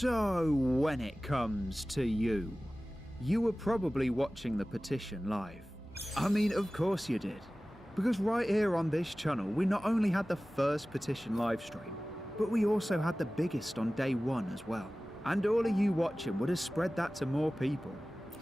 So when it comes to you, you were probably watching the petition live. I mean, of course you did. Because right here on this channel, we not only had the first petition live stream, but we also had the biggest on day one as well. And all of you watching would have spread that to more people,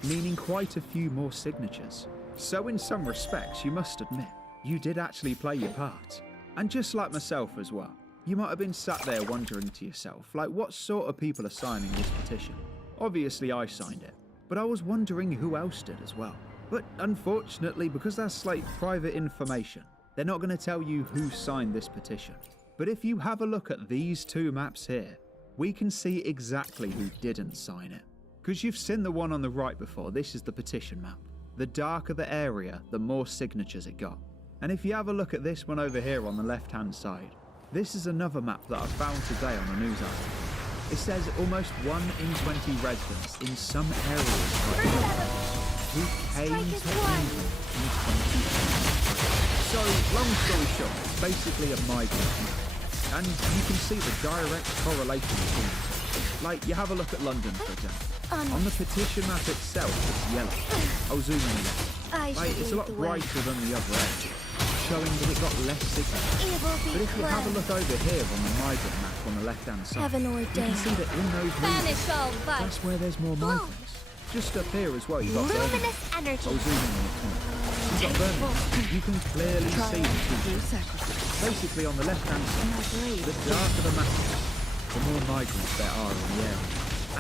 meaning quite a few more signatures. So in some respects, you must admit, you did actually play your part. And just like myself as well, you might have been sat there wondering to yourself, like, what sort of people are signing this petition? Obviously I signed it, but I was wondering who else did as well. But unfortunately, because that's like private information, they're not going to tell you who signed this petition. But if you have a look at these two maps here, we can see exactly who didn't sign it. Because you've seen the one on the right before, this is the petition map. The darker the area, the more signatures it got. And if you have a look at this one over here on the left hand side, this is another map that I found today on a news article. It says almost 1 in 20 residents in some areas who came to England in 2020. So, long story short, it's basically a migrant map. And you can see the direct correlation between the two. Like, you have a look at London, for example. On the petition map itself, it's yellow. I'll zoom in again. Like, it's a lot brighter than the other area, showing that it got less signatures. But if you have a look over here on the migrant map on the left-hand side, you can see that in those regions, that's where there's more migrants. Just up here as well, you've got Birmingham. I'll zoom in on the corner. You've got Birmingham. You can clearly see the two. Basically, on the left-hand side, the darker the map is, the more migrants there are in the area.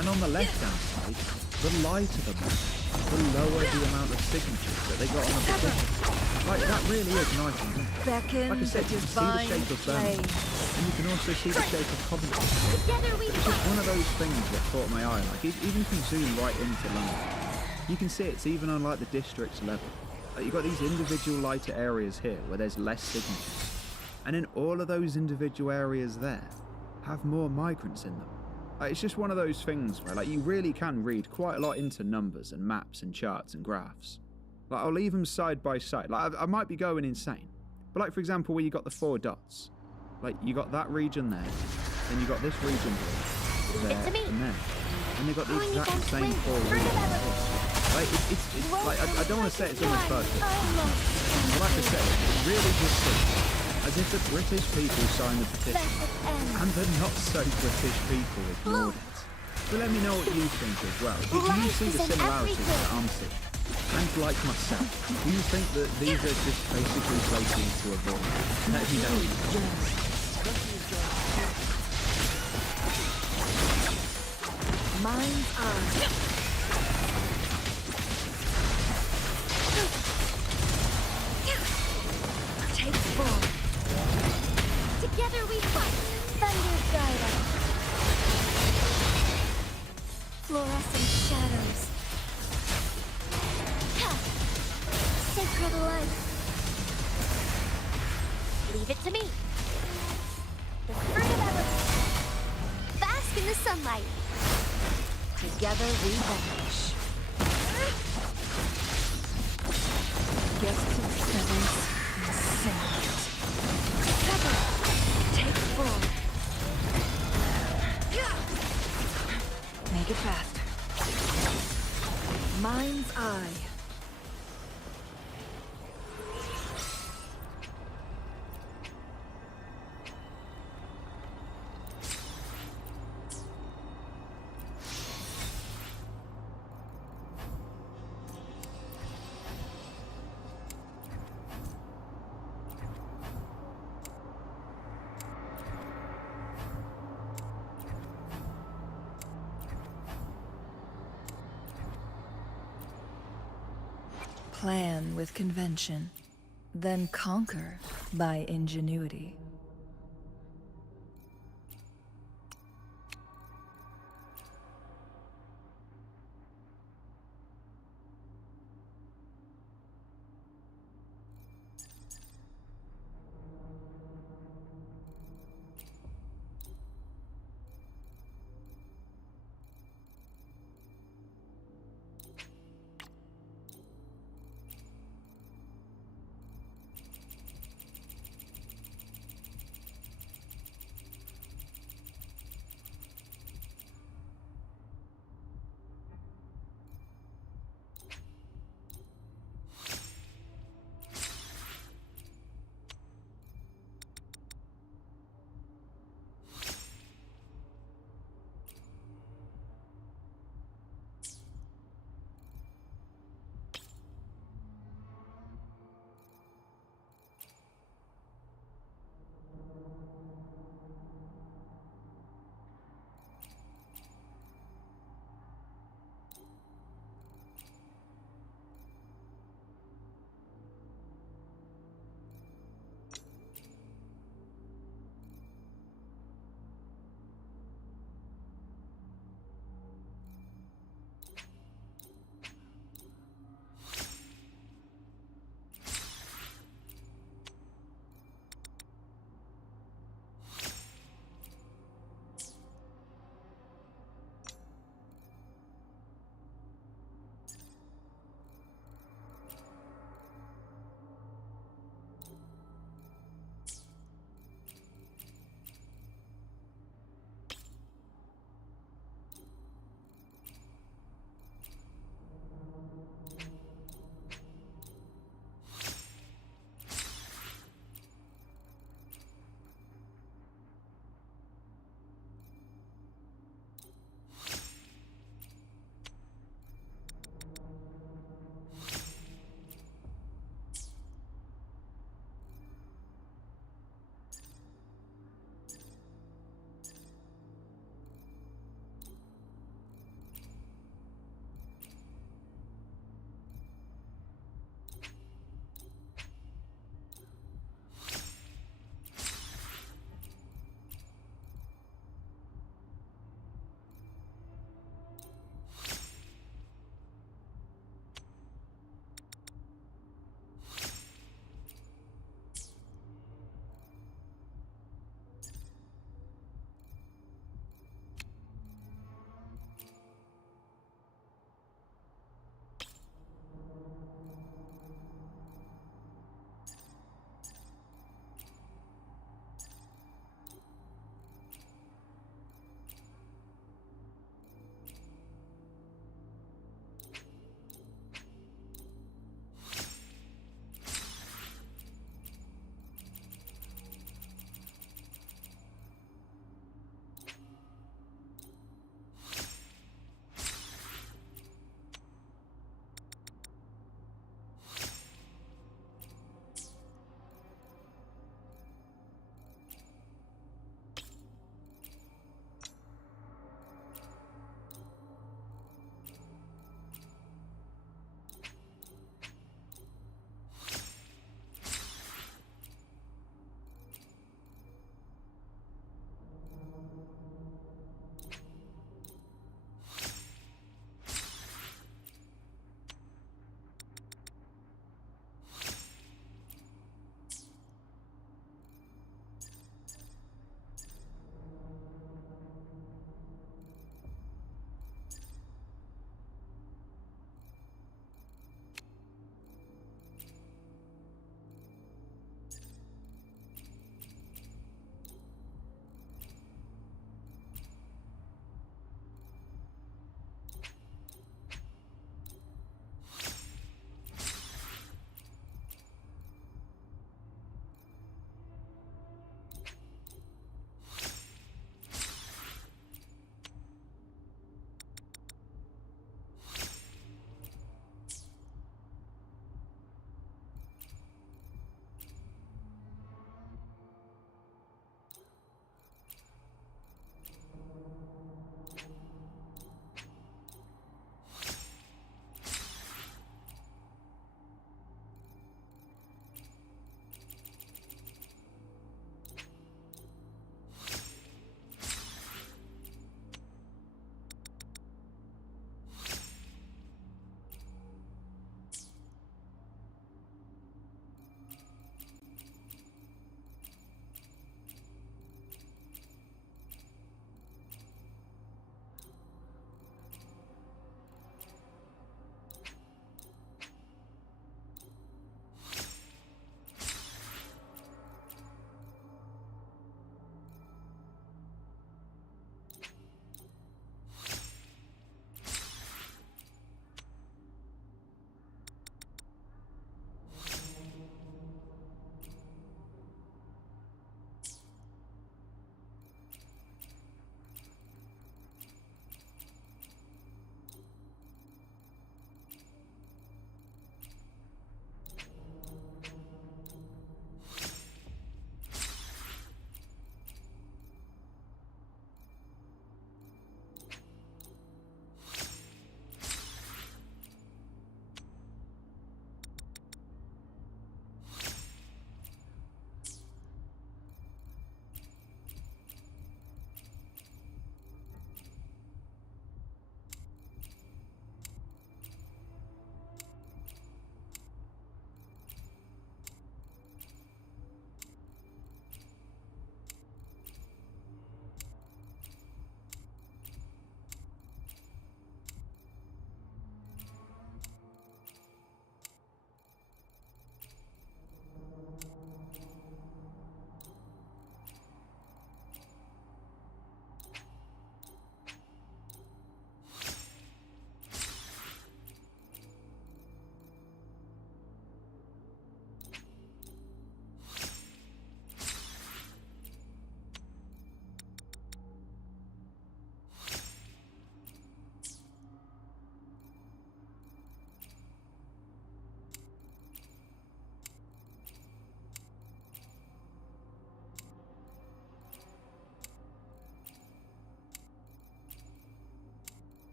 And on the left-hand side, the lighter the map, the lower the amount of signatures that they got on the petition. Like, that really is nice and neat. Like I said, you can see the shape of Birmingham, and you can also see the shape of Coventry. It's just one of those things that caught my eye. Like, even if you zoom right into London, you can see it's even on, like, the district's level. Like, you've got these individual lighter areas here where there's less signatures. And in all of those individual areas there, have more migrants in them. Like, it's just one of those things where, like, you really can read quite a lot into numbers and maps and charts and graphs. Like, I'll leave them side by side. Like, I might be going insane. But, like, for example, where you got the 4 dots. Like, you got that region there, then you got this region here, there, and there. And they got the exact same 4 regions. Like, it's like, I don't want to say it's almost perfect. But like I said, it really just seems as if the British people signed the petition, and the not-so-British people ignored it. But let me know what you think as well. Do you see the similarities that I'm seeing? And like myself, do you think that these are just basically places to avoid? Let me know. Mind's eye. Take 4. Together we fight. Thunder guide us. Fluorescent shadows. Sacred light. Leave it to me. The fruit of evolution. Bask in the sunlight. Together we vanish. Get to the sevens and sing it. Cover. Take 4. Make it fast. Mind's eye. Plan with convention, then conquer by ingenuity.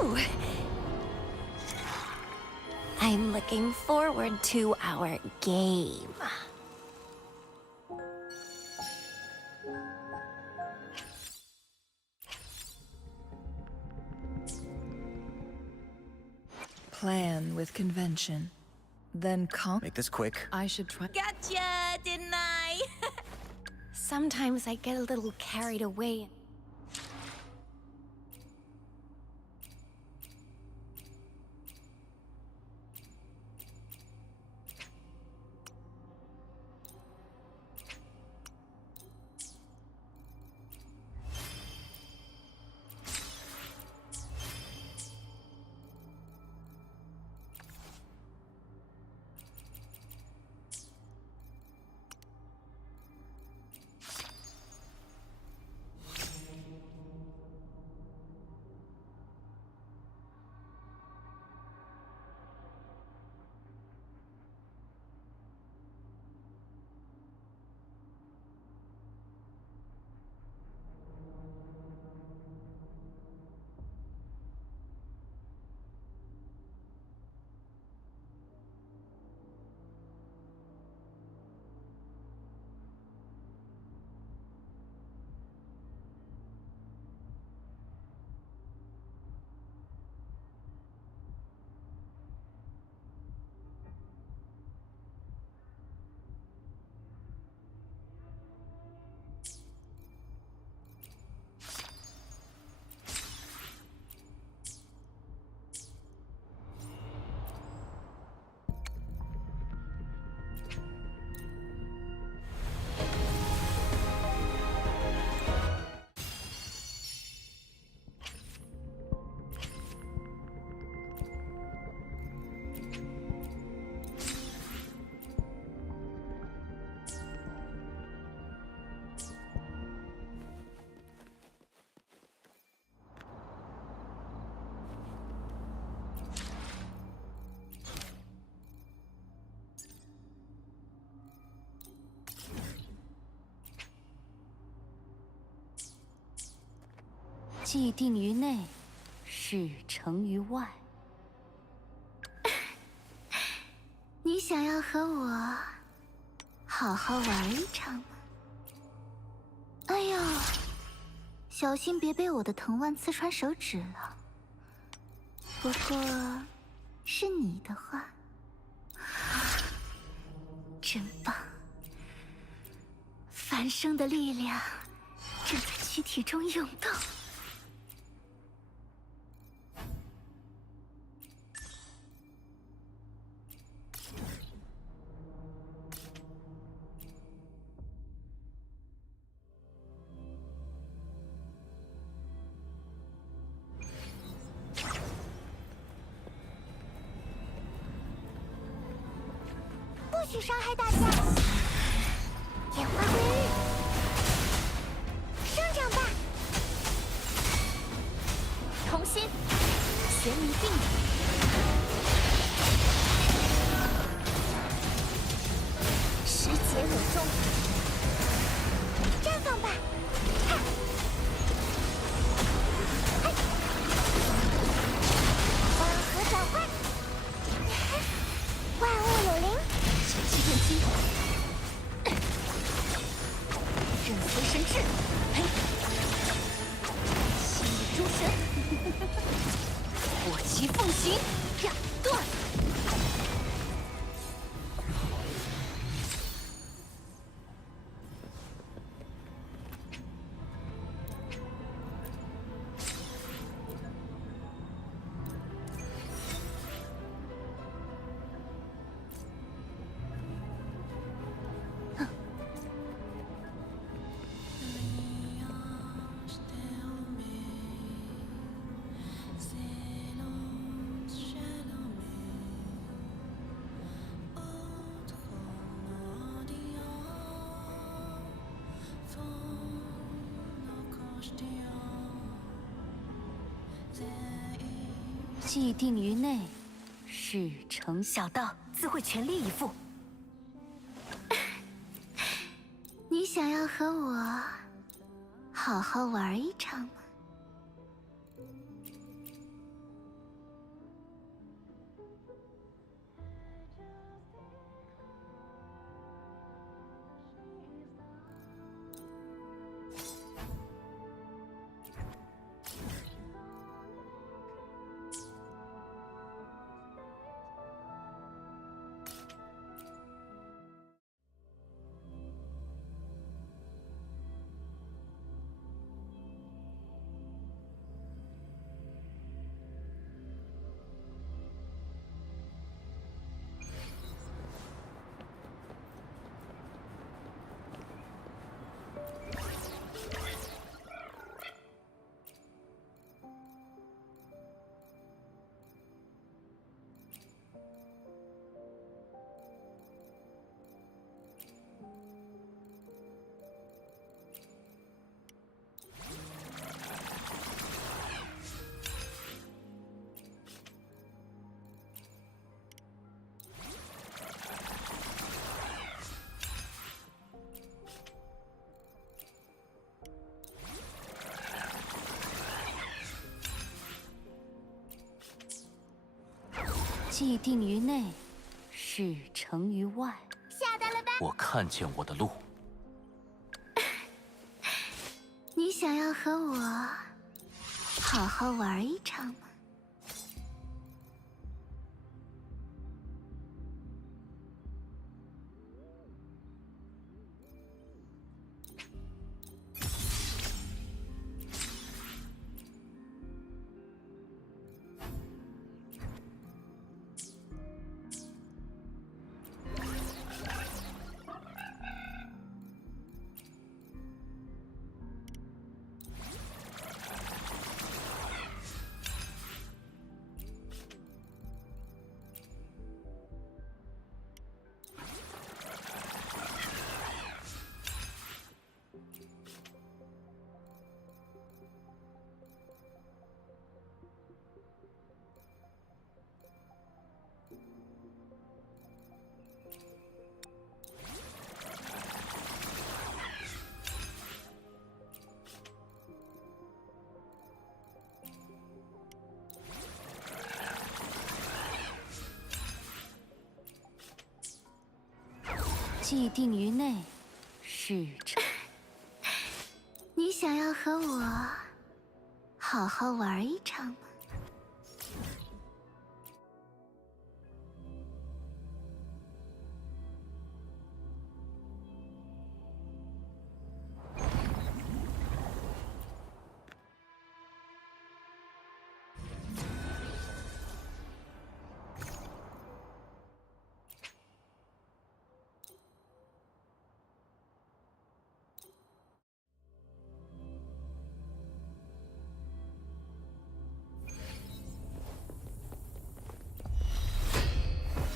Whew. I'm looking forward to our game. Plan with convention. Then Make this quick. I should try. Gotcha, didn't I? Sometimes I get a little carried away.既定于内，事成于外。你想要和我好好玩一场吗？哎呦，小心别被我的藤蔓刺穿手指了。不过，是你的话，真棒！繁生的力量正在躯体中涌动。不许伤害大家！演化归日，生长吧！重新，悬疑定理，时节我中，绽放吧！哈！嘿！万合转换，万物有灵。神气变精，任随神智，嘿，心意诸神，火旗奉行，斩断。既定于内，事成。小道自会全力以赴。你想要和我好好玩一场吗？既定于内，事成于外。下单了吧？我看见我的路。你想要和我好好玩一场吗？既定于内，事成。你想要和我好好玩一场吗？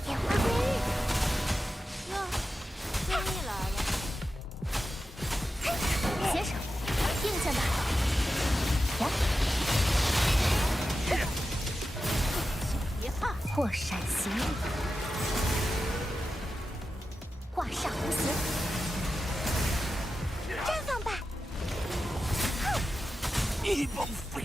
烟花归日。哟，终于来了。先生，定在哪儿？呀！别怕，破闪行力，挂煞无形，绽放吧！一帮废物！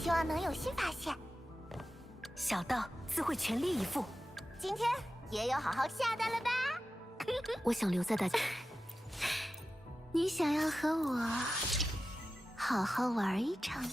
希望能有新发现。小道自会全力以赴。今天也有好好下单了吧？我想留在大家。你想要和我好好玩一场吗？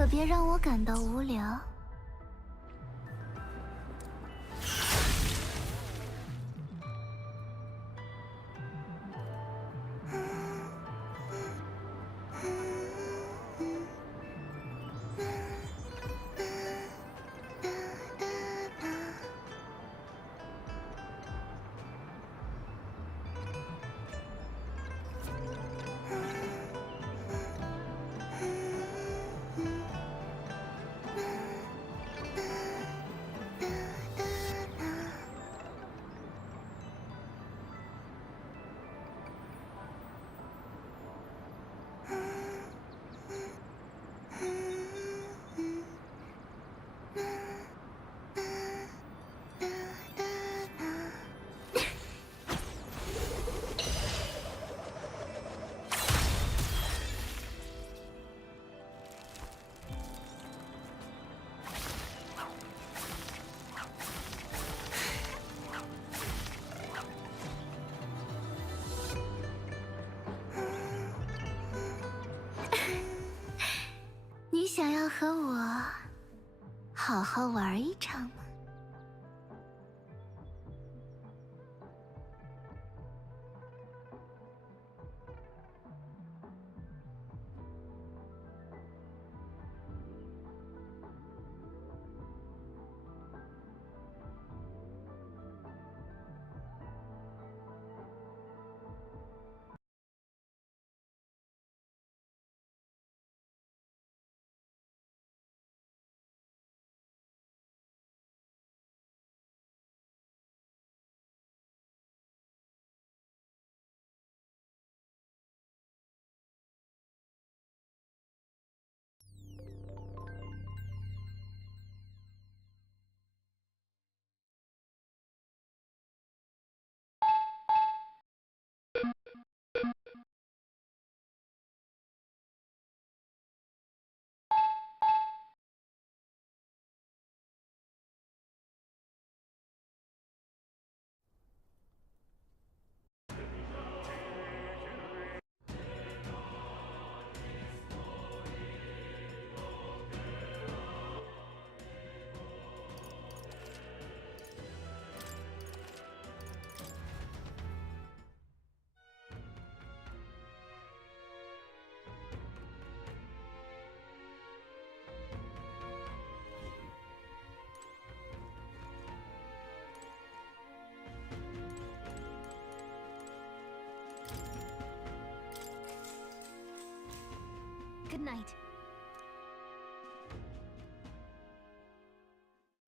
可别让我感到无聊。你想要和我好好玩一场吗？Good night.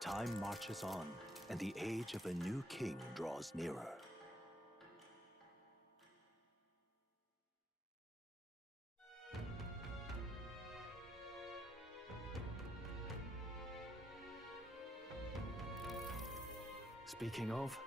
Time marches on, and the age of a new king draws nearer. Speaking of,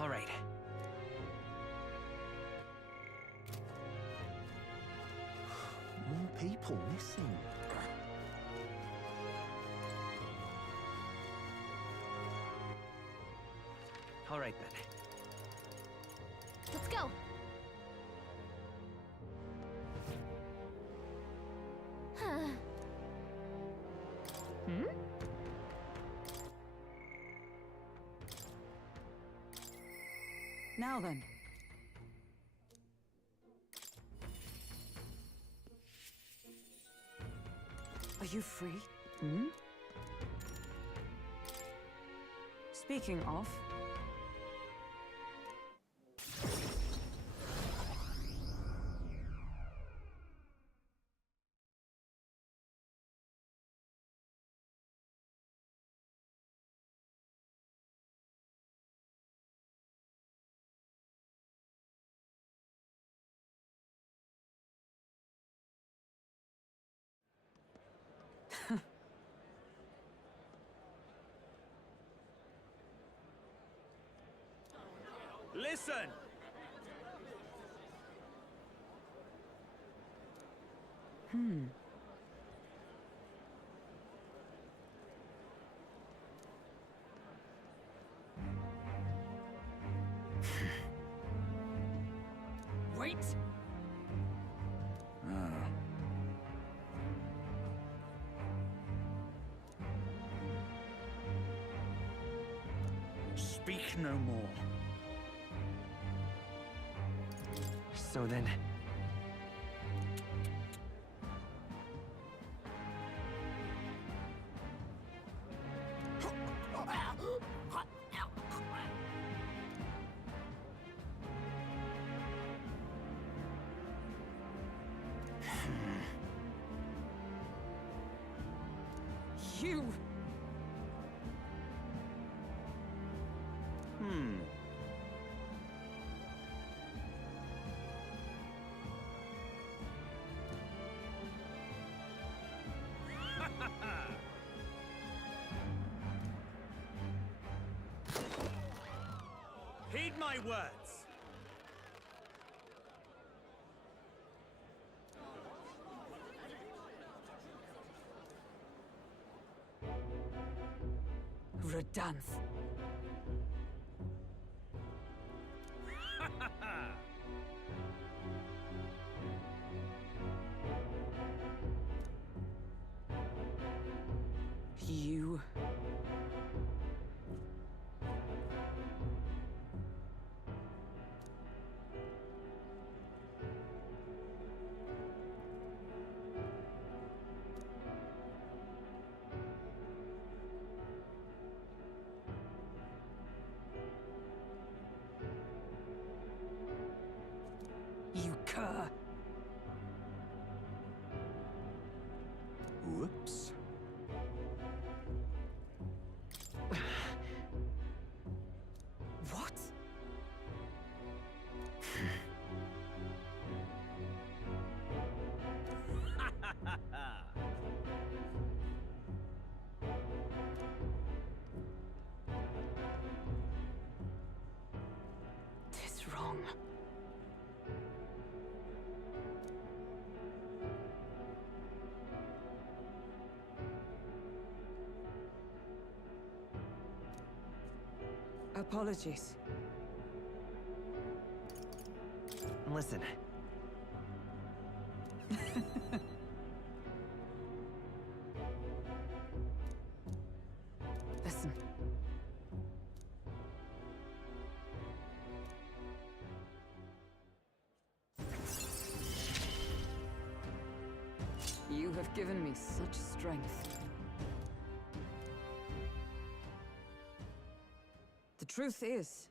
All right. more people missing. All right then. Let's go. Now then. Are you free? Speaking of... Listen! Wait! Speak no more. So then... You! Heed my words! Redanth. You... You cur! Whoops. What? Tis wrong. Apologies. Listen. Listen. You have given me such strength. The truth is,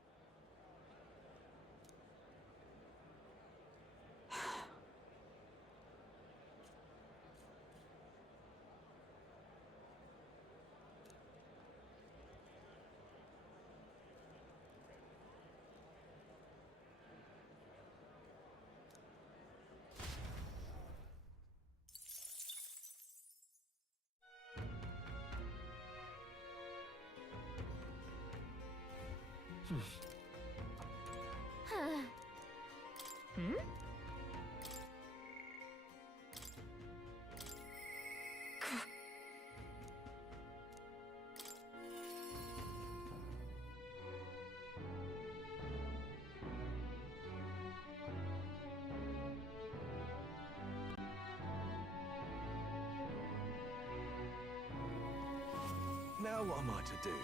Now what am I to do?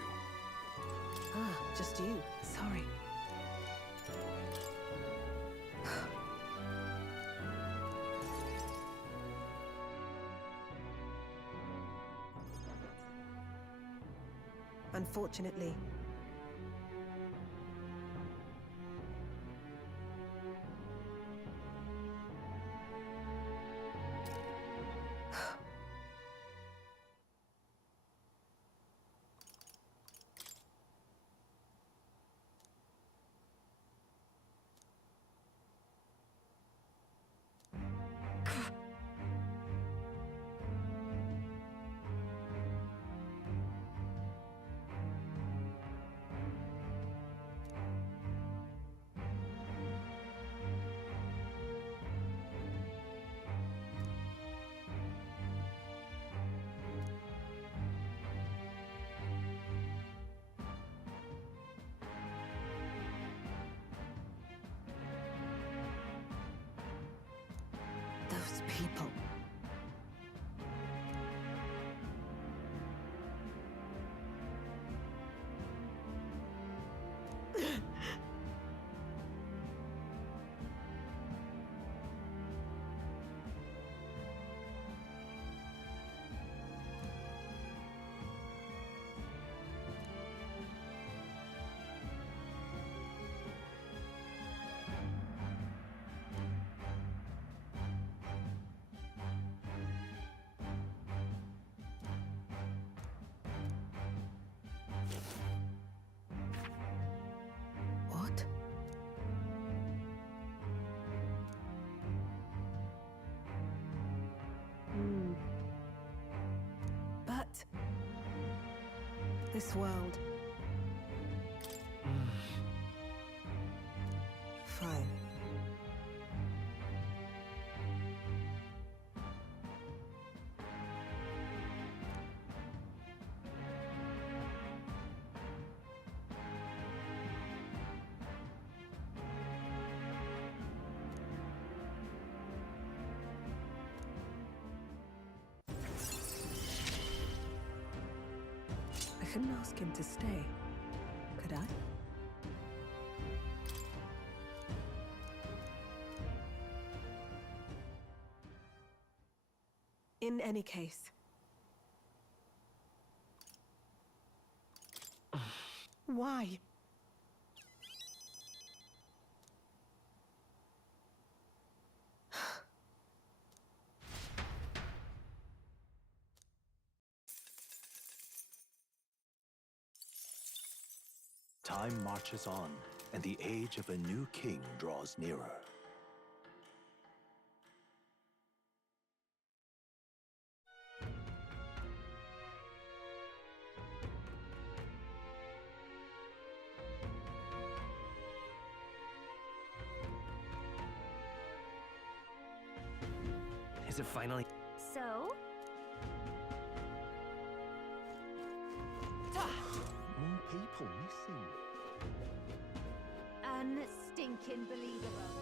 ah, just you. Sorry. Unfortunately, This world. Fine. I couldn't ask him to stay, could I? In any case. Why? Time marches on, and the age of a new king draws nearer. Is it finally? So? More people missing. Unstinking believable.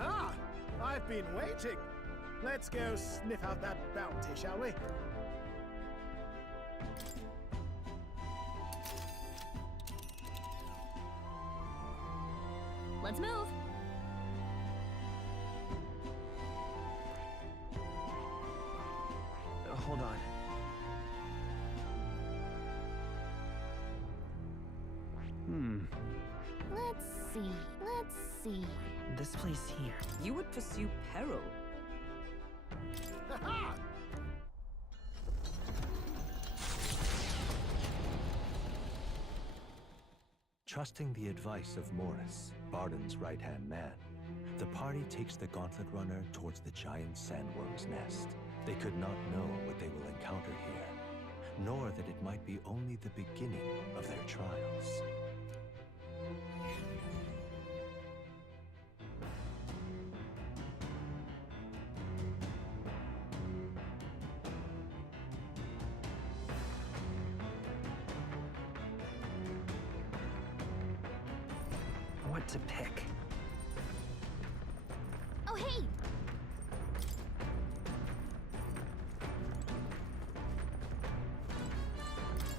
Aha! I've been waiting. Let's go sniff out that bounty, shall we? Let's move. Hold on. Let's see. Let's see. This place here. You would pursue peril. Aha! Trusting the advice of Morris, Barden's right-hand man, the party takes the Gauntlet Runner towards the giant sandworm's nest. They could not know what they will encounter here, nor that it might be only the beginning of their trials. What to pick? Oh, hey!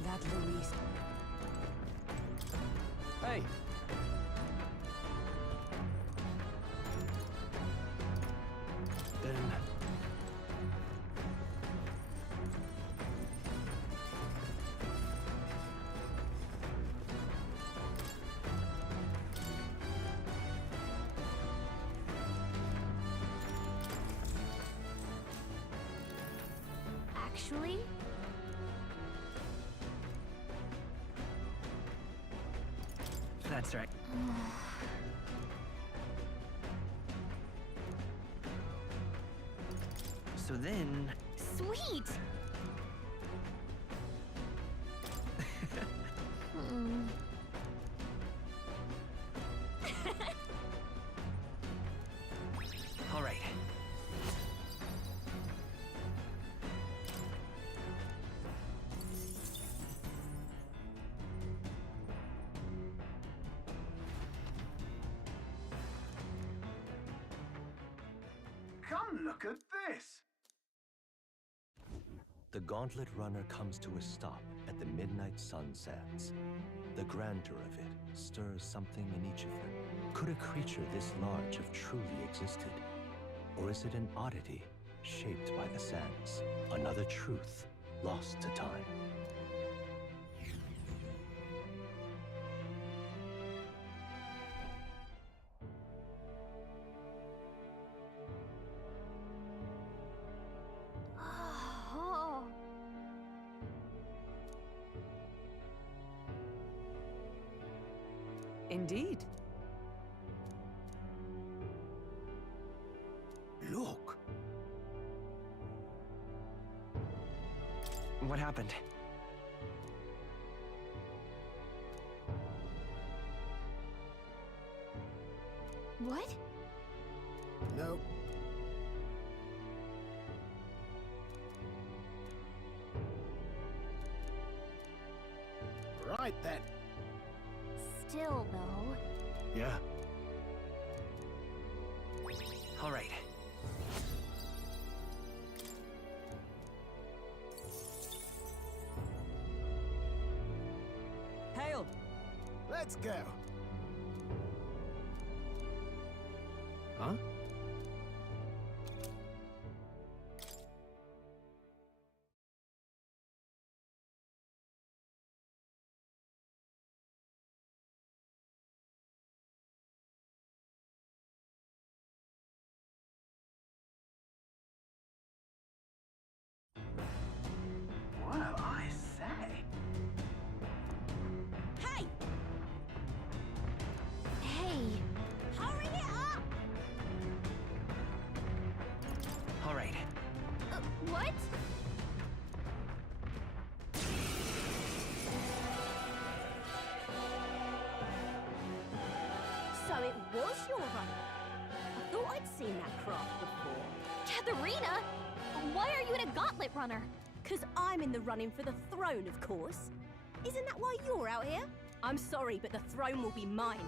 That Louise. Hey! Then Actually, That's right. So then... sweet! All right. Come look at this! the Gauntlet Runner comes to a stop at the Midnight Sun Sands. The grandeur of it stirs something in each of them. Could a creature this large have truly existed? Or is it an oddity shaped by the sands? Another truth lost to time. Indeed. Look. What happened? What? No. Right then. Still, though. Yeah. All right. Hail! Let's go. Huh? What do I say? Hey! Hey. Hurry it up! All right. What? So it was your runner. I thought I'd seen that craft before. Katharina? Why are you in a gauntlet runner? 'Cause I'm in the running for the throne, of course. Isn't that why you're out here? I'm sorry, but the throne will be mine.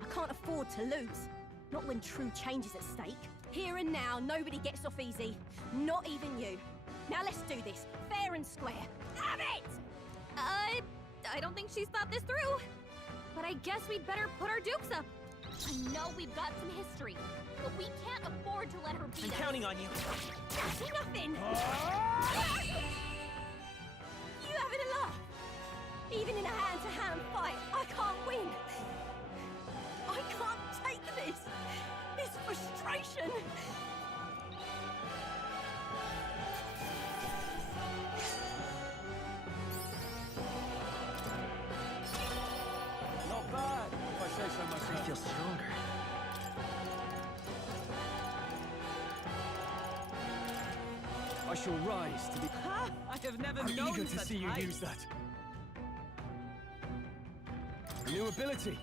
I can't afford to lose. Not when true change is at stake. Here and now, nobody gets off easy. Not even you. Now let's do this, fair and square. Have it! I don't think she's thought this through. But I guess we'd better put our dukes up. I know we've got some history, but we can't afford to let her beat I'm us. counting on you. That's nothing! You having a laugh? Even in a hand-to-hand fight, I can't win. I can't take this. This frustration. Not bad, if I say so I myself. feel stronger. I shall rise to be... Ha! I have never I'm known eager to such see you height. use that. A new ability.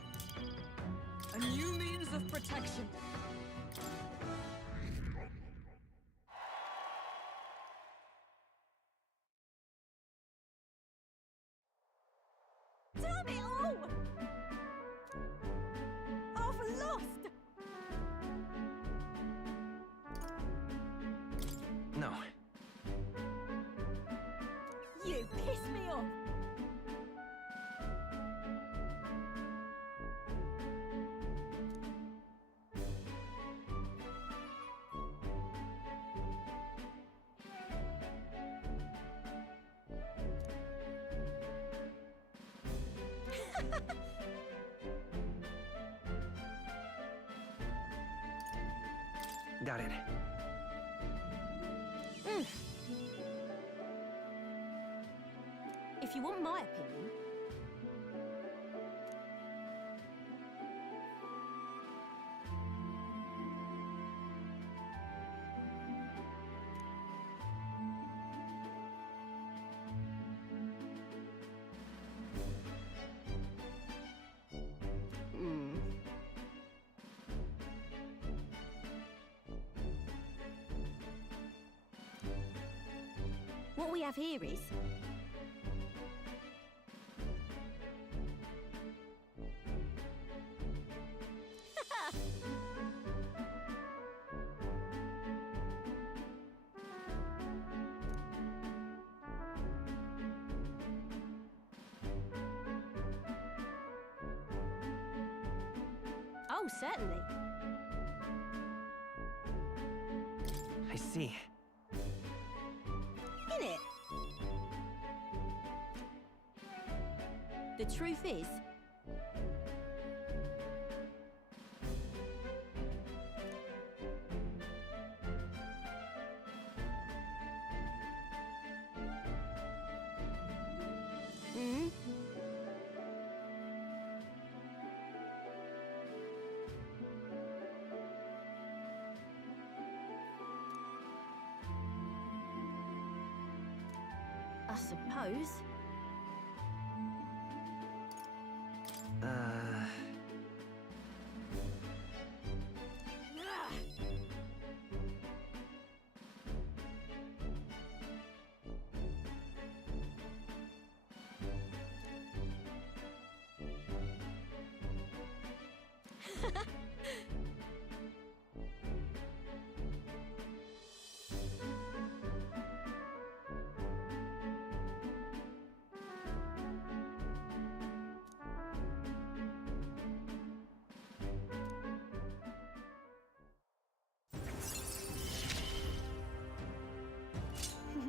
A new means of protection. Damn it all! I've lost! No. You piss me off! Got it. If you want my opinion, what we have here is oh, certainly. I see. In it. The truth is, I suppose.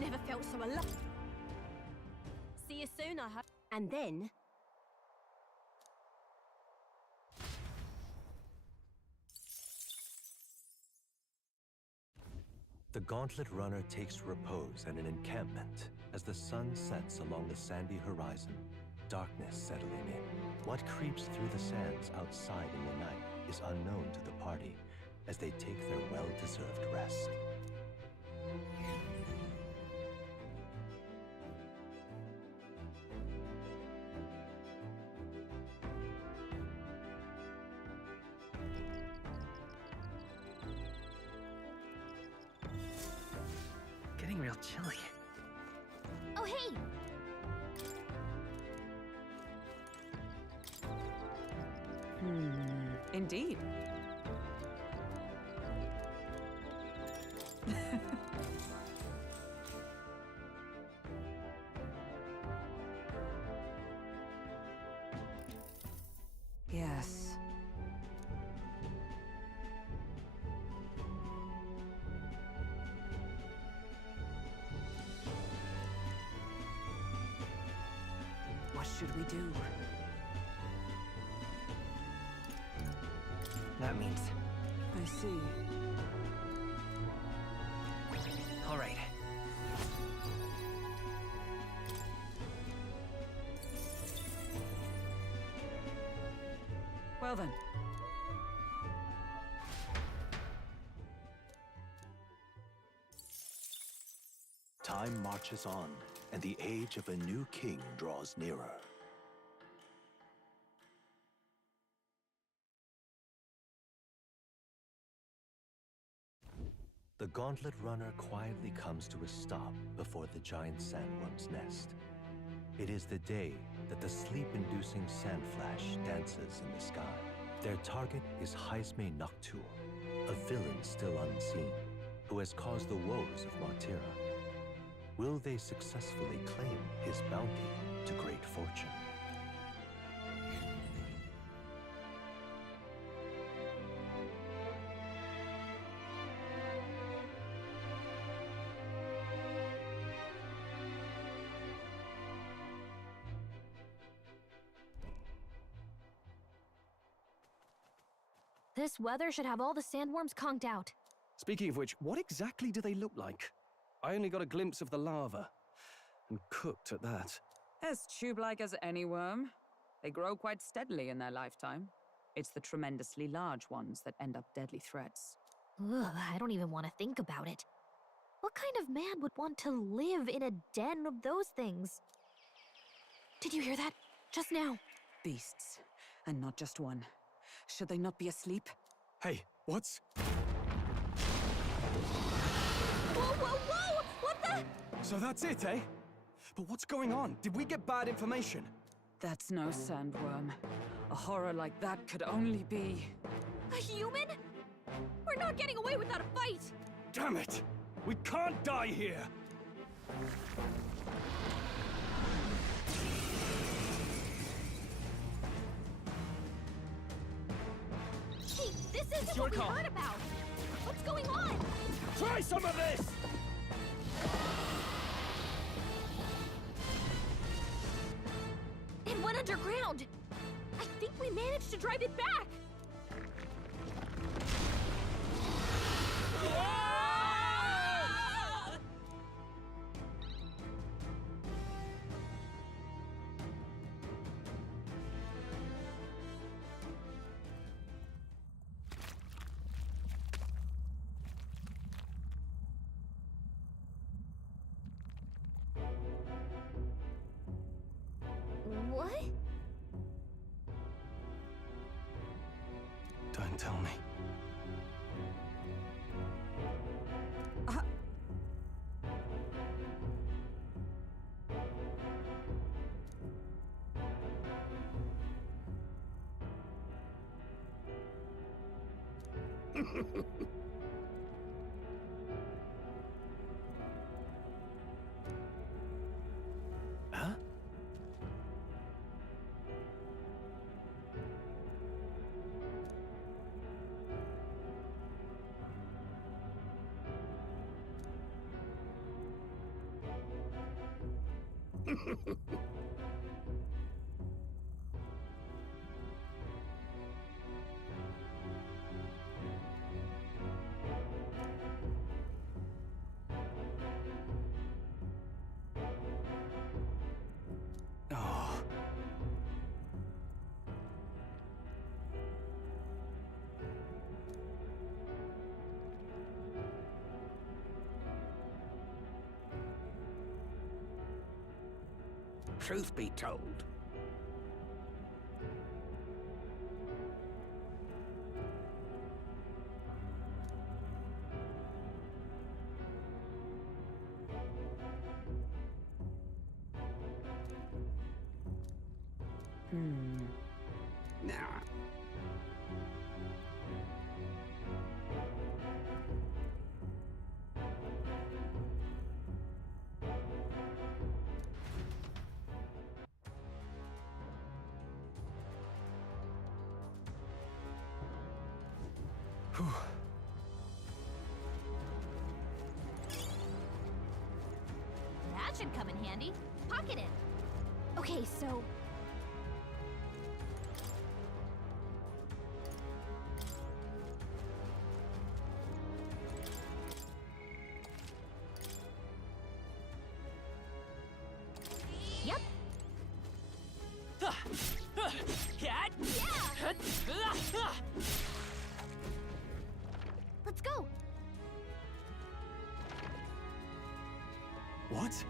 Never felt so alive. See you soon, I hope. And then... The Gauntlet Runner takes repose at an encampment as the sun sets along the sandy horizon, darkness settling in. What creeps through the sands outside in the night is unknown to the party as they take their well-deserved rest. Getting real chilly. Oh, hey! Indeed. Yes. What should we do? That means... I see. All right. Well then. Time marches on, and the age of a new king draws nearer. The Gauntlet Runner quietly comes to a stop before the giant sandworm's nest. It is the day that the sleep-inducing sandflash dances in the sky. Their target is Jaime Noctul, a villain still unseen, who has caused the woes of Martira. Will they successfully claim his bounty to great fortune? This weather should have all the sandworms conked out. Speaking of which, what exactly do they look like? I only got a glimpse of the larva. And cooked at that. As tube-like as any worm. They grow quite steadily in their lifetime. It's the tremendously large ones that end up deadly threats. Ugh, I don't even want to think about it. What kind of man would want to live in a den of those things? Did you hear that? Just now. Beasts. And not just one. Should they not be asleep? Hey, what's... Whoa, whoa, whoa! What the? So that's it, eh? But what's going on? Did we get bad information? That's no sandworm. A horror like that could only be... A human? We're not getting away without a fight! Damn it! We can't die here! Hey, this isn't Your what we call. heard about! What's going on? Try some of this! It went underground! I think we managed to drive it back! Huh? Oh. Truth be told, nah. Whew. That should come in handy. Pocket it. Okay, so... Yep. Let's go. What?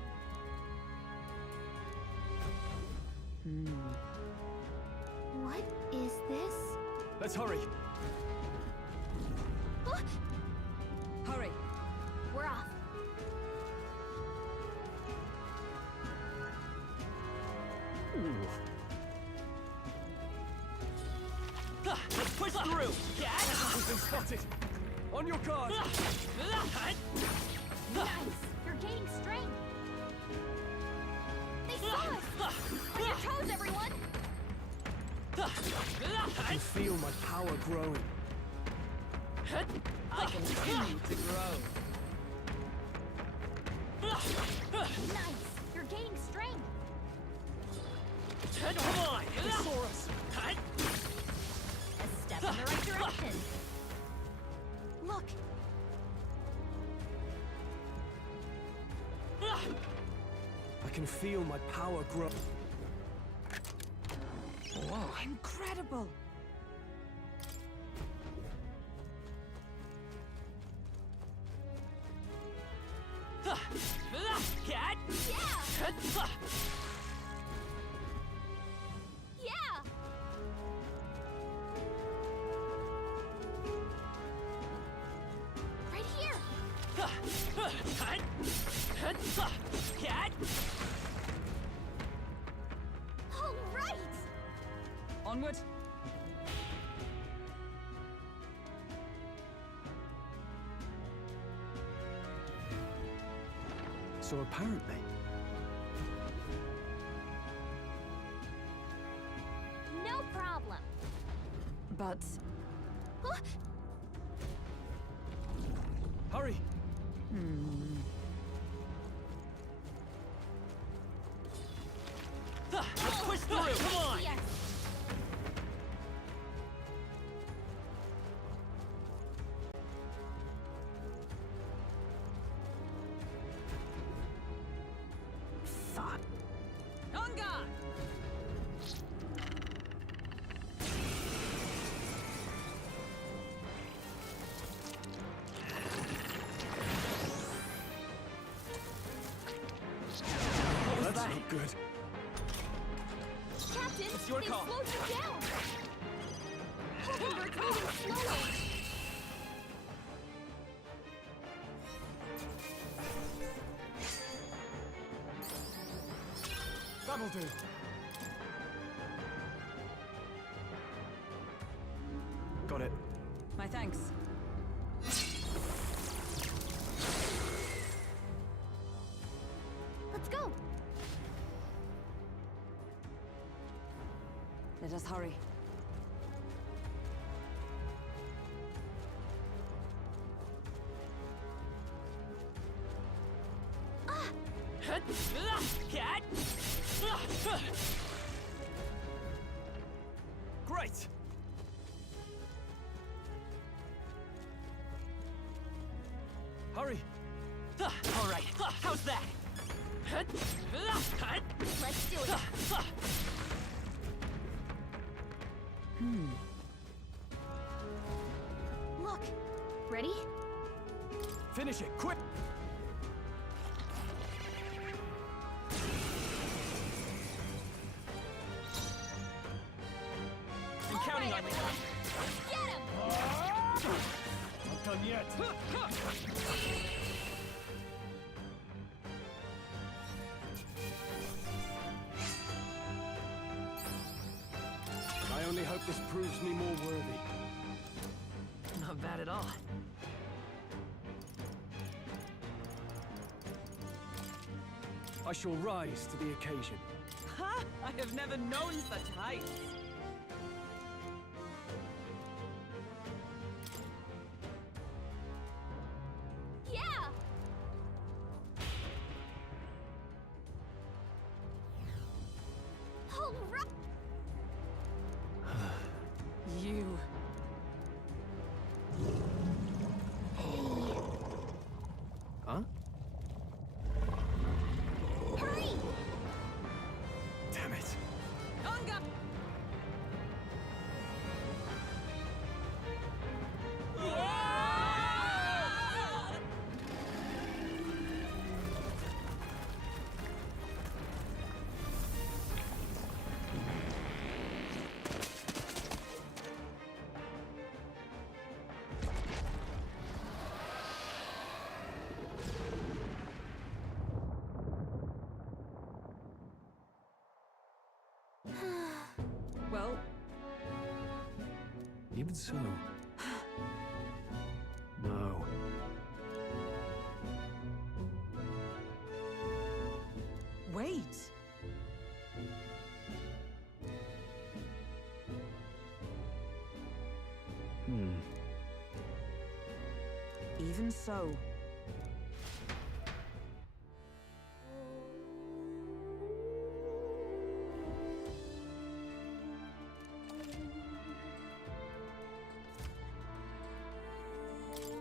What is this? Let's hurry. Hurry! We're off. Let's push through! We've been spotted! On your guard! Nice. You're gaining strength. They saw us. On your toes, everyone. I can feel my power growing. I continue to grow. Nice. You're gaining strength. Come on! They saw us! A step in the right direction. Look. I can feel my power grow. Whoa. Incredible! Yeah. Right here. All right. Onward! So apparently, No problem. But... Huh? hurry! Let's push through. Come on. Yes. Fuck. On guard! That's not good. Captain, It's your they've call. slowed you down. Hindenburg's moving slowly. That'll do. Got it. My thanks. Let us hurry. Great! Hurry! All right, how's that? Let's do it. Look. Ready? Finish it, quick! I'm counting on you. Get him! Not done yet! I only hope this proves me more worthy. Not bad at all. I shall rise to the occasion. Ha! I have never known such heights. Yeah! All right! You. Huh? Hurry! Damn it. Anga! Well, Even so. No. wait. Even so.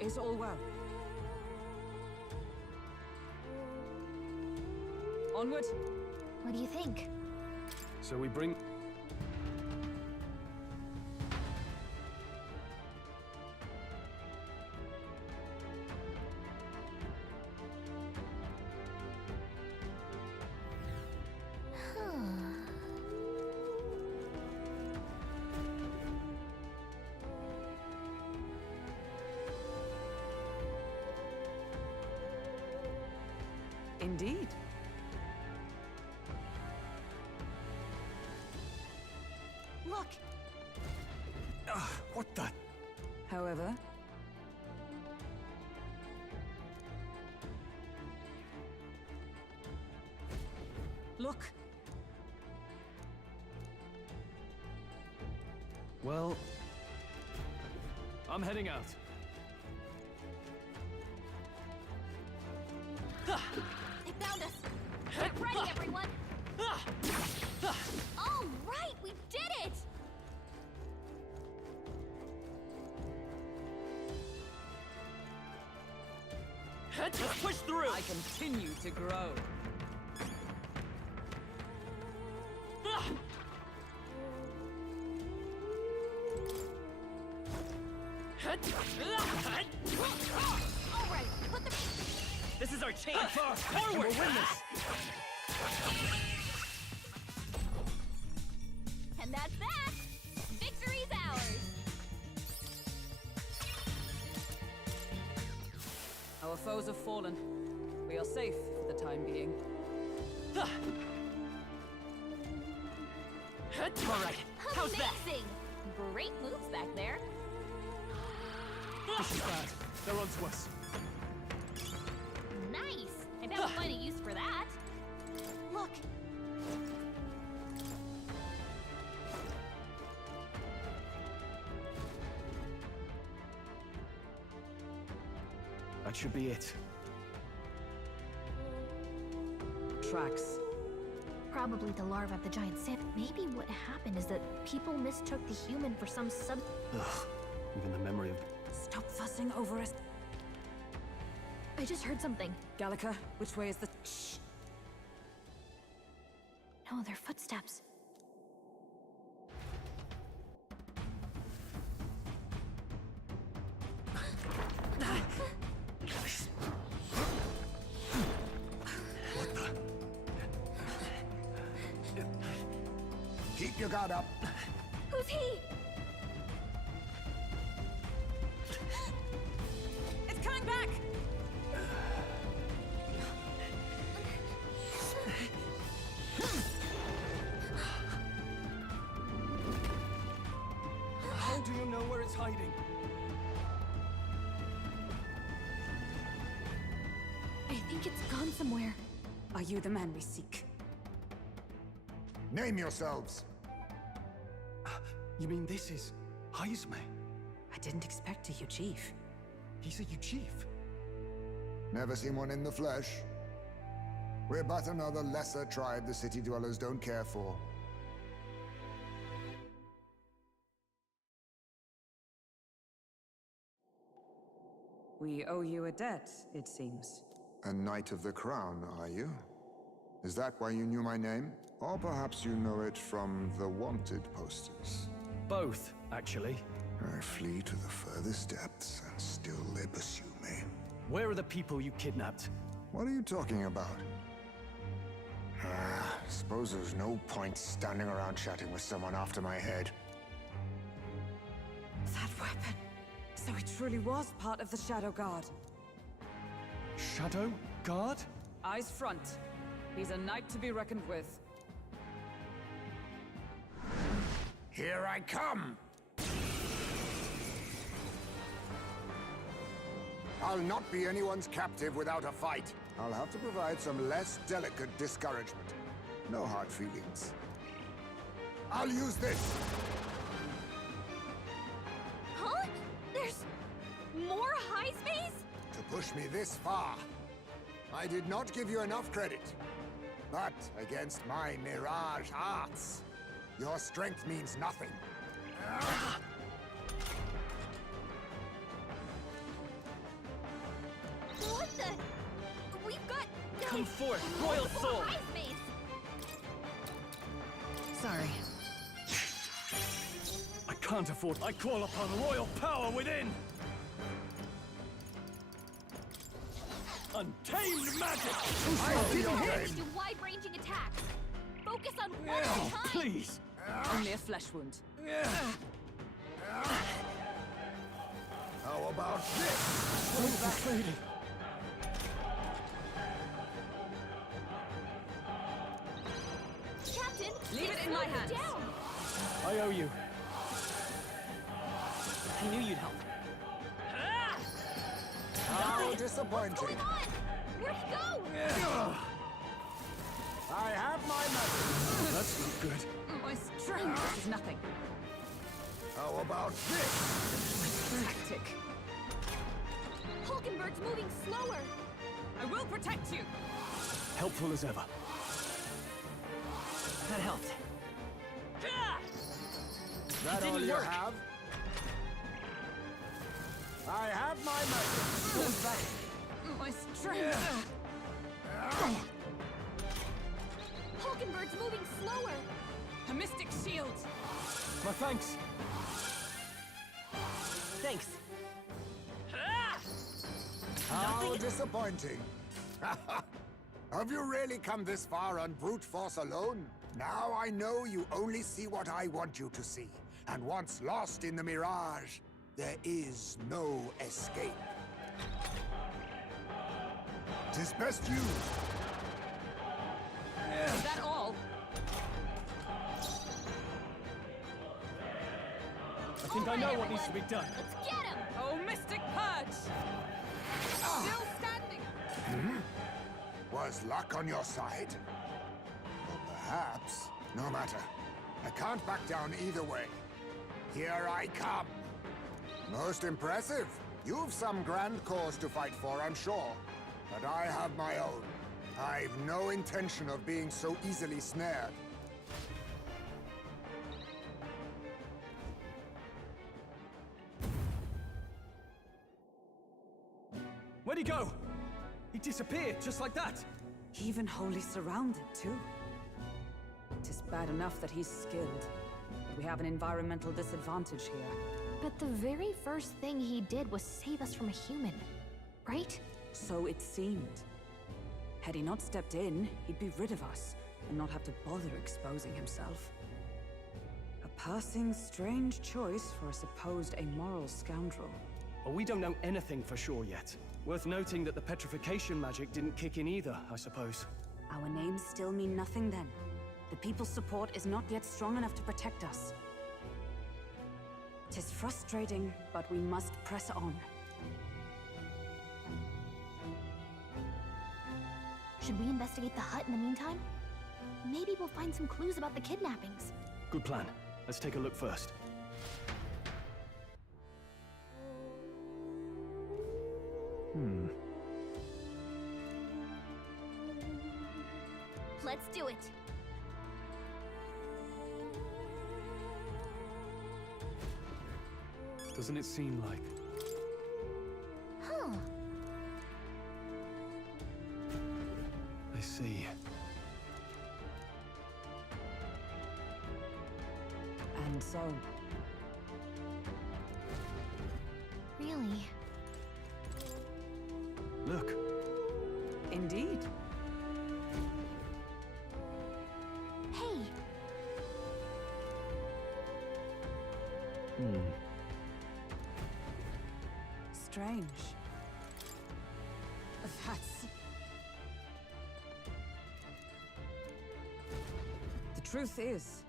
Is all well? Onward? What do you think? So we bring... Indeed. Look! what the... However, look. Well... I'm heading out. They found us! Get ready, everyone! All right, we did it! Let's push through! I continue to grow. All right, put the... This is our chance! Forward! We'll win this! And that's that! Victory's ours! Our foes have fallen. We are safe for the time being. All right, how's that? Amazing! Great moves back there. This is bad. They're onto us. Nice! I bet we'll find a use for that. Look! That should be it. Tracks. Probably the larva of the giant sand. Maybe what happened is that people mistook the human for some Ugh. Even the memory of... Stop fussing over us. I just heard something. Gallica, which way is the... Shh. No, they're footsteps. Keep your guard up. Who's he? It's coming back! How do you know where it's hiding? I think it's gone somewhere. Are you the man we seek? Name yourselves. You mean this is Heisme? I didn't expect you, Chief. He's a chief. Never seen one in the flesh. We're but another lesser tribe the city dwellers don't care for. We owe you a debt, it seems. A Knight of the Crown, are you? Is that why you knew my name? Or perhaps you know it from the wanted posters? Both, actually. I flee to the furthest depths, and still they pursue me. Where are the people you kidnapped? What are you talking about? Suppose there's no point standing around chatting with someone after my head. That weapon. So he truly was part of the Shadow Guard. Shadow Guard? Eyes front. He's a knight to be reckoned with. Here I come! I'll not be anyone's captive without a fight. I'll have to provide some less delicate discouragement. No hard feelings. I'll use this! Huh? There's more high space? To push me this far. I did not give you enough credit. But against my mirage arts, your strength means nothing. What the? We've got... Come forth, Royal Soul! High space! Sorry. I can't afford... I call upon royal power within! Untamed magic! I see your You game! do wide-ranging attacks. Focus on one at a Oh, time. please! Only a flesh wound. How about this? Who's that lady? Captain, Leave it in my hands. Down. I owe you. I knew you'd help. How disappointing. What's going on? Where'd he go? I have my method. That's not good. My strength is nothing. How about this? Tactic. Hulkenberg's moving slower. I will protect you. Helpful as ever. That helped. That all didn't you work. have? I have my method. What was that? My strength. Hulkenberg's moving slower. A mystic shield. My thanks. Thanks. How disappointing. Have you really come this far on brute force alone? Now I know you only see what I want you to see. And once lost in the mirage, there is no escape. 'Tis best used. Is that all? I think I know what needs to be done. Let's get him. Oh, mystic purge! Still standing. Was luck on your side? Or perhaps, no matter. I can't back down either way. Here I come. Most impressive. You've some grand cause to fight for, I'm sure. But I have my own. I've no intention of being so easily snared. Where'd he go? He disappeared, just like that. Even wholly surrounded, too. Tis bad enough that he's skilled. But we have an environmental disadvantage here. But the very first thing he did was save us from a human, right? So it seemed. Had he not stepped in, he'd be rid of us, and not have to bother exposing himself. A passing, strange choice for a supposed amoral scoundrel. Well, we don't know anything for sure yet. Worth noting that the petrification magic didn't kick in either, I suppose. Our names still mean nothing then. The people's support is not yet strong enough to protect us. 'Tis frustrating, but we must press on. Should we investigate the hut in the meantime? Maybe we'll find some clues about the kidnappings. Good plan. Let's take a look first. Let's do it. Doesn't it seem like... Huh. I see. And so, Really? Look. indeed. Hey, Strange. That's... The truth is,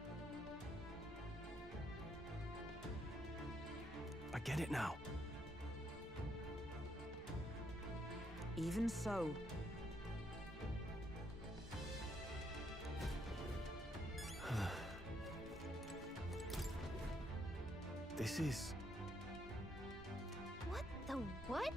I get it now. even so, This is... what the what?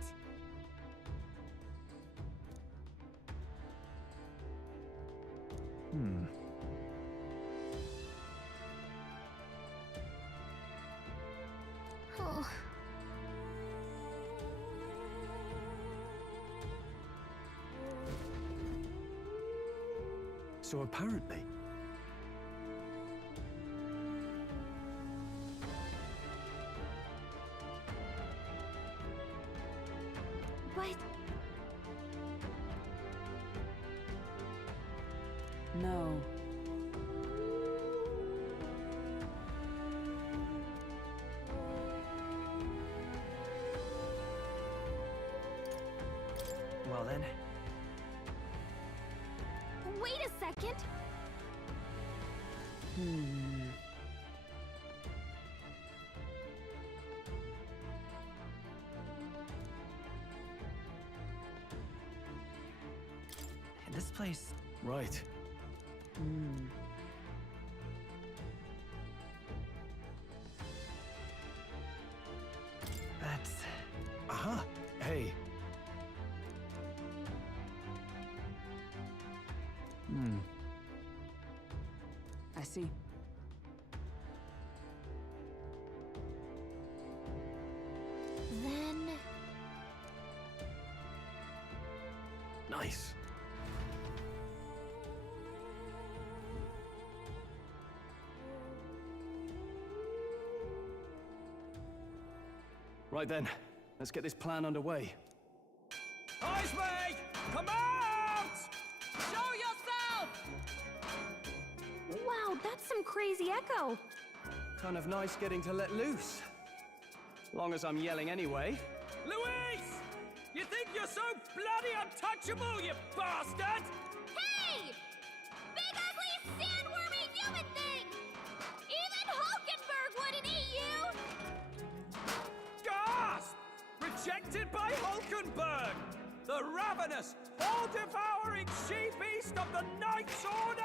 Oh. So apparently... But no. Well then, wait a second. this place... Right. That's... Aha! Hey. I see. Then Nice. Right then, let's get this plan underway. Eyes me! Come out! Show yourself! wow, that's some crazy echo. Kind of nice getting to let loose. Long as I'm yelling anyway. Louise! You think you're so bloody untouchable, you bastard? Hey! Big ugly sandwormy human thing! Even Hulkenberg wouldn't eat you! Gasp! Rejected by Hulkenberg! The ravenous, all-devouring she-beast of the Knight's Order!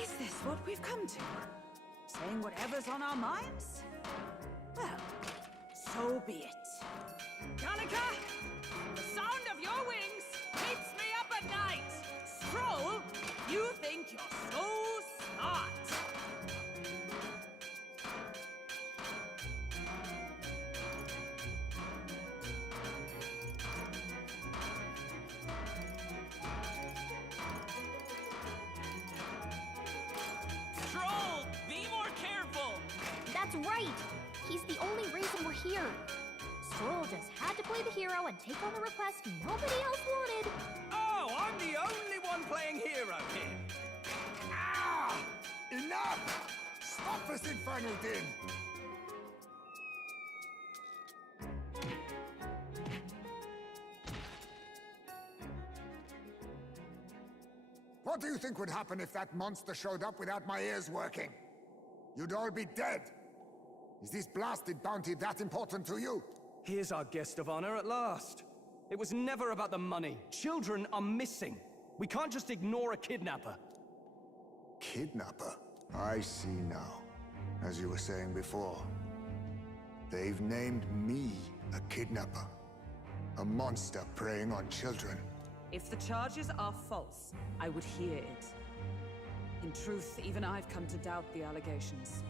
Is this what we've come to? Saying whatever's on our minds? Well, So be it. Gallica, the sound of your wings keeps me up at night. Stroll, you think you're so smart. Stroll, be more careful. That's right! He's the only reason we're here. Stroll just had to play the hero and take on a request nobody else wanted. Oh, I'm the only one playing hero here. Ah! Enough! Stop this infernal din! What do you think would happen if that monster showed up without my ears working? You'd all be dead. Is this blasted bounty that important to you? Here's our guest of honor at last. It was never about the money. Children are missing. We can't just ignore a kidnapper. Kidnapper? I see now. As you were saying before, they've named me a kidnapper. A monster preying on children. If the charges are false, I would hear it. In truth, even I've come to doubt the allegations.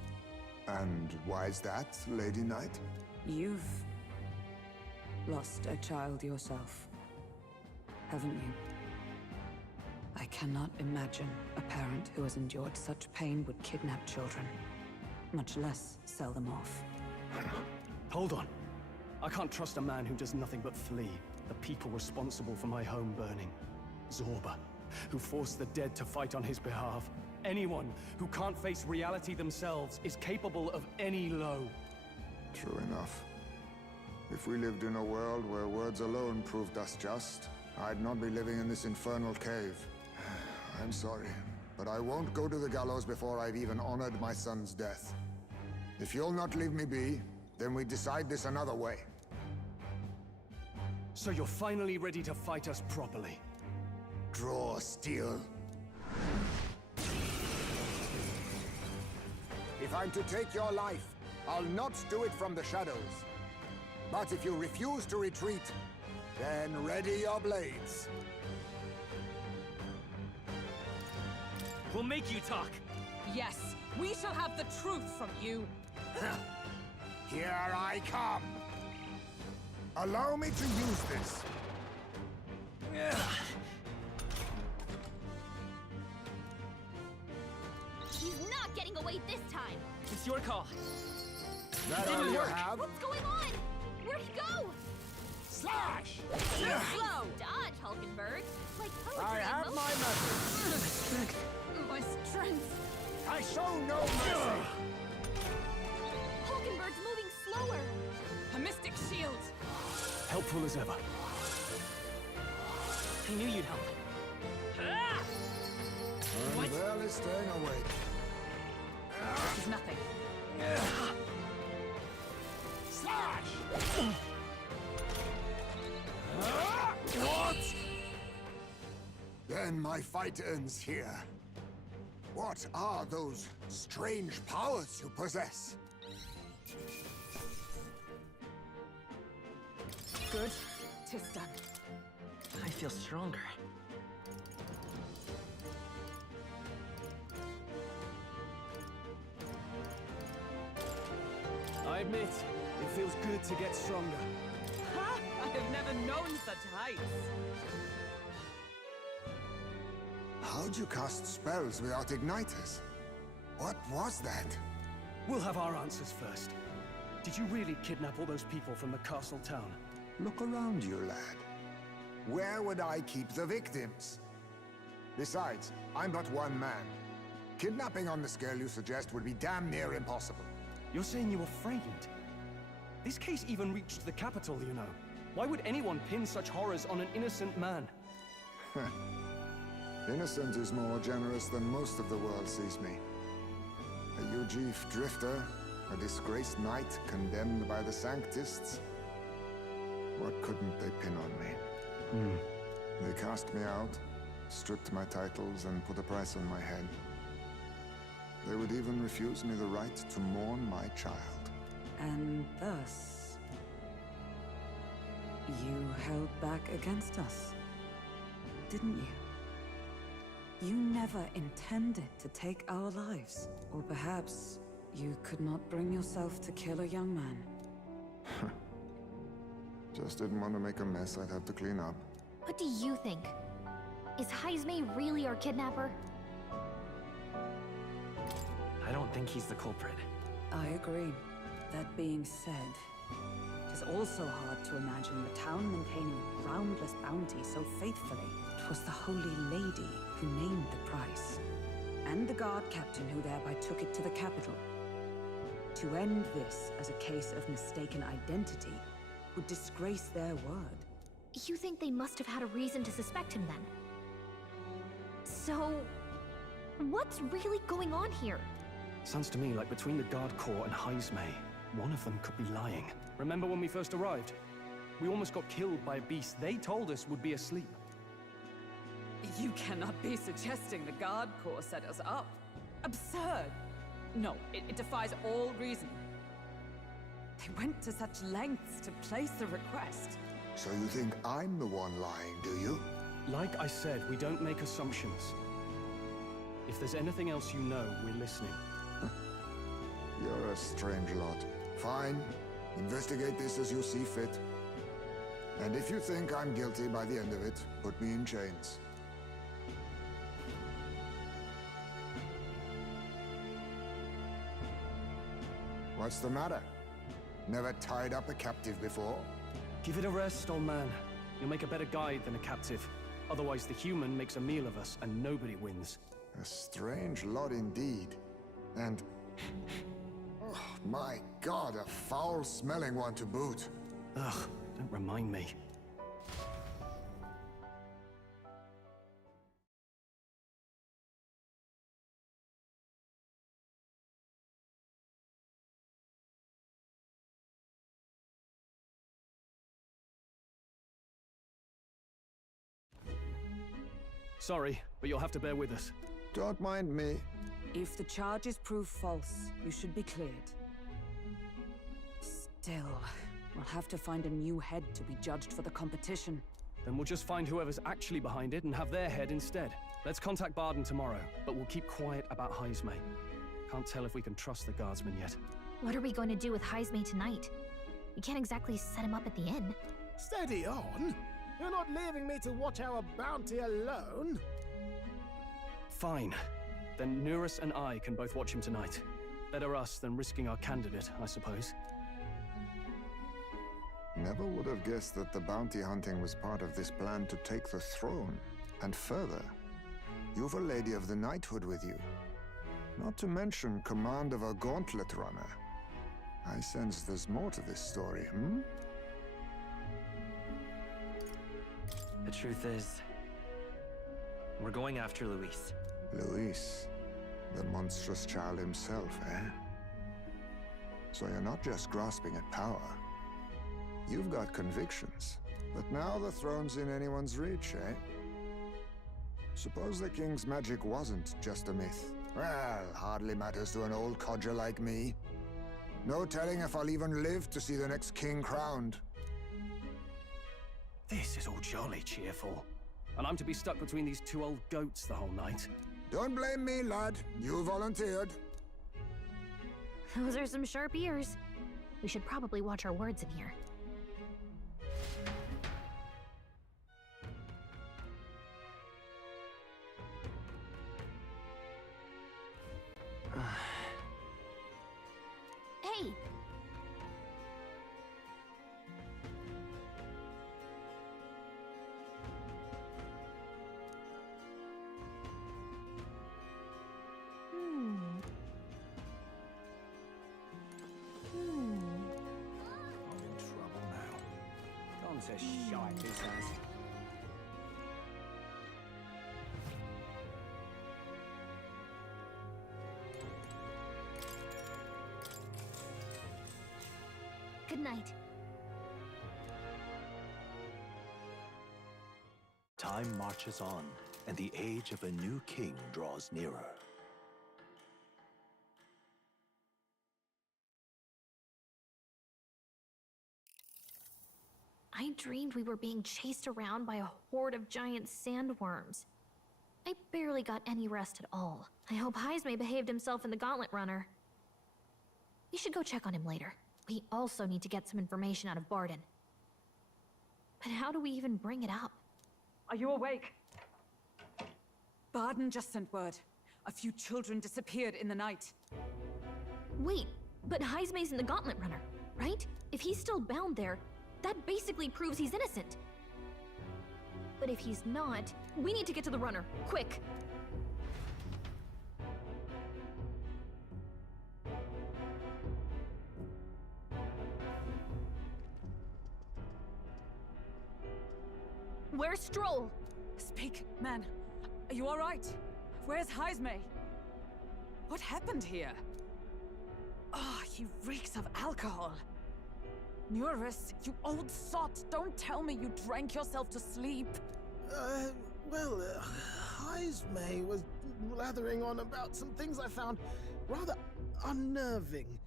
And why is that, Lady Knight? You've lost a child yourself, haven't you? I cannot imagine a parent who has endured such pain would kidnap children, much less sell them off. Hold on. I can't trust a man who does nothing but flee. The people responsible for my home burning. Zorba, who forced the dead to fight on his behalf. Anyone who can't face reality themselves is capable of any low. True enough. If we lived in a world where words alone proved us just, I'd not be living in this infernal cave. I'm sorry, but I won't go to the gallows before I've even honored my son's death. If you'll not leave me be, then we decide this another way. So you're finally ready to fight us properly? Draw steel. If I'm to take your life, I'll not do it from the shadows. But if you refuse to retreat, then ready your blades. We'll make you talk. Yes, we shall have the truth from you. Here I come. Allow me to use this. He's not getting away this time! It's your call. That all you have? What's going on? Where'd he go? Slash! Slow! Dodge, Hulkenberg! Like poetry I have in my motion. method. My strength. I show no mercy. Hulkenberg's moving slower! A mystic shield. Helpful as ever. I knew you'd help. I'm barely staying awake. This is nothing. Slash! What? Then my fight ends here. What are those strange powers you possess? Good. 'Tis done. I feel stronger. I admit, it feels good to get stronger. Ha! I have never known such heights. How'd you cast spells without igniters? What was that? We'll have our answers first. Did you really kidnap all those people from the castle town? Look around you, lad. Where would I keep the victims? Besides, I'm but one man. Kidnapping on the scale you suggest would be damn near impossible. You're saying you were framed? This case even reached the capital, you know. Why would anyone pin such horrors on an innocent man? Innocent is more generous than most of the world sees me. A Ujif drifter, a disgraced knight condemned by the Sanctists. What couldn't they pin on me? They cast me out, stripped my titles, and put a price on my head. They would even refuse me the right to mourn my child. And thus, You held back against us, didn't you? You never intended to take our lives. Or perhaps you could not bring yourself to kill a young man. Just didn't want to make a mess I'd have to clean up. What do you think? Is Heismay really our kidnapper? I don't think he's the culprit. I agree. That being said, it is also hard to imagine the town maintaining a groundless bounty so faithfully. It was the Holy Lady who named the price, and the guard captain who thereby took it to the capital. To end this as a case of mistaken identity would disgrace their word. You think they must have had a reason to suspect him then? So, what's really going on here? Sounds to me like between the Guard Corps and Heismay, one of them could be lying. Remember when we first arrived? We almost got killed by a beast they told us would be asleep. You cannot be suggesting the Guard Corps set us up. Absurd! No, it defies all reason. They went to such lengths to place the request. So you think I'm the one lying, do you? Like I said, we don't make assumptions. If there's anything else you know, we're listening. You're a strange lot. Fine. Investigate this as you see fit. And if you think I'm guilty by the end of it, put me in chains. What's the matter? Never tied up a captive before? Give it a rest, old man. You'll make a better guide than a captive. Otherwise, the human makes a meal of us, and nobody wins. A strange lot indeed. And... oh, my God, a foul-smelling one to boot. Ugh, don't remind me. Sorry, but you'll have to bear with us. Don't mind me. If the charges prove false, you should be cleared. Still, we'll have to find a new head to be judged for the competition. Then we'll just find whoever's actually behind it and have their head instead. Let's contact Barden tomorrow, but we'll keep quiet about Heismay. Can't tell if we can trust the guardsmen yet. What are we going to do with Heismay tonight? We can't exactly set him up at the inn. Steady on! You're not leaving me to watch our bounty alone! Fine. Then Nurus and I can both watch him tonight. Better us than risking our candidate, I suppose. Never would have guessed that the bounty hunting was part of this plan to take the throne. And further, you've a Lady of the Knighthood with you. Not to mention command of a gauntlet runner. I sense there's more to this story, hmm? The truth is, we're going after Luis. Luis, the monstrous child himself, eh? So you're not just grasping at power. You've got convictions. But now the throne's in anyone's reach, eh? Suppose the king's magic wasn't just a myth. Well, hardly matters to an old codger like me. No telling if I'll even live to see the next king crowned. This is all jolly cheerful. And I'm to be stuck between these two old goats the whole night. Don't blame me, lad. You volunteered. Those are some sharp ears. We should probably watch our words in here. Hey! I'm in trouble now. Gone to shite, this has. Good night. Time marches on, and the age of a new king draws nearer. I dreamed we were being chased around by a horde of giant sandworms. I barely got any rest at all. I hope Heisme behaved himself in the Gauntlet Runner. We should go check on him later. We also need to get some information out of Barden. But how do we even bring it up? Are you awake? Barden just sent word. A few children disappeared in the night. Wait, but Heisme's in the Gauntlet Runner, right? If he's still bound there, that basically proves he's innocent. But if he's not, we need to get to the runner, quick! Where's Stroll? Speak, man. Are you all right? Where's Heisme? What happened here? Oh, he reeks of alcohol. Nuris, you old sot, don't tell me you drank yourself to sleep. Heisme was blathering on about some things I found rather unnerving.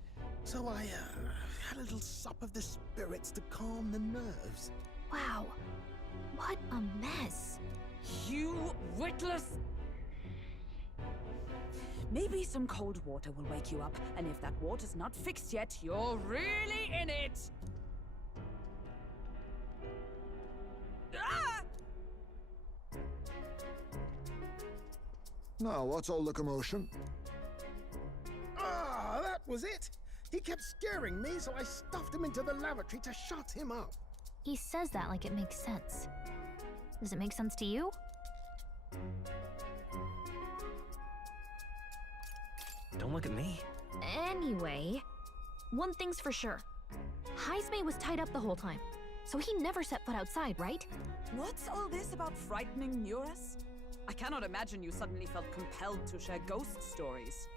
So I had a little sup of the spirits to calm the nerves. Wow, what a mess. You witless... Maybe some cold water will wake you up, and if that water's not fixed yet, you're really in it! Ah! Now, what's all the commotion? Ah, that was it! He kept scaring me, so I stuffed him into the lavatory to shut him up. He says that like it makes sense. Does it make sense to you? Don't look at me. Anyway, one thing's for sure. Heisme was tied up the whole time, so he never set foot outside, right? What's all this about frightening Nuris? I cannot imagine you suddenly felt compelled to share ghost stories.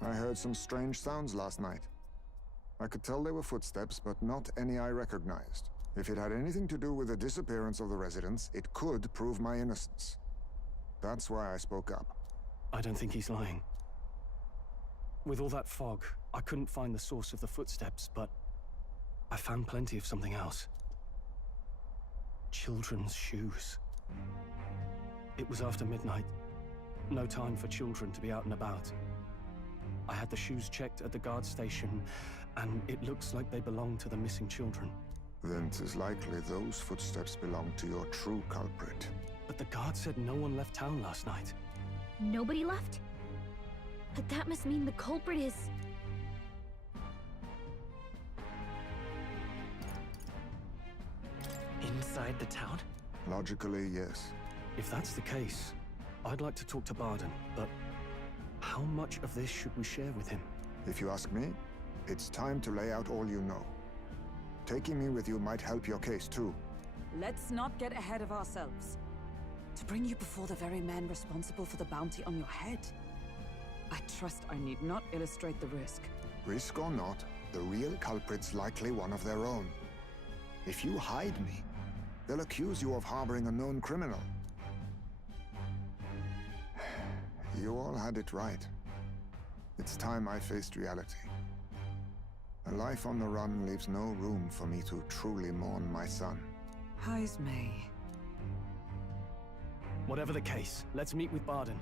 I heard some strange sounds last night. I could tell they were footsteps, but not any I recognized. If it had anything to do with the disappearance of the residents, it could prove my innocence. That's why I spoke up. I don't think he's lying. With all that fog, I couldn't find the source of the footsteps, but I found plenty of something else. Children's shoes. It was after midnight. No time for children to be out and about. I had the shoes checked at the guard station, and it looks like they belong to the missing children. Then 'tis likely those footsteps belong to your true culprit. But the guard said no one left town last night. Nobody left? But that must mean the culprit is... Inside the town? Logically, yes. If that's the case, I'd like to talk to Barden, but how much of this should we share with him? If you ask me, it's time to lay out all you know. Taking me with you might help your case, too. Let's not get ahead of ourselves. To bring you before the very man responsible for the bounty on your head, I trust I need not illustrate the risk. Risk or not, the real culprit's likely one of their own. If you hide me, they'll accuse you of harboring a known criminal. You all had it right. It's time I faced reality. A life on the run leaves no room for me to truly mourn my son. Heisme. Whatever the case, let's meet with Barden.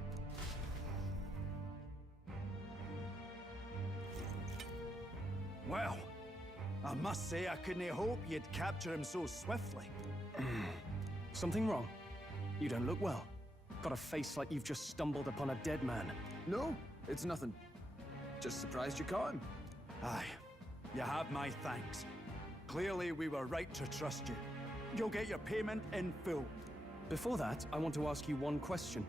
Well, I must say I couldn't hope you'd capture him so swiftly. Something wrong? You don't look well. Got a face like you've just stumbled upon a dead man. No, it's nothing. Just surprised you caught him. Aye, you have my thanks. Clearly we were right to trust you. You'll get your payment in full. Before that, I want to ask you one question.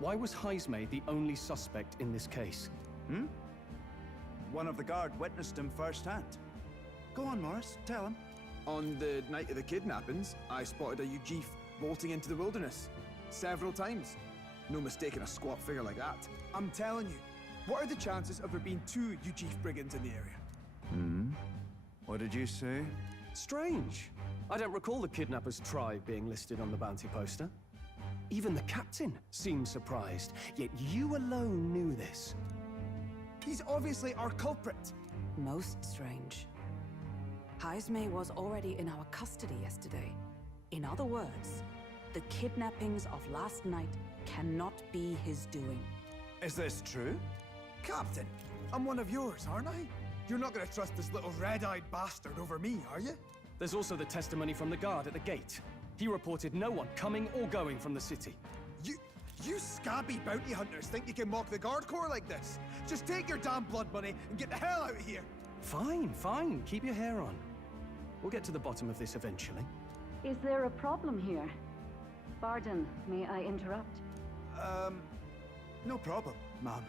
Why was Heisme the only suspect in this case? One of the guard witnessed him firsthand. Go on, Morris, tell him. On the night of the kidnappings, I spotted a Ujif bolting into the wilderness. Several times. No mistaking a squat figure like that. I'm telling you, what are the chances of there being 2 Ujif brigands in the area? What did you say? Strange. I don't recall the kidnappers' tribe being listed on the bounty poster. Even the captain seemed surprised, yet you alone knew this. He's obviously our culprit. Most strange. Haisme was already in our custody yesterday. In other words, the kidnappings of last night cannot be his doing. Is this true? Captain, I'm one of yours, aren't I? You're not gonna trust this little red-eyed bastard over me, are you? There's also the testimony from the guard at the gate. He reported no one coming or going from the city. You scabby bounty hunters think you can mock the Guard Corps like this? Just take your damn blood money and get the hell out of here! Fine, fine. Keep your hair on. We'll get to the bottom of this eventually. Is there a problem here? Pardon, may I interrupt? No problem, ma'am.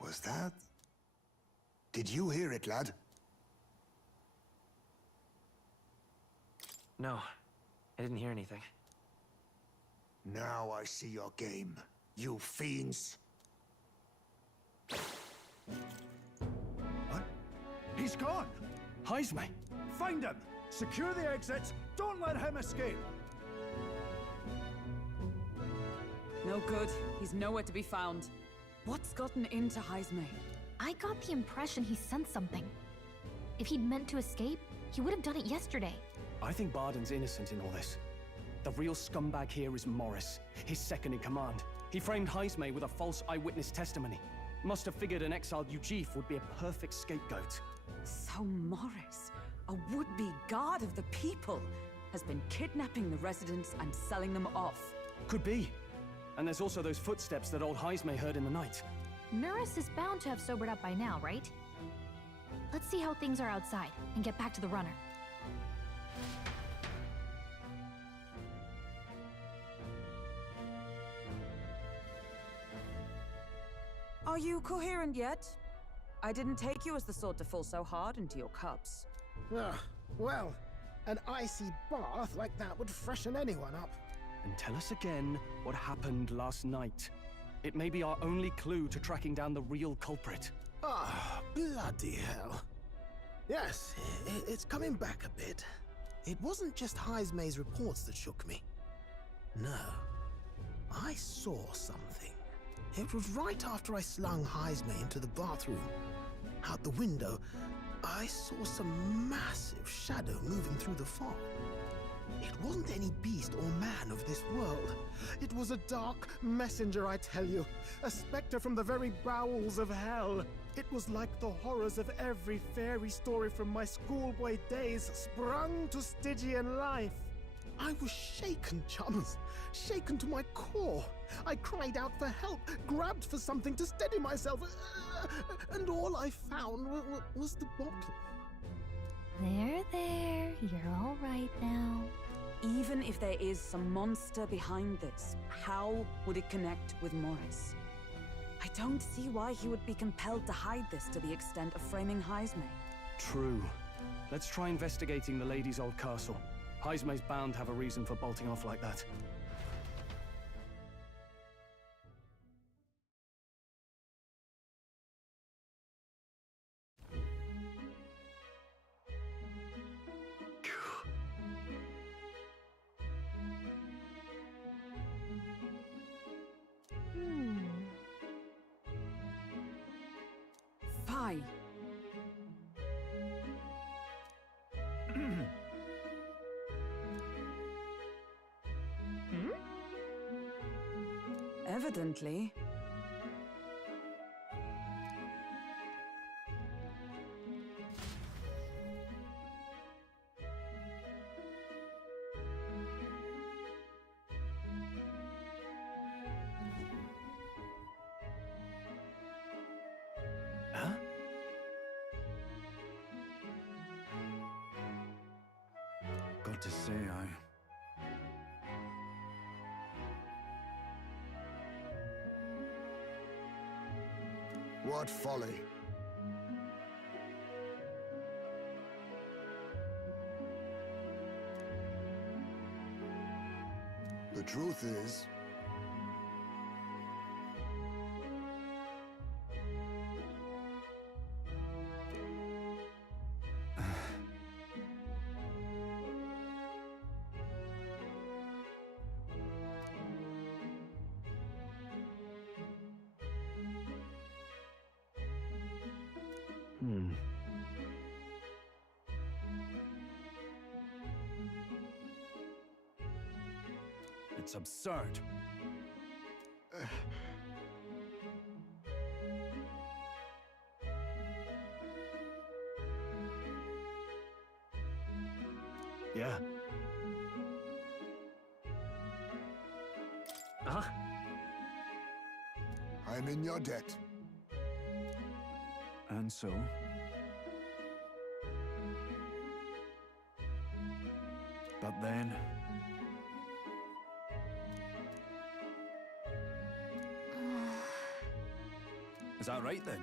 Was that? Did you hear it, lad? No, I didn't hear anything. Now I see your game, you fiends. What? He's gone! Haisme! Find him! Secure the exits! Don't let him escape! No good. He's nowhere to be found. What's gotten into Haisme? I got the impression he sensed something. If he'd meant to escape, he would have done it yesterday. I think Barden's innocent in all this. The real scumbag here is Morris, his second in command. He framed Haisme with a false eyewitness testimony. Must have figured an exiled Ujif would be a perfect scapegoat. So Morris, a would-be guard of the people, has been kidnapping the residents and selling them off. Could be. And there's also those footsteps that old Haisme heard in the night. Nuris is bound to have sobered up by now, right? Let's see how things are outside and get back to the runner. Are you coherent yet? I didn't take you as the sort to fall so hard into your cups. Well, an icy bath like that would freshen anyone up. And tell us again what happened last night. It may be our only clue to tracking down the real culprit. Ah, bloody hell. Yes, it's coming back a bit. It wasn't just Haisme's reports that shook me. No, I saw something. It was right after I slung Haisme into the bathroom. Out the window, I saw some massive shadow moving through the fog. It wasn't any beast or man of this world. It was a dark messenger, I tell you. A specter from the very bowels of hell. It was like the horrors of every fairy story from my schoolboy days sprung to Stygian life. I was shaken, chums. Shaken to my core. I cried out for help, grabbed for something to steady myself, and all I found was the bottle. There, you're all right now. Even if there is some monster behind this, how would it connect with Morris? I don't see why he would be compelled to hide this to the extent of framing Haisme. True. Let's try investigating the lady's old castle. Haisme's bound to have a reason for bolting off like that. Fie. Evidently. Huh? Got to say, What folly. The truth is, It's absurd. Yeah. Huh? I'm in your debt. And so? But then... Is that right then?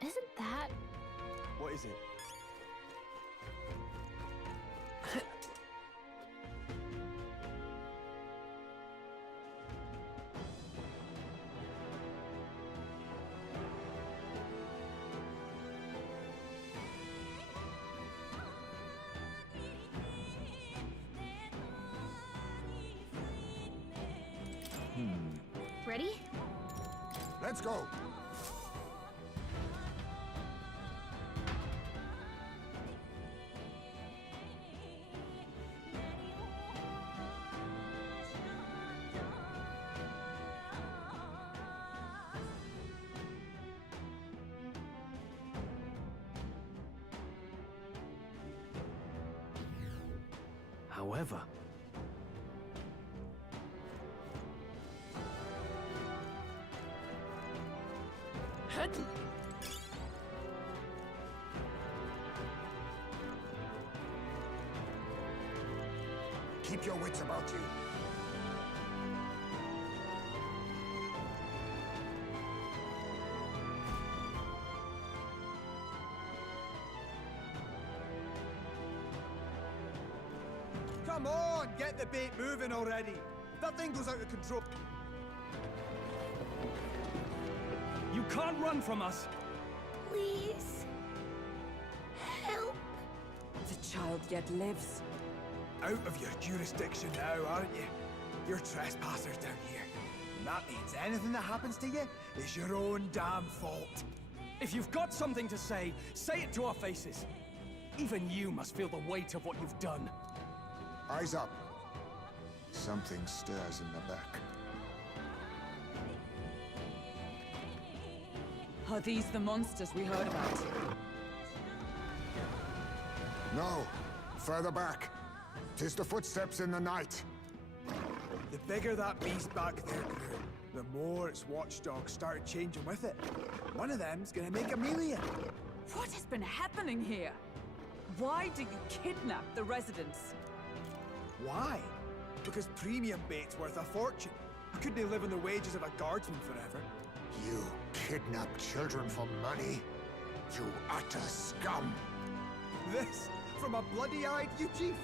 Isn't that... What is it? Ready? Let's go. However... Keep your wits about you. Come on, get the bait moving already. That thing goes out of control. You can't run from us! Please. Help. The child yet lives. Out of your jurisdiction now, aren't you? You're trespassers down here. And that means anything that happens to you is your own damn fault. If you've got something to say it to our faces. Even you must feel the weight of what you've done. Eyes up. Something stirs in the back. Are these the monsters we heard about? No. Further back. 'Tis the footsteps in the night. The bigger that beast back there grew, the more its watchdogs started changing with it. One of them's gonna make a melee. What has been happening here? Why do you kidnap the residents? Why? Because premium bait's worth a fortune. I couldn't live on the wages of a guardsman forever. You kidnap children for money? You utter scum! This from a bloody-eyed Eugene.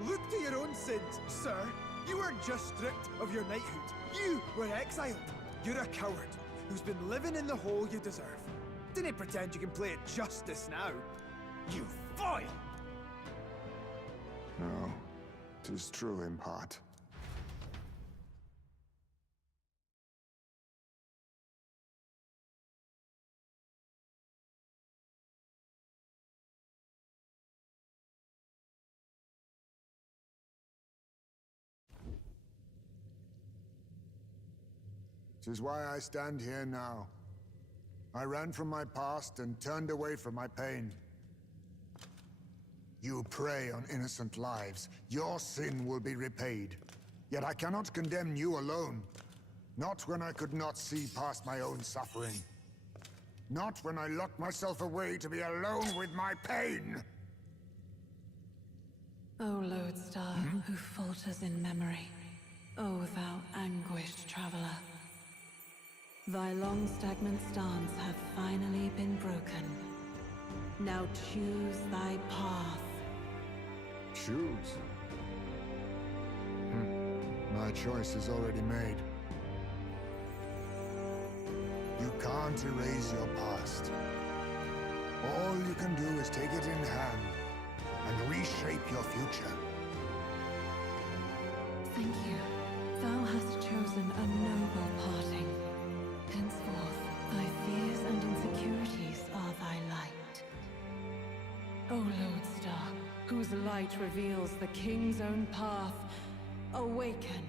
Look to your own sins, sir. You weren't just stripped of your knighthood. You were exiled. You're a coward who's been living in the hole you deserve. Didn't pretend you can play at justice now. You foil! No, 'tis true in part. Tis why I stand here now. I ran from my past and turned away from my pain. You prey on innocent lives. Your sin will be repaid. Yet I cannot condemn you alone. Not when I could not see past my own suffering. Not when I locked myself away to be alone with my pain! O lodestar, who falters in memory. O thou anguished traveler. Thy long stagnant stance hath finally been broken. Now choose thy path. Choose? My choice is already made. You can't erase your past. All you can do is take it in hand and reshape your future. Thank you. Thou hast chosen a noble parting. Henceforth, thy fears and insecurities are thy light. O Lodestar, whose light reveals the king's own path, awaken.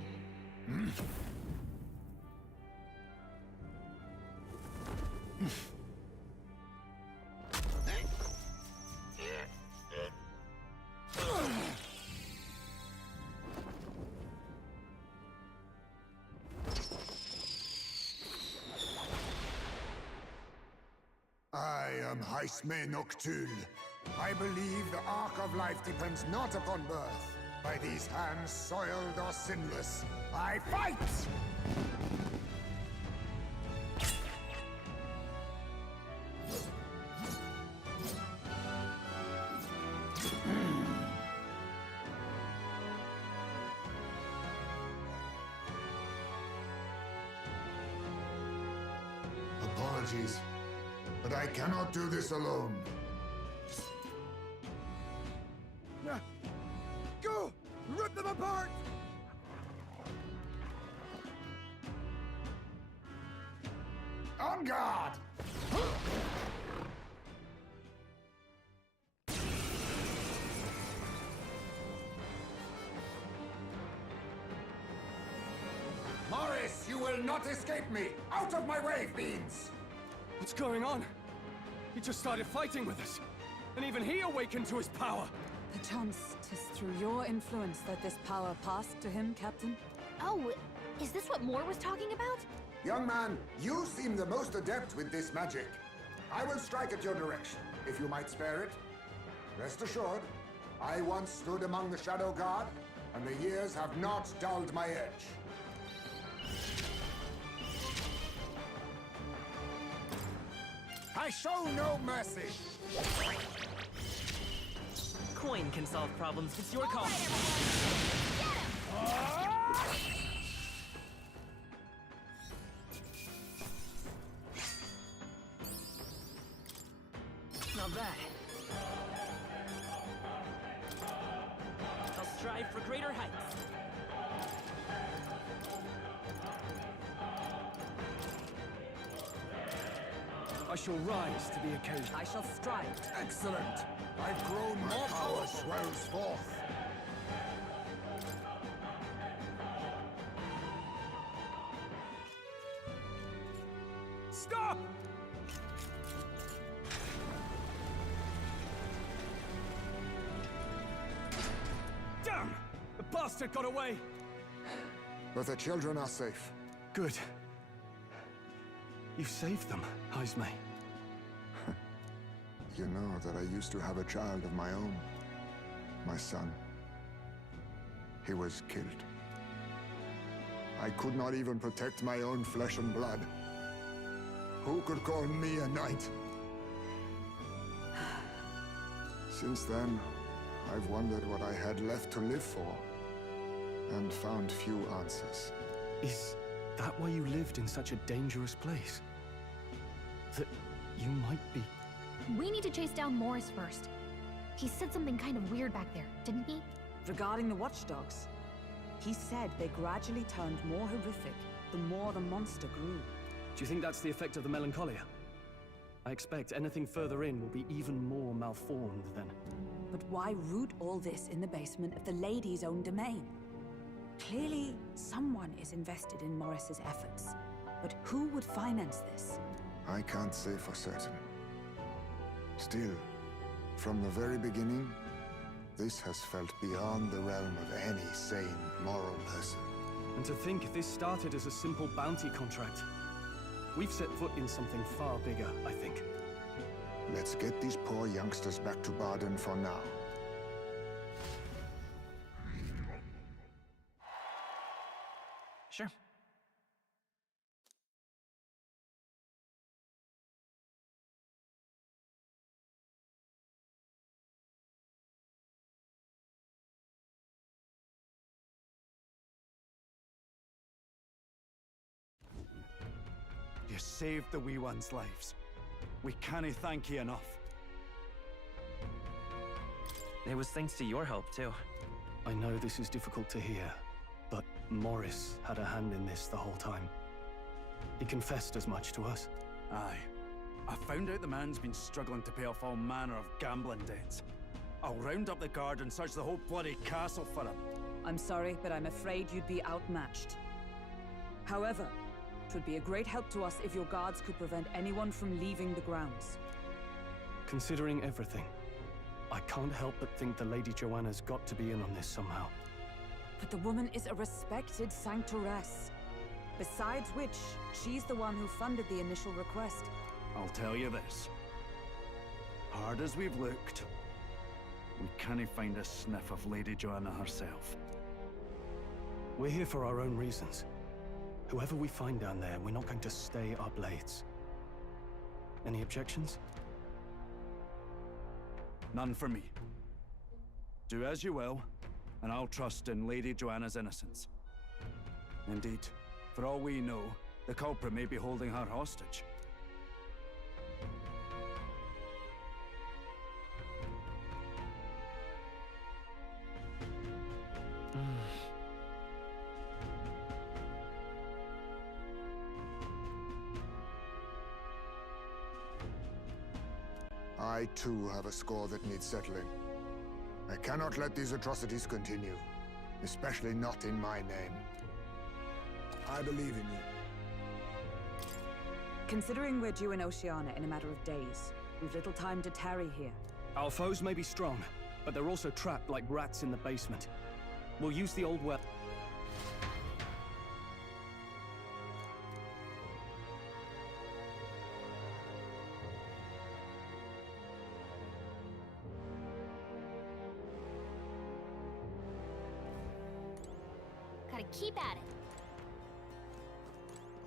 I am Haisme Noctul. I believe the arc of life depends not upon birth. By these hands soiled or sinless, I fight! Apologies, but I cannot do this alone. Go! Rip them apart! On guard! Morris, you will not escape me! Out of my way, fiends! What's going on? He just started fighting with us. And even he awakened to his power. Perchance 'tis through your influence that this power passed to him, Captain? Oh, is this what Moore was talking about? Young man, you seem the most adept with this magic. I will strike at your direction, if you might spare it. Rest assured, I once stood among the Shadow Guard, and the years have not dulled my edge. I show no mercy! Coin can solve problems. It's your call. Not bad. I'll strive for greater heights. I shall rise to the occasion. I shall strive. Excellent! I've grown, my power swells forth. Stop! Damn! The bastard got away! But the children are safe. Good. You saved them, Haisme. You know that I used to have a child of my own. My son. He was killed. I could not even protect my own flesh and blood. Who could call me a knight? Since then, I've wondered what I had left to live for, and found few answers. Is that why you lived in such a dangerous place? That you might be... We need to chase down Morris first. He said something kind of weird back there, didn't he? Regarding the watchdogs, he said they gradually turned more horrific the more the monster grew. Do you think that's the effect of the melancholia? I expect anything further in will be even more malformed then. But why root all this in the basement of the lady's own domain? Clearly, someone is invested in Morris's efforts. But who would finance this? I can't say for certain. Still, from the very beginning, this has felt beyond the realm of any sane, moral person. And to think this started as a simple bounty contract. We've set foot in something far bigger, I think. Let's get these poor youngsters back to Barden for now. Sure. You saved the wee ones' lives. We cannae thank you enough. It was thanks to your help, too. I know this is difficult to hear, but Morris had a hand in this the whole time. He confessed as much to us. Aye. I found out the man's been struggling to pay off all manner of gambling debts. I'll round up the guard and search the whole bloody castle for him. I'm sorry, but I'm afraid you'd be outmatched. However, it would be a great help to us if your guards could prevent anyone from leaving the grounds. Considering everything, I can't help but think the Lady Joanna's got to be in on this somehow. But the woman is a respected sanctoress. Besides which, she's the one who funded the initial request. I'll tell you this. Hard as we've looked, we can't find a sniff of Lady Joanna herself. We're here for our own reasons. Whoever we find down there, we're not going to stay our blades. Any objections? None for me. Do as you will, and I'll trust in Lady Joanna's innocence. Indeed, for all we know, the culprit may be holding her hostage. I too have a score that needs settling. I cannot let these atrocities continue, especially not in my name. I believe in you. Considering we're due in Oceania in a matter of days, we've little time to tarry here. Our foes may be strong, but they're also trapped like rats in the basement. We'll use the old well. Gotta keep at it.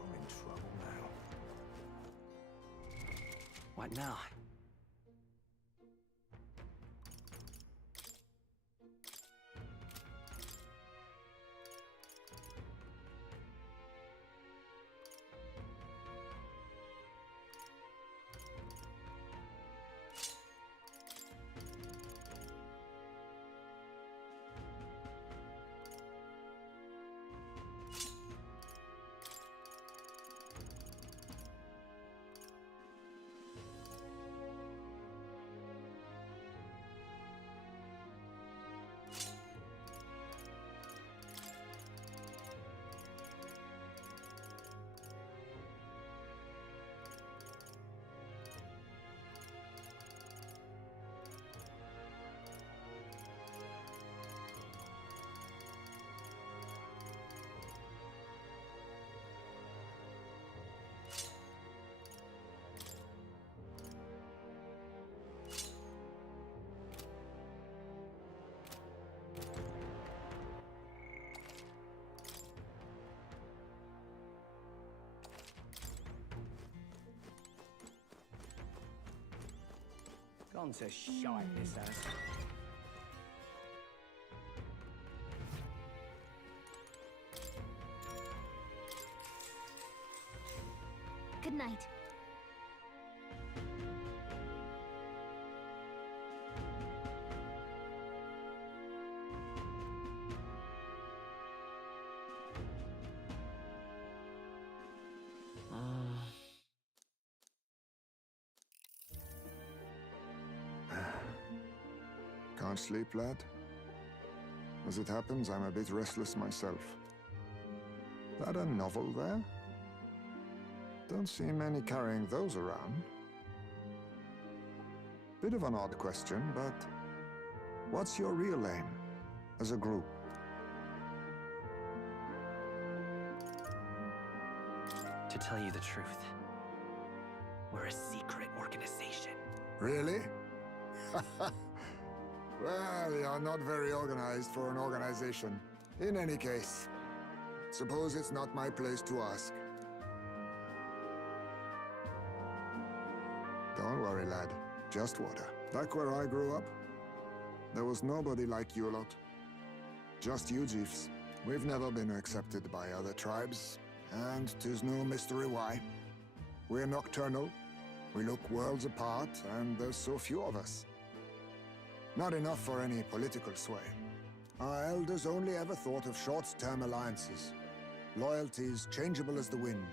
I'm in trouble now. What now? Gone to shite, this has. Good night. Can't sleep, lad? As it happens, I'm a bit restless myself. That a novel there? Don't see many carrying those around. Bit of an odd question, but what's your real aim as a group? To tell you the truth, we're a secret organization. Really? Well, you're not very organized for an organization. In any case, suppose it's not my place to ask. Don't worry, lad. Just water. Back where I grew up, there was nobody like you lot. Just you chiefs. We've never been accepted by other tribes, and 'tis no mystery why. We're nocturnal, we look worlds apart, and there's so few of us. Not enough for any political sway. Our elders only ever thought of short-term alliances, loyalties changeable as the wind.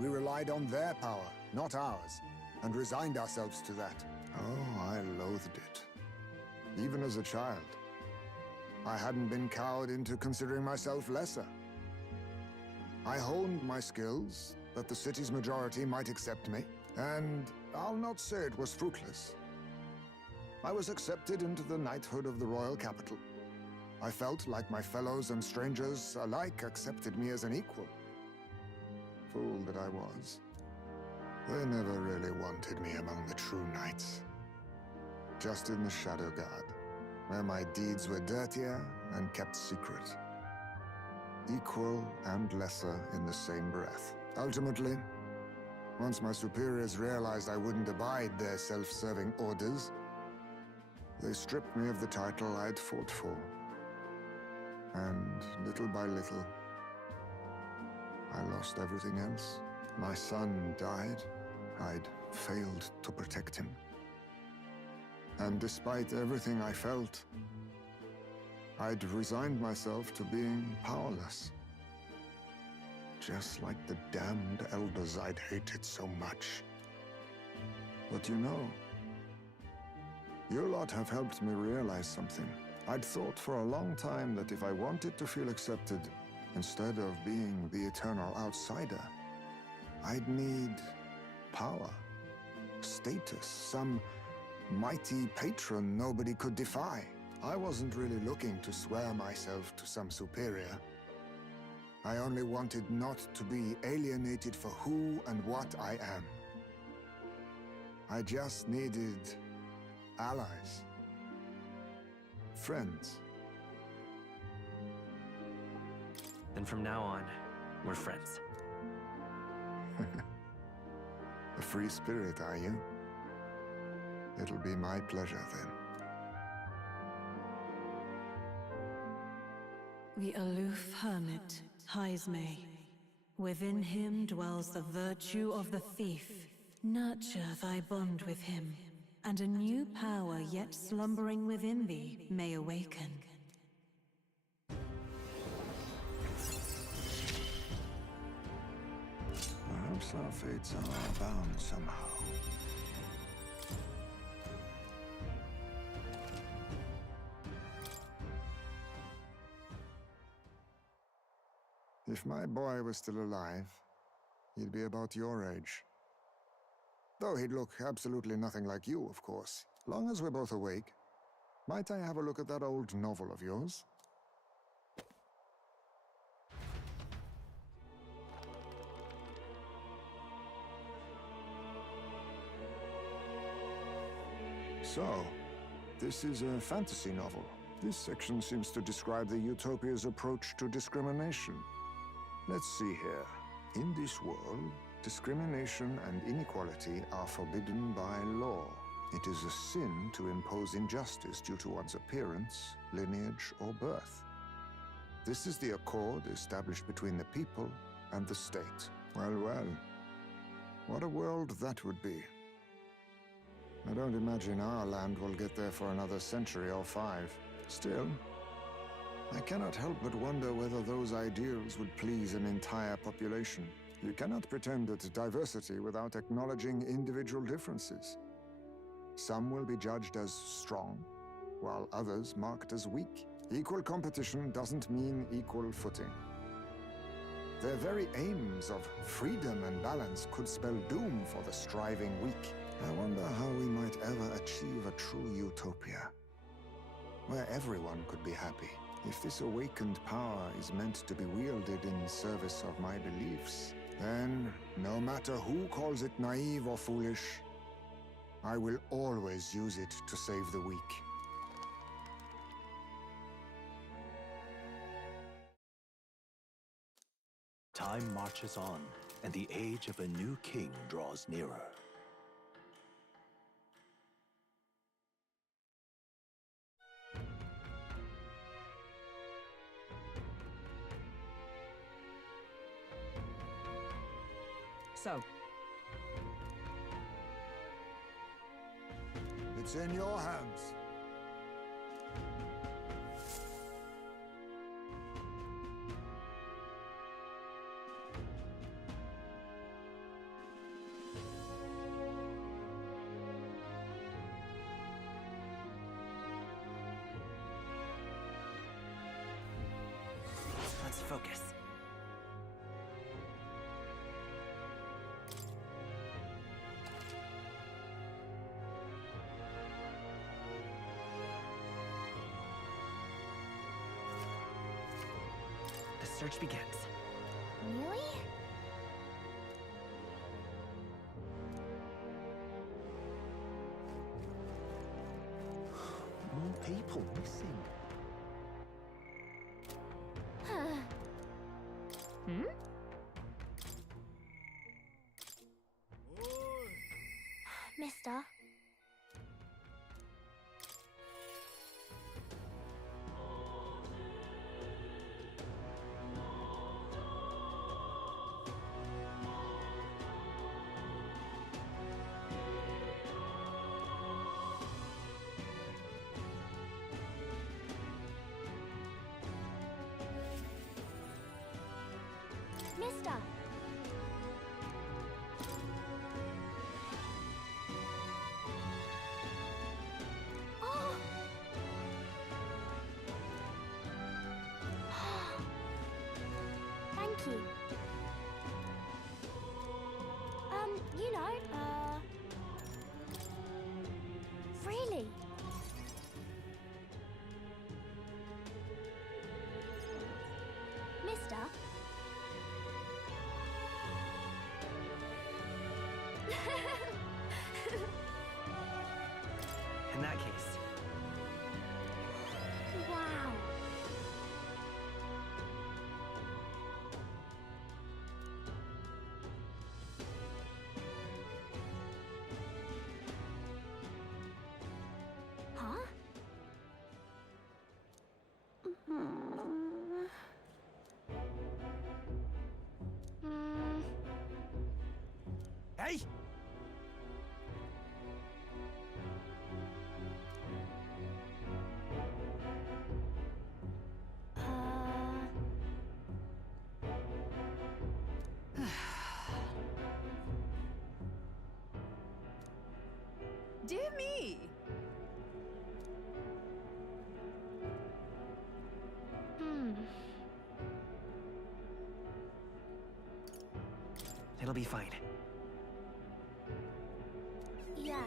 We relied on their power, not ours, and resigned ourselves to that. Oh, I loathed it. Even as a child. I hadn't been cowed into considering myself lesser. I honed my skills, that the city's majority might accept me, and I'll not say it was fruitless. I was accepted into the knighthood of the royal capital. I felt like my fellows and strangers alike accepted me as an equal. Fool that I was. They never really wanted me among the true knights. Just in the Shadow Guard, where my deeds were dirtier and kept secret. Equal and lesser in the same breath. Ultimately, once my superiors realized I wouldn't abide their self-serving orders, they stripped me of the title I'd fought for. And little by little, I lost everything else. My son died. I'd failed to protect him. And despite everything I felt, I'd resigned myself to being powerless. Just like the damned elders I'd hated so much. But you know, you lot have helped me realize something. I'd thought for a long time that if I wanted to feel accepted, instead of being the eternal outsider, I'd need power, status, some mighty patron nobody could defy. I wasn't really looking to swear myself to some superior. I only wanted not to be alienated for who and what I am. I just needed allies. Friends. Then from now on, we're friends. A free spirit, are you? It'll be my pleasure then. The aloof hermit, Hyzme. Within him dwells the virtue of the thief. Nurture thy bond with him, and a new power yet slumbering within thee may awaken. Perhaps our fates are bound somehow. If my boy was still alive, he'd be about your age. Though he'd look absolutely nothing like you, of course. Long as we're both awake, might I have a look at that old novel of yours? So, this is a fantasy novel. This section seems to describe the Utopia's approach to discrimination. Let's see here. In this world, discrimination and inequality are forbidden by law. It is a sin to impose injustice due to one's appearance, lineage, or birth. This is the accord established between the people and the state. Well, well. What a world that would be. I don't imagine our land will get there for another century or 5. Still, I cannot help but wonder whether those ideals would please an entire population. You cannot pretend at diversity without acknowledging individual differences. Some will be judged as strong, while others marked as weak. Equal competition doesn't mean equal footing. Their very aims of freedom and balance could spell doom for the striving weak. I wonder how we might ever achieve a true utopia, where everyone could be happy. If this awakened power is meant to be wielded in service of my beliefs, then, no matter who calls it naive or foolish, I will always use it to save the weak. Time marches on, and the age of a new king draws nearer. So, it's in your hands. focus. The search begins. Really? More people missing. Hmm? Mister? Mister! Oh! Thank you. You know, really? Mister? In that case, Wow. Huh? hey! Dear me! It'll be fine. Yeah.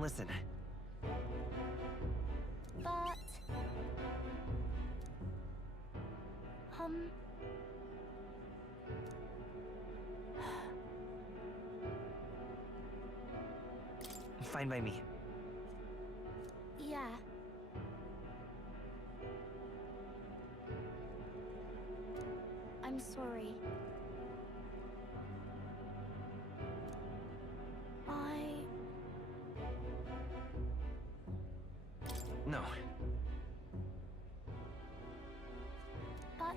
Listen, But... fine by me. Yeah. I'm sorry. No. But...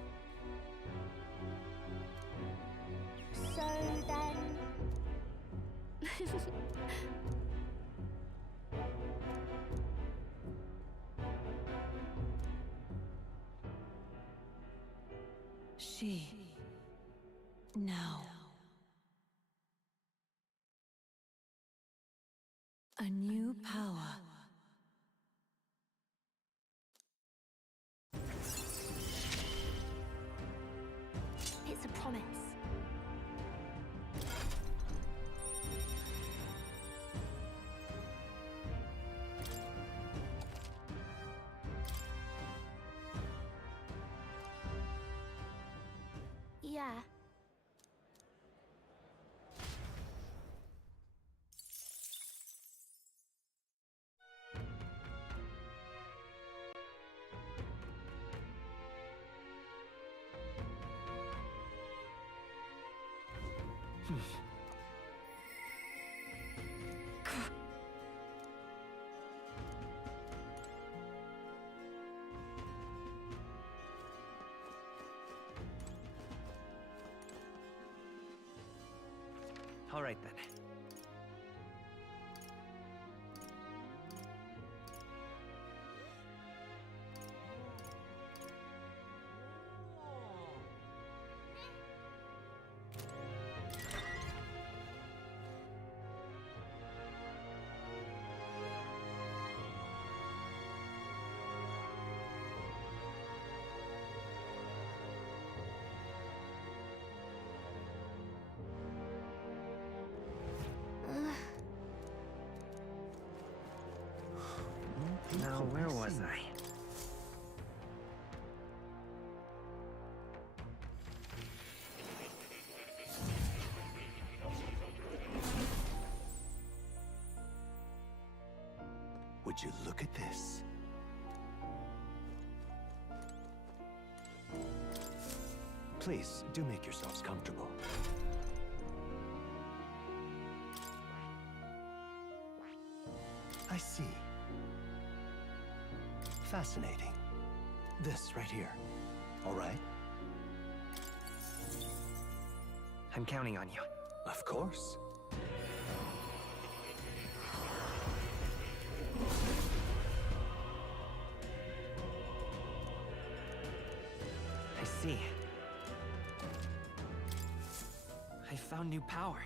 So then... She. Now. A new power. It's a promise. All right then. Now, where was I? Would you look at this? Please, do make yourselves comfortable. I see. Fascinating. This right here. All right? I'm counting on you. Of course. I see. I found new power.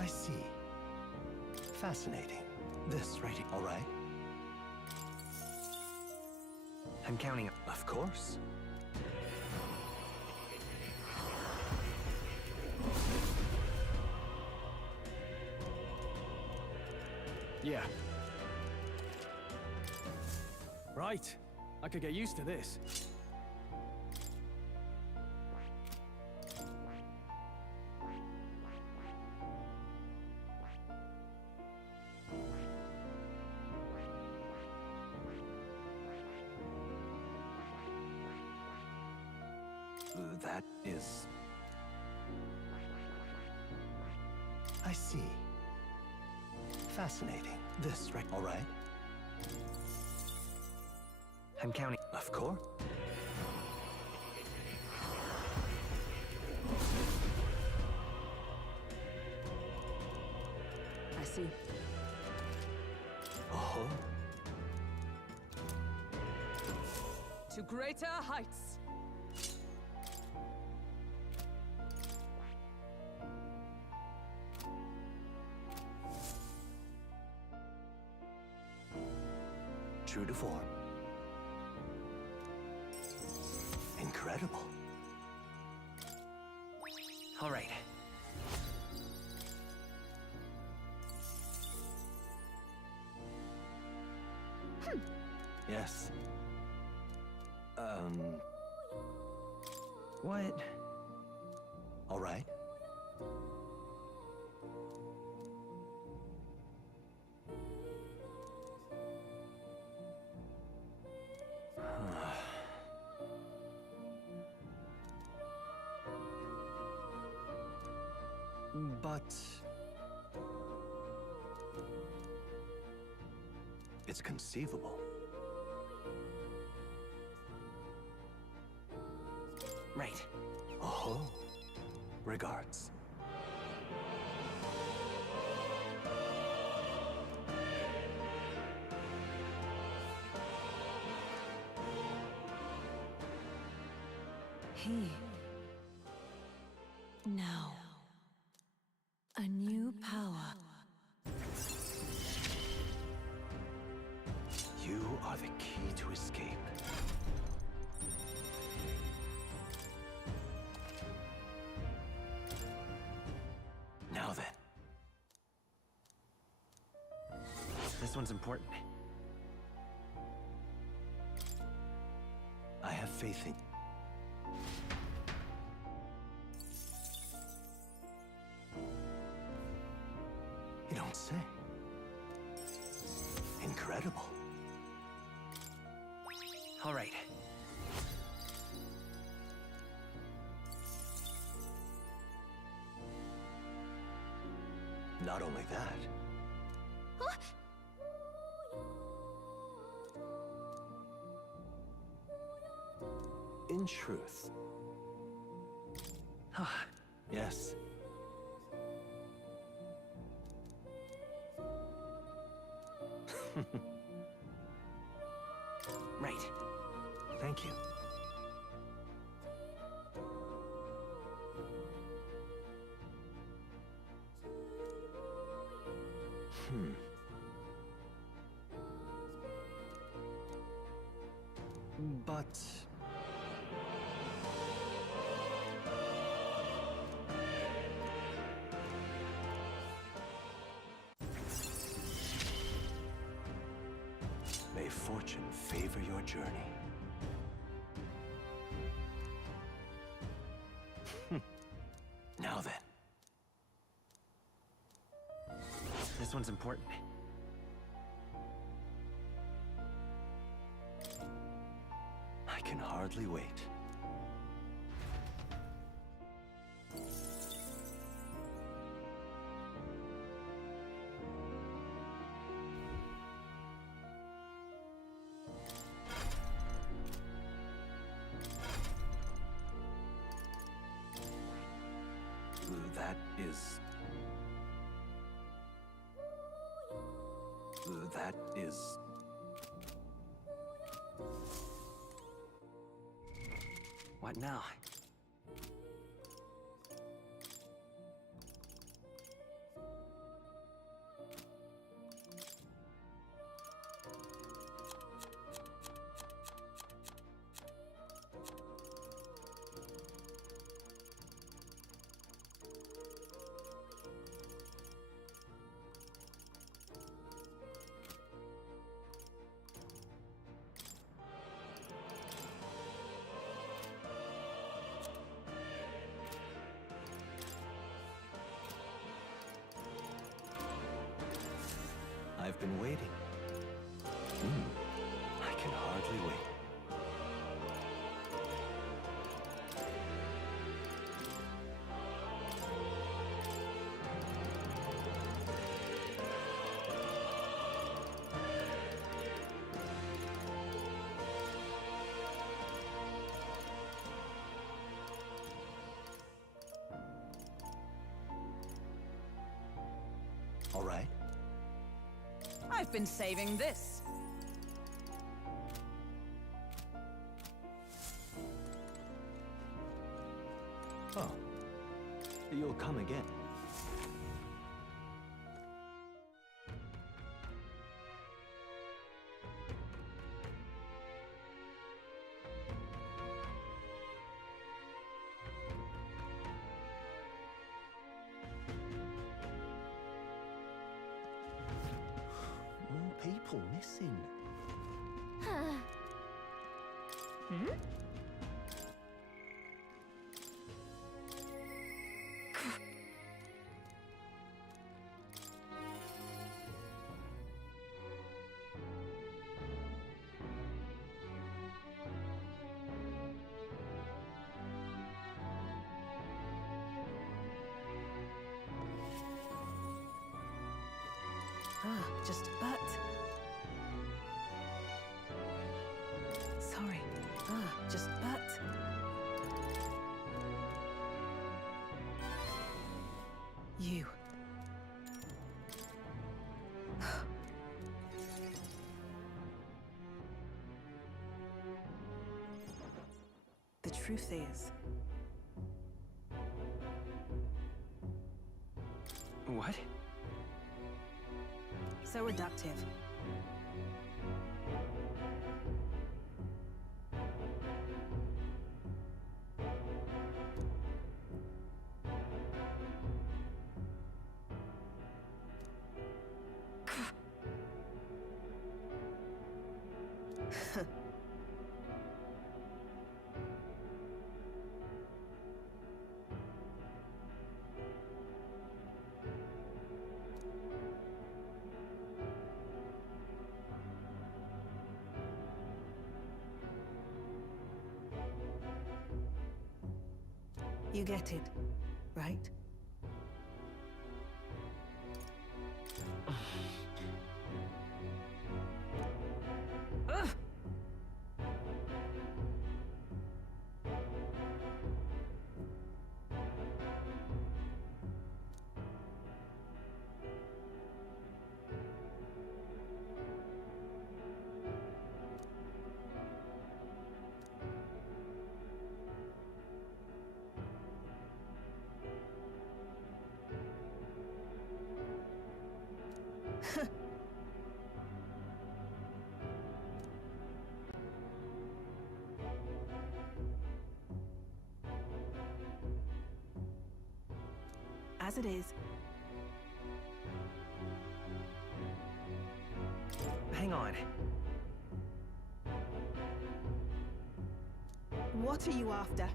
I see. Fascinating. This right here. All right? I'm counting. Of course. Yeah. Right. I could get used to this. That is... I see. Fascinating. This right... All right? I'm counting. Of course. I see. Oh. To greater heights. True to form. Incredible. All right. Yes. What? All right. But... it's conceivable. Right. Oh. Regards. He. Now. A new power. You are the key to escape. Now then. This one's important. I have faith in... You don't say. All right. Not only that, in truth, yes, Right. thank you. But... may fortune favor your journey. Now then. This one's important. I can hardly wait. That is... That is... What now? I've been waiting. I can hardly wait. All right. I've been saving this. Oh. You'll come again. More people missing. Just but. Sorry. Just but. You. The truth is, What? so reductive. You get it, right? As it is. Hang on. What are you after?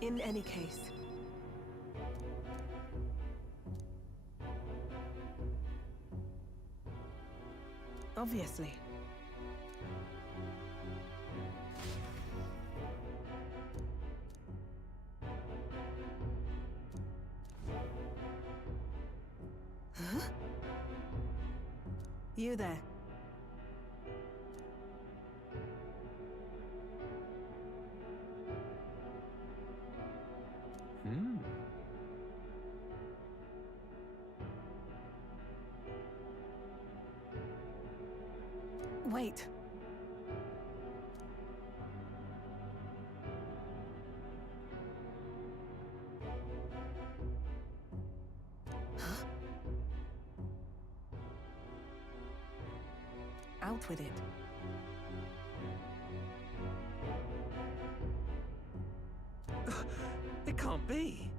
In any case. Obviously. Huh? You there. Wait. Huh? Out with it. It can't be.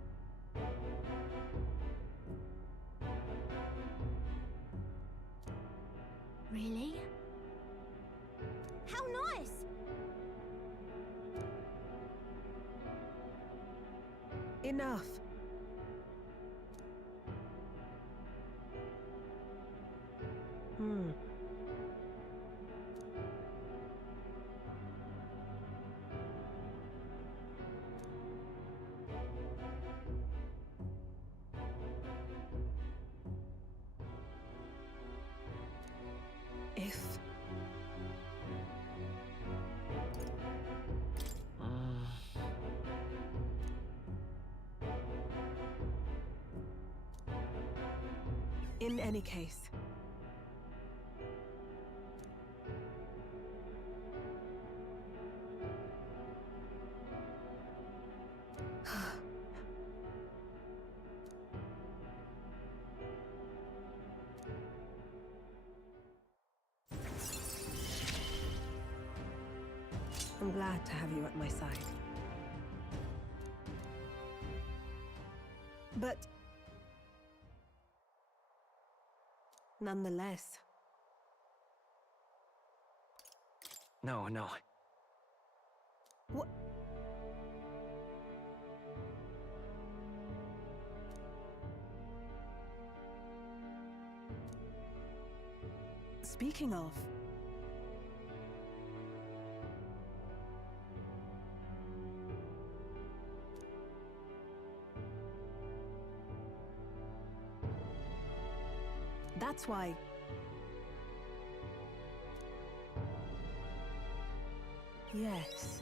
Really? How nice! Enough. Hmm. If... In any case. I'm glad to have you at my side. But... nonetheless... No. What? Speaking of... That's why... Yes.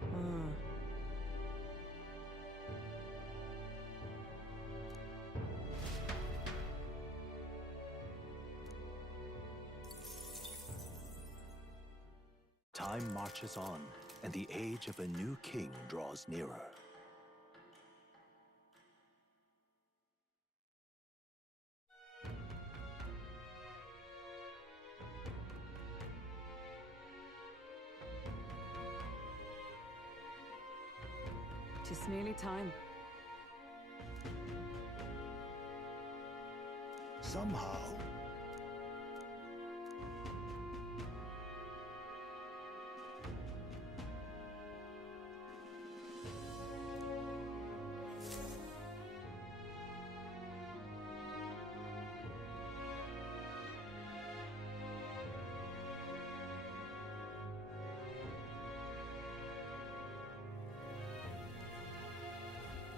Hmm. Time marches on, and the age of a new king draws nearer. 'Tis nearly time. Somehow,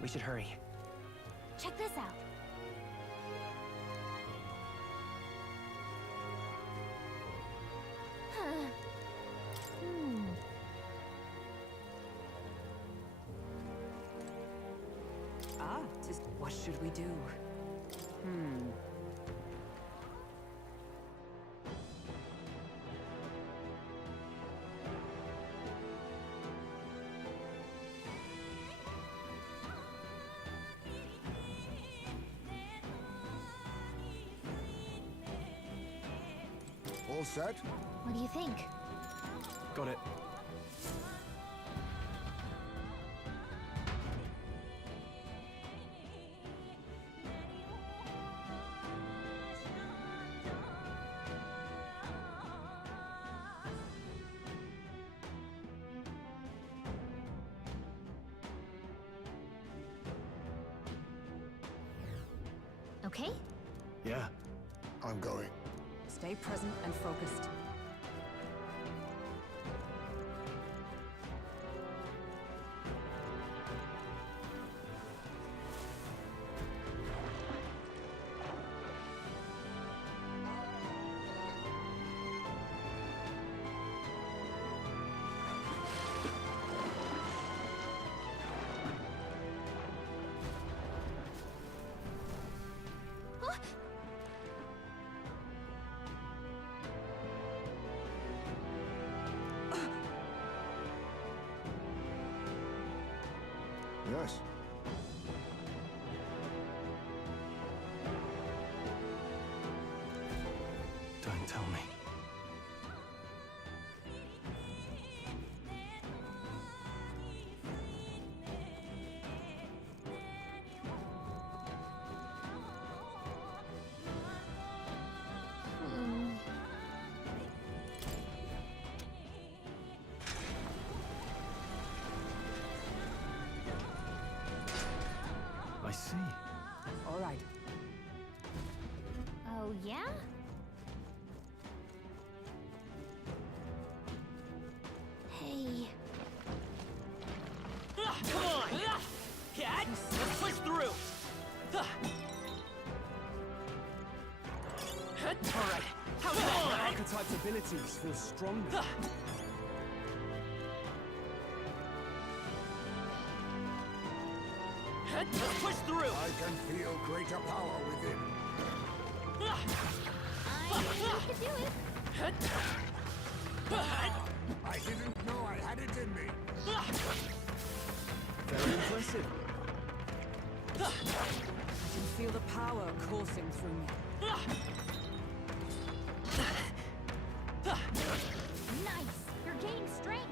We should hurry. Check this out. Hmm. Ah, just what should we do? all set? What do you think? Got it. Okay? Yeah. I'm going. Stay present and focused. Yes. Don't tell me. I see. All right. Oh, yeah? Hey. Come on! Cat! Let's push through! Alright, how's that? Archetype's abilities feel stronger. Let's push through! I can feel greater power within. I think you can do it. I didn't know I had it in me. Very impressive. I can feel the power coursing through me. Nice! You're gaining strength!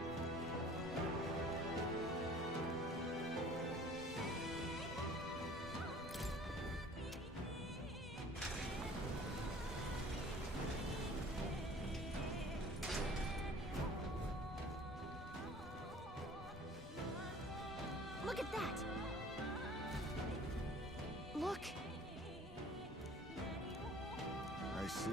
Look at that! Look! I see.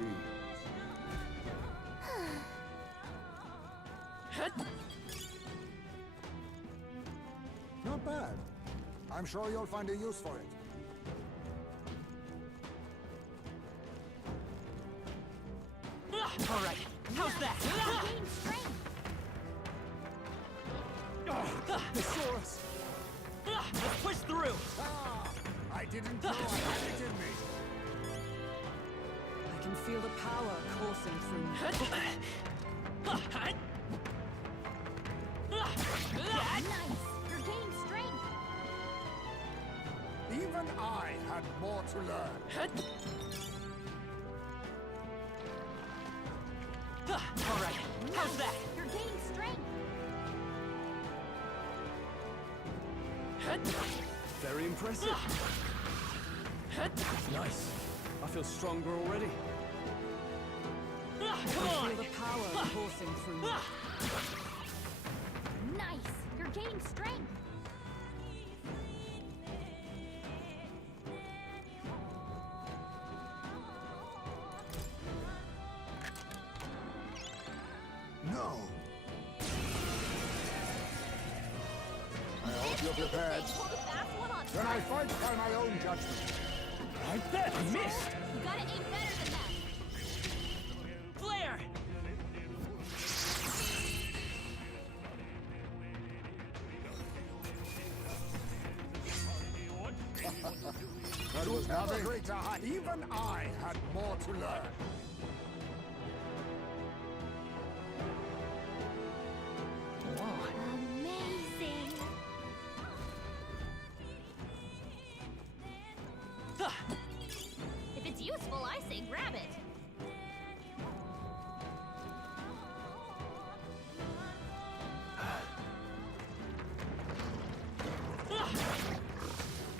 Not bad. I'm sure you'll find a use for it. Alright, how's that? Gaining strength! Thesaurus! Let's push through! Ah! I didn't know I had it in me. I can feel the power coursing through me. Nice! You're gaining strength! Even I had more to learn. Alright, how's that? You're gaining strength! Very impressive. Nice. I feel stronger already. I feel the power coursing through me. Nice! You're gaining strength! No. I hope you're prepared. Then I fight by my own judgment. Right there! I missed! You gotta aim better than that! Flare! That was nothing. Greater height. Even I had more to learn. Amazing! If it's useful, I say grab it.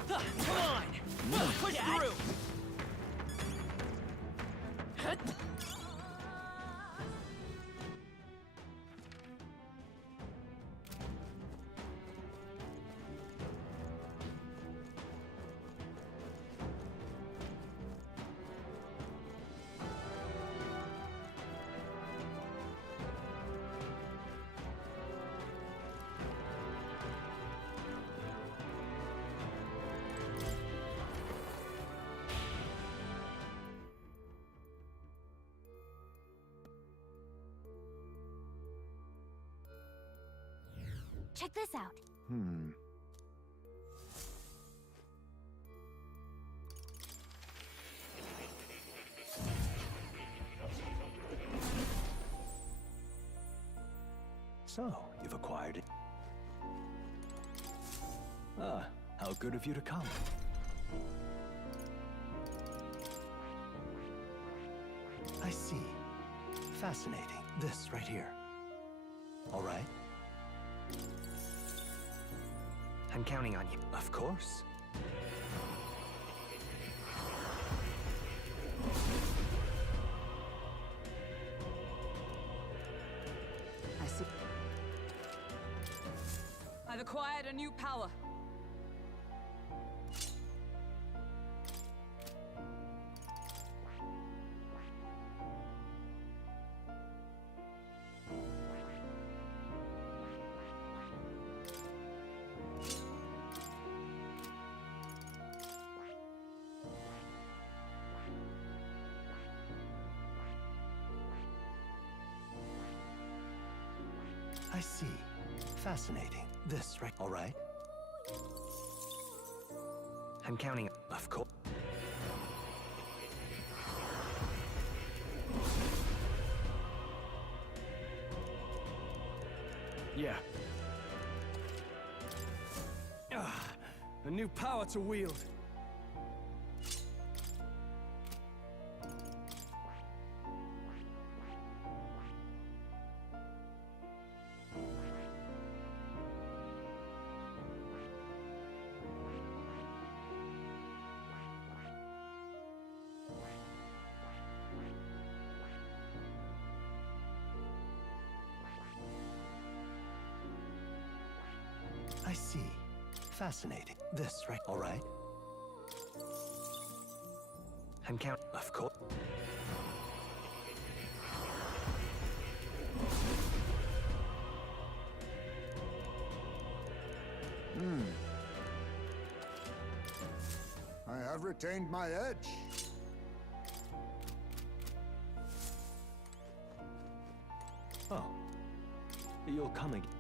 Come on! Push through! Check this out. So, you've acquired it. Ah, how good of you to come. I see. Fascinating. This right here. All right? I'm counting on you. Of course. I see. I've acquired a new power. I see. Fascinating. This right. All right? I'm counting. Of course. Yeah. A new power to wield. I see. Fascinating. This right. All right? I'm counting. Of course. I have retained my edge. Oh. You'll come again.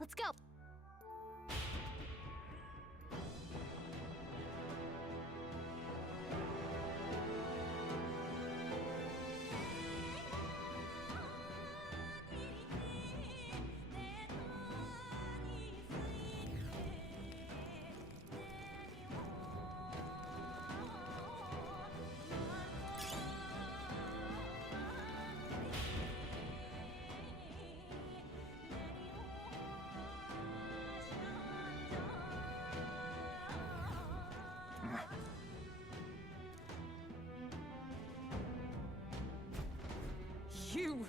Let's go! You!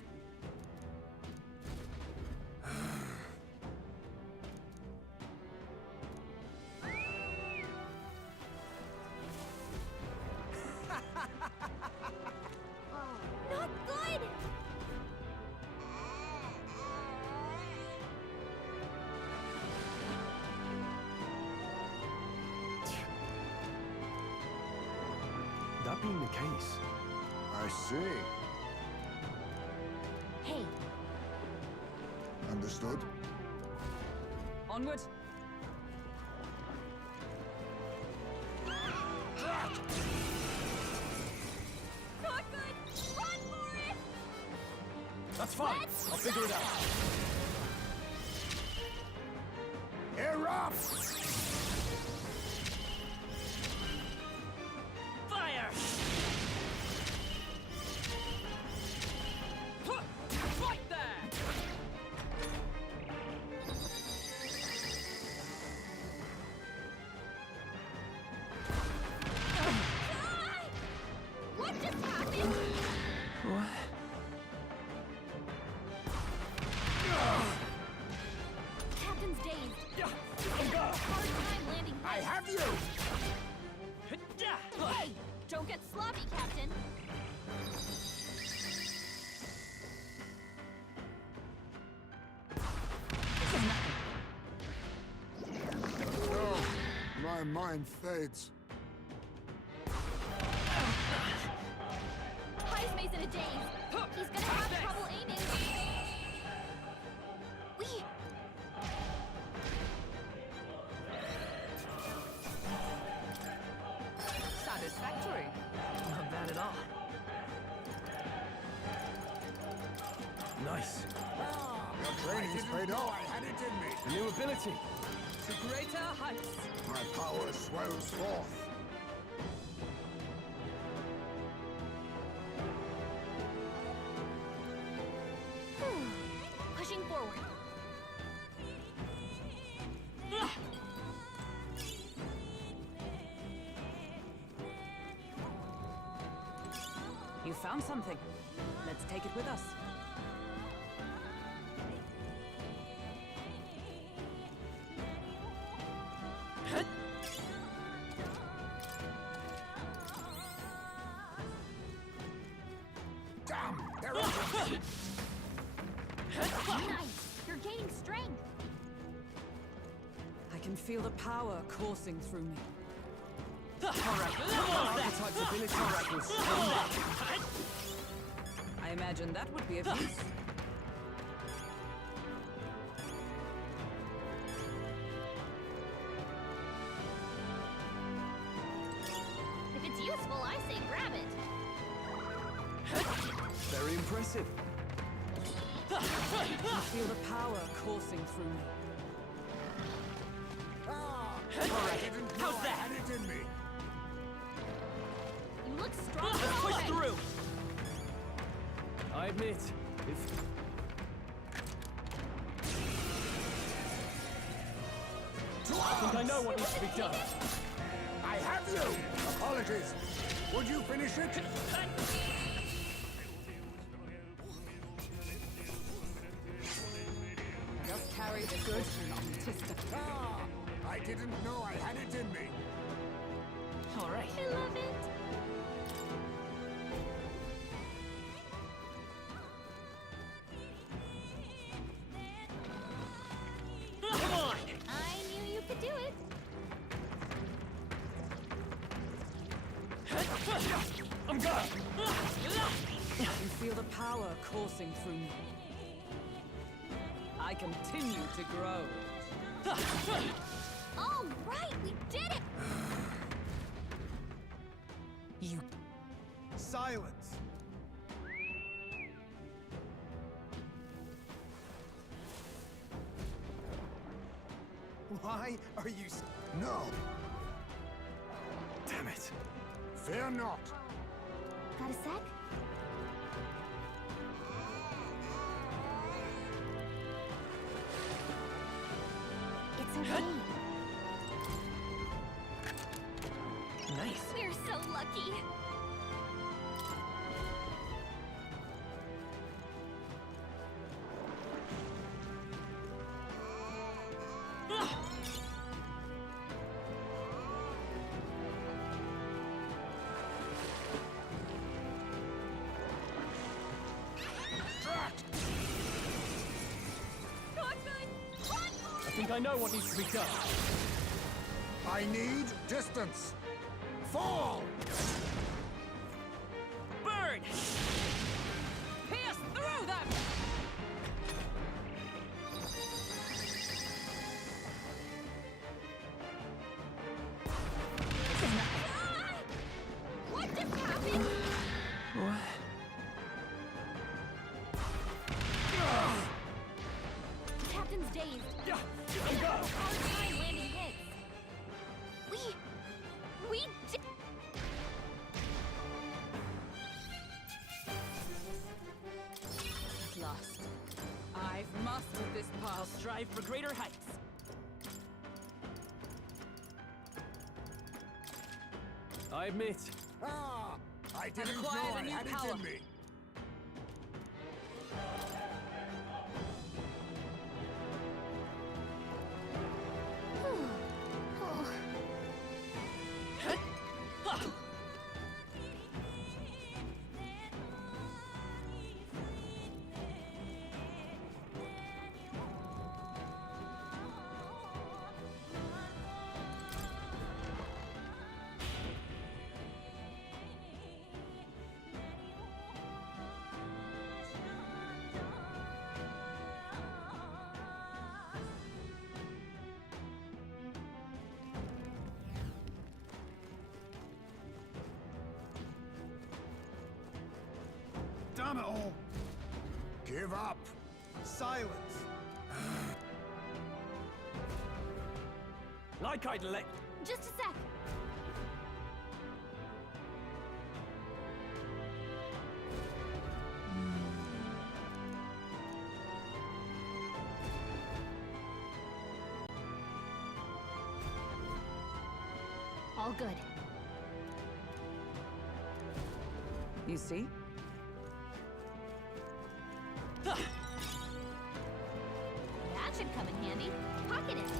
Not good! That being the case, I see. Hey, Understood? Onward! not good! Run for it! that's fine. I'll figure it out. Erupt! Fire! Right there! What just happened? What? Captain's dazed. He's having a hard time landing I hits. have you! Hey, don't get sloppy, Captain. No, my mind fades. Heismay's in a daze. He's gonna have trouble aiming. We... Satisfactory. Not bad at all. Nice. Your training's paid off. I had it in me. A new ability. To greater heights. My power swells forth. Pushing forward. You found something. Let's take it with us. Damn! They're over me. Nice. You're gaining strength. I can feel the power coursing through me. Archetype's ability. I imagine that would be of use. If it's useful, I say grab it. Very impressive. I can feel the power coursing through me. I didn't know I had it in me. You look strong. Let's push already. through! I admit, if I think I know what needs to be done. I have you! Apologies. Would you finish it? Just carry the good and Tista. I didn't know I had it in me. All right. I love it. Come on! I knew you could do it. I'm gone. I can feel the power coursing through me. I continue to grow. All right, we did it. You. Silence! Why are you... No. Damn it. Fear not. Got a sec? It's okay. Nice. We're so lucky. think I know what needs to be done. I need distance. Fall! Burn! Pierce through them! What just happened? What? The captain's dazed. Yeah, We have a hard time landing hits. We did. At last. I've mastered this path. I'll strive for greater heights. I admit. Ah! I didn't know acquired a I new had power. it in me. Damn it all! Give up. Silence! Like I'd let. Just a sec. All good. You see? That should come in handy. Pocket it.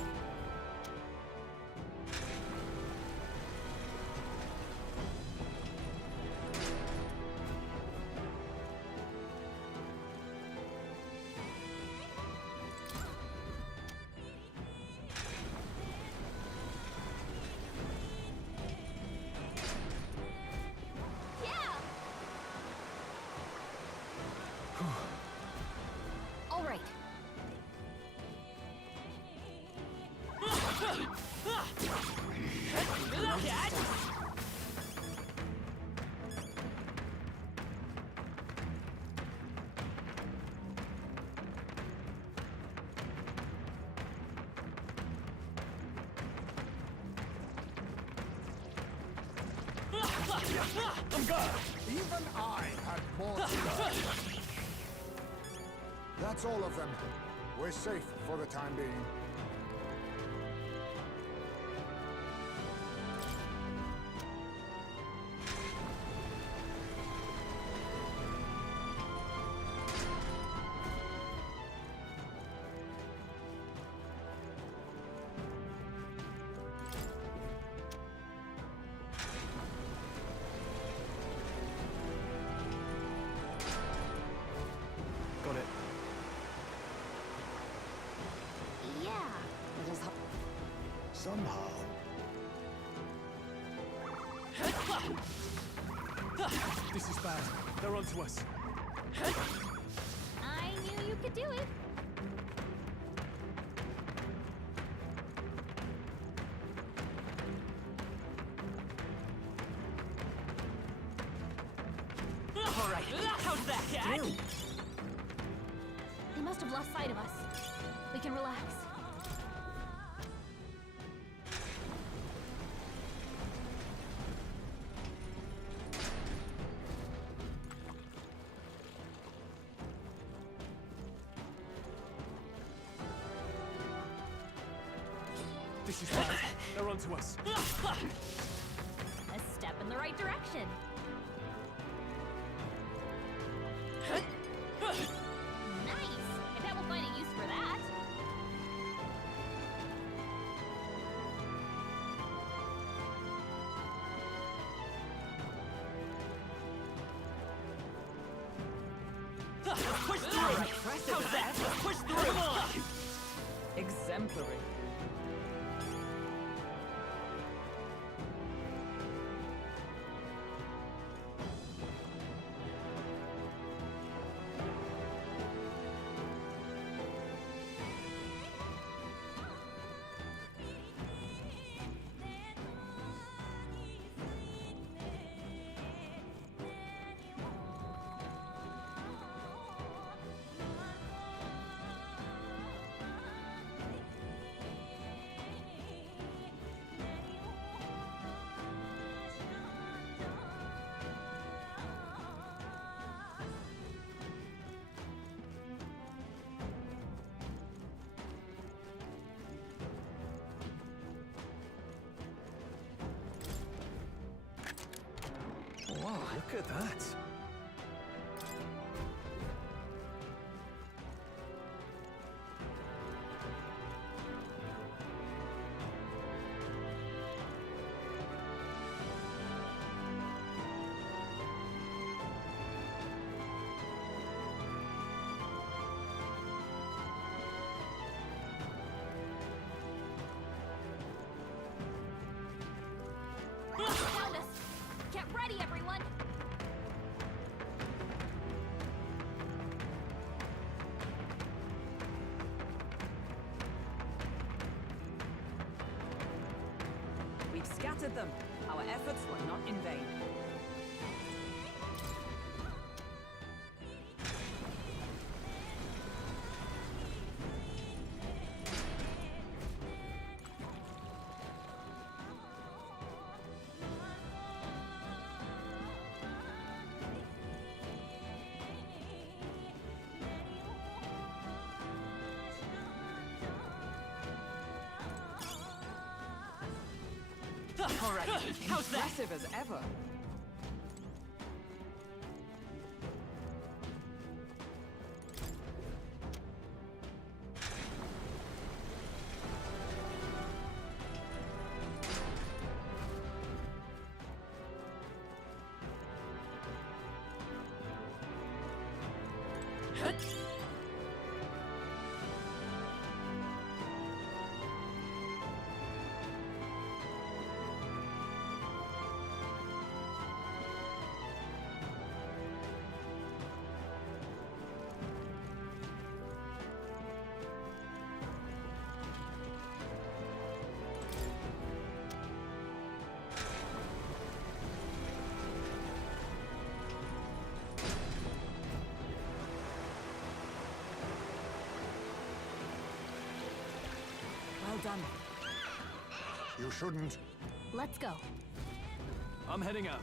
All right. Look at! I'm gone! Even I had more to learn. That's all of them. We're safe for the time being. Got it. Yeah. It is Somehow. This is bad. They're onto us. I knew you could do it. All right, how's that, Cat? They must have lost sight of us. We can relax. This is bad. They're onto us. A step in the right direction. Nice! I bet we'll find a use for that. Push through! How's that? Push through! Come on! exemplary. Wow, look at that. Found us! Get ready, everyone! We've scattered them. Our efforts were not in vain. All right, how's that? Impressive as ever. Well done. You shouldn't. Let's go. I'm heading out.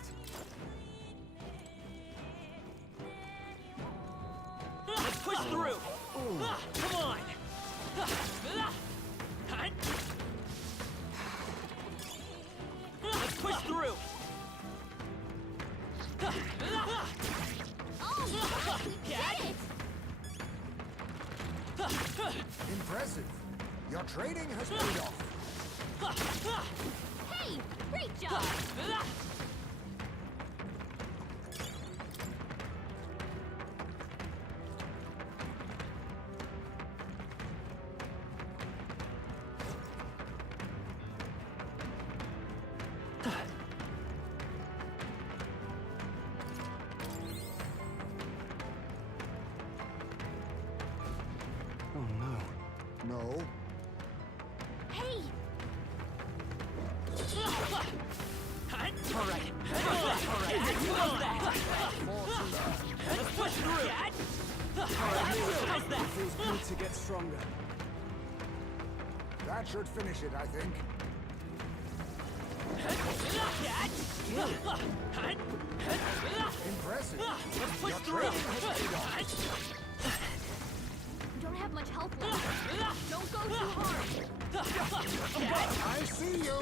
Let's push through! Come on! Let's push through! Oh, we did it! Impressive. Your training has paid off. Hey, great job! Oh no. No. Hey! All right. Let's push through! How's that? It feels good to get stronger. That should finish it, I think. Impressive. Let's push Your through! training has paid off. We don't have much health left. Don't go too hard. I see you.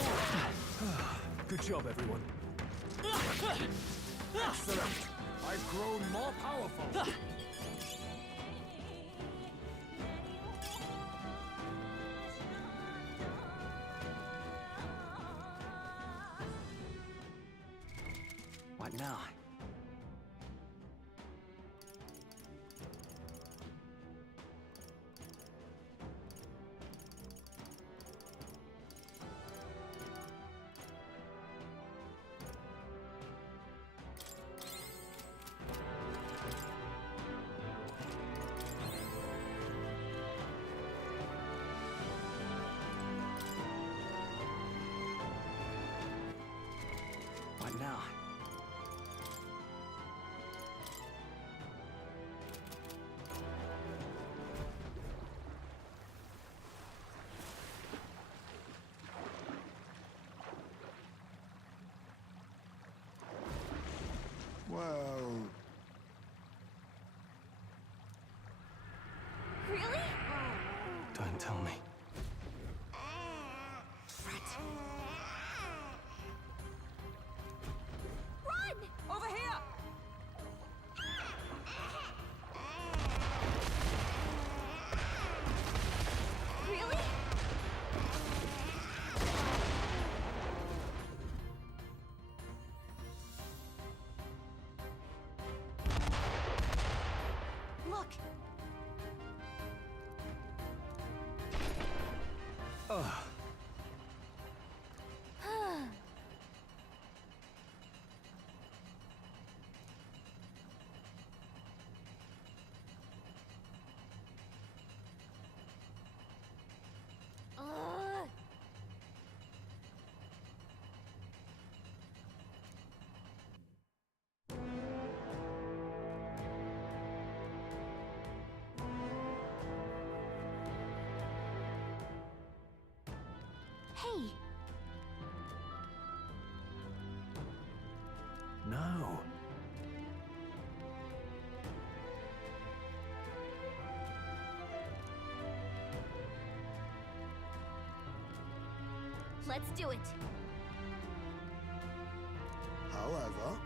Good job, everyone. Excellent. I've grown more powerful. What now? Really? Don't tell me. Run! Over here! Really? Look! Ugh. Ugh. Hey, No. let's do it. However,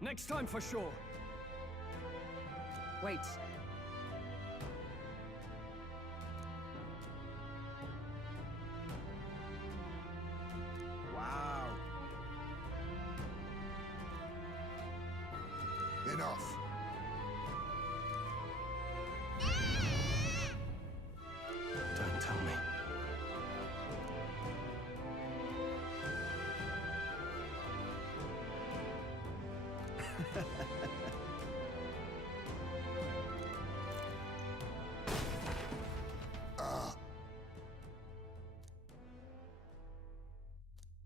Next time for sure. Wait. wow. Enough. Don't tell me.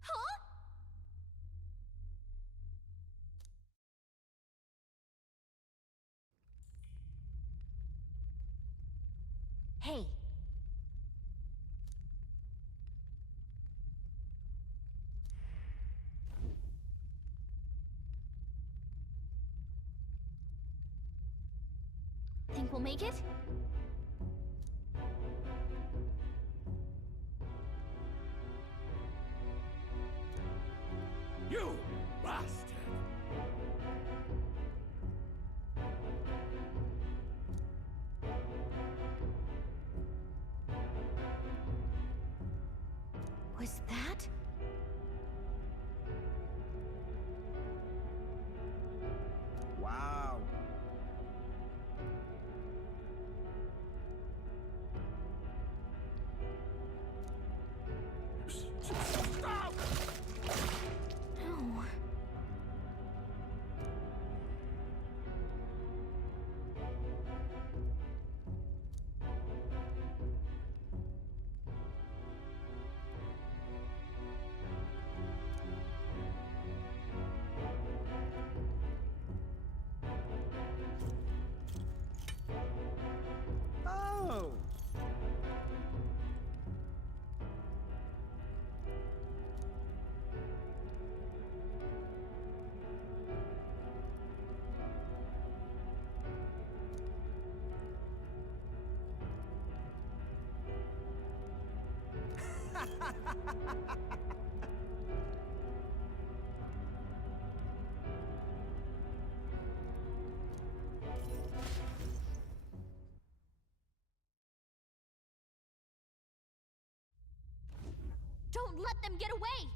Huh? Hey. Think we'll make it? You bastard! Was that? Wow. Stop! No. Oh. Don't let them get away!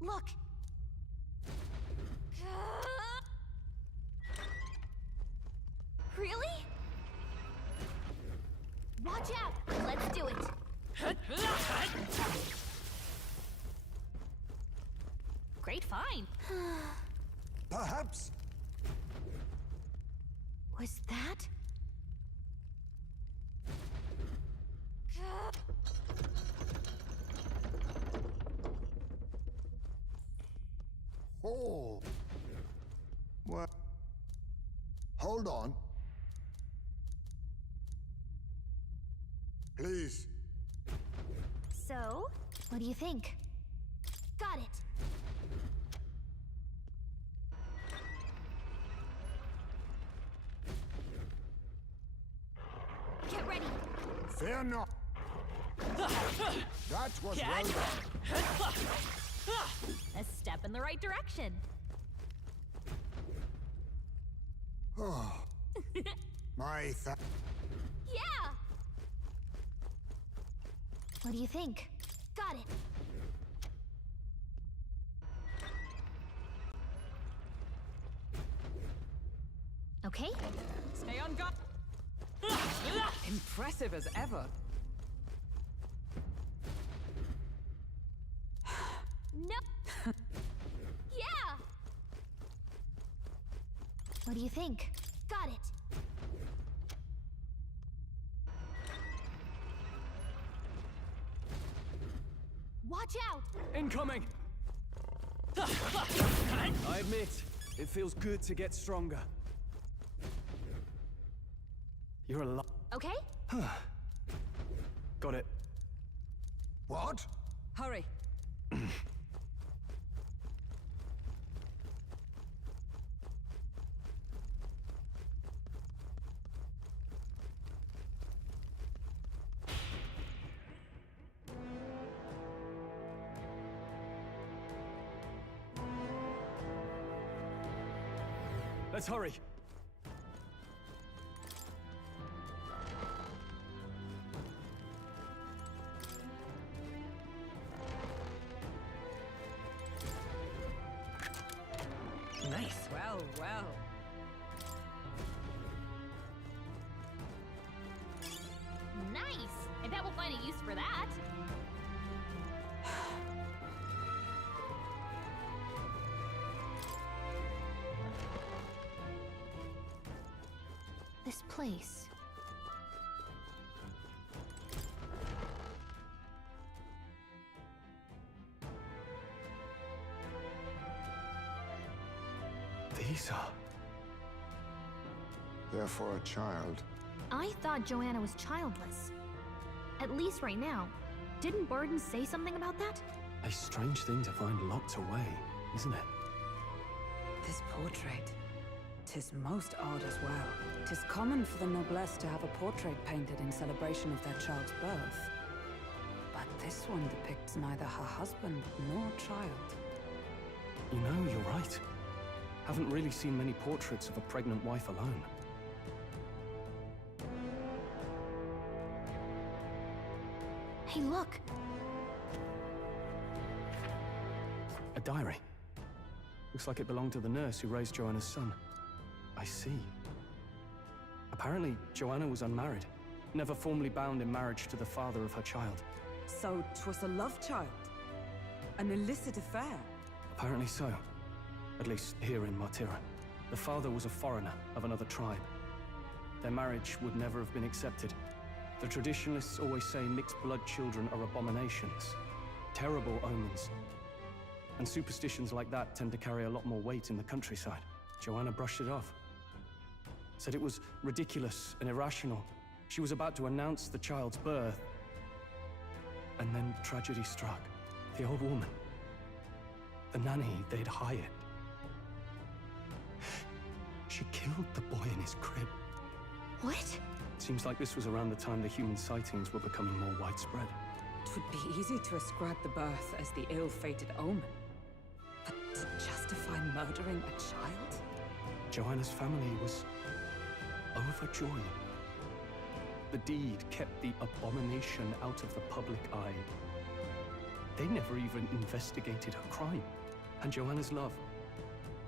Look! Really? Watch out! Let's do it! Great find! Perhaps. Was that? Oh. Well, hold on. Please. So, what do you think? Got it. Get ready. Fear not. That was well done. A step in the right direction. Oh. My Yeah! What do you think? Got it. Okay? Stay on guard. Impressive as ever. No! Yeah! What do you think? Got it. Watch out! Incoming! I admit, it feels good to get stronger. You're alive. Okay? Got it. What? Hurry. Let's hurry. Nice. Well, well. Nice! I bet we'll find a use for that. This place. These are... They're for a child. I thought Joanna was childless. At least right now. Didn't Barden say something about that? A strange thing to find locked away, isn't it? This portrait. 'Tis most odd as well. 'Tis common for the noblesse to have a portrait painted in celebration of their child's birth. But this one depicts neither her husband nor child. You know, you're right. Haven't really seen many portraits of a pregnant wife alone. Hey, look! A diary. Looks like it belonged to the nurse who raised Joanna's son. I see. Apparently, Joanna was unmarried, never formally bound in marriage to the father of her child. So 'twas a love child? An illicit affair? Apparently so. At least here in Martira. The father was a foreigner of another tribe. Their marriage would never have been accepted. The traditionalists always say mixed blood children are abominations. Terrible omens. And superstitions like that tend to carry a lot more weight in the countryside. Joanna brushed it off. Said it was ridiculous and irrational. She was about to announce the child's birth. And then tragedy struck. The old woman. The nanny they'd hired. She killed the boy in his crib. What? Seems like this was around the time the human sightings were becoming more widespread. It would be easy to ascribe the birth as the ill-fated omen. But to justify murdering a child? Joanna's family was overjoyed. The deed kept the abomination out of the public eye. They never even investigated her crime. And Joanna's love.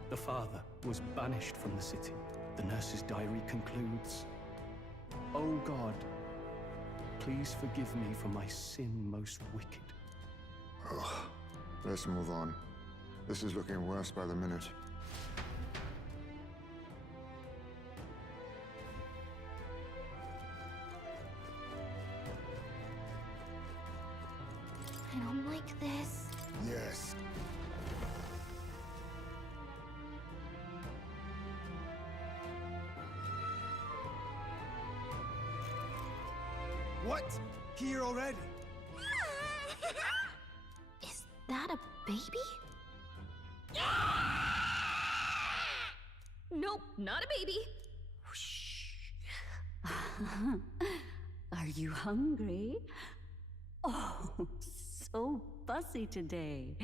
The father was banished from the city. The nurse's diary concludes, "O God, please forgive me for my sin most wicked." Ugh. Let's move on. This is looking worse by the minute. I don't like this. Yes. What? Here already? Is that a baby? Nope, not a baby. Are you hungry? Oh, so fussy today.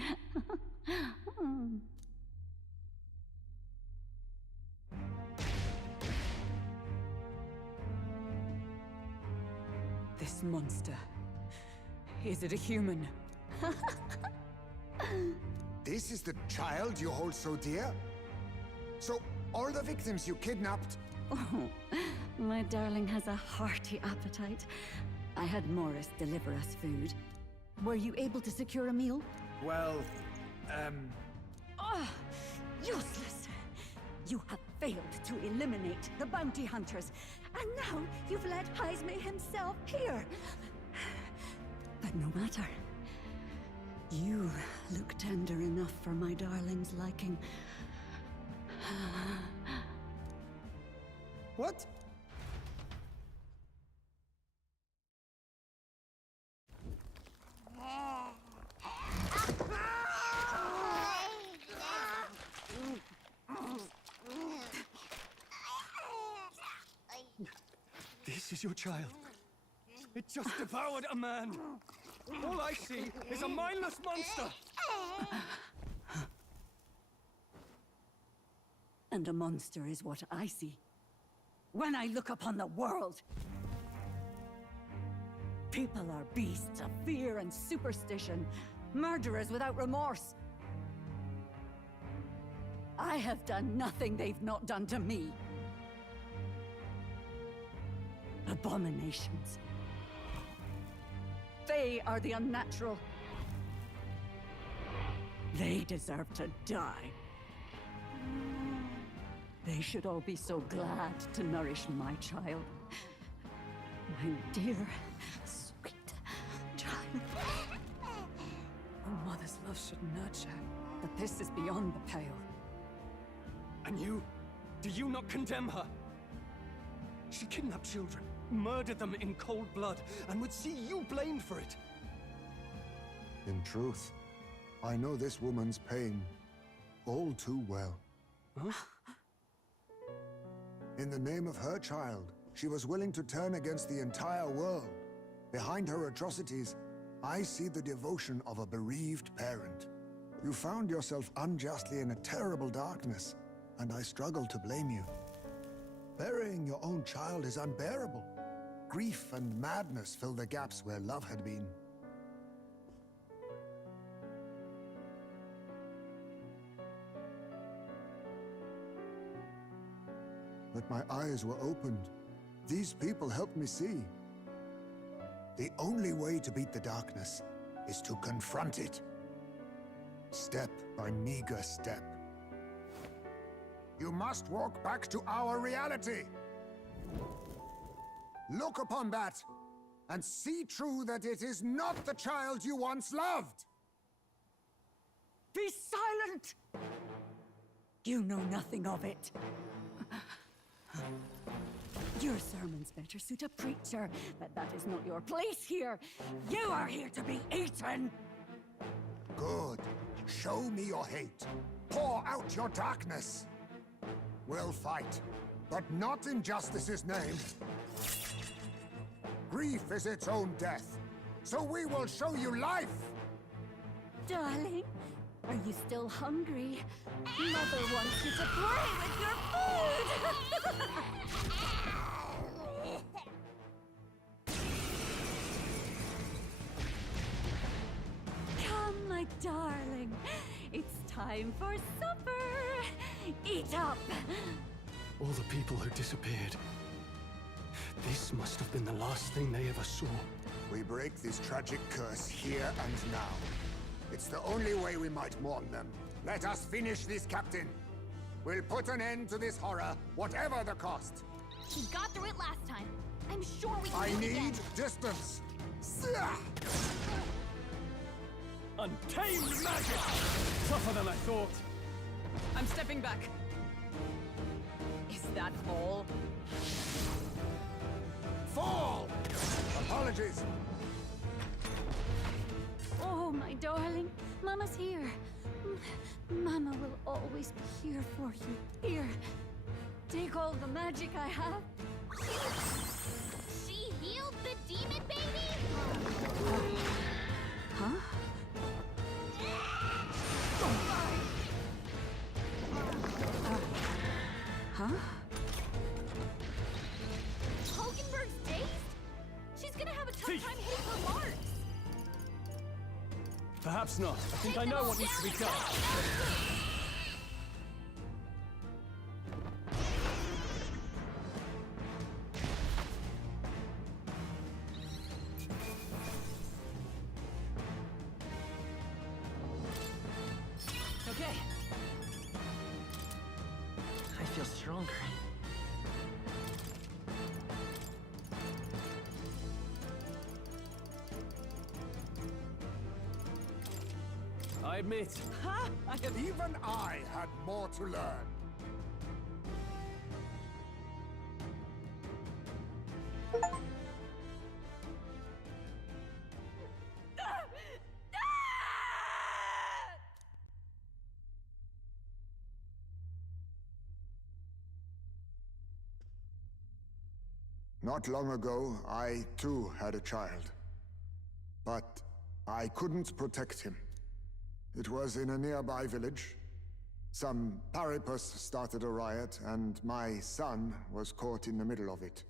This monster. Is it a human? This is the child you hold so dear? So, all the victims you kidnapped? Oh, my darling has a hearty appetite. I had Morris deliver us food. Were you able to secure a meal? Well, Ah, useless! You have failed to eliminate the bounty hunters, and now you've led Heisme himself here. But no matter. You look tender enough for my darling's liking. what? This is your child. It just devoured a man. All I see is a mindless monster. And a monster is what I see when I look upon the world. People are beasts of fear and superstition, murderers without remorse. I have done nothing they've not done to me. Abominations. They are the unnatural. They deserve to die. They should all be so glad to nourish my child. My dear, sweet child. A mother's love should nurture, but this is beyond the pale. And you? Do you not condemn her? She kidnapped children, murdered them in cold blood, and would see you blamed for it. In truth, I know this woman's pain all too well. Huh? In the name of her child, she was willing to turn against the entire world. Behind her atrocities, I see the devotion of a bereaved parent. You found yourself unjustly in a terrible darkness, and I struggle to blame you. Burying your own child is unbearable. Grief and madness fill the gaps where love had been. But my eyes were opened. These people helped me see. The only way to beat the darkness is to confront it. Step by meager step. You must walk back to our reality. Look upon that, and see true that it is not the child you once loved. Be silent! You know nothing of it. Your sermons better suit a preacher, but that is not your place here. You are here to be eaten! Good. Show me your hate. Pour out your darkness. We'll fight, but not in justice's name. Grief is its own death, so we will show you life! Darling, are you still hungry? Mother wants you to play with your food! Come, my darling. It's time for supper. Eat up. All the people who disappeared. This must have been the last thing they ever saw. We break this tragic curse here and now. It's the only way we might mourn them. Let us finish this, Captain. We'll put an end to this horror, whatever the cost. We got through it last time. I'm sure we can I do it again. need distance. Untamed magic! Tougher than I thought. I'm stepping back. Is that all? Fall! Apologies. Oh, my darling. Mama's here. Mama will always be here for you. Here. Take all the magic I have. She healed the demon baby? Huh? Huh? Hogenberg's dazed? She's gonna have a tough time hitting her marks. Perhaps not. I think I know what needs to be done. Okay. I feel stronger. I admit. Even I had more to learn. Not long ago, I too had a child. But I couldn't protect him. It was in a nearby village. Some paripus started a riot, and my son was caught in the middle of it.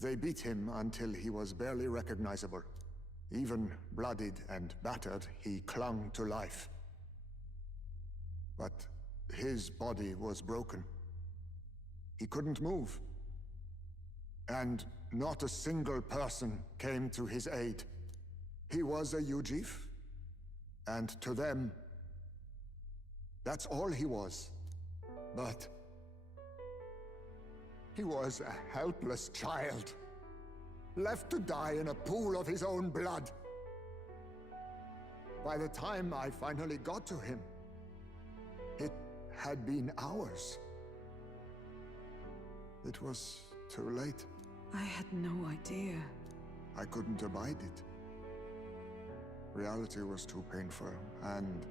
They beat him until he was barely recognizable. Even bloodied and battered, he clung to life. But his body was broken. He couldn't move. And not a single person came to his aid. He was a Ujif, and to them, that's all he was. But he was a helpless child, left to die in a pool of his own blood. By the time I finally got to him, it had been hours. It was too late. I had no idea. I couldn't abide it. Reality was too painful, and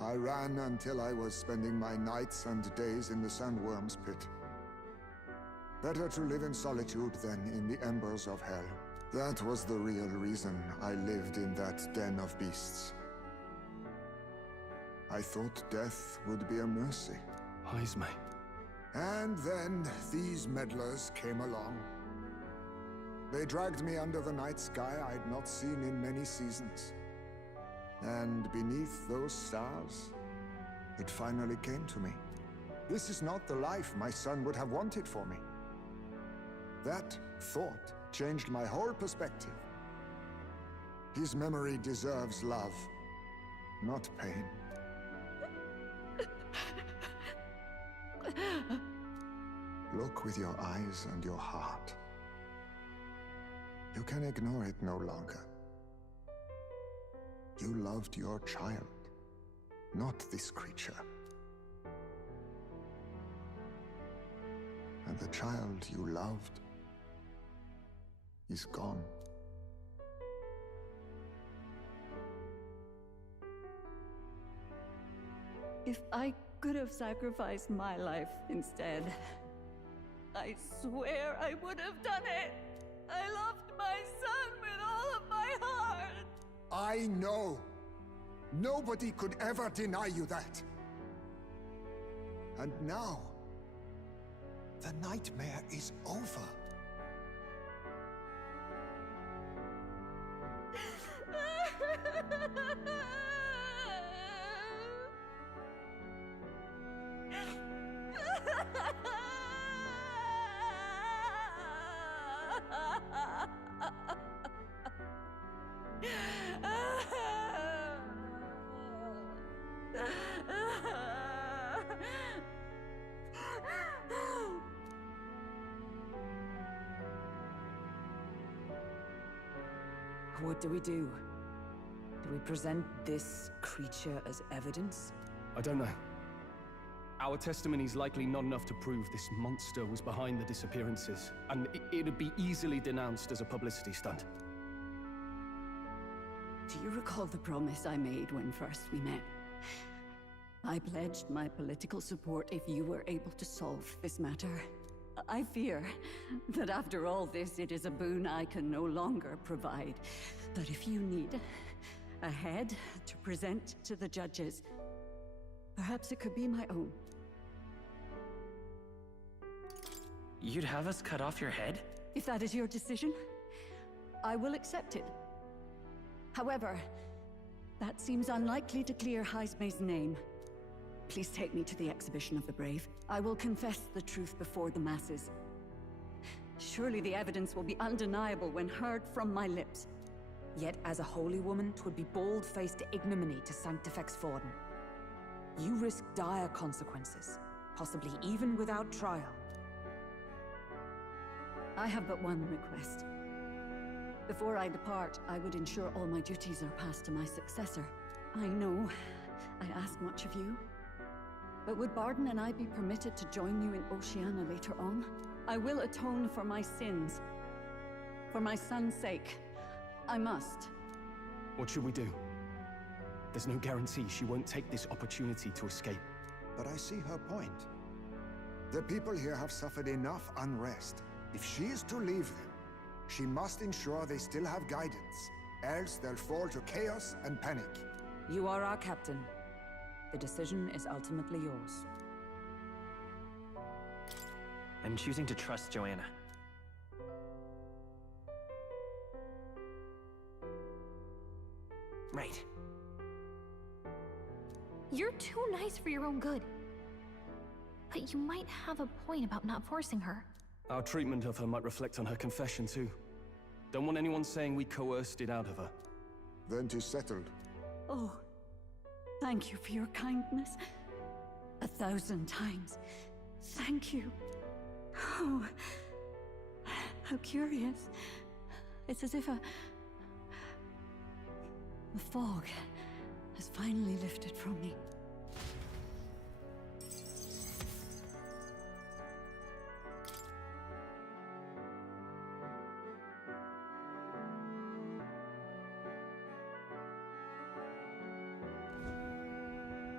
I ran until I was spending my nights and days in the sandworm's pit. Better to live in solitude than in the embers of hell. That was the real reason I lived in that den of beasts. I thought death would be a mercy. Heisme. And then these meddlers came along. They dragged me under the night sky I'd not seen in many seasons. And beneath those stars, it finally came to me. This is not the life my son would have wanted for me. That thought changed my whole perspective. His memory deserves love, not pain. Look with your eyes and your heart. You can ignore it no longer. You loved your child, not this creature. And the child you loved is gone. If I could have sacrificed my life instead, I swear I would have done it. I loved my son with all of my heart. I know. Nobody could ever deny you that. And now, the nightmare is over. What do we do? Do we present this creature as evidence? I don't know. Our testimony's likely not enough to prove this monster was behind the disappearances, and it'd be easily denounced as a publicity stunt. Do you recall the promise I made when first we met? I pledged my political support if you were able to solve this matter. I fear that after all this, it is a boon I can no longer provide. But if you need a head to present to the judges, perhaps it could be my own. You'd have us cut off your head? If that is your decision, I will accept it. However, that seems unlikely to clear Heismay's name. Please take me to the exhibition of the brave. I will confess the truth before the masses. Surely the evidence will be undeniable when heard from my lips. Yet as a holy woman, 'twould be bold-faced ignominy to sanctifex Forden. You risk dire consequences, possibly even without trial. I have but one request. Before I depart, I would ensure all my duties are passed to my successor. I know I ask much of you, but would Barden and I be permitted to join you in Oceania later on? I will atone for my sins. For my son's sake, I must. What should we do? There's no guarantee she won't take this opportunity to escape. But I see her point. The people here have suffered enough unrest. If she is to leave them, she must ensure they still have guidance, else they'll fall to chaos and panic. You are our captain. The decision is ultimately yours. I'm choosing to trust Joanna. Right. You're too nice for your own good. But you might have a point about not forcing her. Our treatment of her might reflect on her confession, too. Don't want anyone saying we coerced it out of her. Then 'tis settled. Oh, thank you for your kindness. 1,000 times. Thank you. Oh, how curious. It's as if the fog has finally lifted from me.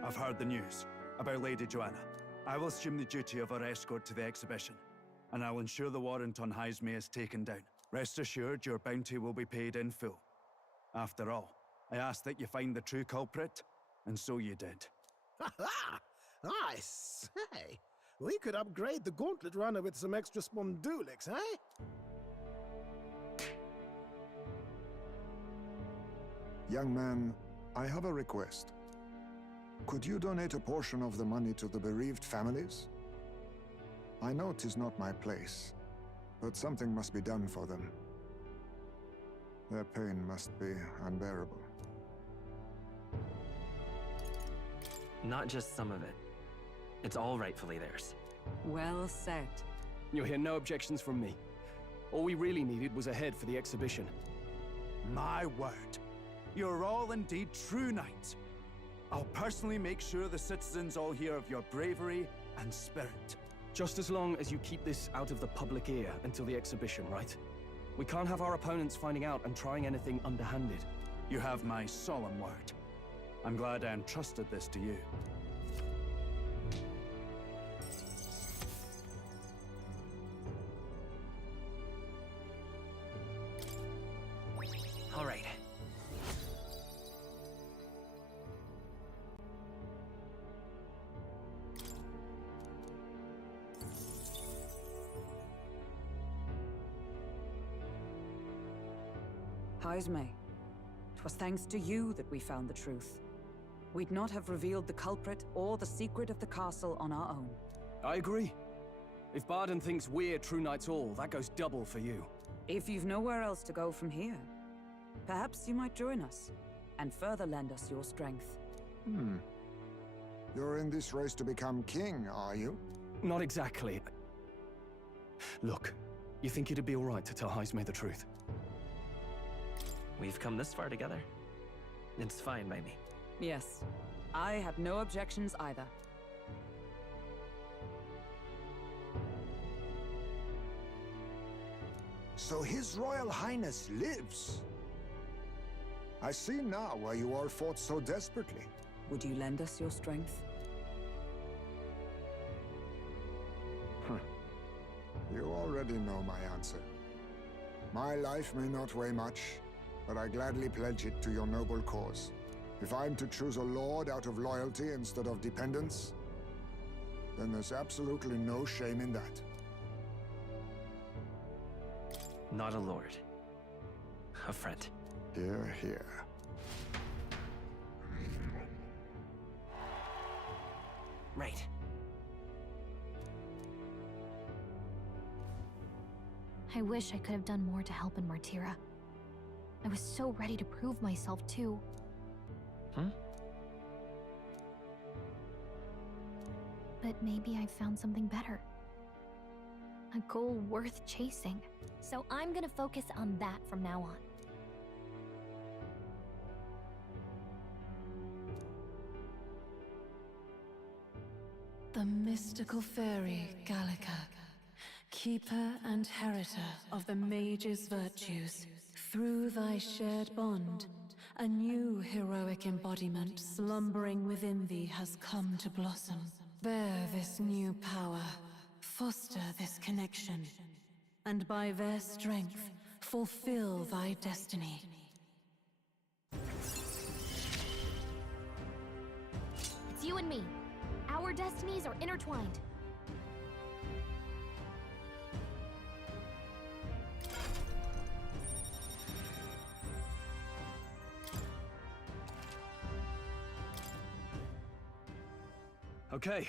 I've heard the news about Lady Joanna. I will assume the duty of her escort to the exhibition, and I'll ensure the warrant on Heismay is taken down. Rest assured, your bounty will be paid in full. After all, I asked that you find the true culprit, and so you did. Ha! I say, we could upgrade the Gauntlet Runner with some extra spondulics, eh? Young man, I have a request. Could you donate a portion of the money to the bereaved families? I know 'tis not my place, but something must be done for them. Their pain must be unbearable. Not just some of it. It's all rightfully theirs. Well said. You'll hear no objections from me. All we really needed was a head for the exhibition. My word. You're all indeed true knights. I'll personally make sure the citizens all hear of your bravery and spirit. Just as long as you keep this out of the public ear until the exhibition, right? We can't have our opponents finding out and trying anything underhanded. You have my solemn word. I'm glad I entrusted this to you. All right. Heismay, 'twas thanks to you that we found the truth. We'd not have revealed the culprit or the secret of the castle on our own. I agree. If Barden thinks we're True Knights all, that goes double for you. If you've nowhere else to go from here, perhaps you might join us, and further lend us your strength. You're in this race to become king, are you? Not exactly. Look, you think it'd be all right to tell Heismay the truth? We've come this far together. It's fine by me. Yes, I have no objections either. So His Royal Highness lives. I see now why you all fought so desperately. Would you lend us your strength? You already know my answer. My life may not weigh much, but I gladly pledge it to your noble cause. If I'm to choose a lord out of loyalty instead of dependence, then there's absolutely no shame in that. Not a lord. A friend. Hear, hear. Right. I wish I could have done more to help in Martira. I was so ready to prove myself, too. But maybe I found something better. A goal worth chasing. So I'm gonna focus on that from now on. The mystical fairy, Gallica, keeper and heritor of the mage's virtues, through thy shared bond, a new heroic embodiment slumbering within thee has come to blossom. Bear this new power, foster this connection, and by their strength, fulfill thy destiny. It's you and me. Our destinies are intertwined. Okay,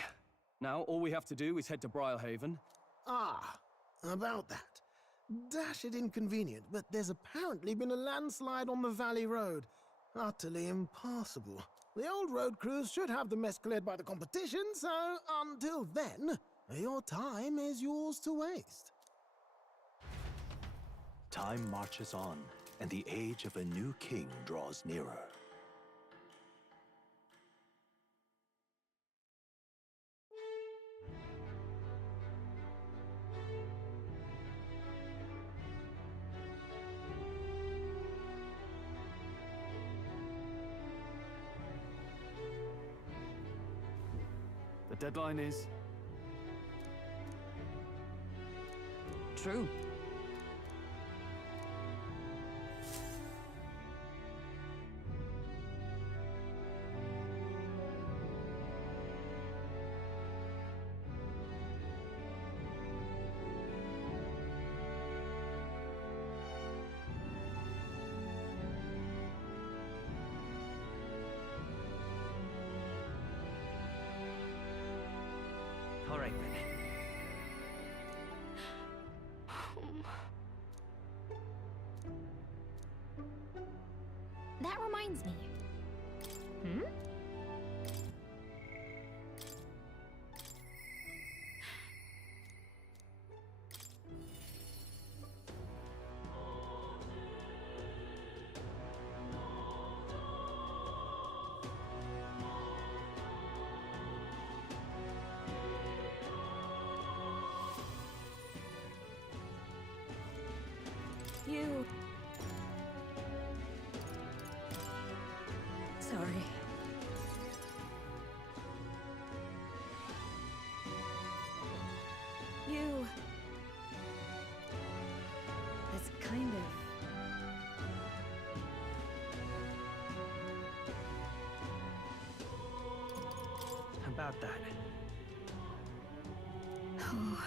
now all we have to do is head to Briarhaven. Ah, about that. Dash it inconvenient, but there's apparently been a landslide on the Valley Road. Utterly impassable. The old road crews should have the mess cleared by the competition, so until then, your time is yours to waste. Time marches on, and the age of a new king draws nearer. The deadline is... True. All right, then. That reminds me. You... Sorry. You... It's kind of... About that. Oh...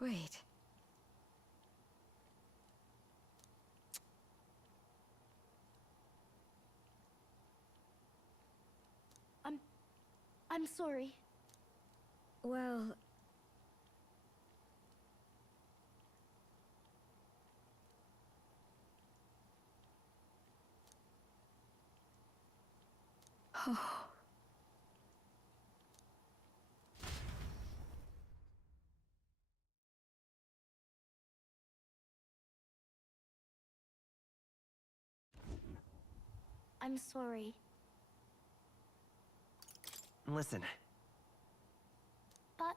Wait. I'm sorry. Well... Oh... I'm sorry. Listen, But...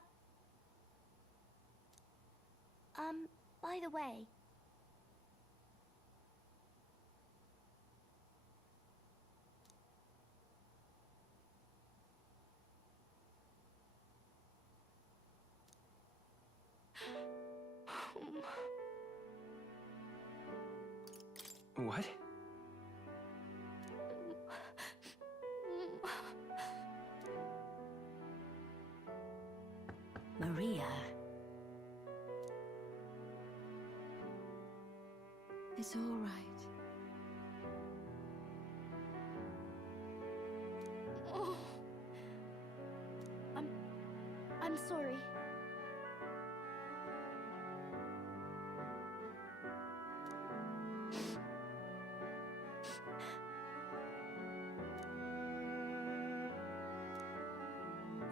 by the way... what? Maria. It's all right. Oh. I'm sorry.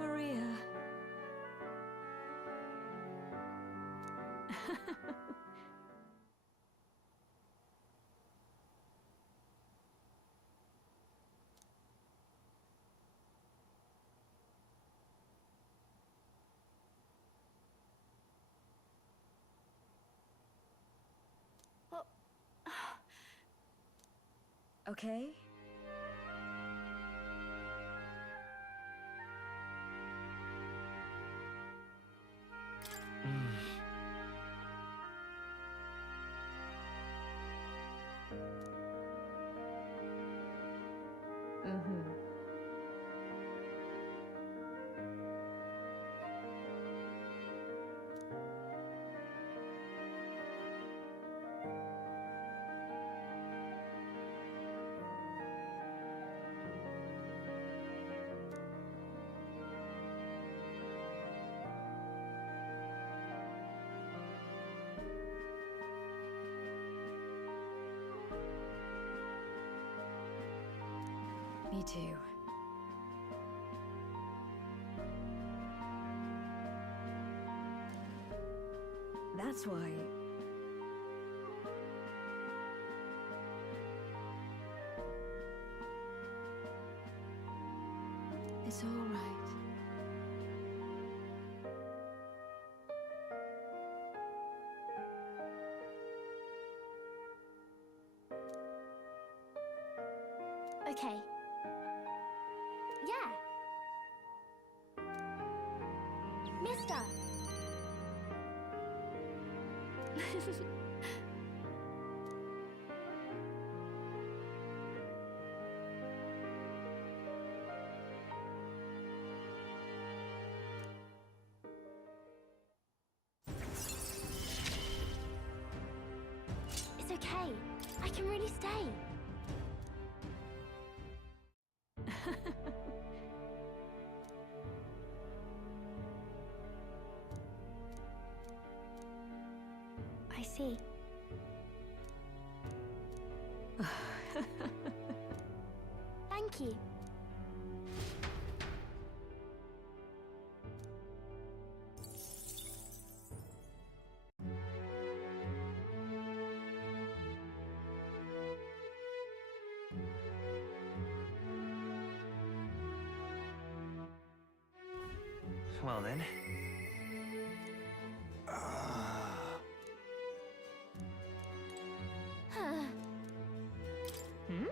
Maria. Okay? Mm-hmm. Me too. That's why... It's all right. Okay. Yeah. Mister. It's okay. I can really stay. I see. Thank you. Well then. Hmm?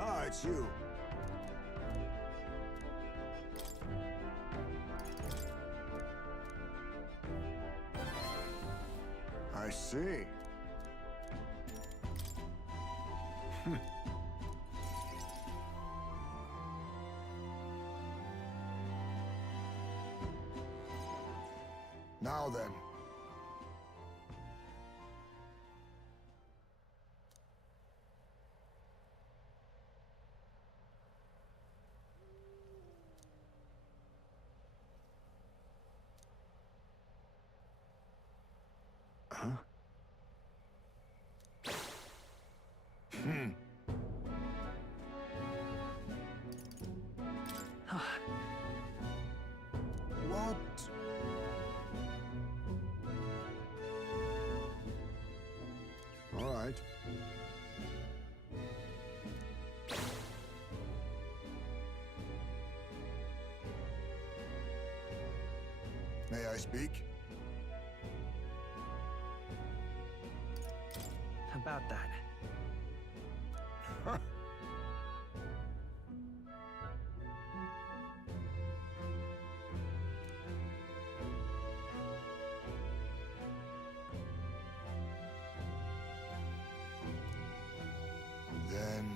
Ah, it's you. I see. Now then. What? All right. May I speak? About that. Then...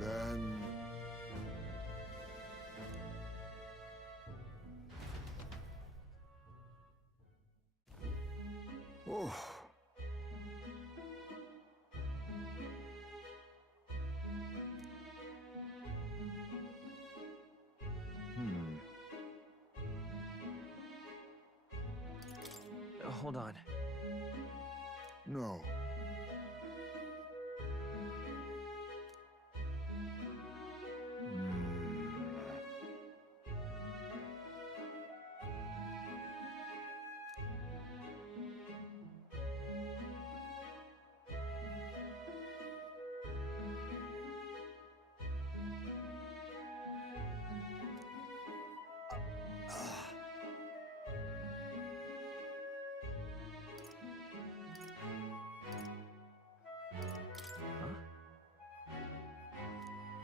Then... Oh. Hold on. No.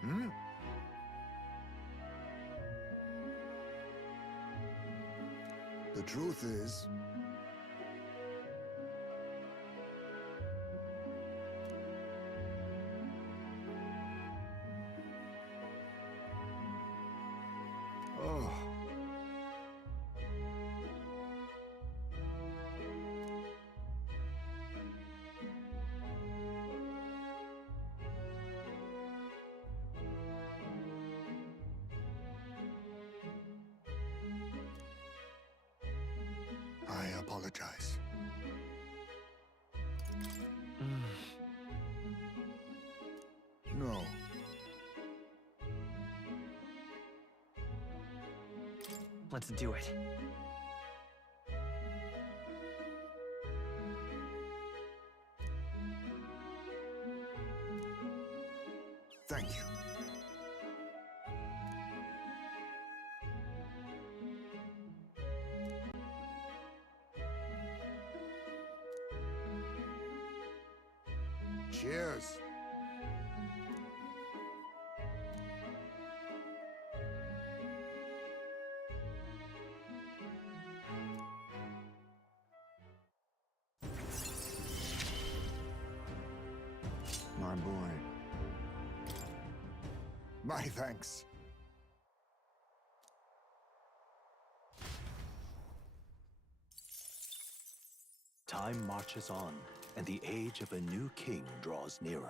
Hmm? The truth is... Oh. I apologize. No. Let's do it. Thank you. Cheers. My boy. My thanks. Time marches on, and the age of a new king draws nearer.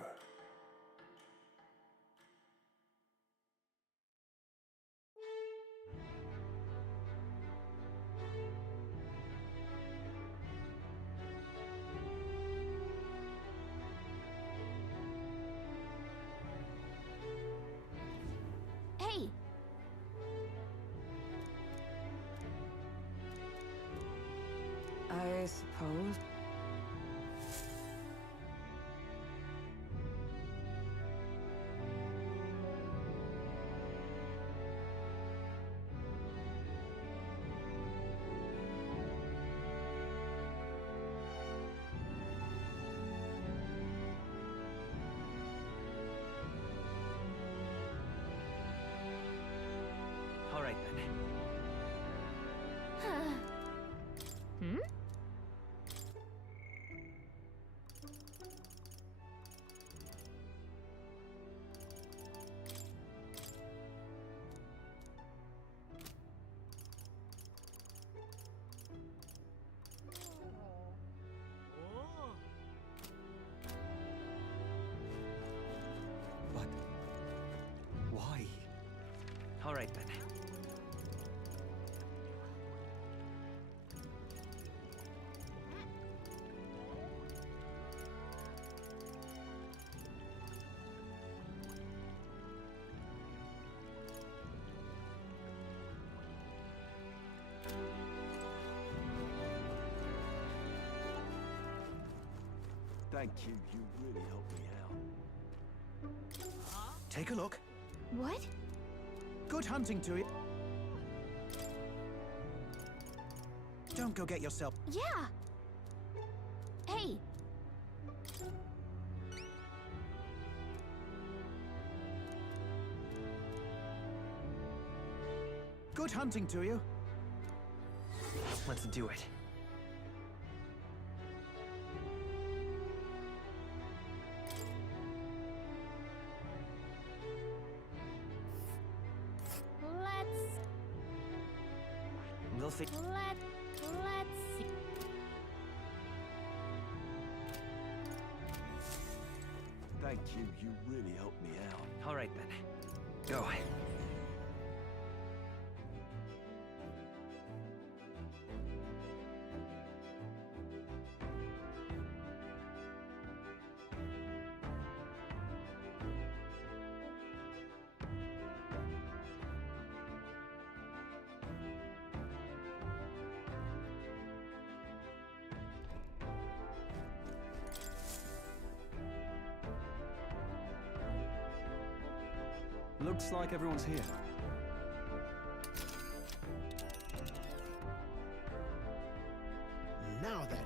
Hey! I suppose. All right then. Hmm? But why? All right then. Thank you. You really helped me out. Take a look. What? Good hunting to you. Don't go get yourself. Yeah! Hey! Good hunting to you. Let's do it. We'll see. Let's see. Thank you. You really helped me out. All right then. Go. Looks like everyone's here. Now then.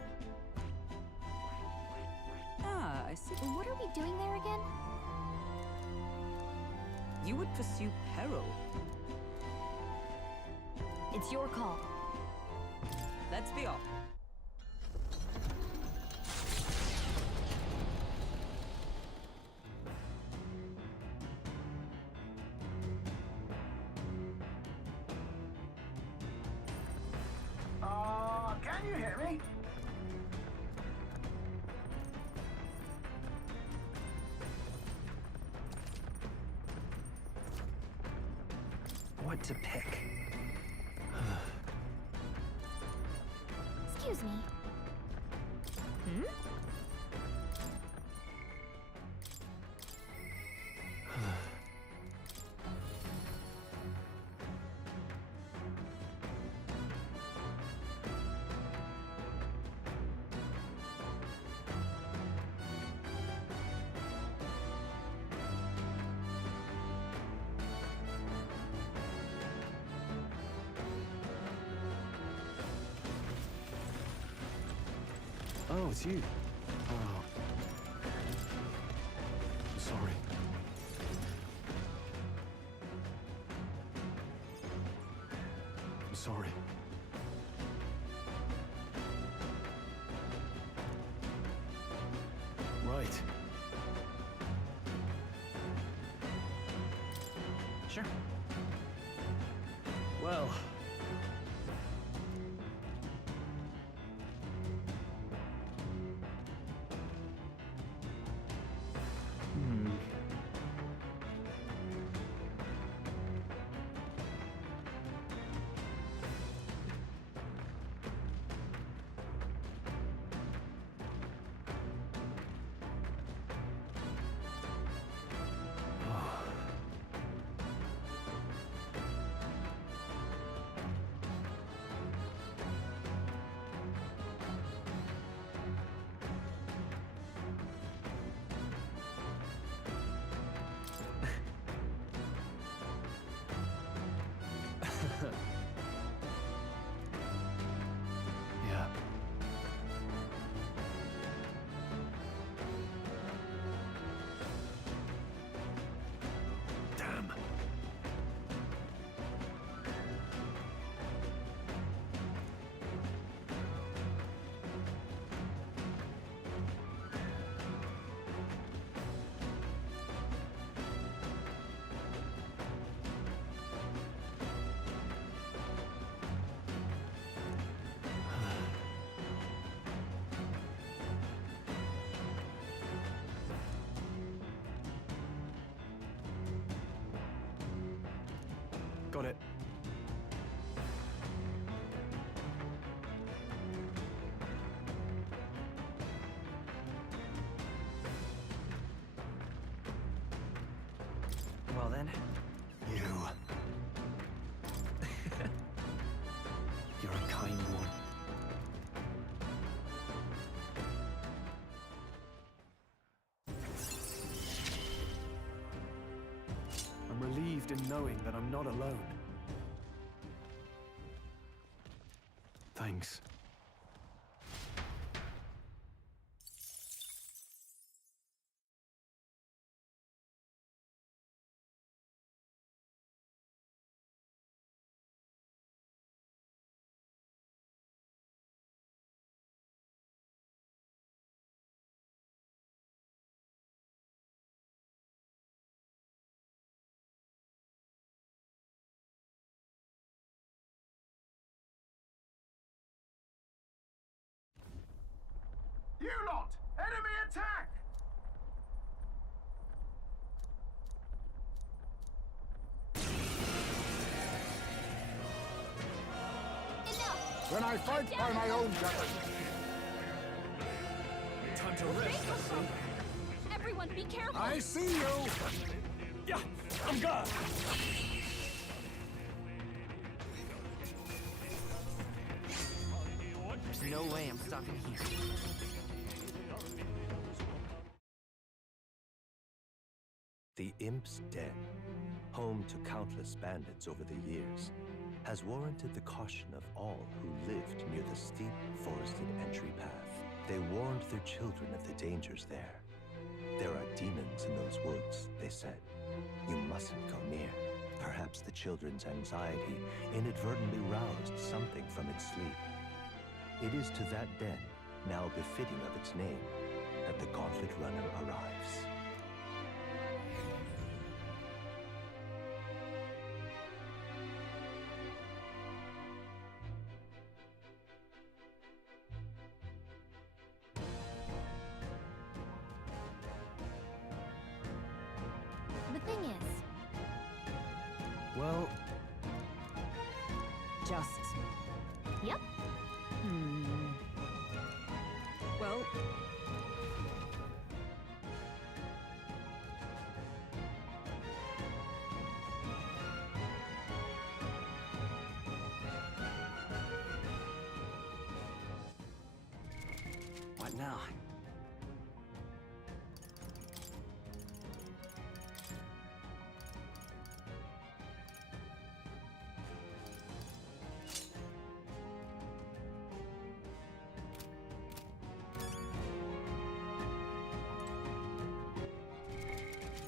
Ah, I see. What are we doing there again? You would pursue peril. It's your call. Let's be off. Can you hear me? What to pick? Excuse me. Hmm? Oh, it's you. Oh. I'm sorry. I'm sorry. Right. Sure. Well. Yeah. Damn. Got it. Well then. You. You're a kind one. knowing that I'm not alone. Thanks. You lot! Enemy attack! When I fight by my own weapon. Time to rest, I see. Everyone, be careful! I see you! Yeah, I'm gone! There's no way I'm stopping here. The Imp's Den, home to countless bandits over the years, has warranted the caution of all who lived near the steep, forested entry path. They warned their children of the dangers there. There are demons in those woods, they said. You mustn't go near. Perhaps the children's anxiety inadvertently roused something from its sleep. It is to that den, now befitting of its name, that the Gauntlet Runner arrives. The thing is... Well... Just... Yep. Well... What now?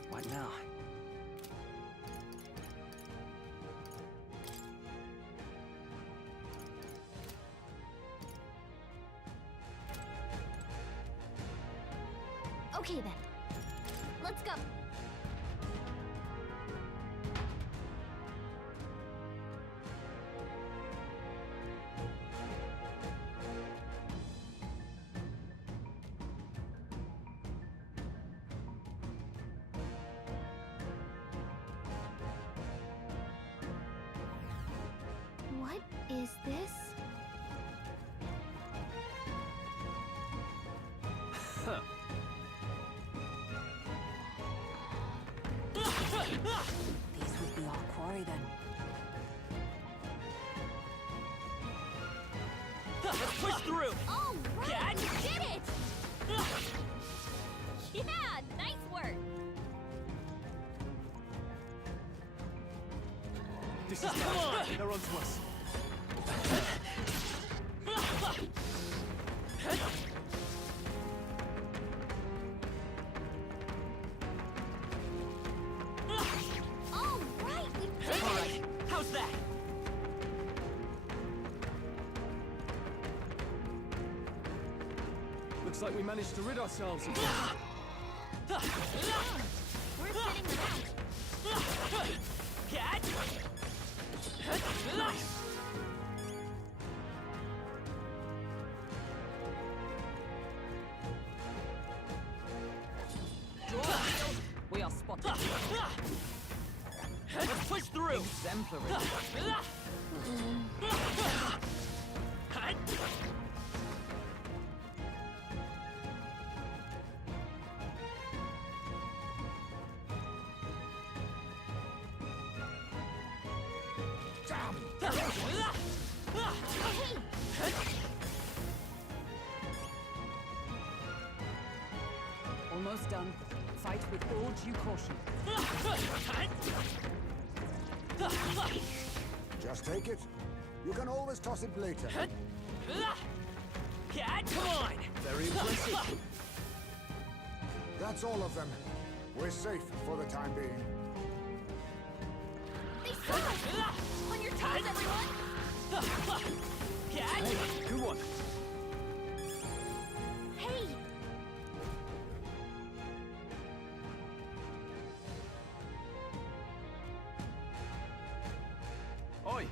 What now? Okay then. Let's go. What is this? Huh. These would be our quarry then. Let's push through! All right, Cat? you did it! Yeah, nice work. This is come on! They're onto us. All right, we did it! All right, how's that? Looks like we managed to rid ourselves of them. We're sitting around. Cat? Nice! We are spotted. Let's push through! Exemplary. Almost done. Fight with all due caution. Just take it. You can always toss it later. Come on! Very impressive. That's all of them. We're safe for the time being. They saw us! On your toes, everyone! Hey, good one. Hey! Oi!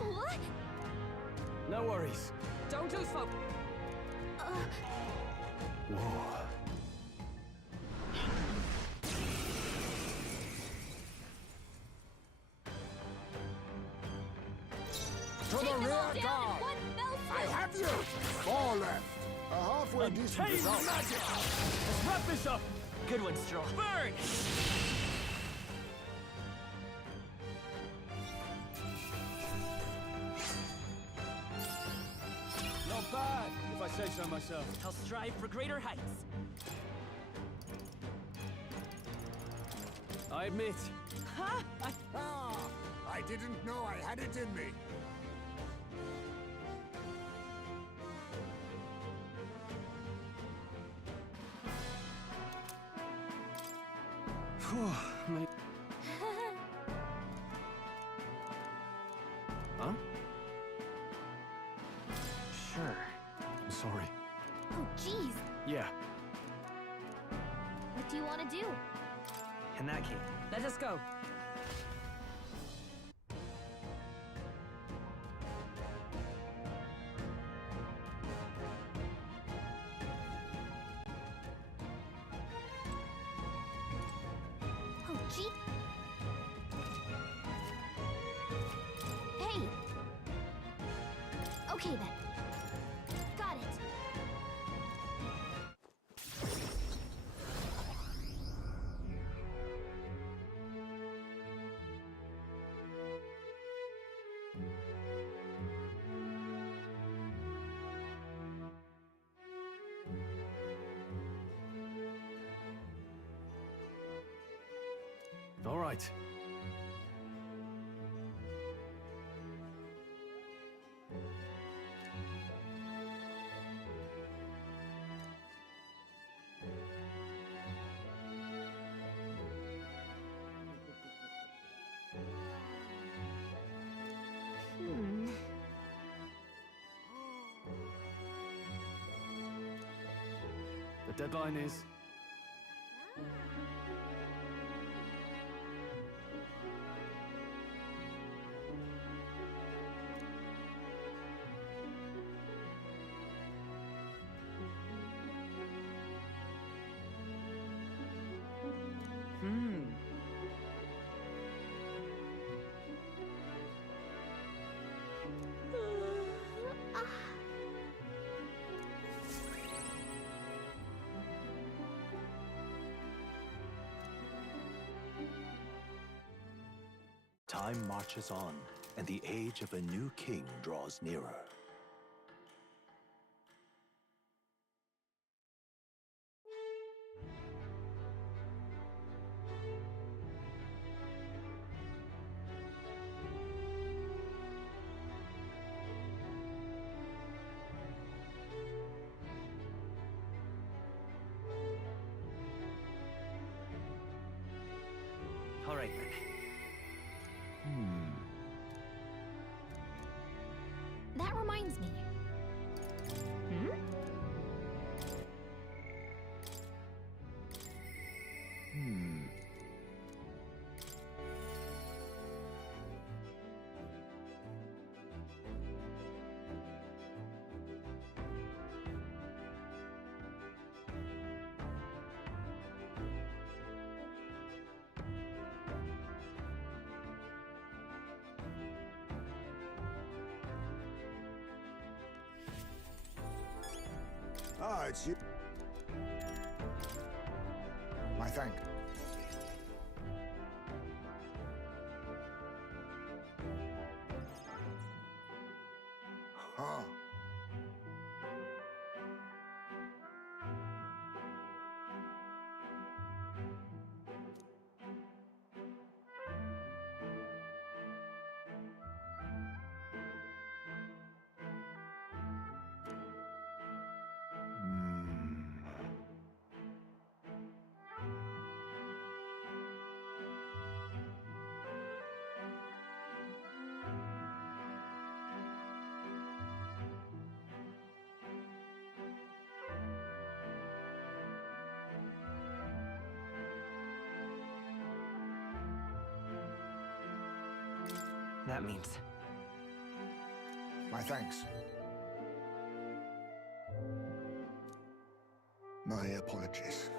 What? No worries. Don't lose focus. Whoa. To the rear guard! I have you! 4 left. A halfway decent Tame result. magic! Let's wrap this up! Good one, Stroll. Burn! Not bad, if I say so myself. I'll strive for greater heights. I admit. I didn't know I had it in me. Mate. Huh? Sure. I'm sorry. Oh, jeez. Yeah. What do you want to do? In that case, Let us go. Oh, gee. Hey! Okay then. Got it. All right. The deadline is... Time marches on, and the age of a new king draws nearer. all right then. That reminds me. Hmm? Ah, it's you. My thank. Huh. That means... My thanks. My apologies.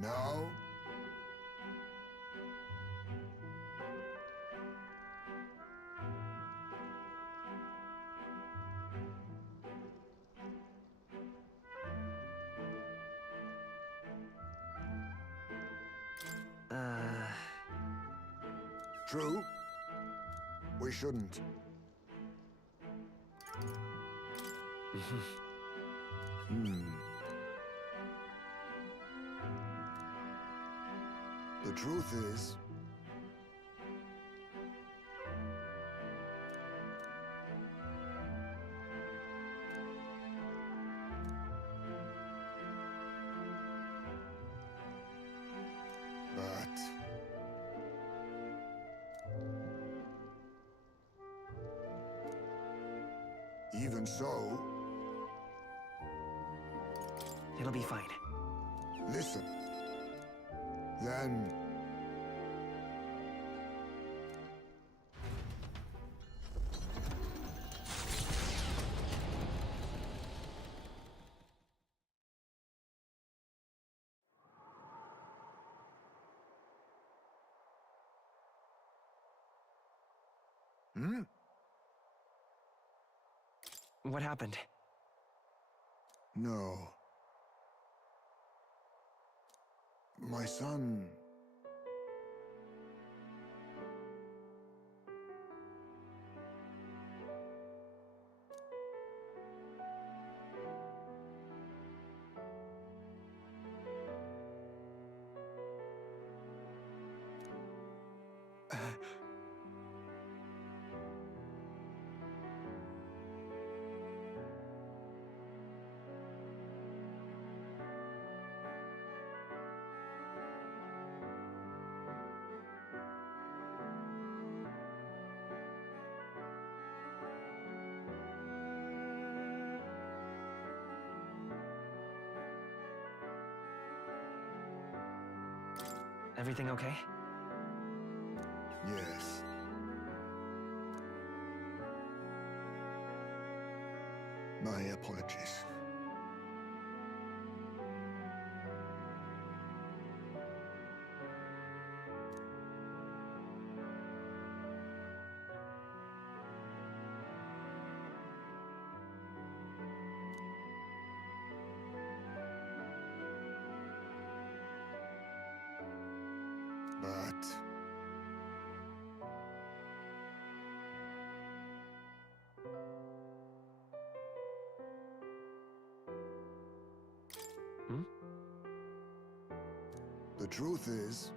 No? True. We shouldn't. The truth is... But... Even so... It'll be fine. Listen. Then... What happened? No. My son... Everything okay? Yes. My apologies. But... The truth is...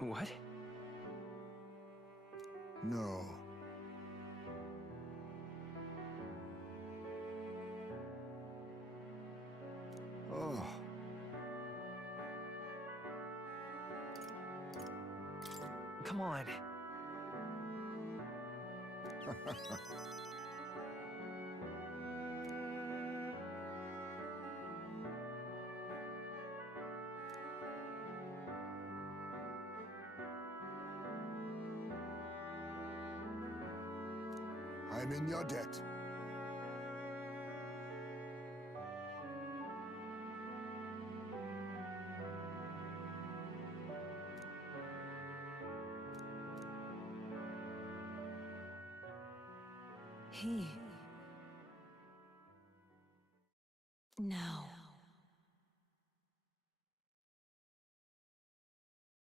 What? No. Oh. Come on. I'm in your debt. He... Now...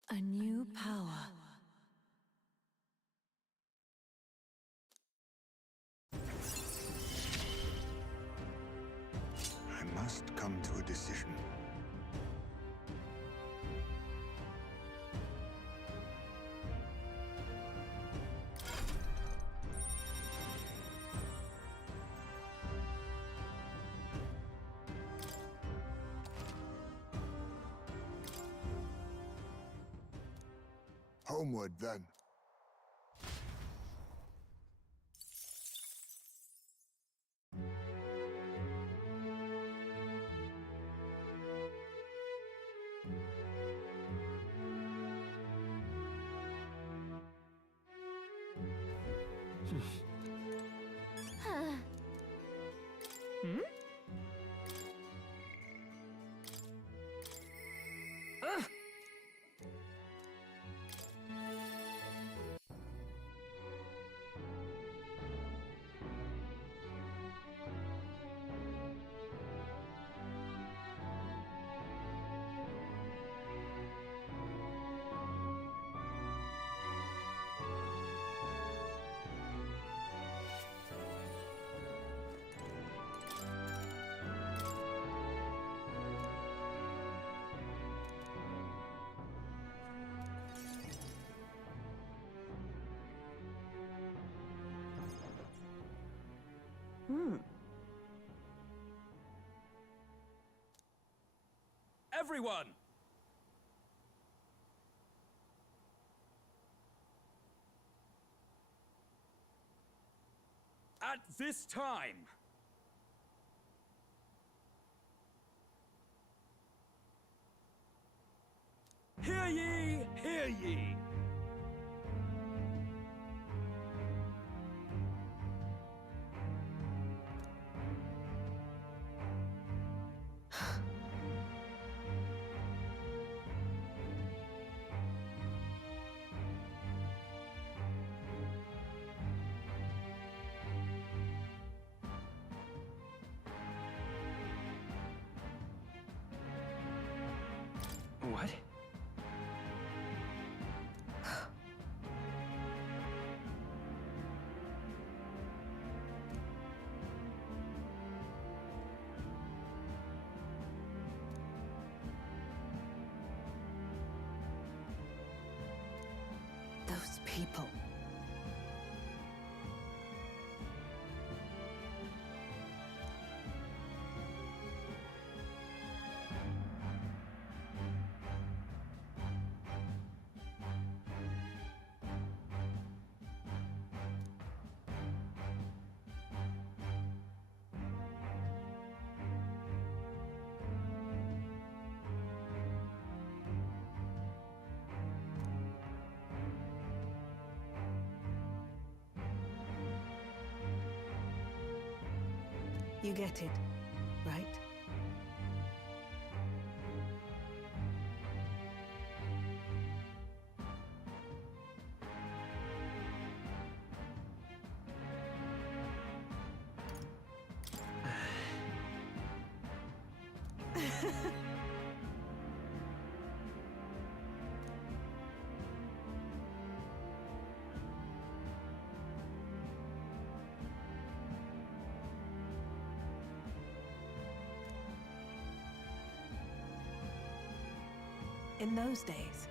A new power. I must must come to a decision. Homeward, then. Hmm? Everyone! At this time, hear ye, hear ye! What? Those people. You get it, right? In those days,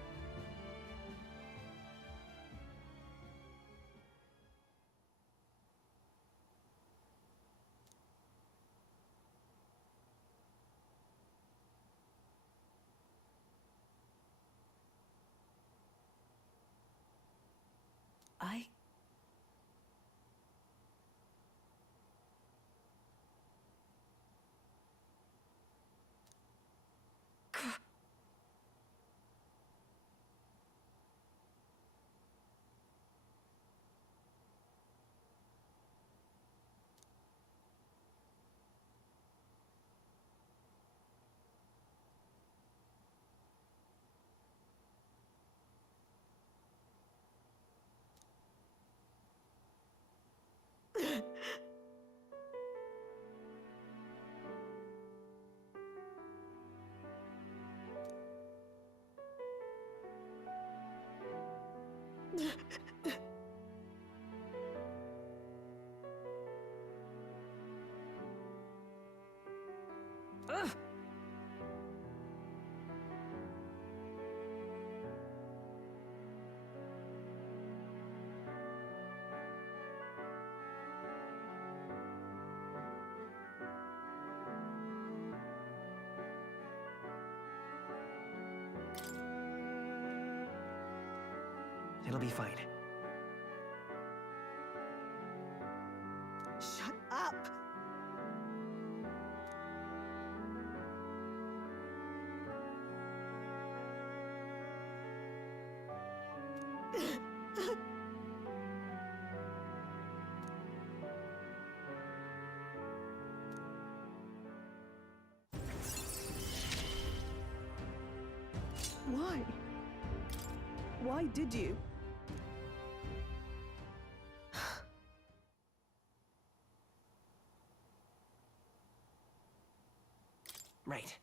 I... Ugh. It'll be fine. Shut up! Why? Why did you? Right.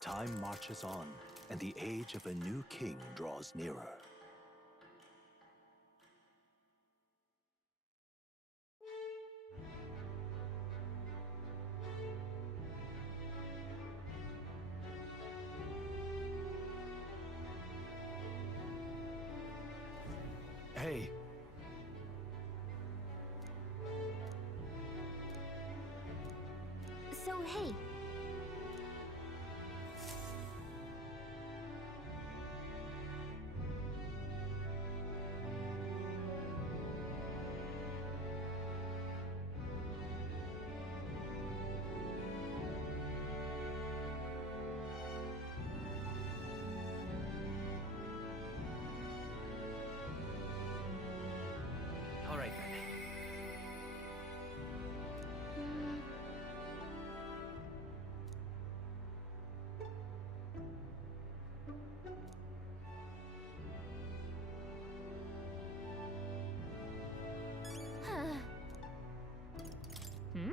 Time marches on, and the age of a new king draws nearer. Hey. So, hey. All right, then. Hmm?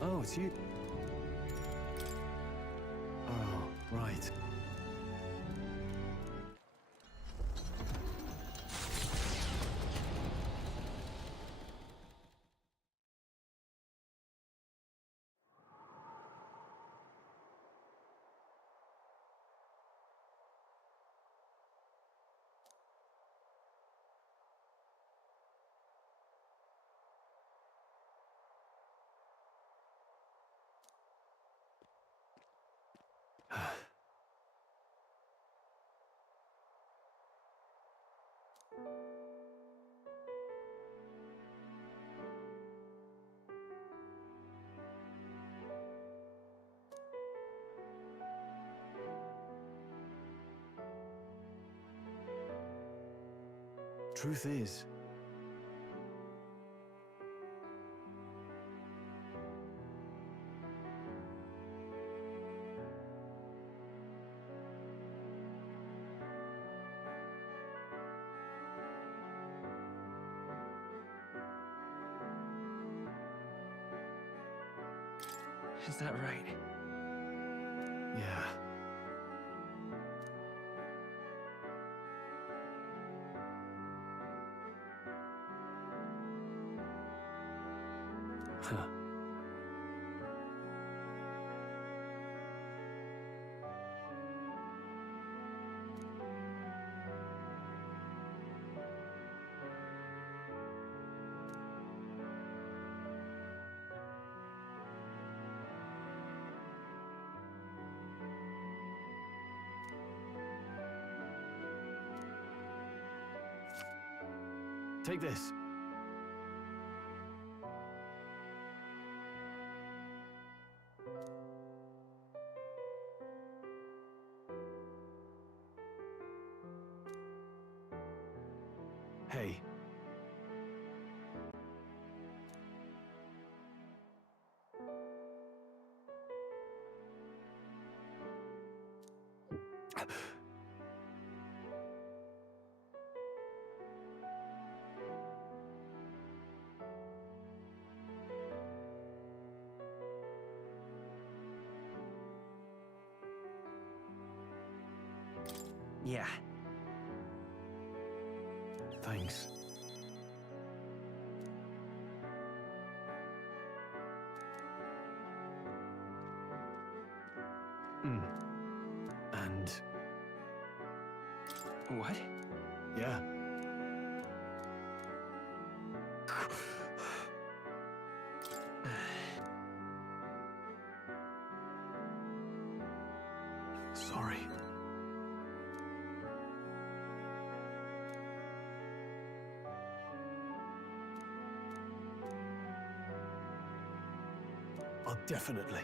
Oh, it's you. Oh, right. Truth is, Is that right? yeah. Huh. Take this. Hey. Yeah. Thanks. And... What? Yeah. Sorry. Oh, definitely.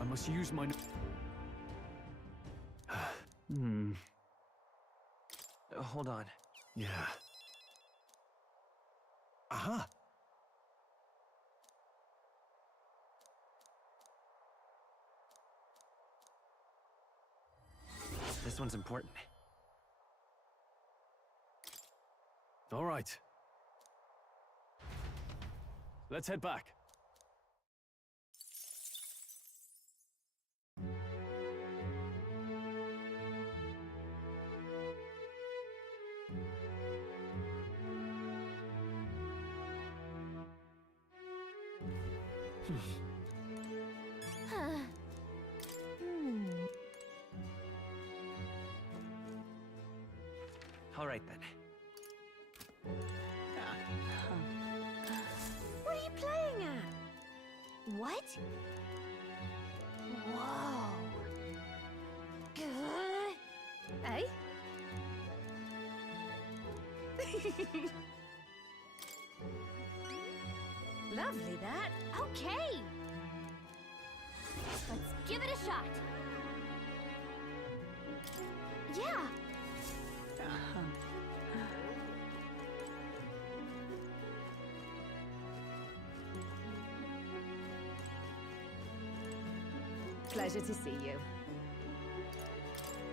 I must use my... Hold on. Yeah. Aha! This one's important. All right. Let's head back. All right then. What are you playing at? What? Whoa. Hey? Lovely that. Okay. Let's give it a shot. Yeah. Pleasure to see you.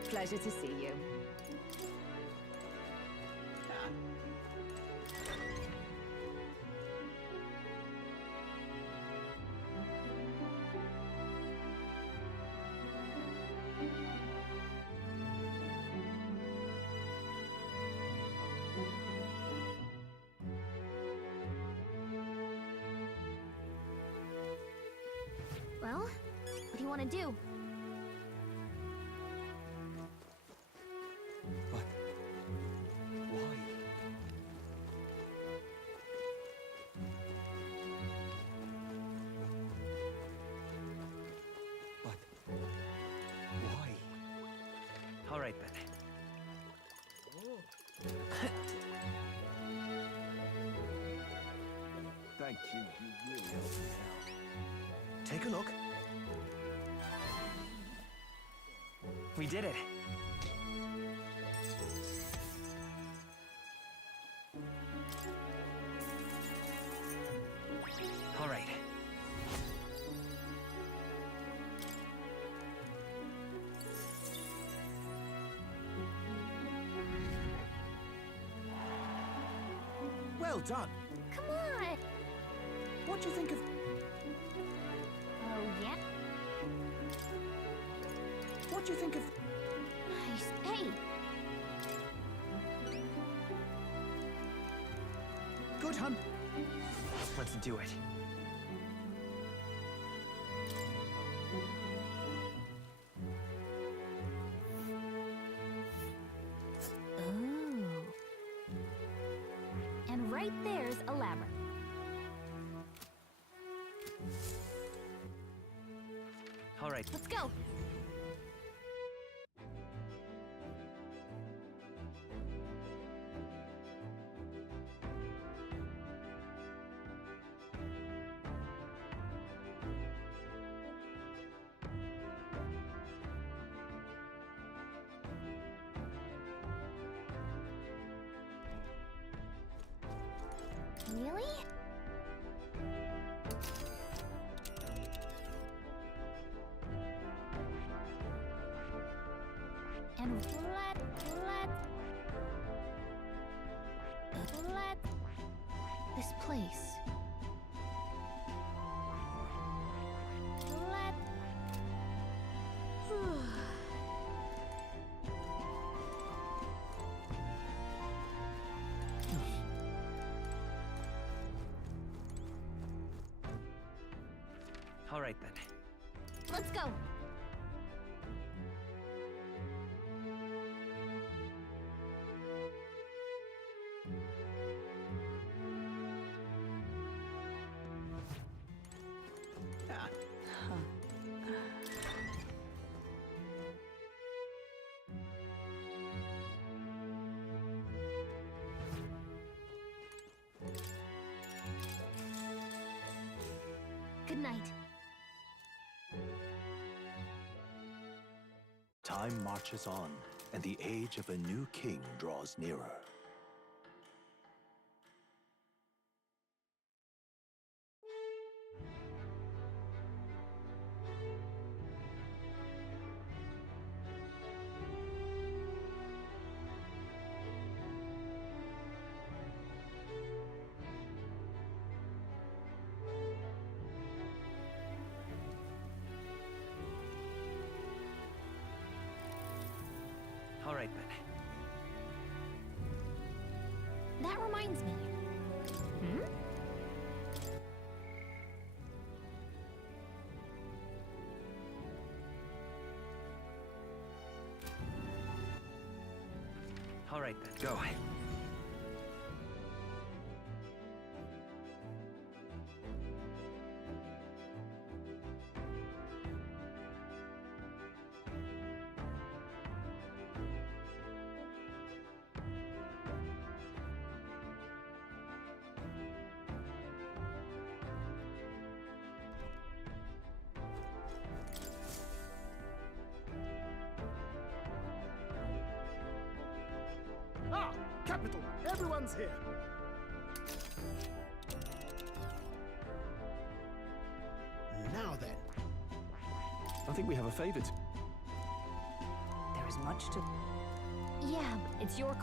Pleasure to see you. Well, what do you want to do? But... why? But... why? All right then. Thank you, you really helped me out. Take a look. We did it. All right. Well done. Come on. What do you think of... Oh, yeah? What do you think of... Nice. Hey. Good hunt. Let's do it. Ooh. And right there's a labyrinth. All right. Let's go. Really? and let This place. let All right then. Let's go. Good night. Time marches on, and the age of a new king draws nearer. All right then. That reminds me. Hmm? All right then. Go. Ah, capital! Everyone's here. Now then. I think we have a favor to... There is much to... Yeah, but it's your...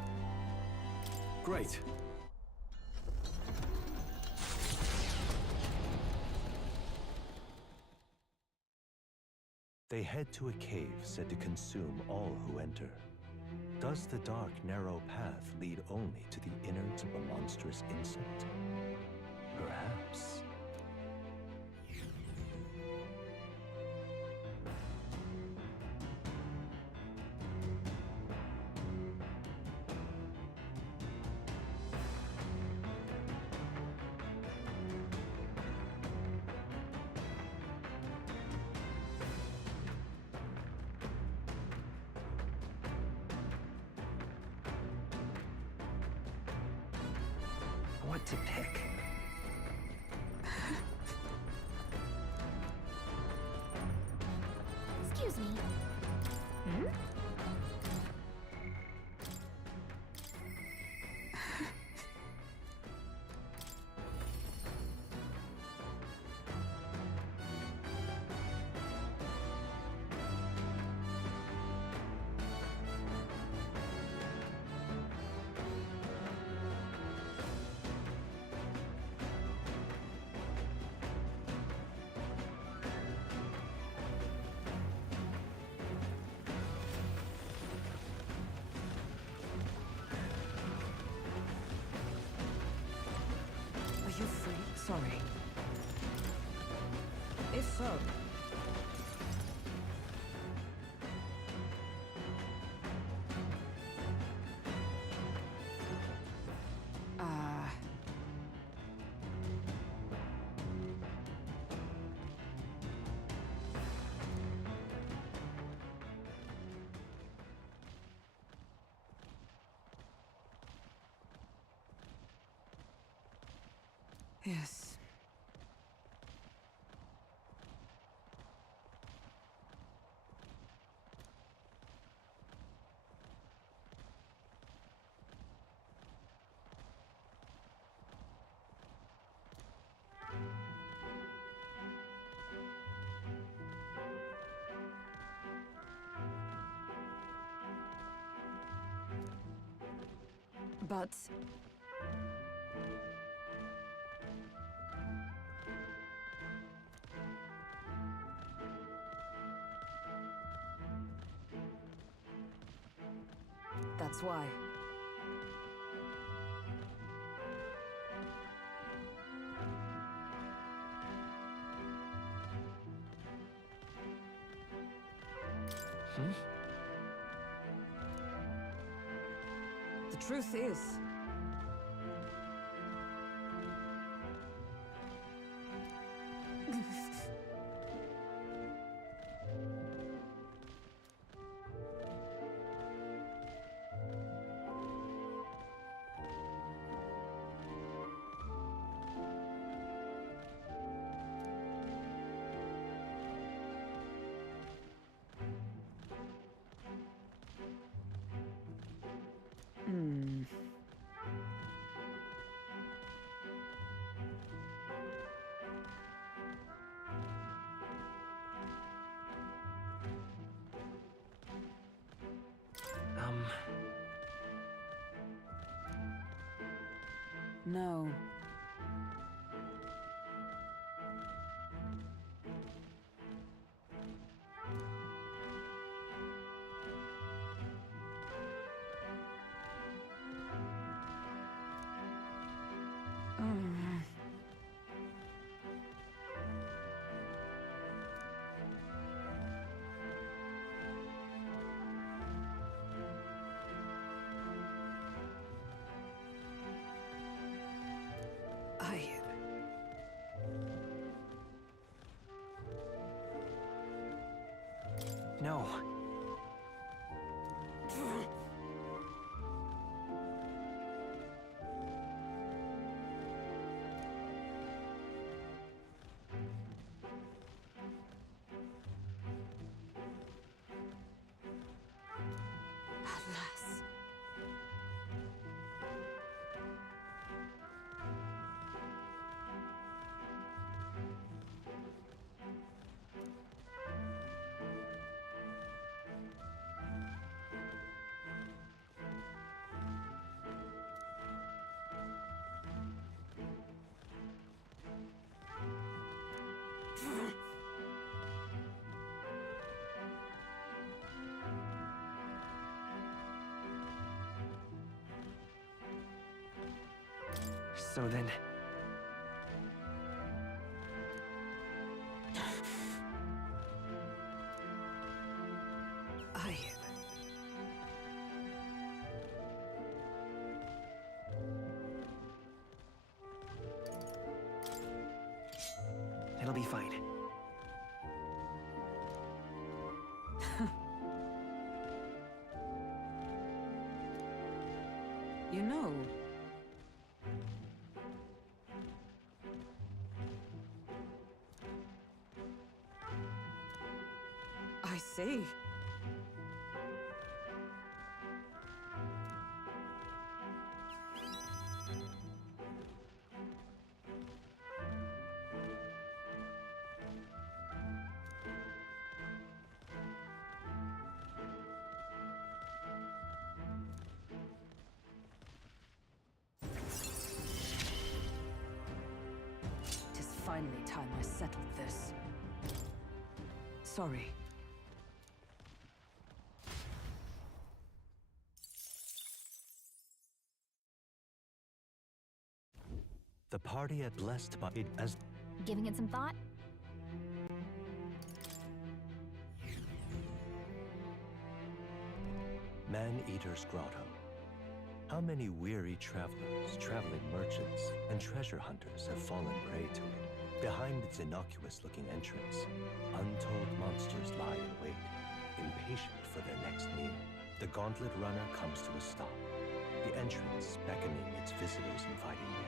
Great. They head to a cave said to consume all who enter. Does the dark, narrow path lead only to the innards of a monstrous insect? Perhaps. What to pick? Excuse me. Hmm? Are you free? Sorry. If so... Yes. But... that's why. The truth is... No. No. Alas. So then... It'll be fine. You know... I see. Tis finally time I settled this. Sorry. The party had blessed by it as Giving it some thought? Man-Eater's Grotto. How many weary travelers, traveling merchants, and treasure hunters have fallen prey to it? Behind its innocuous-looking entrance, untold monsters lie in wait, impatient for their next meal. The gauntlet runner comes to a stop, the entrance beckoning its visitors invitingly.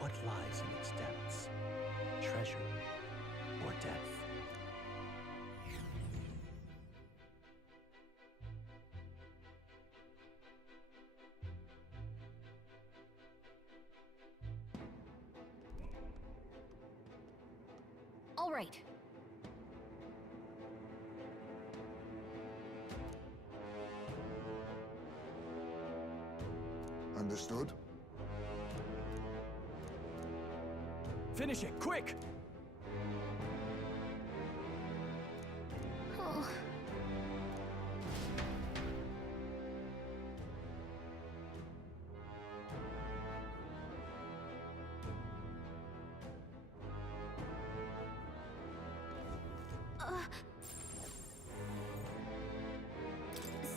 What lies in its depths? Treasure or death? All right. Understood? Finish it, quick! Oh.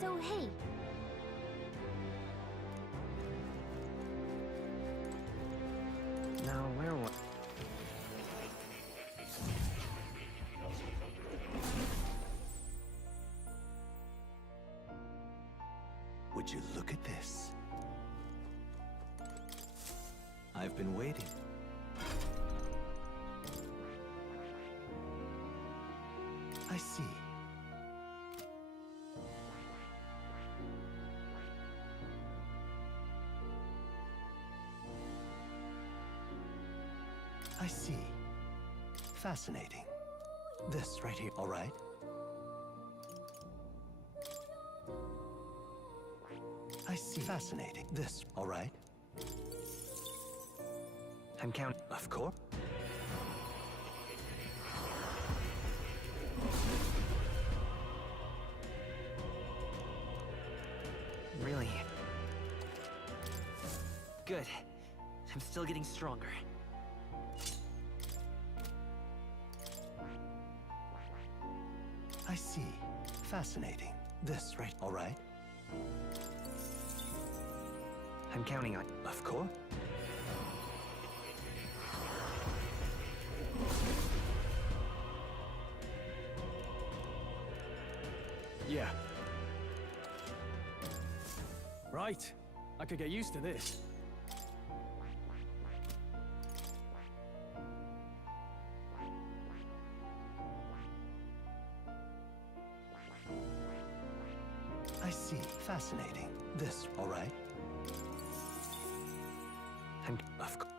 So, hey. Now, where was... Would you look at this? I've been waiting. I see. I see. Fascinating. This right here, all right? I see. Fascinating. This, all right? I'm counting. Of course. Really? Good. I'm still getting stronger. I see. Fascinating. This right, all right? I'm counting on... Of course. Yeah. Right. I could get used to this. I see. Fascinating. This, all right? I'm... Of course.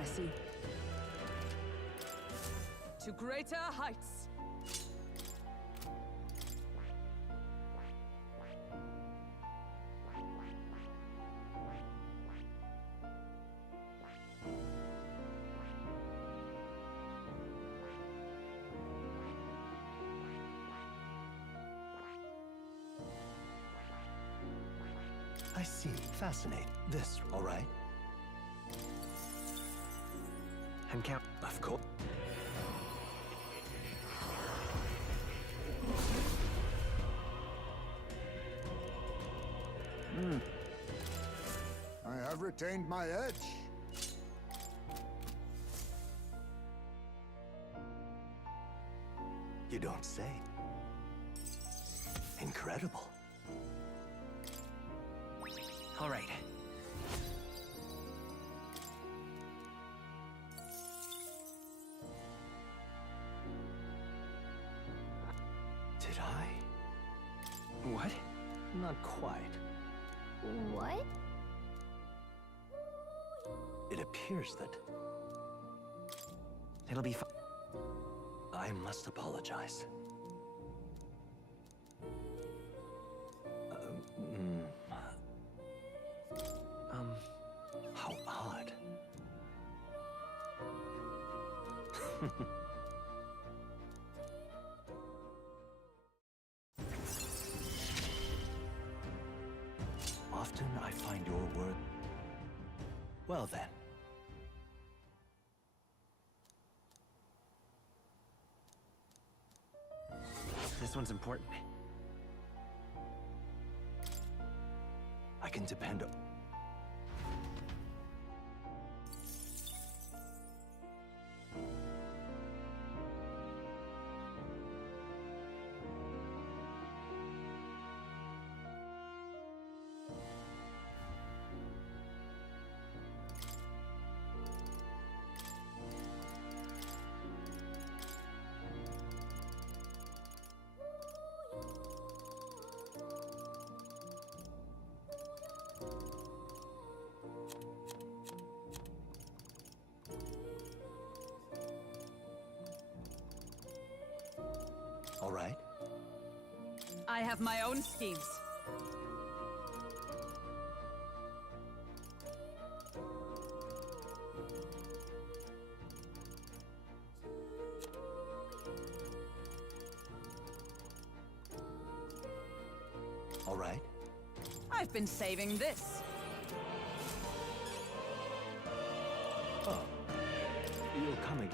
I see. To greater heights. I see. Fascinating. This, all right? I'm counting... Of course. I have retained my edge. You don't say. Incredible. All right. Did I? What? Not quite. What? It appears that It'll be fine. I must apologize. How odd. Often I find your word. Well then. This one's important. I can depend on... I have my own schemes. All right? I've been saving this. Oh. You're coming.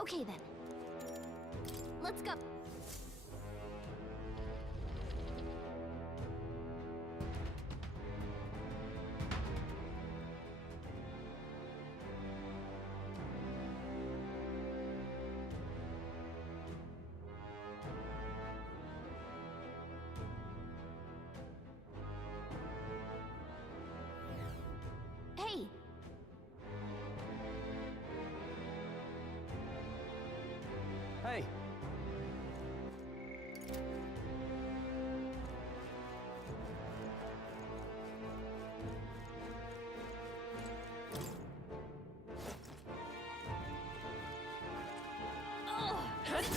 Okay then. Let's go. Hey! Hey!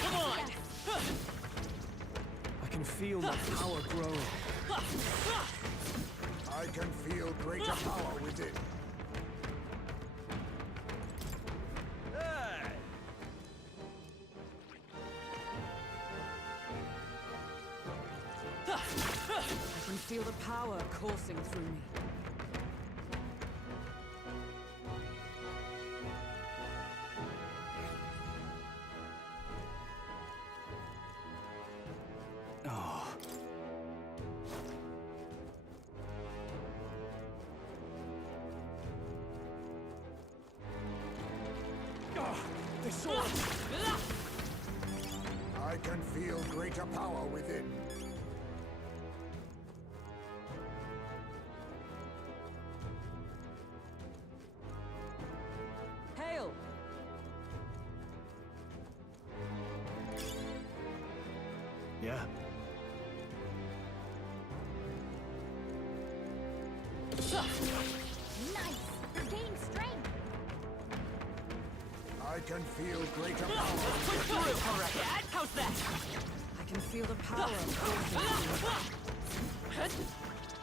Come on! I can feel my power growing. I can feel greater power within. I can feel the power coursing through me. Oh. They saw it. I can feel greater power within. Hail! Yeah. Nice! You're gaining strength! I can feel greater power. Push through! All right, how's that? I can feel the power coursing through me.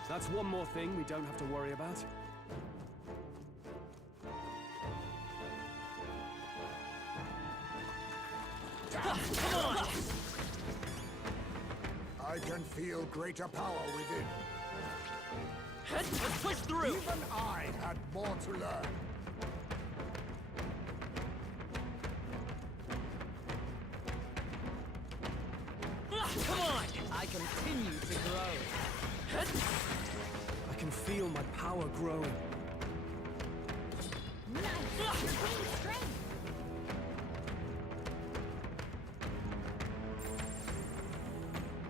That's one more thing we don't have to worry about. Come on! I can feel greater power within. Let's push through! Even I had more to learn. Come on! I continue to grow. I can feel my power growing. Nice! You're gaining strength!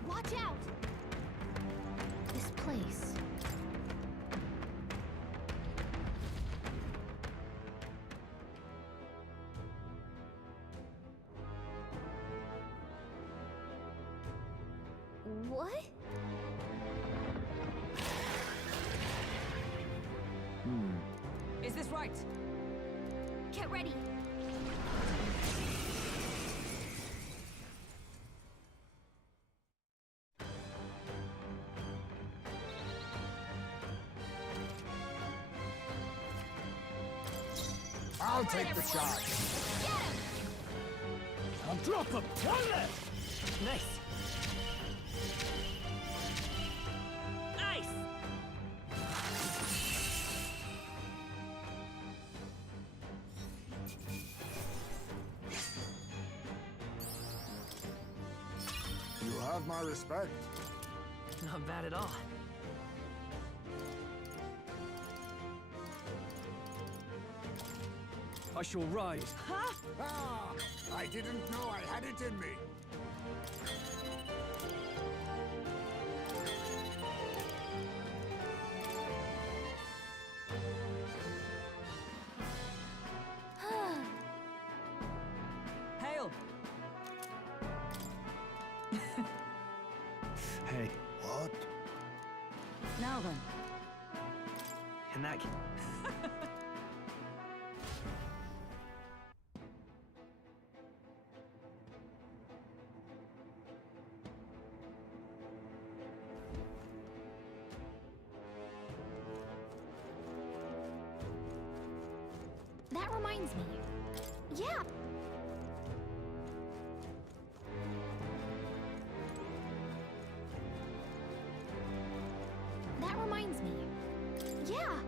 Watch out! This place. What? Is this right? Get ready! I'll take the charge. I'll drop him! One left! Nice! Nice! You have my respect. Not bad at all. I shall rise. Huh? Ah! I didn't know I had it in me. Hail! Hey. What? Now then. In that case... That reminds me. Yeah. That reminds me. Yeah.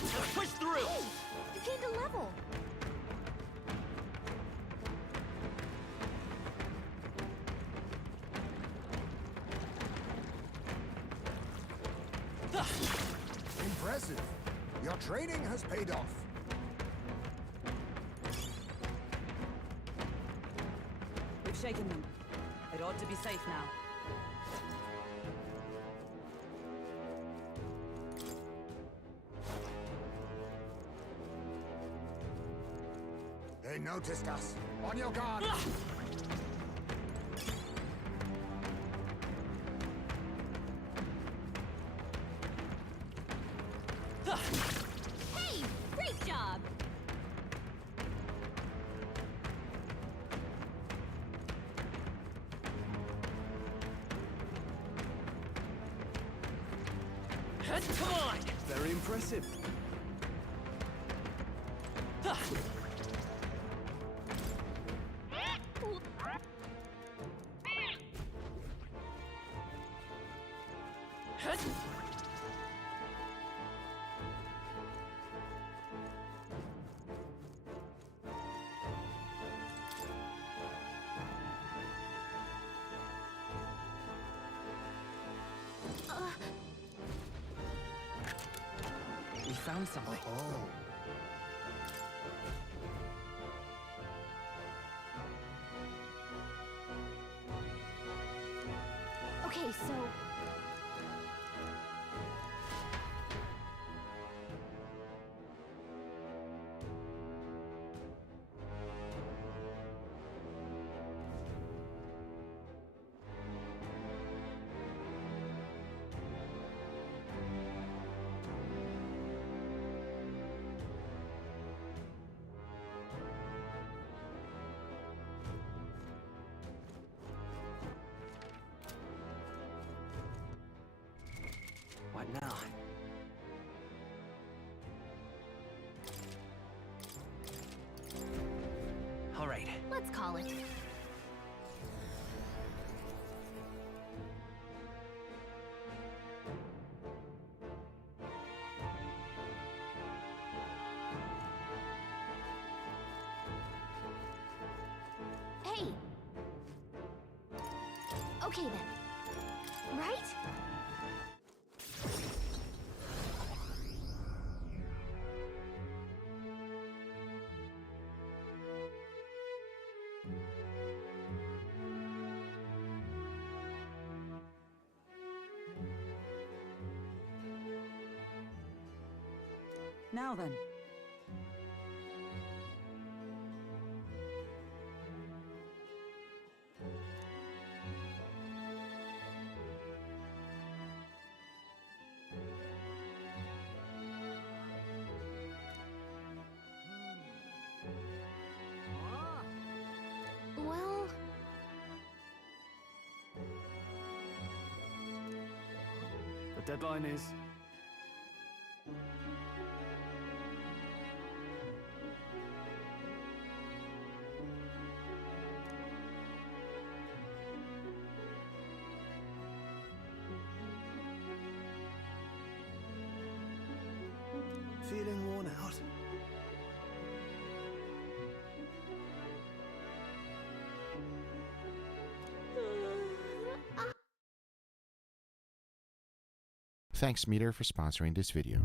Let's push through! Hey, you gained a level. Impressive. Your training has paid off. We've shaken them. It ought to be safe now. They noticed us. On your guard. Hey, great job. Come on! Very impressive. We found something. Okay, so... What now? All right. Let's call it. Hey! Okay then. Right? Now then. Well... The deadline is... Feeling worn out? Thanks Meter for sponsoring this video.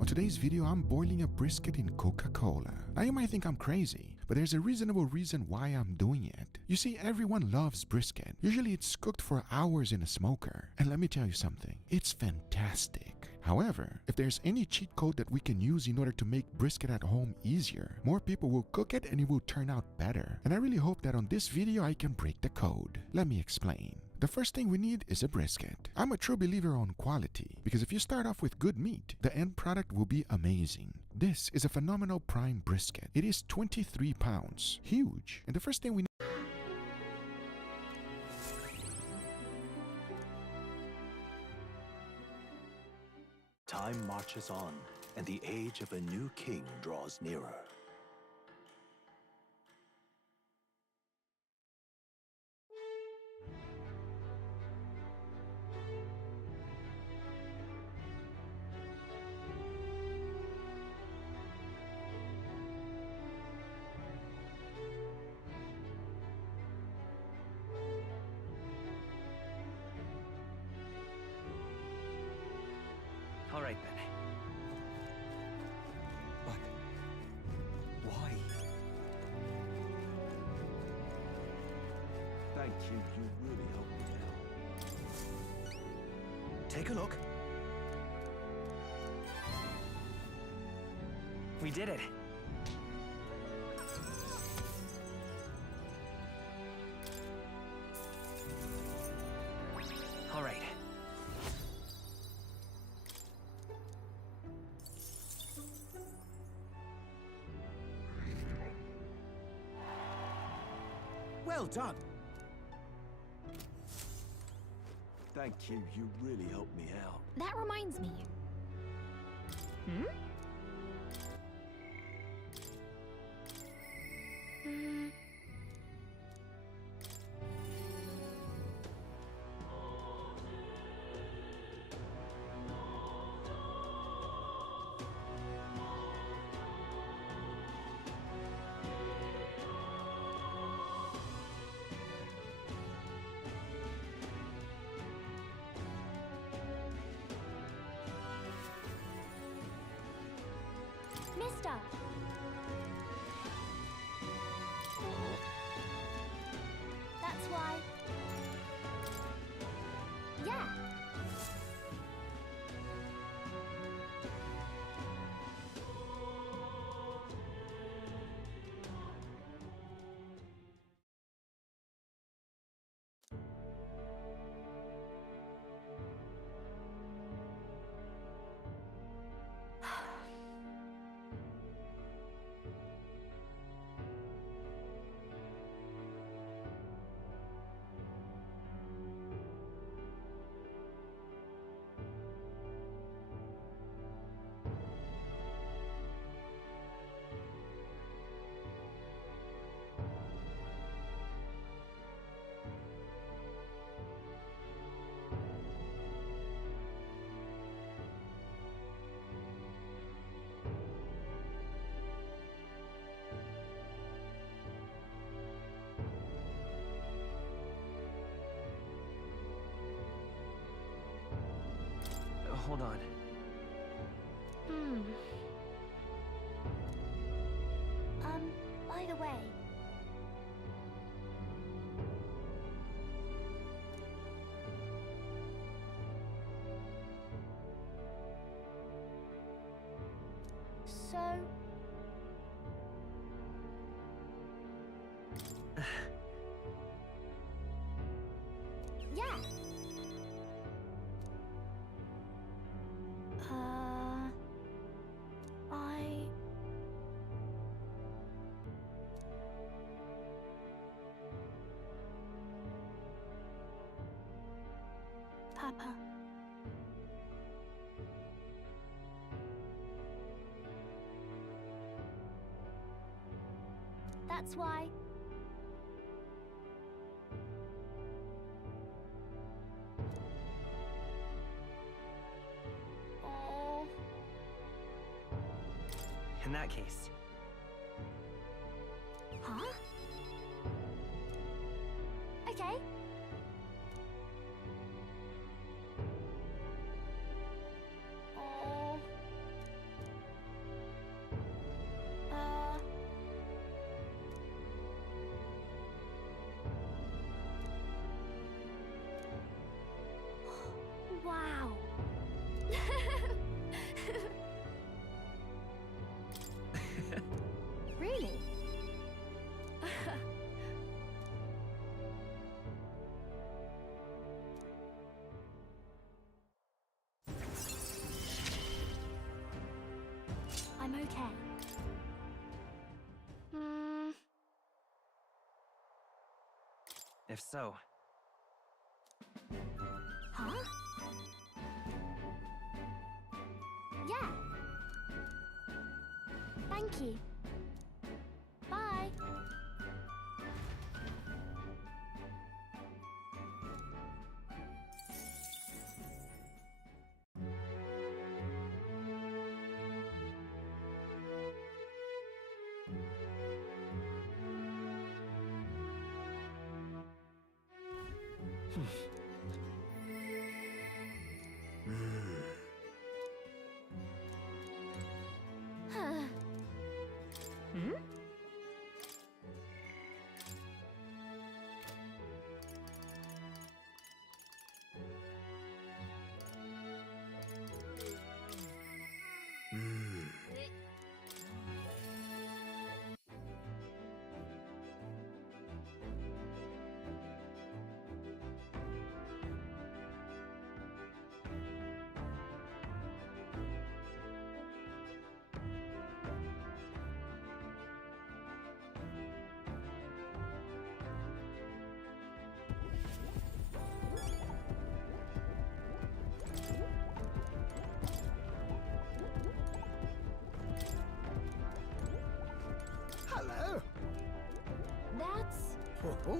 On today's video, I'm boiling a brisket in Coca-Cola. Now you might think I'm crazy, but there's a reasonable reason why I'm doing it. You see, everyone loves brisket. Usually it's cooked for hours in a smoker. And let me tell you something, it's fantastic. However, if there's any cheat code that we can use in order to make brisket at home easier, more people will cook it and it will turn out better. And I really hope that on this video I can break the code. Let me explain. The first thing we need is a brisket. I'm a true believer on quality, because if you start off with good meat, the end product will be amazing. This is a phenomenal prime brisket. It is 23 pounds, huge. And the first thing we need... Time marches on, and the age of a new king draws nearer. All right, then. But why? Thank you. You really helped me out. Take a look. We did it. All right. Well done. Thank you. You really helped me out. That reminds me. Hmm? Mister! That's why... Yeah! Hold on. By the way... So... yeah! Papa. That's why... In that case. Huh? Okay. okay. If so, Huh? Yeah. Thank you. Bye. Hmm? Hello. That's... Oh.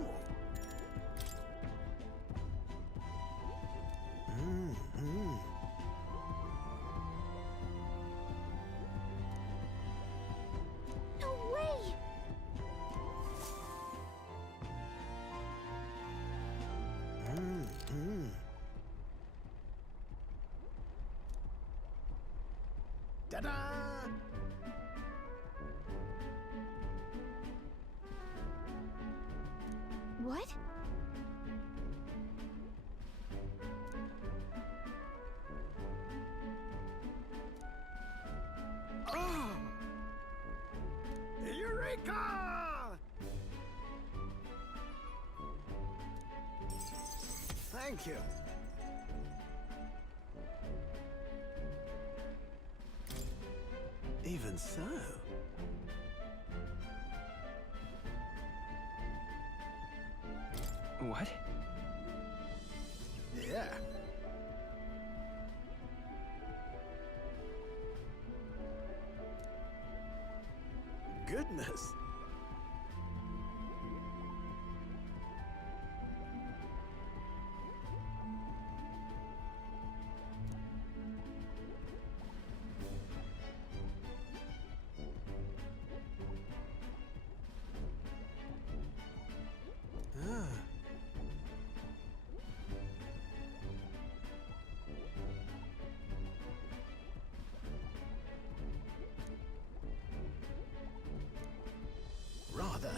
No way! Ta-da! What? Oh! Eureka! Thank you. Even so. what? Yeah. Goodness. Ah. Rather.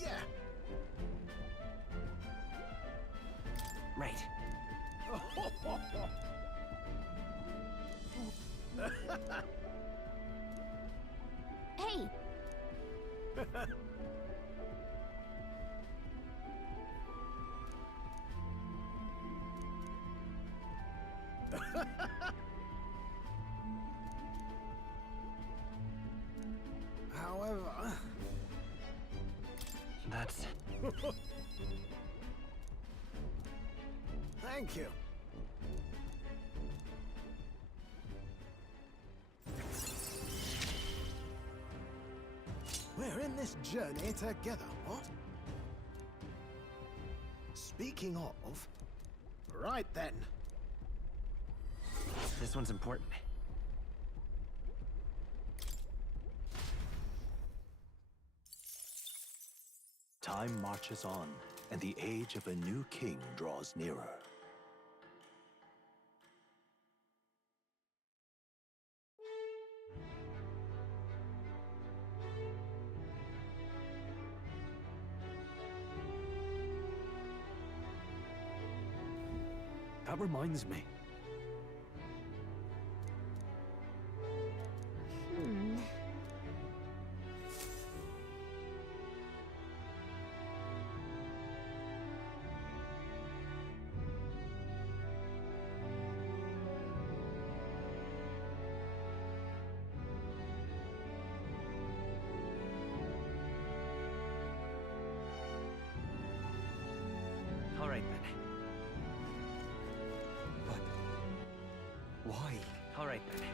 Yeah. Right. Hey! However... That's... Thank you. We're in this journey together, what? Speaking of... Right then. This one's important. Time marches on, and the age of a new king draws nearer. That reminds me. All right then. Why? All right then.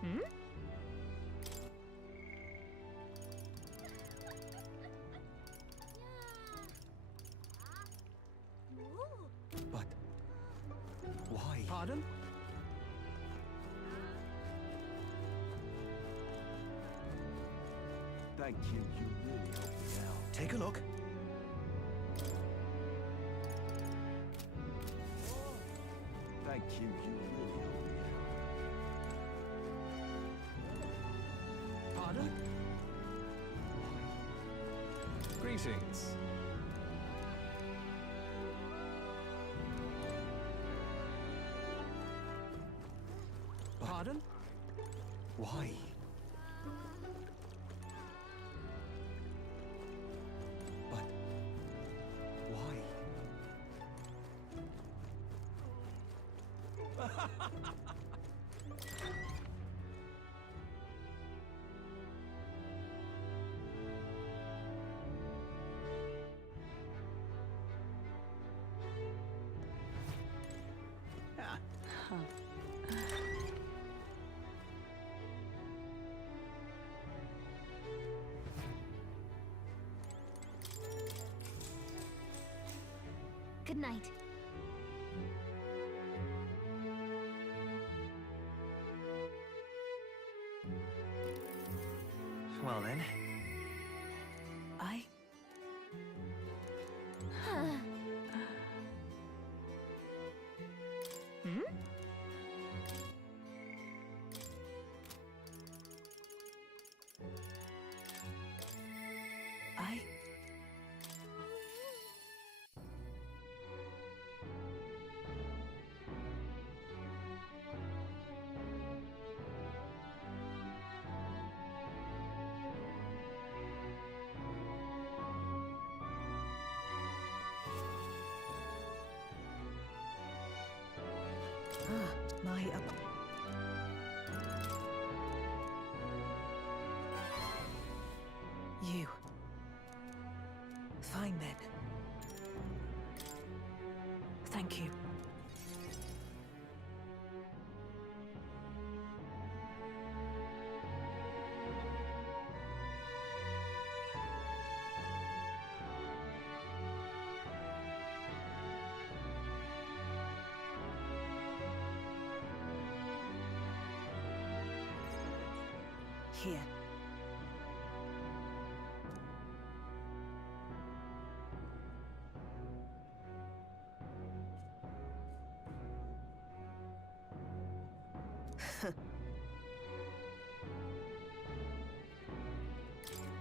Hmm? But why? Pardon? Thank you, you really helped me out. Take a look. Thank you, you really helped me out. Pardon? Greetings. Pardon? Why? But why? Good night. Well then. I... Hmm? I... My You. Fine then. Thank you. Here.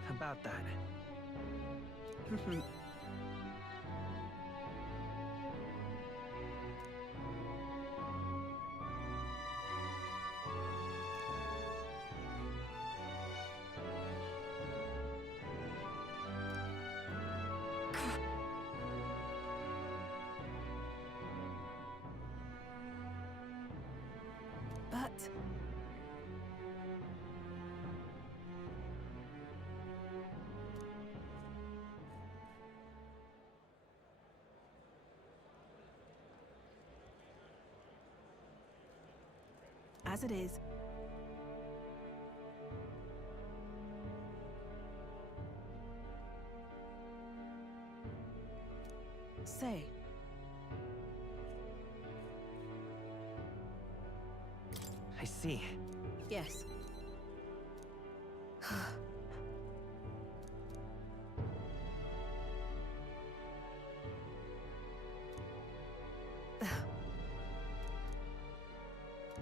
About that. But... As it is. Say. I see. Yes.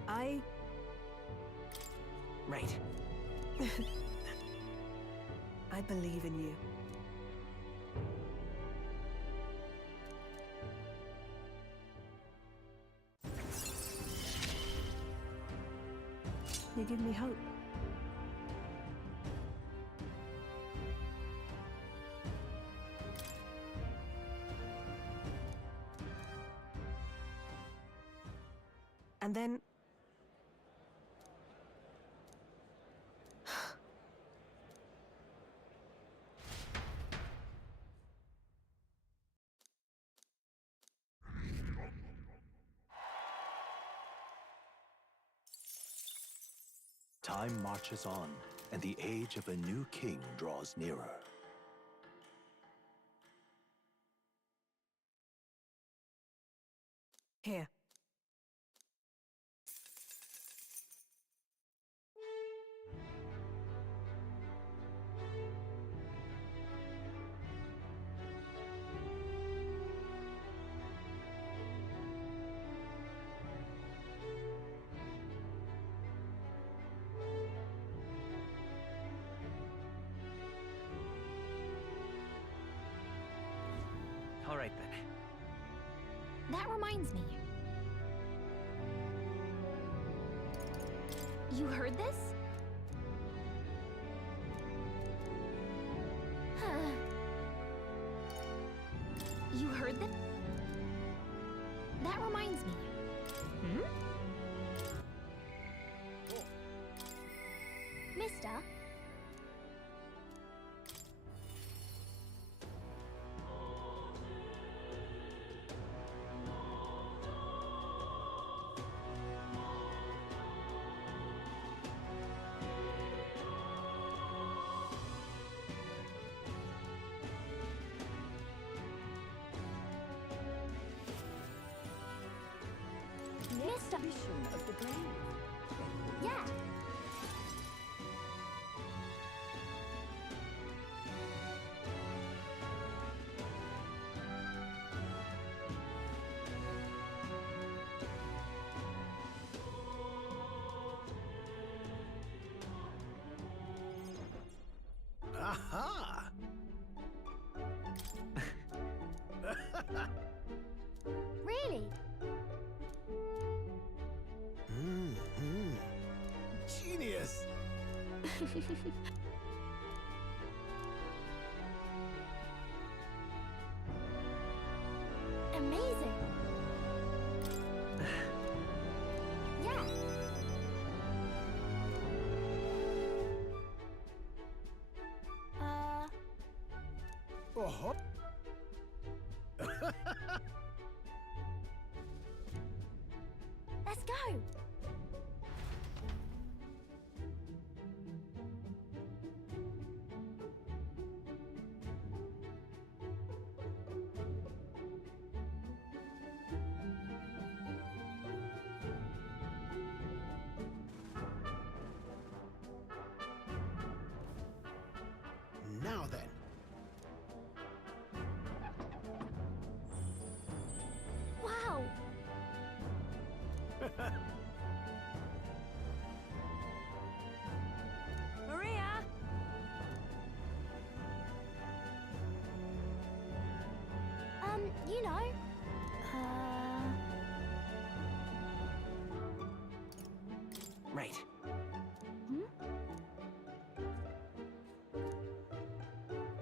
I... Right. I believe in you. You give me hope. And then... Time marches on, and the age of a new king draws nearer. Here. All right, then. That reminds me. You heard this? You heard that? That reminds me. Mister? Mister? Vision of the grave. Yeah. Aha! Really? Genius! Amazing. Yeah. Oh. Let's go. Now then. Wow. Maria! You know. Right.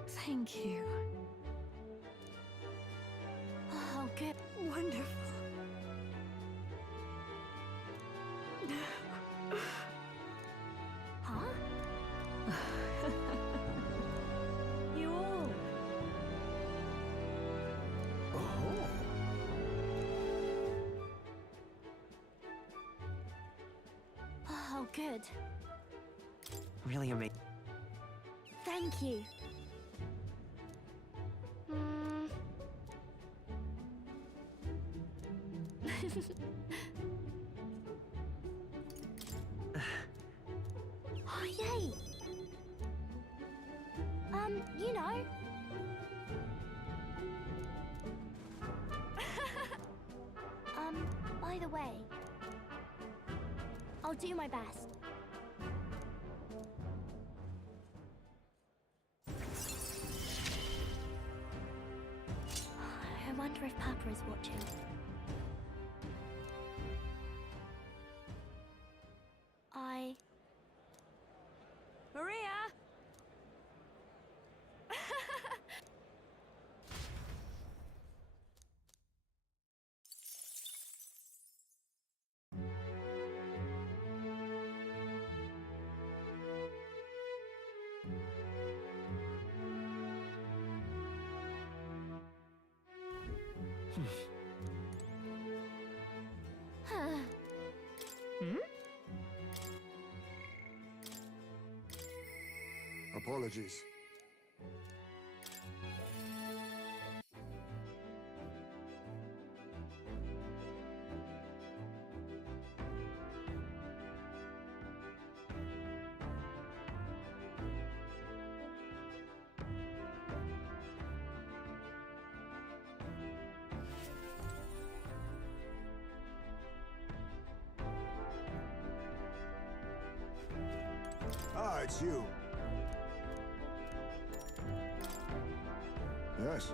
Thank you. Oh, good. Wonderful. Huh? You all. Oh, good. Really amazing. Thank you. Oh, yay! You know. By the way, I'll do my best. wonder if Papa is watching. Maria! Apologies. Ah, it's you. Yes.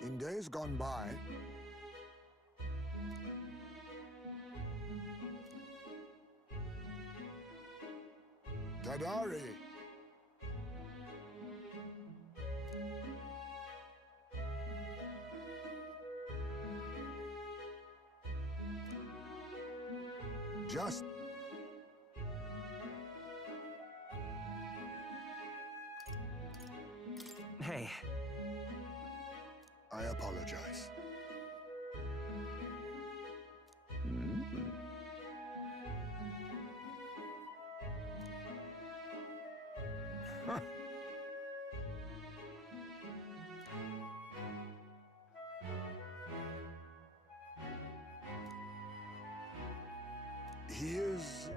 In days gone by, Tadari. Just Hey. I apologize. He is...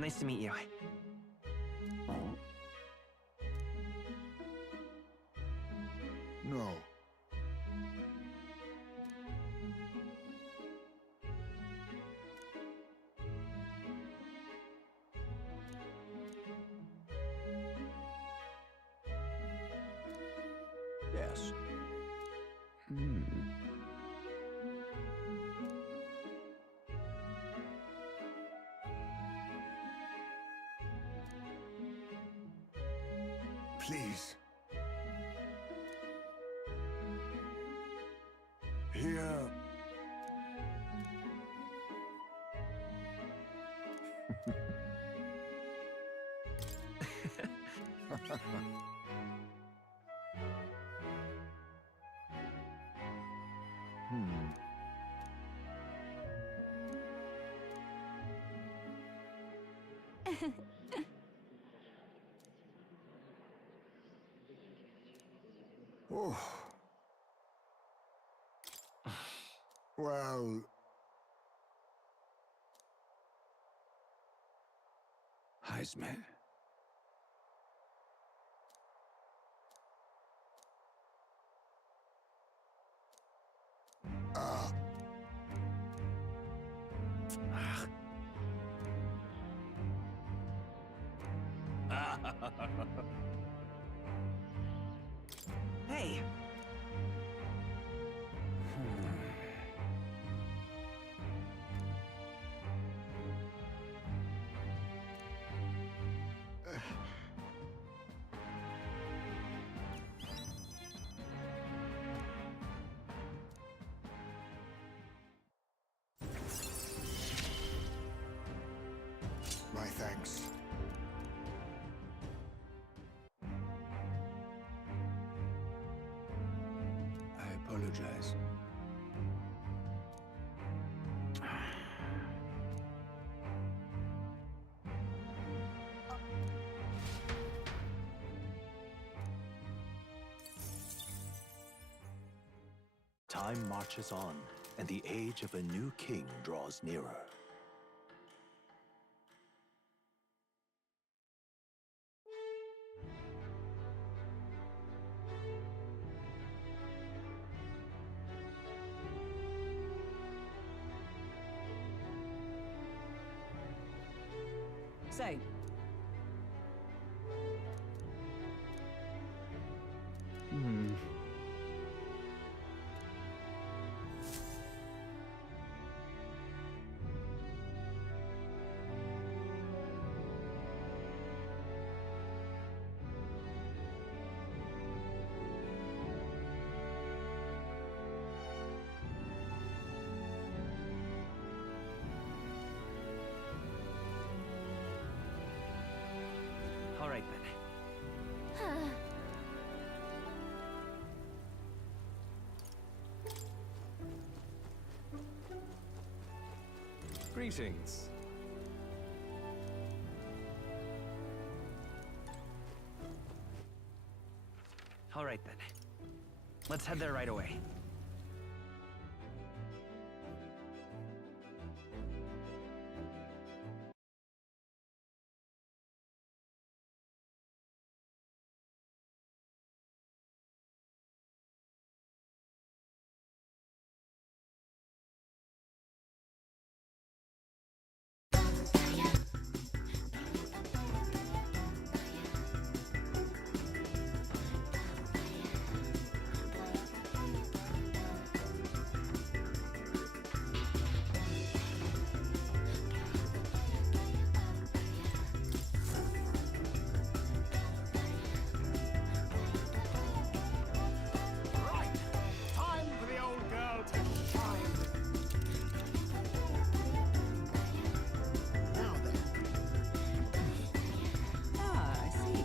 Nice to meet you. No. Yes. Please. Here. Oh. Well... Heisman. Hey. My thanks. Time marches on, and the age of a new king draws nearer. Say. All right, then. Greetings. All right, then. Let's head there right away. Right! Time for the old girl to shine! Now then. Ah, I see.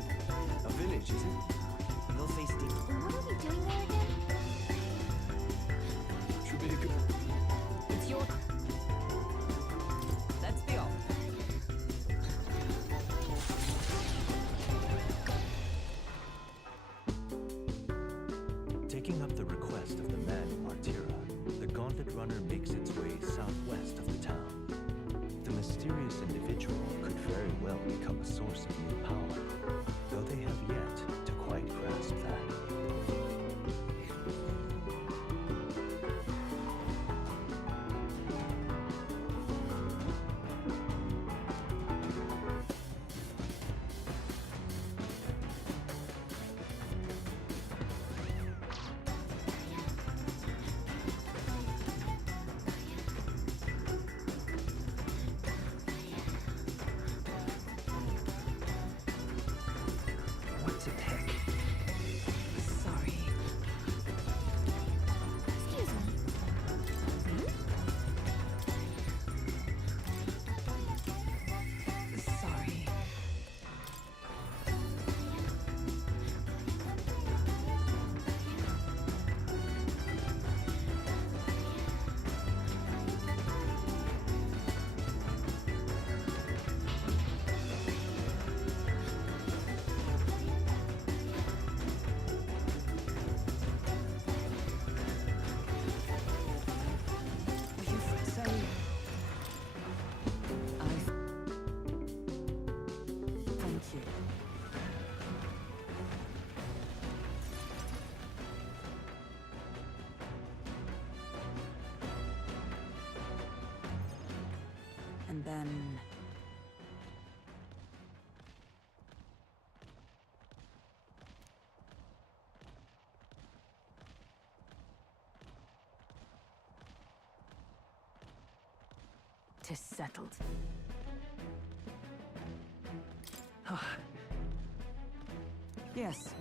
A village, is it? You'll face deep. What are we doing there again? Should be a good... It's your... Let's be off. Taking up the request of the man in Martira, the Gauntlet Runner makes its way southwest of the town. The mysterious individual could very well become a source of new power, though they have yet to quite grasp that. What to pick? Sorry. Excuse me. Sorry. You say... Thank you. And then... Tis settled. Yes.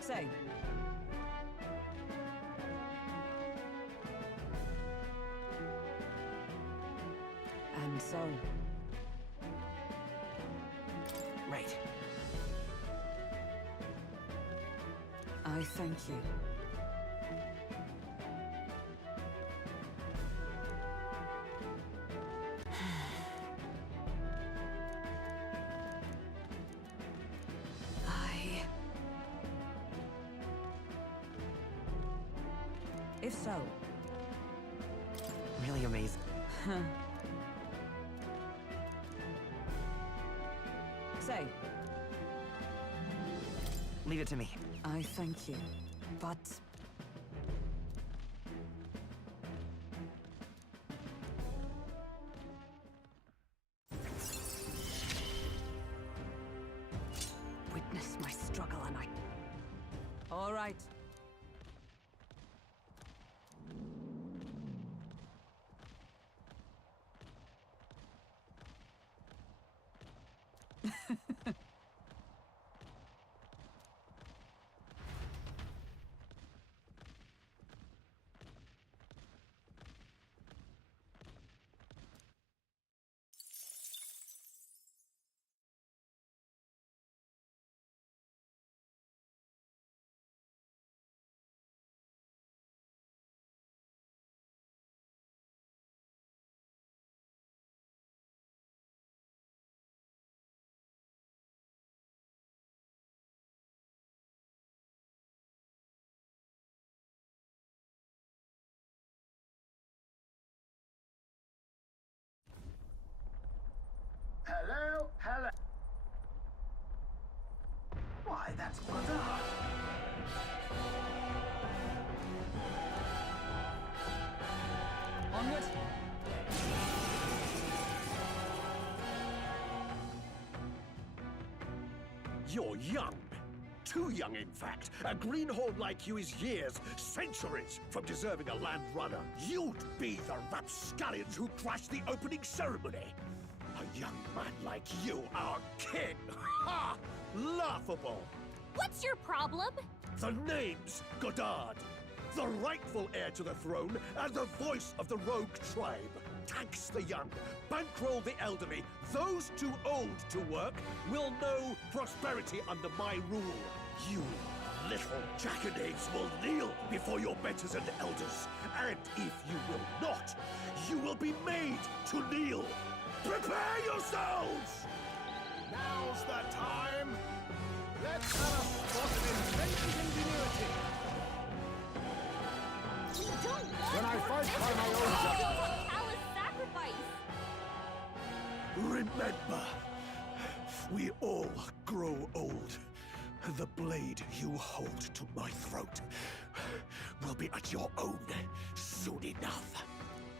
Say. And so... Right. thank you. If so. Really amazing. Say. Leave it to me. I thank you, but... Witness my struggle and I... All right. Hello, hello. Why, that's bizarre. Onward. You're young. Too young, in fact. A greenhorn like you is years, centuries, from deserving a land runner. You'd be the rapscallions who crashed the opening ceremony. A young man like you, our king! Ha! Laughable! What's your problem? The name's Godard, the rightful heir to the throne and the voice of the rogue tribe. Tax the young, bankroll the elderly. Those too old to work will know prosperity under my rule. You little jackanapes will kneel before your betters and elders. And if you will not, you will be made to kneel. Prepare yourselves! Now's the time. Let's have a spot of inventive ingenuity. We don't want When I your fight by my own business. side. It's a callous sacrifice. Remember, we all grow old. The blade you hold to my throat will be at your own soon enough.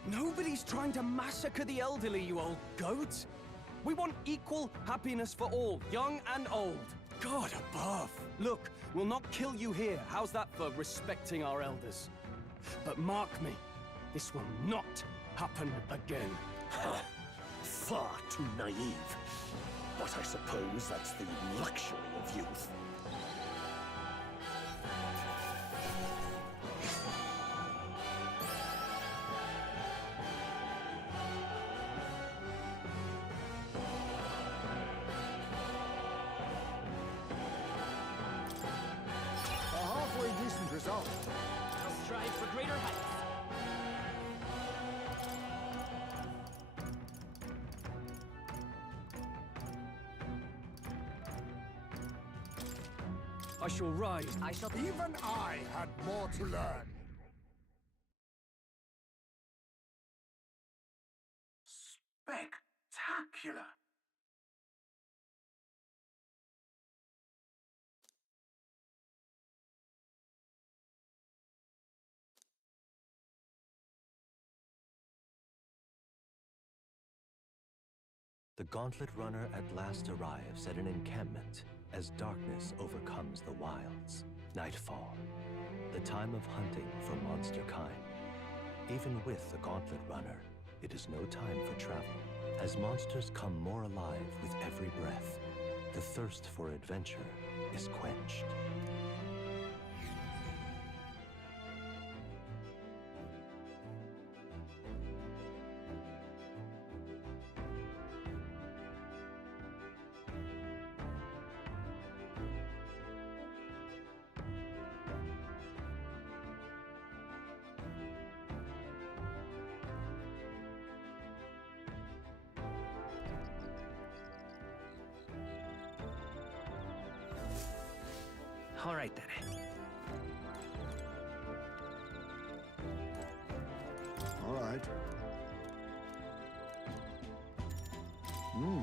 Nobody's trying to massacre the elderly, you old goat. We want equal happiness for all, young and old. God above. Look, we'll not kill you here. How's that for respecting our elders? But mark me, this will not happen again. Far too naive. But I suppose that's the luxury of youth. A halfway decent result. I'll strive for greater heights. I shall rise. Even I had more to learn. Spectacular. The Gauntlet Runner at last arrives at an encampment as darkness overcomes the wilds. Nightfall, the time of hunting for monster kind. Even with the Gauntlet Runner, it is no time for travel. As monsters come more alive with every breath, the thirst for adventure is quenched. All right then. All right. Hmm.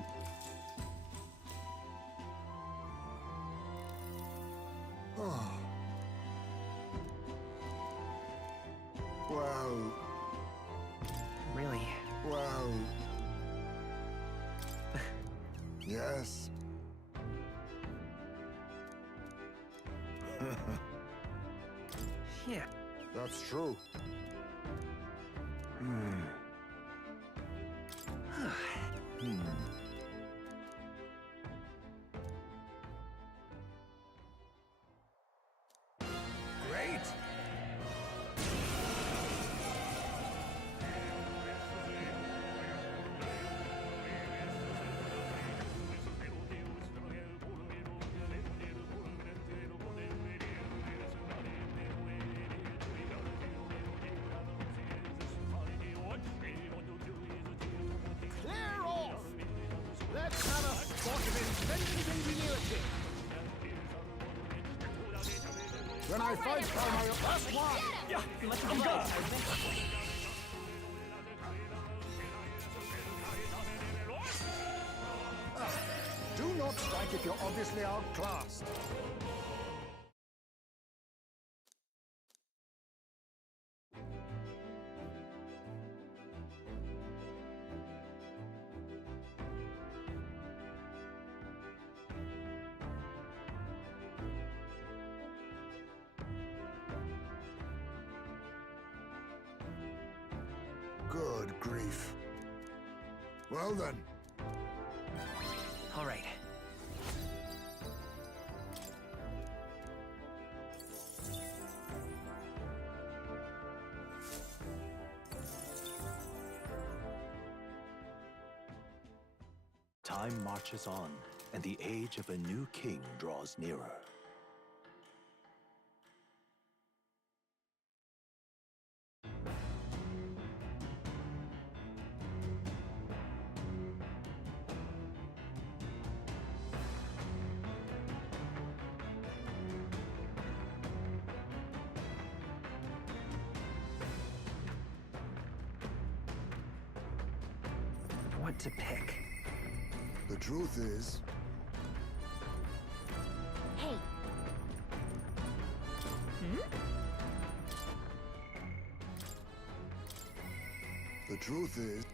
Oh. Well... Really? Well... Yes. Yeah. That's true. Hmm. Great! Clear off! Let's have a spot of inventive ingenuity! When I fight for my last one! Yeah, let them go! Do not strike if you're obviously outclassed. Good grief. Well then. All right. Time marches on, and the age of a new king draws nearer. What to pick? The truth is... Hey. The truth is...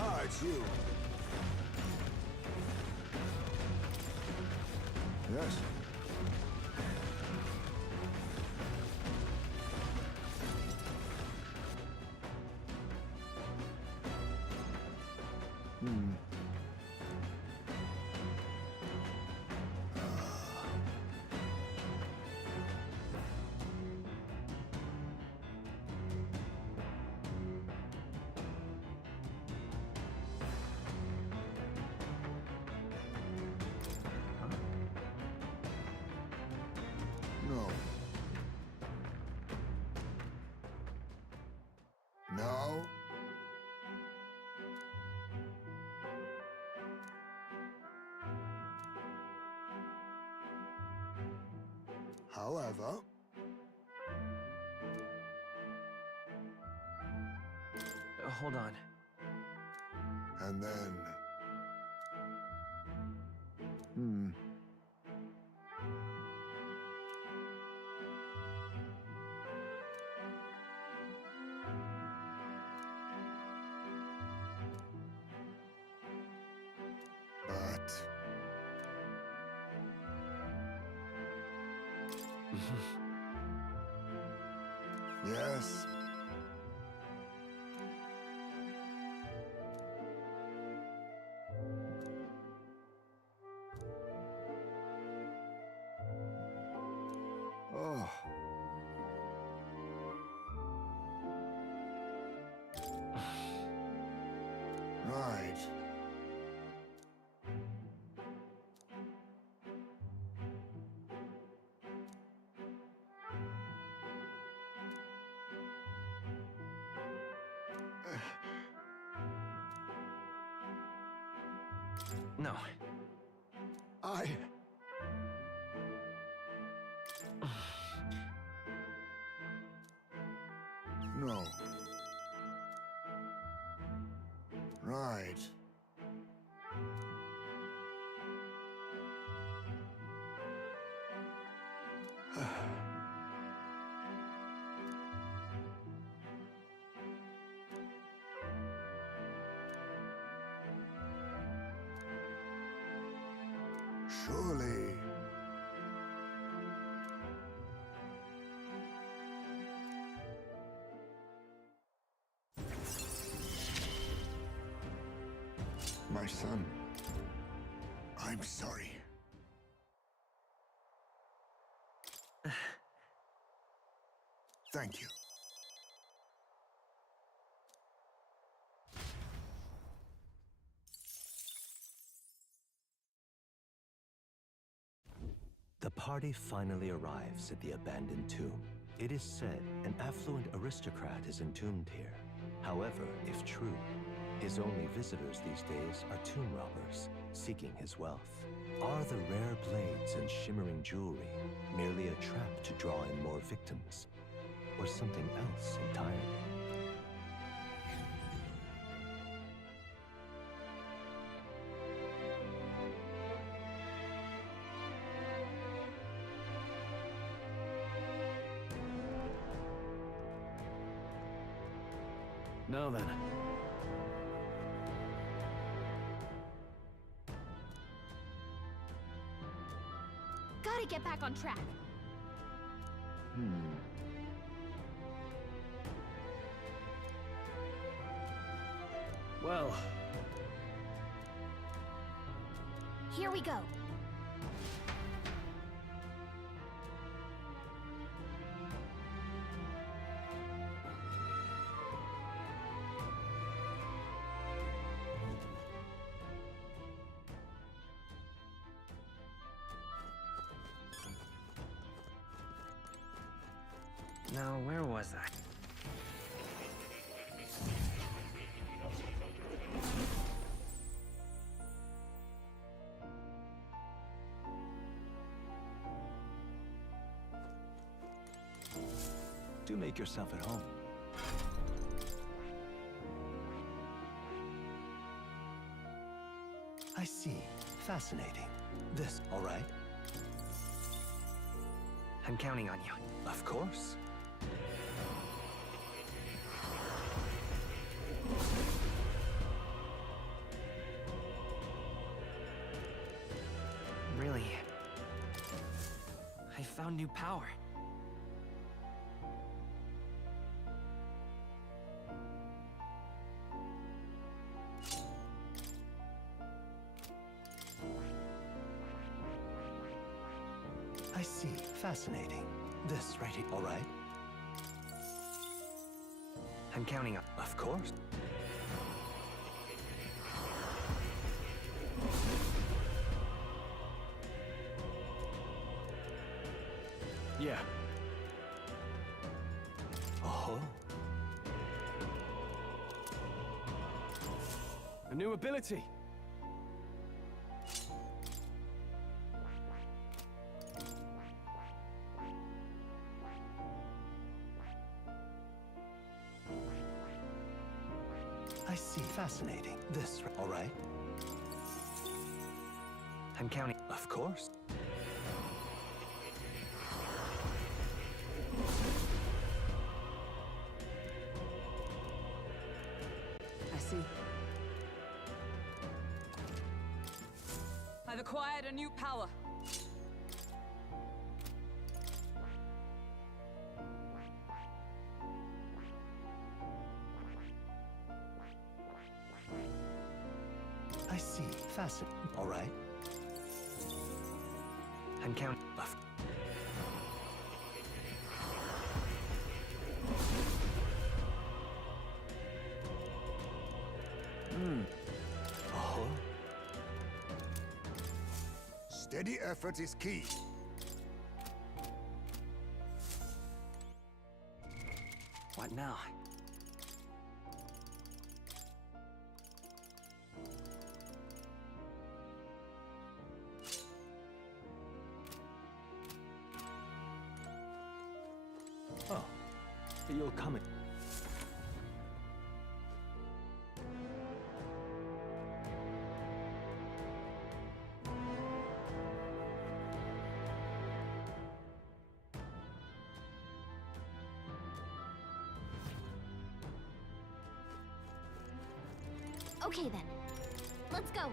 Ah, it's you. Yes. Hmm. No. No. However... Hold on. And then... Hmm. But... Yes. Oh. No. No. Right. Surely. My son, I'm sorry. Thank you. The party finally arrives at the abandoned tomb. It is said an affluent aristocrat is entombed here. However, if true, his only visitors these days are tomb robbers, seeking his wealth. Are the rare blades and shimmering jewelry merely a trap to draw in more victims, or something else entirely? Now then. Gotta get back on track. Well. Here we go. Now, where was I? Do make yourself at home. I see. Fascinating. This, all right? I'm counting on you. Of course. Really? I found new power. I see. Fascinating. This right here, all right? I'm counting on... Of course. Yeah. Oh. A new ability. I see. Fascinating. This, all right? I'm counting... Of course. I see. I've acquired a new power. I see. Fascinating. All right. I'm counting... Oh. Steady effort is key. What now? that you'll come in. Okay then. Let's go.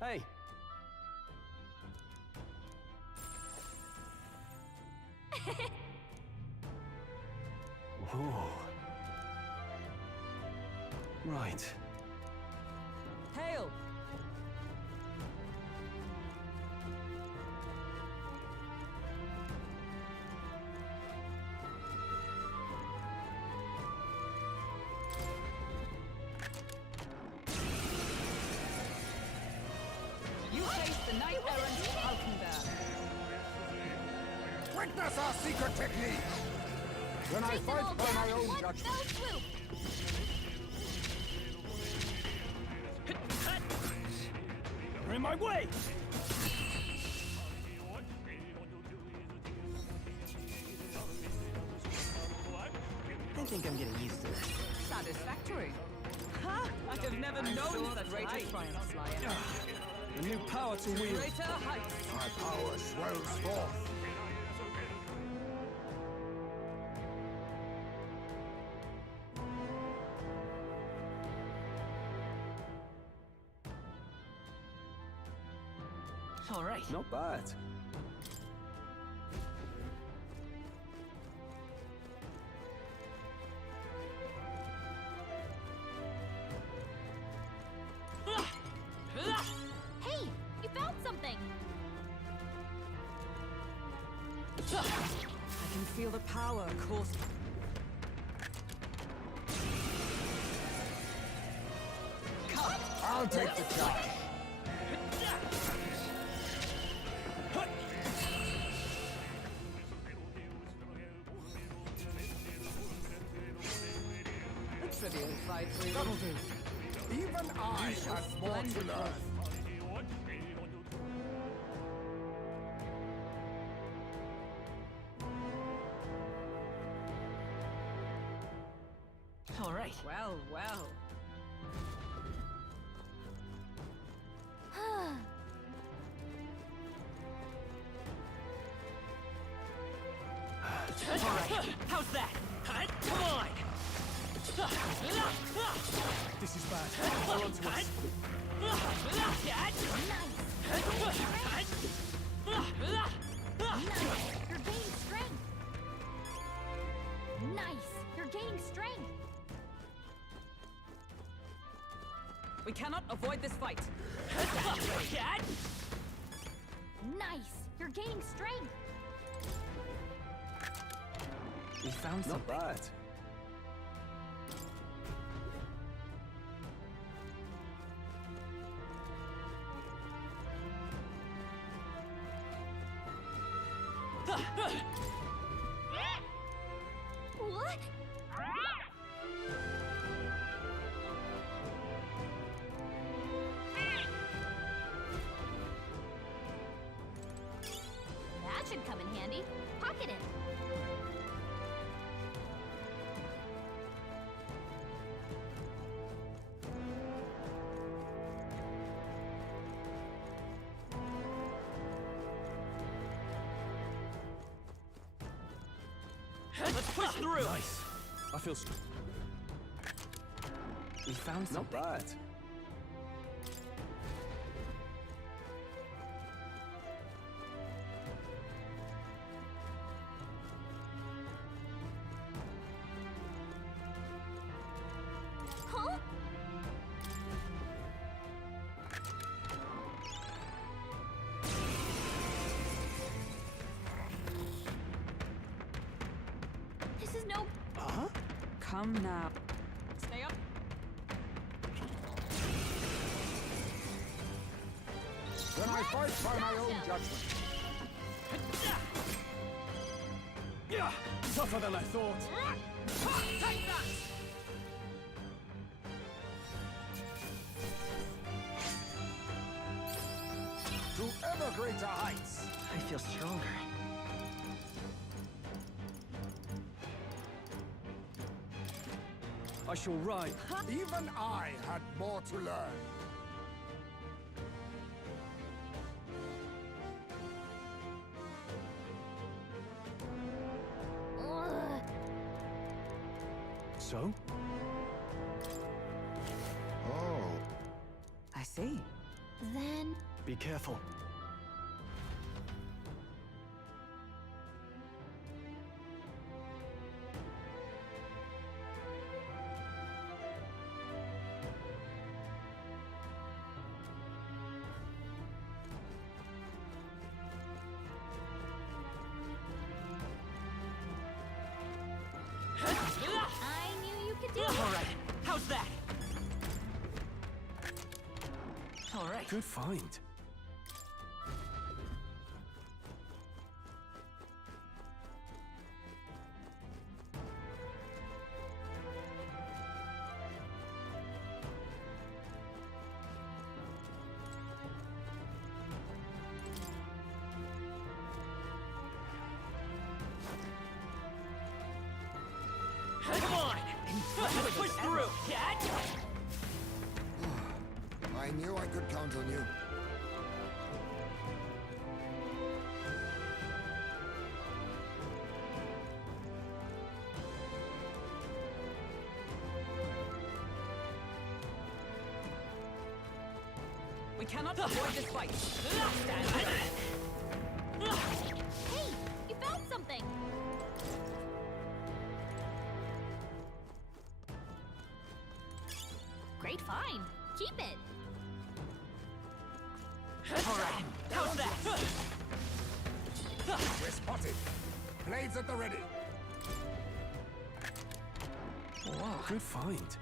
Hey! Whoa. Right. Hail! You face the knight-errant Falkenberg. Witness our secret technique! When I fight by my own judgment. You're in my way! I think I'm getting used to this. Satisfactory. Ha! I have never known such greater triumphs, Lion. A new power to wield. Greater heights. My power swells forth. All right. Not bad. Hey, you found something. I can feel the power course. I'll take the charge. A trivial fight for you. That'll do. Even I have more to learn. All right. Well, well. How's that? Come on! This is bad. Hold on to us. You're gaining strength. Nice. You're gaining strength. We cannot avoid this fight. Nice. You're gaining strength. We found Not something. bad. What? That should come in handy. Pocket it. Let's push through. Nice. I feel. We found something. Not bad. Huh? This is no... Come now. Stay up. Then I fight by my own judgment. Yeah, tougher than I thought. Take that! To ever greater heights. I feel stronger. I shall ride. Even I had more to learn. Ugh. So? Oh. I see. Then... Be careful. I knew you could do it! Alright, how's that? Alright. Good find. Come on! Push through, cat! I knew I could count on you. We cannot avoid this fight. Hey! You found something! Great find! Keep it! Alright, how's that? We're spotted. Blades at the ready. Wow, good find.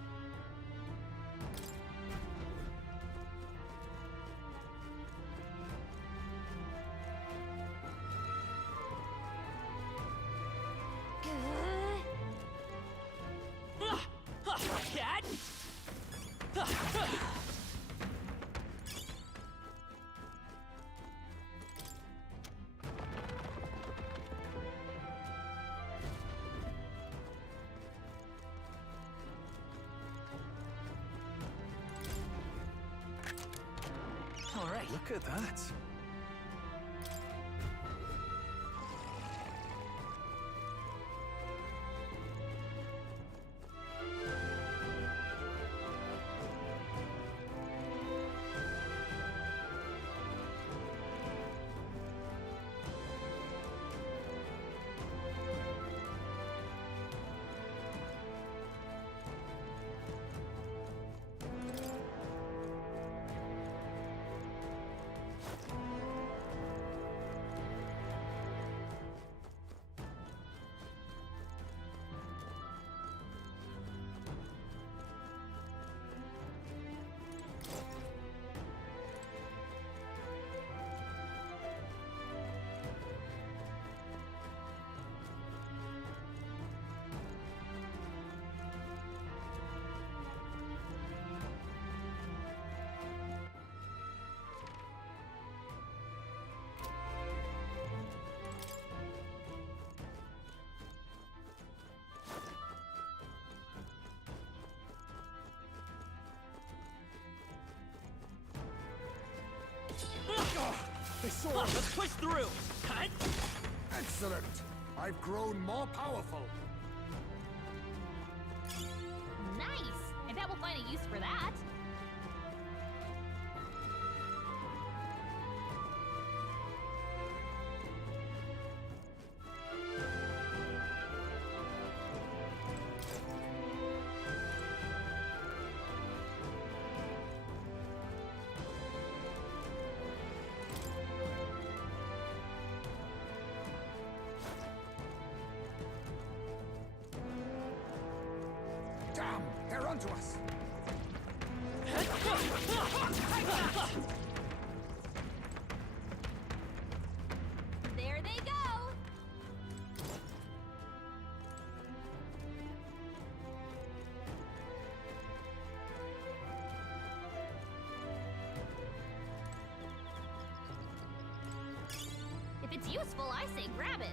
Cat! Alright. Look at that. They saw us. Let's push through! Cut! Excellent. I've grown more powerful. Nice! I bet we'll find a use for that. Damn, they're onto us. it's useful, I say grab it.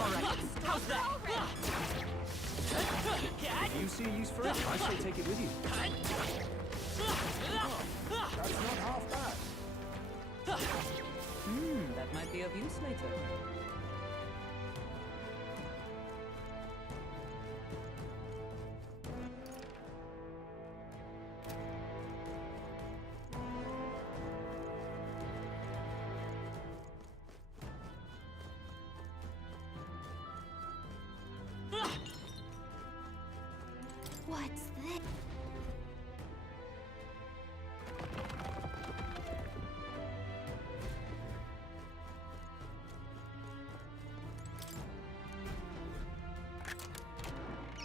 Alright, how's that? If you see a use for it, I shall take it with you. That's not half bad. That might be of use later. What's this?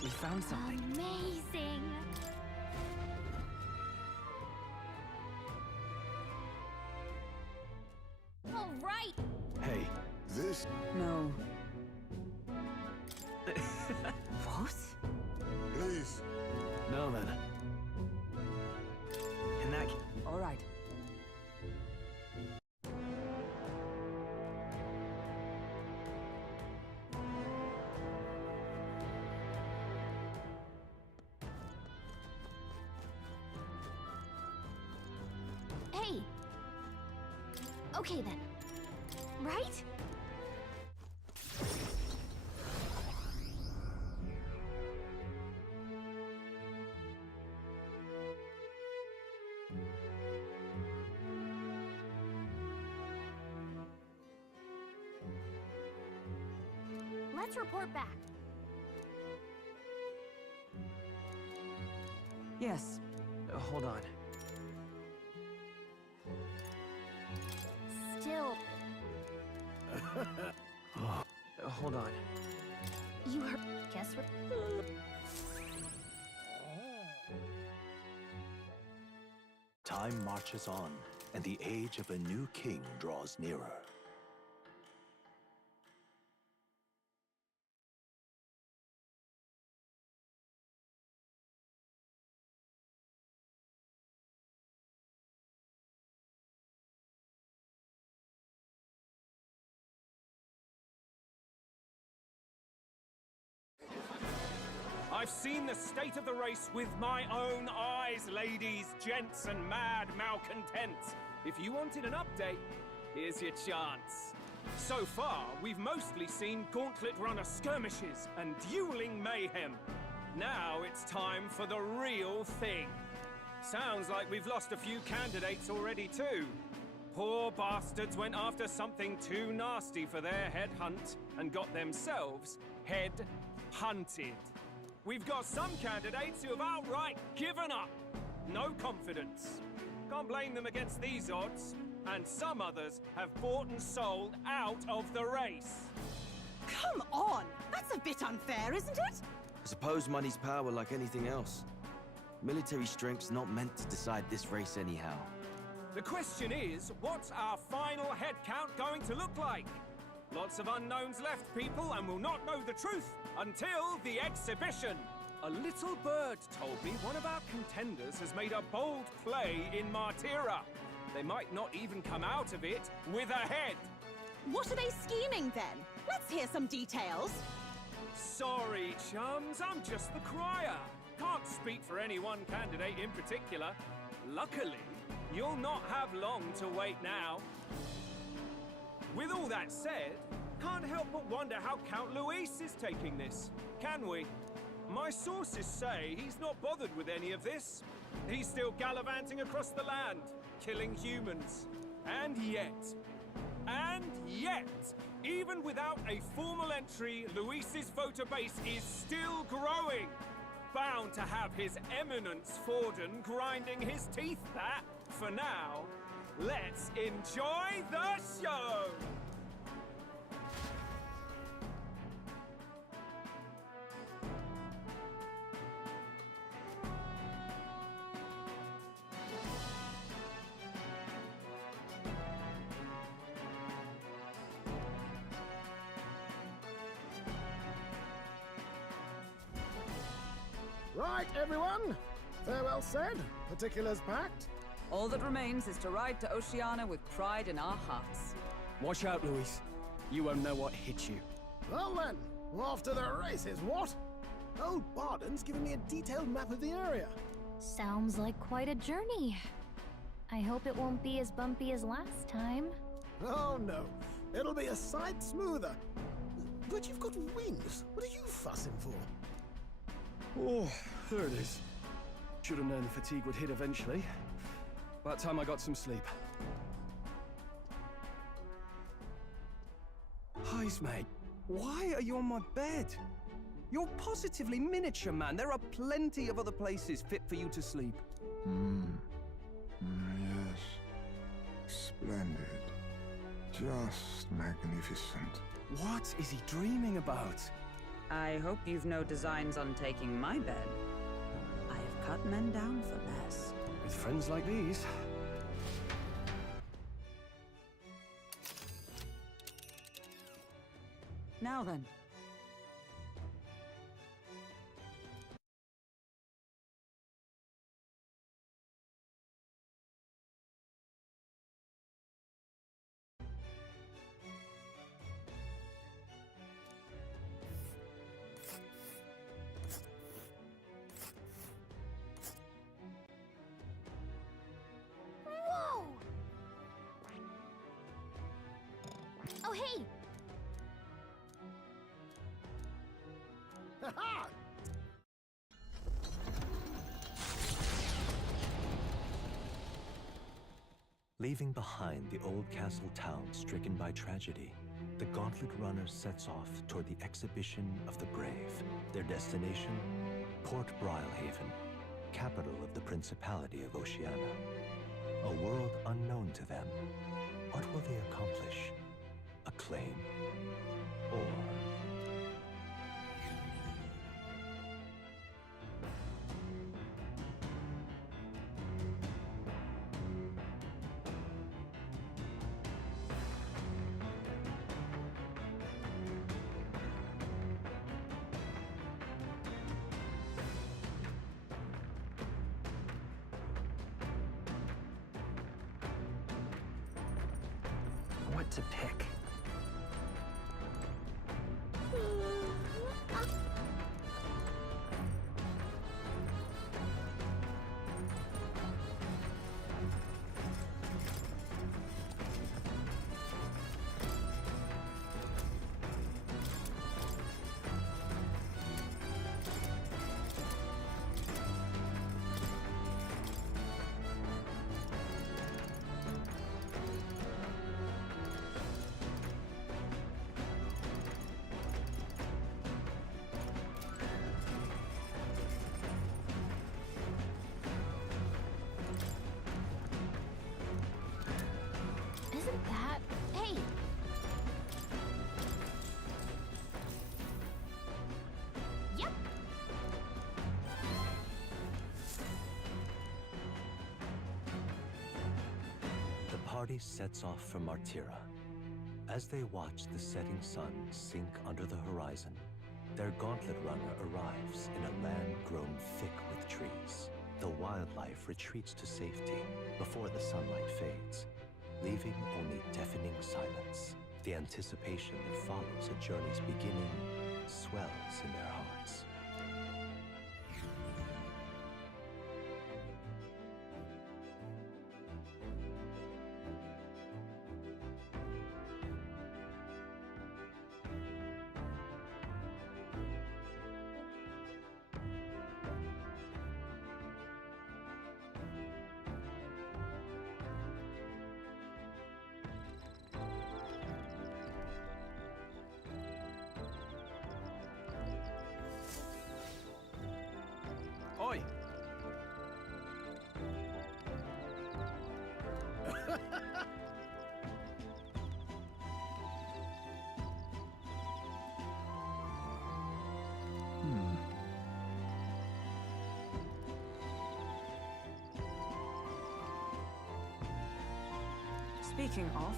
We found something. Amazing! All right! Hey. This? No. What? Please. No, then. In that All right. Hey! Okay then. Right? Let's report back. Yes. Hold on. Still, Hold on. you heard. Guess what? Time marches on, and the age of a new king draws nearer. I've seen the state of the race with my own eyes, ladies, gents, and mad malcontents. If you wanted an update, here's your chance. So far, we've mostly seen gauntlet runner skirmishes and dueling mayhem. Now it's time for the real thing. Sounds like we've lost a few candidates already too. Poor bastards went after something too nasty for their head hunt and got themselves head hunted. We've got some candidates who have outright given up. No confidence. Can't blame them against these odds. And some others have bought and sold out of the race. Come on! That's a bit unfair, isn't it? I suppose money's power like anything else. Military strength's not meant to decide this race anyhow. The question is, what's our final head count going to look like? Lots of unknowns left, people, and we'll not know the truth until the exhibition. A little bird told me one of our contenders has made a bold play in Martira. They might not even come out of it with a head. What are they scheming then? Let's hear some details. Sorry, chums, I'm just the crier. Can't speak for any one candidate in particular. Luckily, you'll not have long to wait now. With all that said, can't help but wonder how Count Luis is taking this, can we? My sources say he's not bothered with any of this. He's still gallivanting across the land, killing humans. And yet, even without a formal entry, Luis's voter base is still growing. bound to have His Eminence Forden grinding his teeth that. For now, let's enjoy the show! Right, everyone. Farewell said, particulars packed. All that remains is to ride to Oceania with pride in our hearts. Watch out, Luis. You won't know what hit you. Well then, off to the races, what? Old Barden's giving me a detailed map of the area. Sounds like quite a journey. I hope it won't be as bumpy as last time. Oh no, it'll be a sight smoother. But you've got wings. What are you fussing for? Oh, there it is. Should have known the fatigue would hit eventually. About time I got some sleep. Heismay, why are you on my bed? You're positively miniature, man. There are plenty of other places fit for you to sleep. Yes. Splendid. Just magnificent. What is he dreaming about? I hope you've no designs on taking my bed. I have cut men down for less. With friends like these. Now then. Whoa! Oh, hey! Ha-ha! Leaving behind the old castle town stricken by tragedy, the Gauntlet Runner sets off toward the exhibition of the brave. Their destination, Port Brilehaven, capital of the Principality of Oceania. A world unknown to them. What will they accomplish? Acclaim? Or... What to pick? Isn't that... Hey! Yep! The party sets off for Martira. As they watch the setting sun sink under the horizon, their Gauntlet Runner arrives in a land grown thick with trees. The wildlife retreats to safety before the sunlight fades, leaving only deafening silence. The anticipation that follows a journey's beginning swells in their hearts. Speaking of...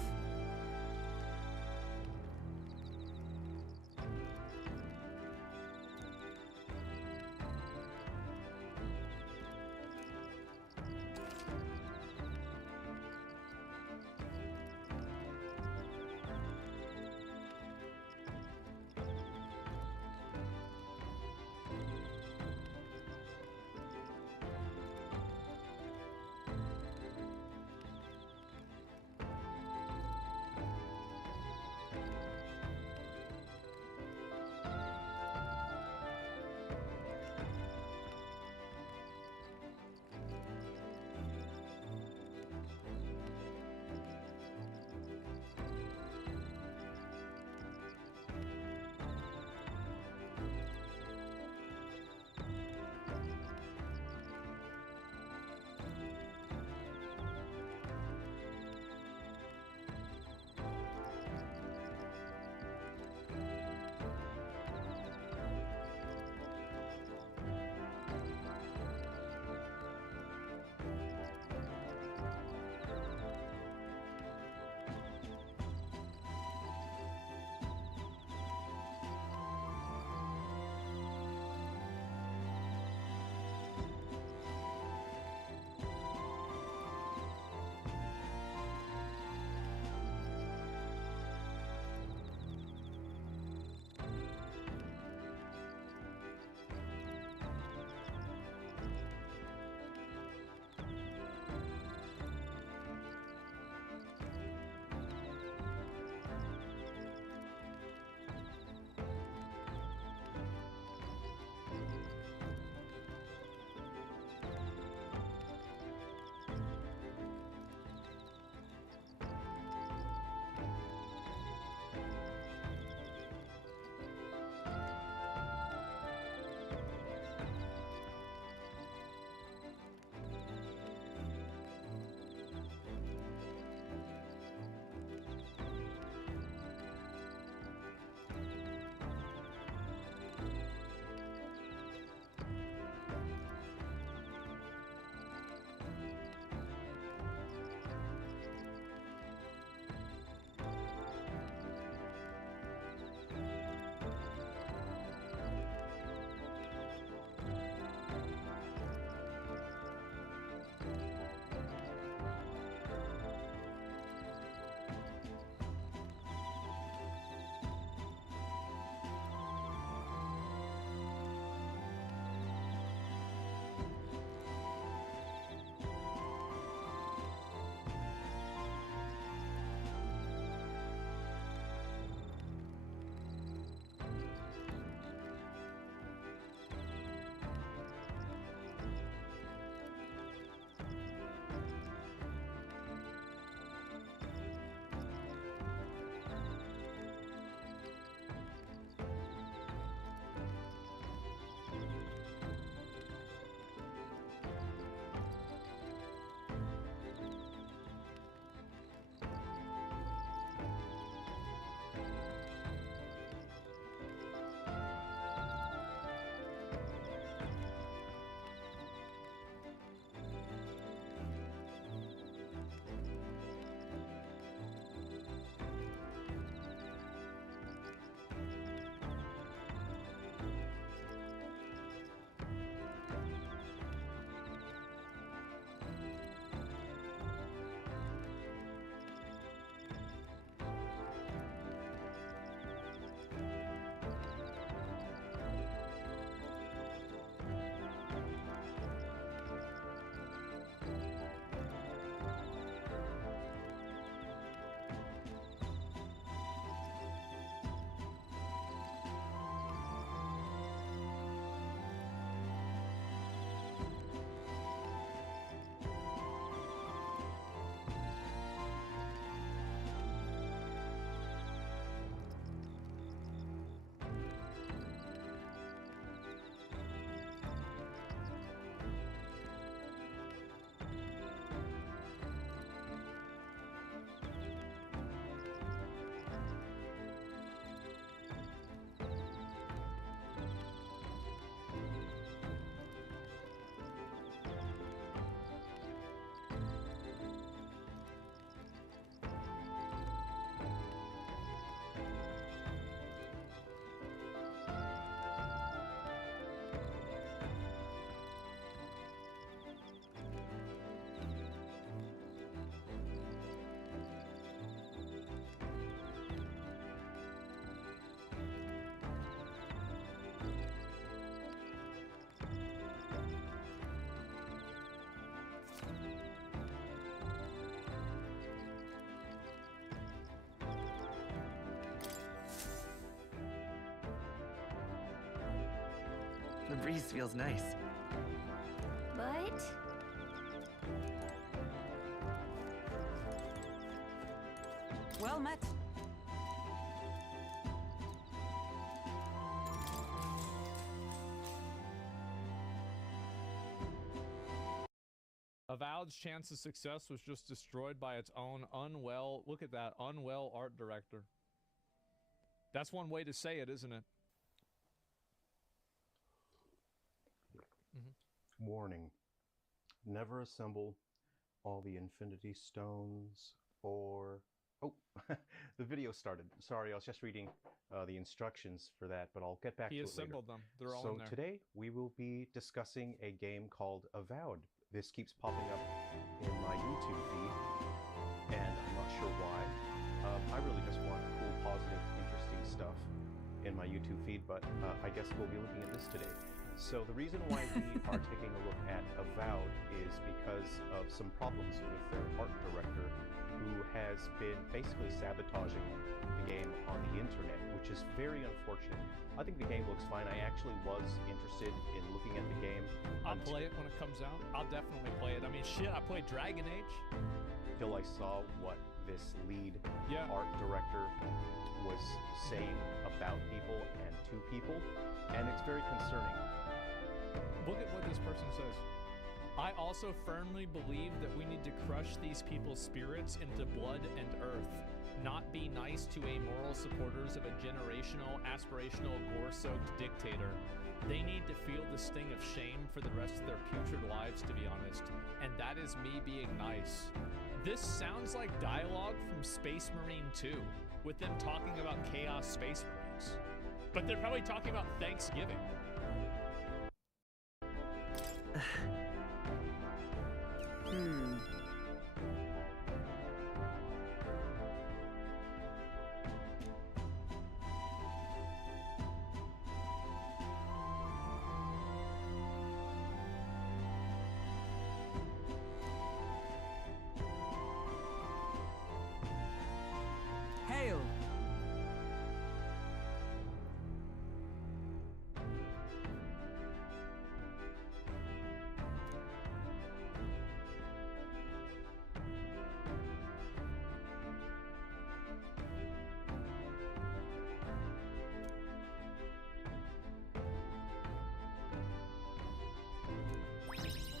The breeze feels nice. But Well met. Avowed's chance of success was just destroyed by its own unwell, look at that, unwell art director. That's one way to say it, isn't it? Warning. Never assemble all the Infinity Stones or... Oh, the video started. Sorry, I was just reading the instructions for that, but I'll get back to it later. He assembled them. They're all in there. So today we will be discussing a game called Avowed. This keeps popping up in my YouTube feed, and I'm not sure why. I really just want cool, positive, interesting stuff in my YouTube feed, but I guess we'll be looking at this today. So the reason why we are taking a look at Avowed is because of some problems with their art director, who has been basically sabotaging the game on the internet, which is very unfortunate. I think the game looks fine. I actually was interested in looking at the game. I'll play it when it comes out. I'll definitely play it. I mean, shit, I played Dragon Age. Till I saw what this lead art director was saying about people and to people, and it's very concerning. Look at what this person says. I also firmly believe that we need to crush these people's spirits into blood and earth, not be nice to amoral supporters of a generational, aspirational, gore-soaked dictator. They need to feel the sting of shame for the rest of their putrid lives, to be honest. And that is me being nice. This sounds like dialogue from Space Marine 2, with them talking about Chaos Space Marines. But they're probably talking about Thanksgiving. Hail!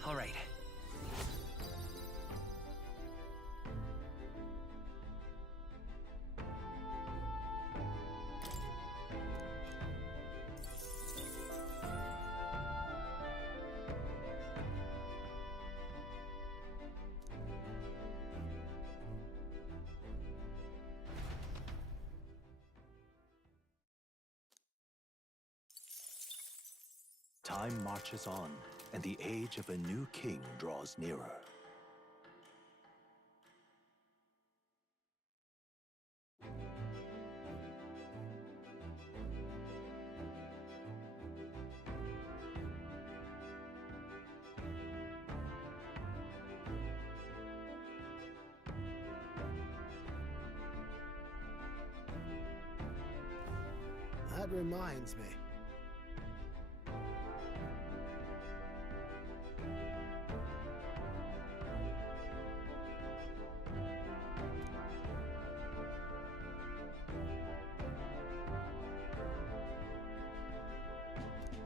All right. Time marches on, and the age of a new king draws nearer. That reminds me.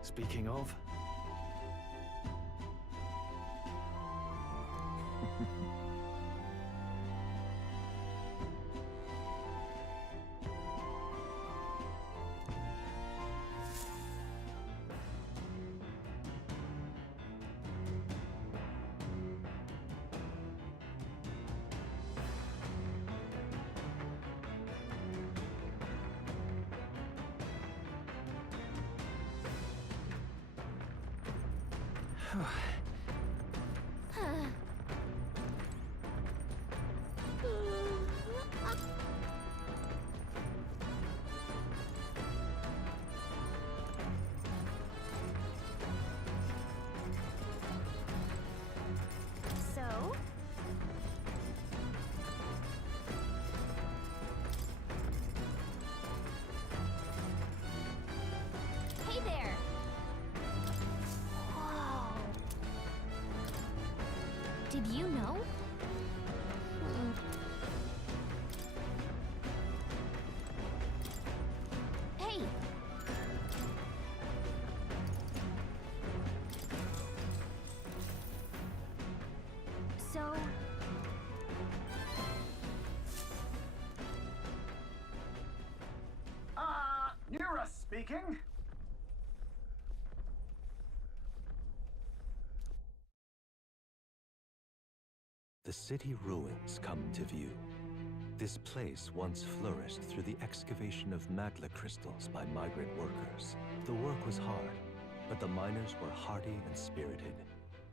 Speaking of... So? Hey there! Did you know? Hey! So... Nira speaking. The city ruins come to view. This place once flourished through the excavation of magla crystals by migrant workers. The work was hard, but the miners were hardy and spirited,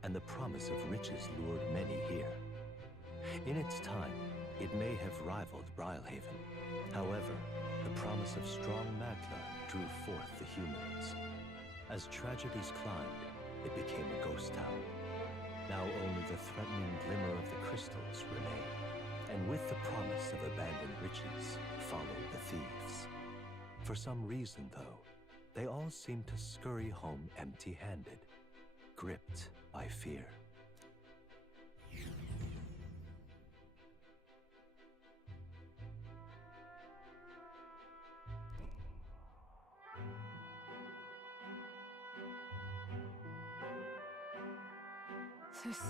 and the promise of riches lured many here. In its time, it may have rivaled Brylehaven. However, the promise of strong magla drew forth the humans. As tragedies climbed, it became a ghost town. Now only the threatening glimmer of the crystals remain, and with the promise of abandoned riches followed the thieves. For some reason, though, they all seem to scurry home empty-handed, gripped by fear. This is...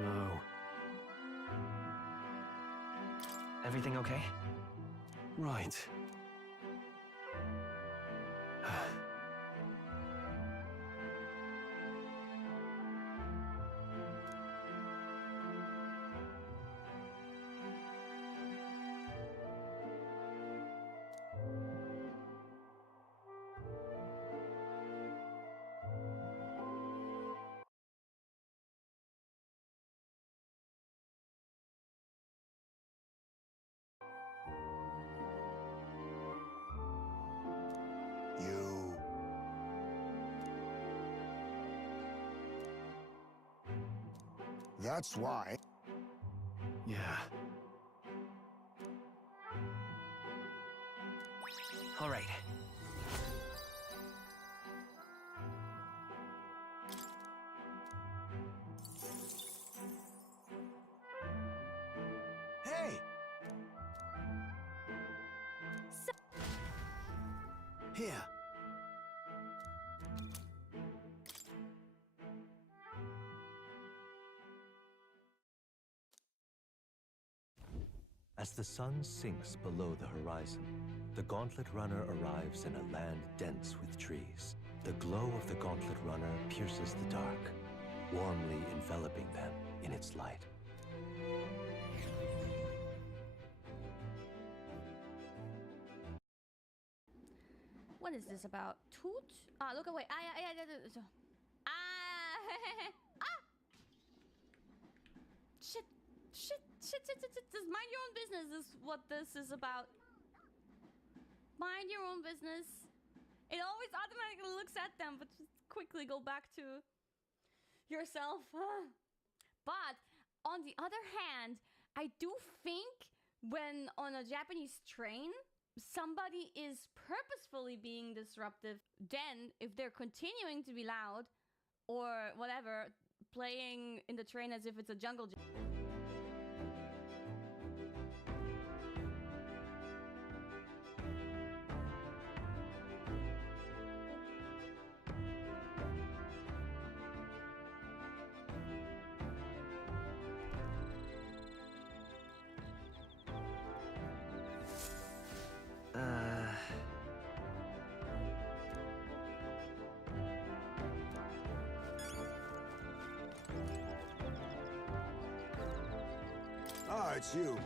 No. Everything okay? Right. That's why. Yeah. All right. Hey! Here. As the sun sinks below the horizon, the Gauntlet Runner arrives in a land dense with trees. The glow of the Gauntlet Runner pierces the dark, warmly enveloping them in its light. What is this about? Toot? Ah, look away. Shit. Just mind your own business is what this is about. Mind your own business. It always automatically looks at them, but just quickly go back to yourself. But on the other hand, I do think when on a Japanese train, somebody is purposefully being disruptive, then if they're continuing to be loud or whatever, playing in the train as if it's a jungle gym. Ah, it's you.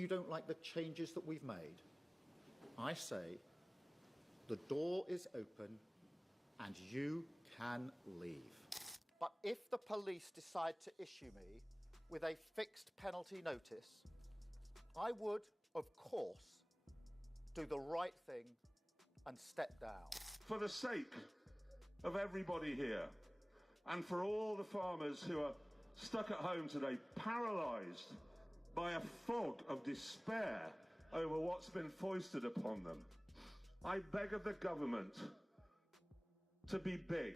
you don't like the changes that we've made, I say the door is open and you can leave. But if the police decide to issue me with a fixed penalty notice, I would, of course, do the right thing and step down. For the sake of everybody here, and for all the farmers who are stuck at home today, paralysed by a fog of despair over what's been foisted upon them, I beg of the government to be big,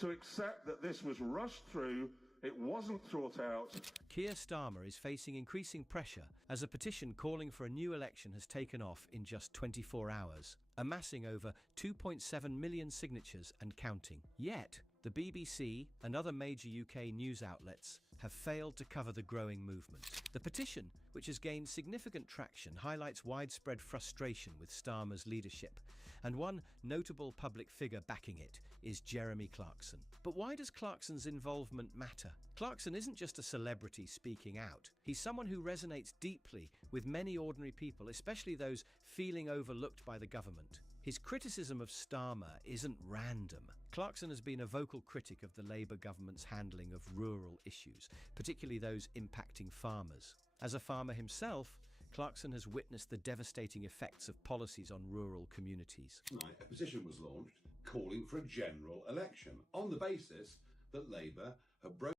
to accept that this was rushed through, it wasn't thought out. Keir Starmer is facing increasing pressure as a petition calling for a new election has taken off in just 24 hours, amassing over 2.7 million signatures and counting. Yet, the BBC and other major UK news outlets have failed to cover the growing movement. The petition, which has gained significant traction, highlights widespread frustration with Starmer's leadership, and one notable public figure backing it is Jeremy Clarkson. But why does Clarkson's involvement matter? Clarkson isn't just a celebrity speaking out. He's someone who resonates deeply with many ordinary people, especially those feeling overlooked by the government. His criticism of Starmer isn't random. Clarkson has been a vocal critic of the Labour government's handling of rural issues, particularly those impacting farmers. As a farmer himself, Clarkson has witnessed the devastating effects of policies on rural communities. Tonight, a petition was launched calling for a general election on the basis that Labour have broken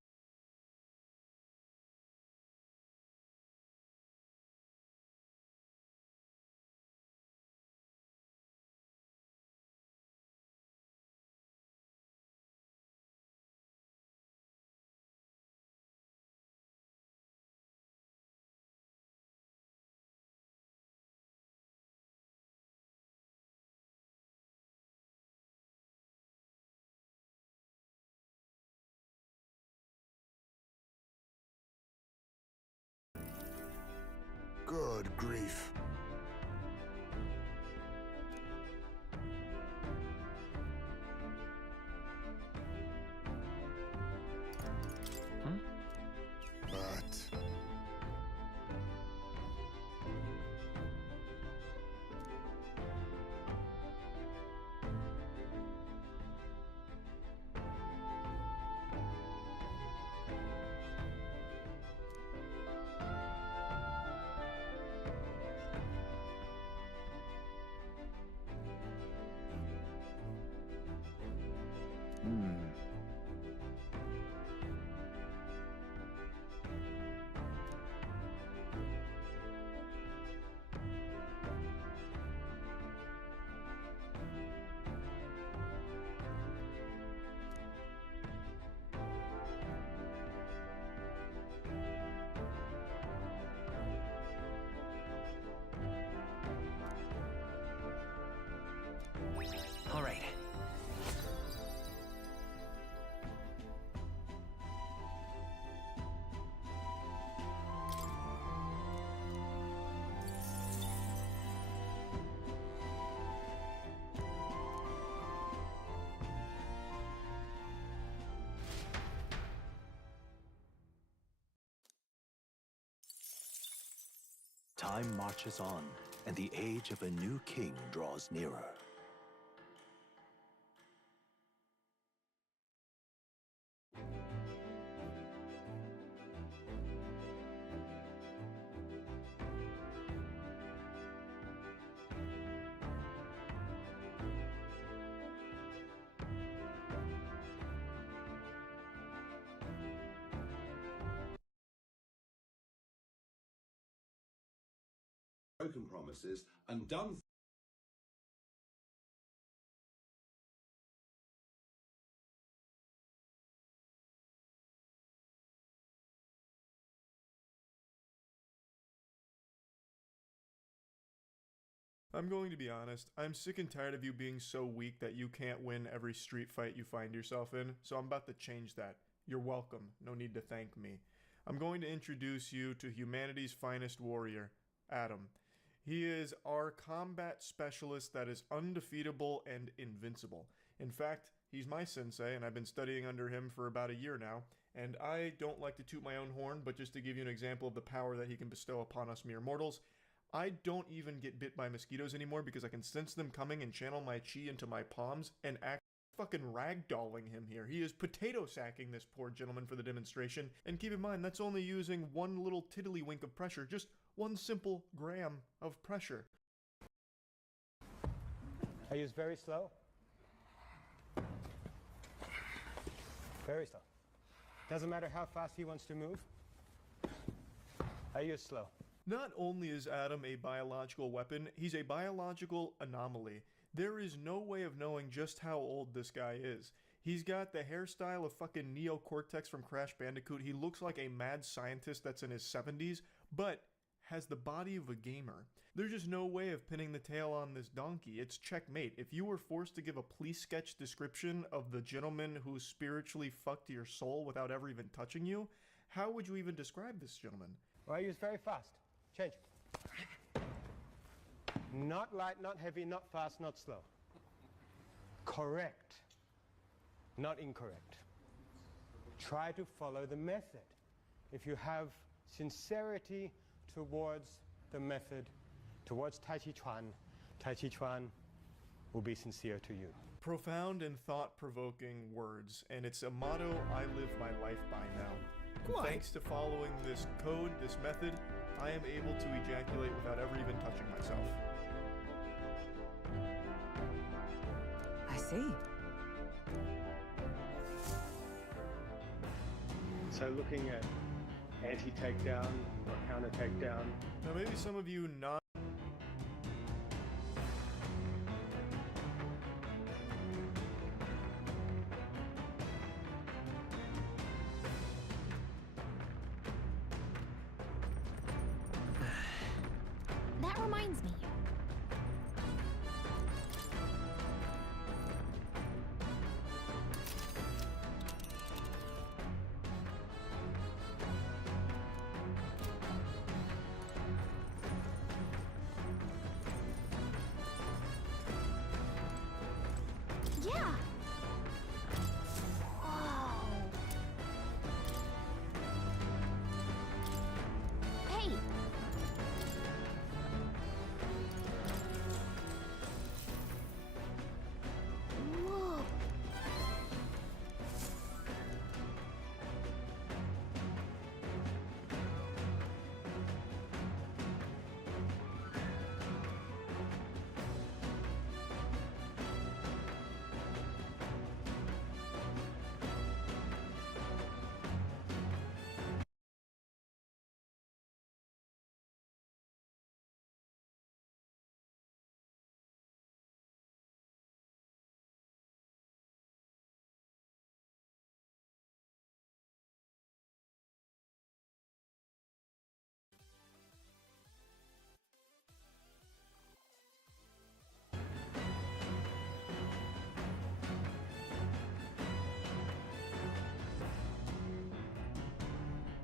Good grief. But... All right. Time marches on, and the age of a new king draws nearer. broken promises and done I'm going to be honest, I'm sick and tired of you being so weak that you can't win every street fight you find yourself in, so I'm about to change that. You're welcome, no need to thank me. I'm going to introduce you to humanity's finest warrior, Adam. He is our combat specialist that is undefeatable and invincible. In fact, he's my sensei, and I've been studying under him for about a year now. And I don't like to toot my own horn, but just to give you an example of the power that he can bestow upon us mere mortals, I don't even get bit by mosquitoes anymore because I can sense them coming and channel my chi into my palms and act fucking ragdolling him here. He is potato sacking this poor gentleman for the demonstration. And keep in mind, that's only using one little tiddlywink of pressure, just one simple gram of pressure. I use very slow. Very slow. Doesn't matter how fast he wants to move. I use slow. Not only is Adam a biological weapon, he's a biological anomaly. There is no way of knowing just how old this guy is. He's got the hairstyle of fucking Neocortex from Crash Bandicoot. He looks like a mad scientist that's in his 70s, but has the body of a gamer. There's just no way of pinning the tail on this donkey. It's checkmate. If you were forced to give a police sketch description of the gentleman who spiritually fucked your soul without ever even touching you, how would you even describe this gentleman? Well, I use very fast. Change. Not light, not heavy, not fast, not slow. Correct. Not incorrect. Try to follow the method. If you have sincerity towards the method, towards Tai Chi Chuan will be sincere to you. Profound and thought-provoking words, and it's a motto I live my life by now. Why? Thanks to following this code, this method, I am able to ejaculate without ever even touching myself. I see. So looking at anti-takedown or counter-takedown. Now maybe some of you not That reminds me. Yeah. Whoa. Hey. Whoa.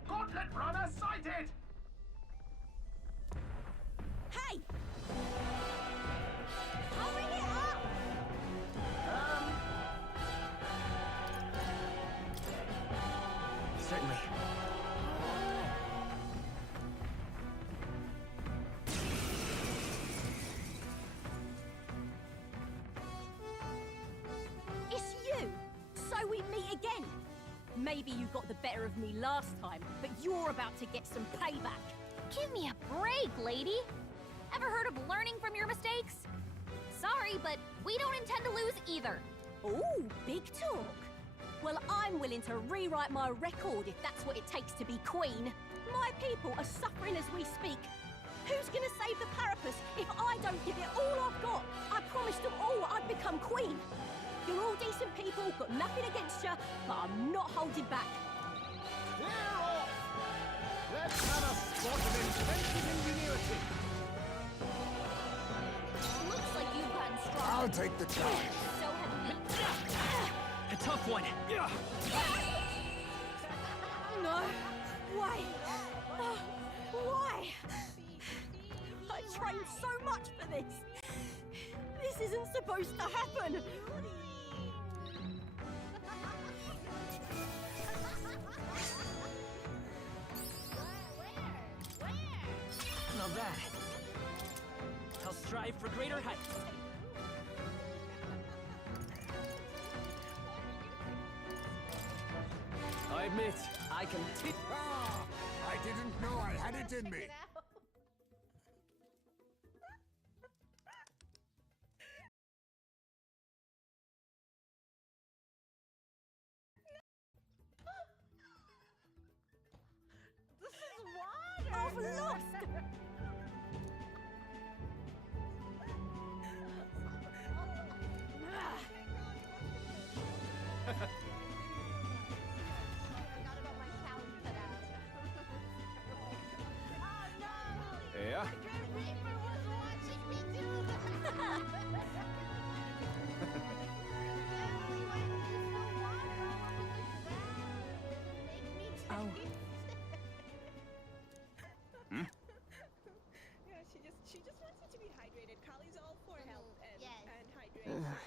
Gauntlet runner sighted! Hey! Hurry it up! Certainly. It's you! So we meet again! Maybe you got the better of me last time, but you're about to get some payback. Give me a break, lady. Ever heard of learning from your mistakes? Sorry, but we don't intend to lose either. Ooh, big talk. Well, I'm willing to rewrite my record if that's what it takes to be queen. My people are suffering as we speak. Who's gonna save the Parapus if I don't give it all I've got? I promised them all I'd become queen. You're all decent people, got nothing against you, but I'm not holding back. Clear off! Let's have a spot of inventive ingenuity. Looks like you've gotten strong. I'll take the charge. So have we. A tough one. No. Why? Why? I trained so much for this. This isn't supposed to happen. bad. I'll strive for greater heights. I admit, I can Ah! I didn't know I had it in me. This is water! I've lost! Yeah? Oh. Hmm? Yeah, she just wants you to be hydrated. Kali's all for health and hydration. Ugh.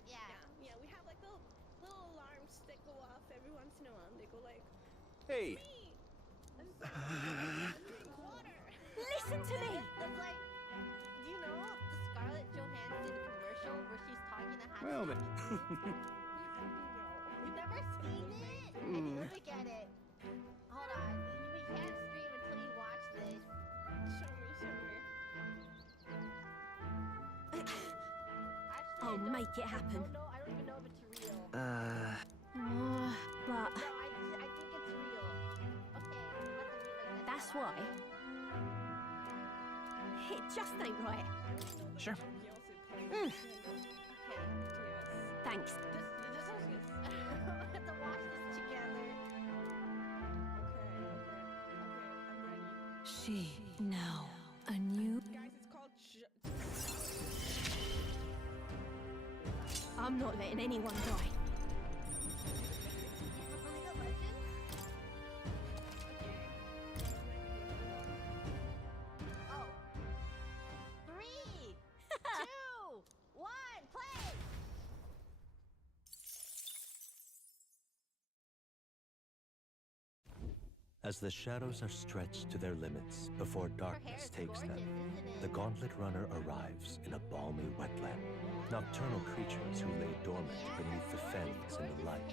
Yeah. We have like little alarms that go off every once in a while. And they go like, Hey. Listen to me! It's like, do you know the Scarlett Johansson commercial where she's talking to Happy? Well then. You've never seen it? I need to look at it. Hold on. We can't stream until you watch this. Show me. Actually, I'll make it happen. I don't even know if it's real. But... No, I think it's real. Okay, That's why. It just ain't right. Sure. Mm. Thanks. We have to watch this together. She now a new. Guys, it's called. I'm not letting anyone die. Oh. 3, 2, 1, play! As the shadows are stretched to their limits before darkness takes them, the Gauntlet Runner arrives in a balmy wetland. Nocturnal creatures who lay dormant beneath the fens in the light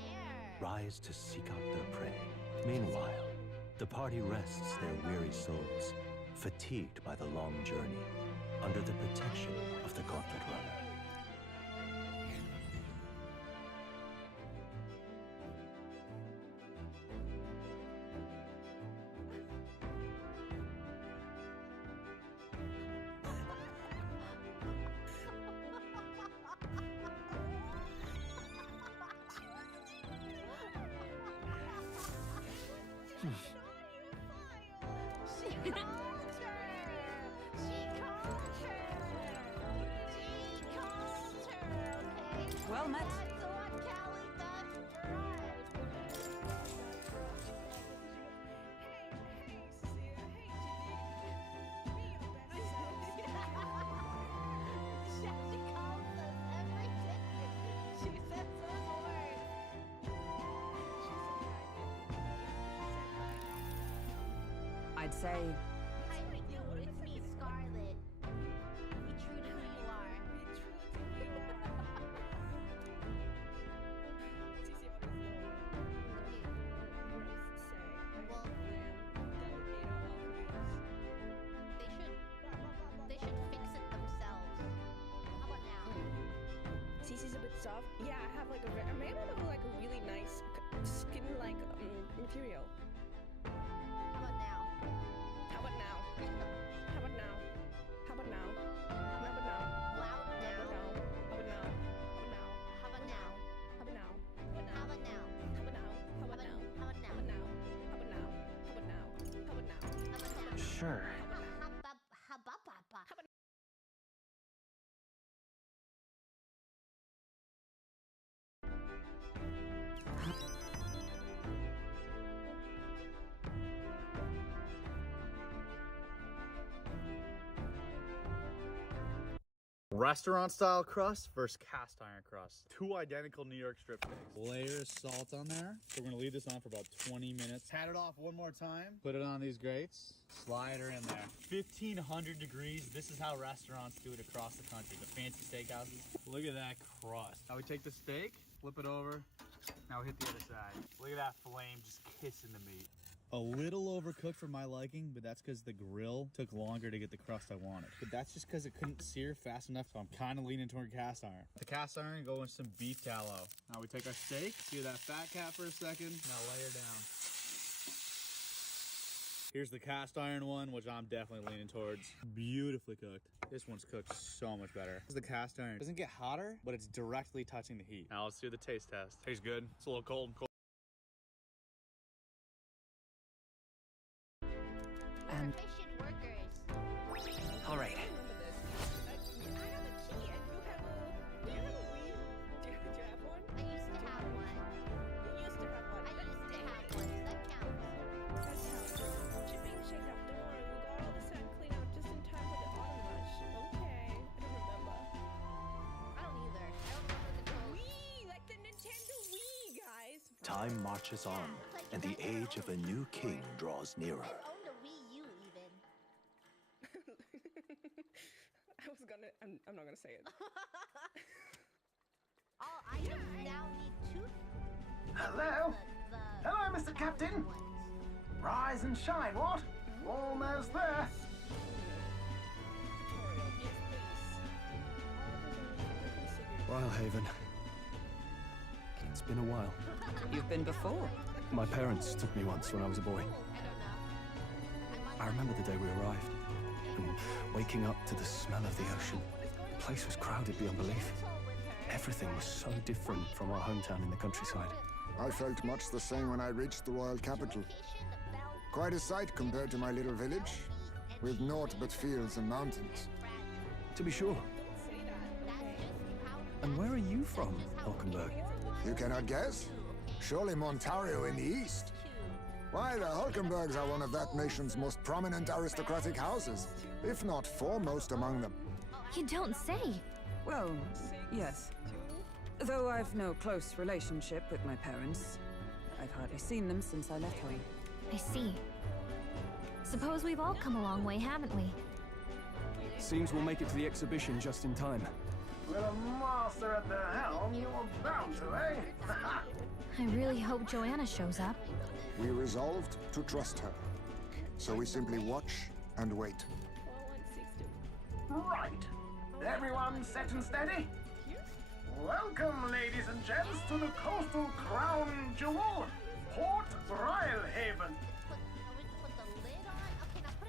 rise to seek out their prey. Meanwhile, the party rests their weary souls, fatigued by the long journey, under the protection of the Gauntlet Runner. She called her! Okay? Well met. That's what Callie does for us. She calls us every day. She says those words. I'd say Hi, it's me, Scarlett. Be true to who you are. They should fix it themselves. How about now? Cece's a bit soft. Yeah, I have like I'm able to like a really nice skin-like material. How about now? How about now? How about now? How about now? How about now? Loud How about now. now? How about now? How about now? How about now? How about now? How about now? How about now? How about now? How about now? How about now? How about now? How about now? Sure. Restaurant-style crust versus cast iron crust. Two identical New York strip steaks. Layer of salt on there. So we're gonna leave this on for about 20 minutes. Pat it off one more time. Put it on these grates. Slide her in there. 1,500 degrees. This is how restaurants do it across the country. The fancy steakhouses. Look at that crust. Now we take the steak, flip it over. Now we hit the other side. Look at that flame just kissing the meat. A little overcooked for my liking, but that's because the grill took longer to get the crust I wanted. But that's just because it couldn't sear fast enough, so I'm kind of leaning toward cast iron. The cast iron, go in some beef tallow. Now we take our steak, sear that fat cap for a second, now layer down. Here's the cast iron one, which I'm definitely leaning towards. Beautifully cooked. This one's cooked so much better. This is the cast iron. It doesn't get hotter, but it's directly touching the heat. Now let's do the taste test. Tastes good. It's a little cold. And efficient workers. All right. Time marches on, and the age of a new king draws nearer. Owned a Wii U even. I'm not gonna say it. All items now need two. Hello? Hello, Mr. Captain. Rise and shine, what? Almost there. Rhylehaven. It's been a while. You've been before? My parents took me once when I was a boy. I remember the day we arrived, and waking up to the smell of the ocean. The place was crowded beyond belief. Everything was so different from our hometown in the countryside. I felt much the same when I reached the royal capital. Quite a sight compared to my little village, with naught but fields and mountains. To be sure. And where are you from, Hulkenberg? You cannot guess? Surely Montario in the east. Why, the Hulkenbergs are one of that nation's most prominent aristocratic houses, if not foremost among them. You don't say. Well, yes. Though I've no close relationship with my parents, I've hardly seen them since I left home. I see. Suppose we've all come a long way, haven't we? Seems we'll make it to the exhibition just in time. With a master at the helm, you were bound to, eh? I really hope Joanna shows up. We resolved to trust her. So we simply watch and wait. Right. Everyone set and steady? Welcome, ladies and gents, to the coastal crown jewel, Port Rhylehaven. Put the lid on? Okay, now put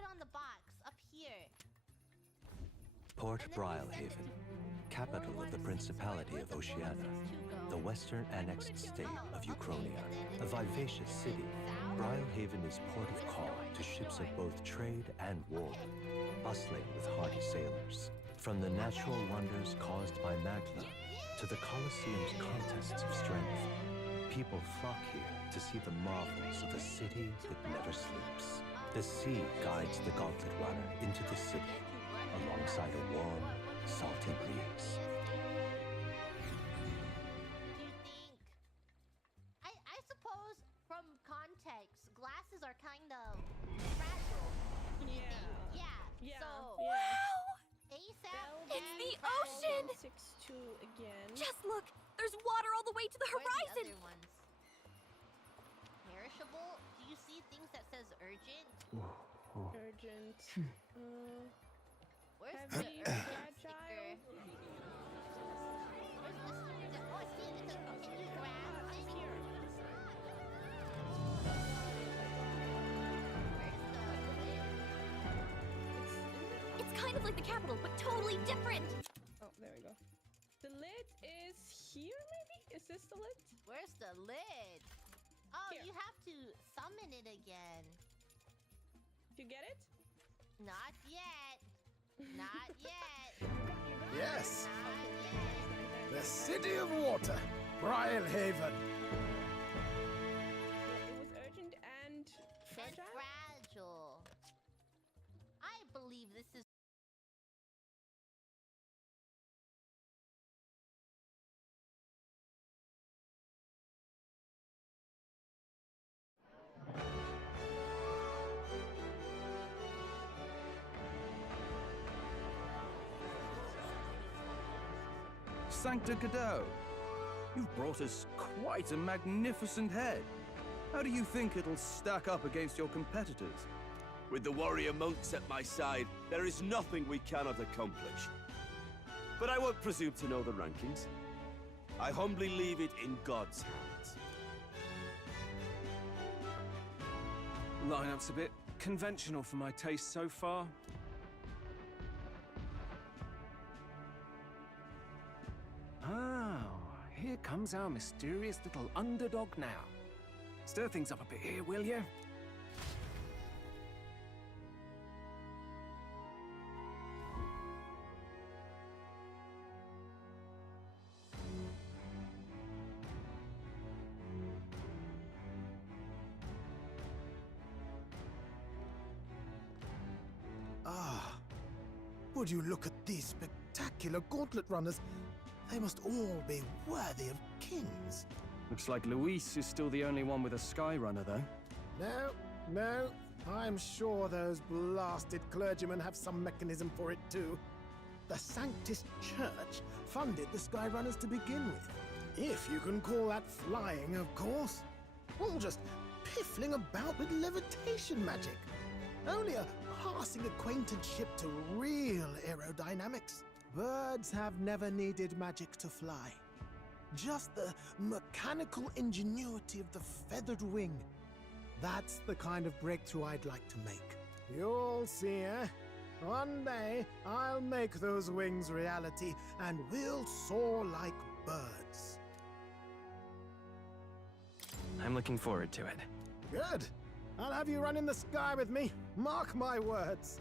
it on the box, up here. Port Rhylehaven, capital of the Principality of Oceania, the western annexed state of Uchronia. A vivacious city, Rhylehaven is port of call to ships of both trade and war, bustling with hardy sailors. From the natural wonders caused by magma to the Colosseum's contests of strength, people flock here to see the marvels of a city that never sleeps. The sea guides the gauntlet runner into the city, alongside a warm, salty breeze. I suppose from context, glasses are kind of fragile. Yeah. So. Wow! ASAP. It's the ocean! 6-2 again. Just look! There's water all the way to the horizon! The other ones? Perishable? Do you see things that says urgent? Urgent. Where's Heavy, the urgent fragile? sticker? Where's the sticker? Oh, I see it. It says, can you grab it? It's kind of like the capital, but totally different. Oh, there we go. The lid is here, maybe? Is this the lid? Where's the lid? Oh, Here. you have to summon it again. You get it? Not yet. Not yet. Yes. Not yet. The city of water, Rhylehaven. It was urgent and fragile? Fragile. I believe this is Sancta Cadeau. You've brought us quite a magnificent head. How do you think it'll stack up against your competitors? With the warrior monks at my side, there is nothing we cannot accomplish. But I won't presume to know the rankings. I humbly leave it in God's hands. Lineup's a bit conventional for my taste so far. Oh, here comes our mysterious little underdog now. Stir things up a bit here, will you? Would you look at these spectacular gauntlet runners? They must all be worthy of kings. Looks like Luis is still the only one with a Skyrunner, though. No. I'm sure those blasted clergymen have some mechanism for it too. The Sanctus Church funded the Skyrunners to begin with. If you can call that flying, of course. All just piffling about with levitation magic. Only a passing acquaintanceship to real aerodynamics. Birds have never needed magic to fly. Just the mechanical ingenuity of the feathered wing. That's the kind of breakthrough I'd like to make. You'll see, eh? One day, I'll make those wings reality, and we'll soar like birds. I'm looking forward to it. Good. I'll have you run in the sky with me. Mark my words.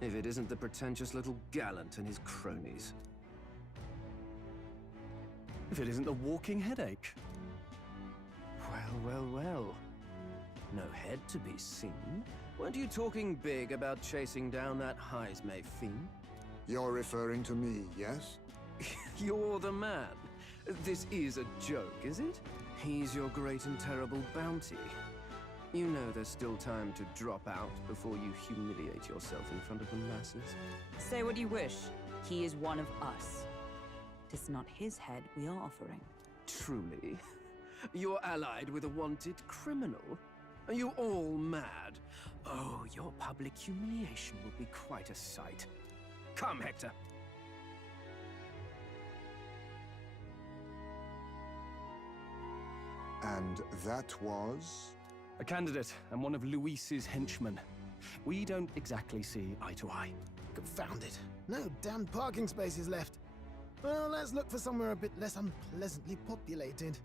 If it isn't the pretentious little gallant and his cronies. If it isn't the walking headache. Well. No head to be seen. Weren't you talking big about chasing down that Heismay fiend? You're referring to me, yes? You're the man. This is a joke, is it? He's your great and terrible bounty. You know there's still time to drop out before you humiliate yourself in front of the masses. Say what you wish. He is one of us. Tis not his head we are offering. Truly? You're allied with a wanted criminal? Are you all mad? Oh, your public humiliation will be quite a sight. Come, Hector. And that was? A candidate and one of Luis's henchmen. We don't exactly see eye to eye. Confound it. No damn parking spaces left. Well, let's look for somewhere a bit less unpleasantly populated.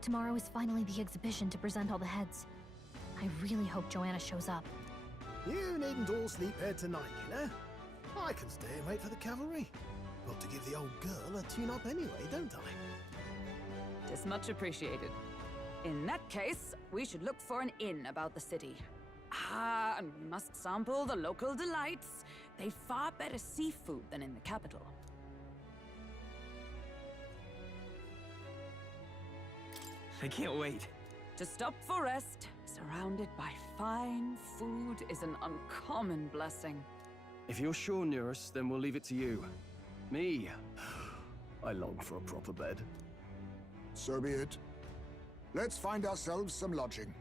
Tomorrow is finally the exhibition to present all the heads. I really hope Joanna shows up. You needn't all sleep here tonight, you know? I can stay and wait for the cavalry. Got to give the old girl a tune-up anyway, don't I? Tis much appreciated. In that case, we should look for an inn about the city. And we must sample the local delights. They've far better seafood than in the capital. I can't wait. To stop for rest, surrounded by fine food, is an uncommon blessing. If you're sure, Neurus, then we'll leave it to you. Me, I long for a proper bed. So be it. Let's find ourselves some lodging.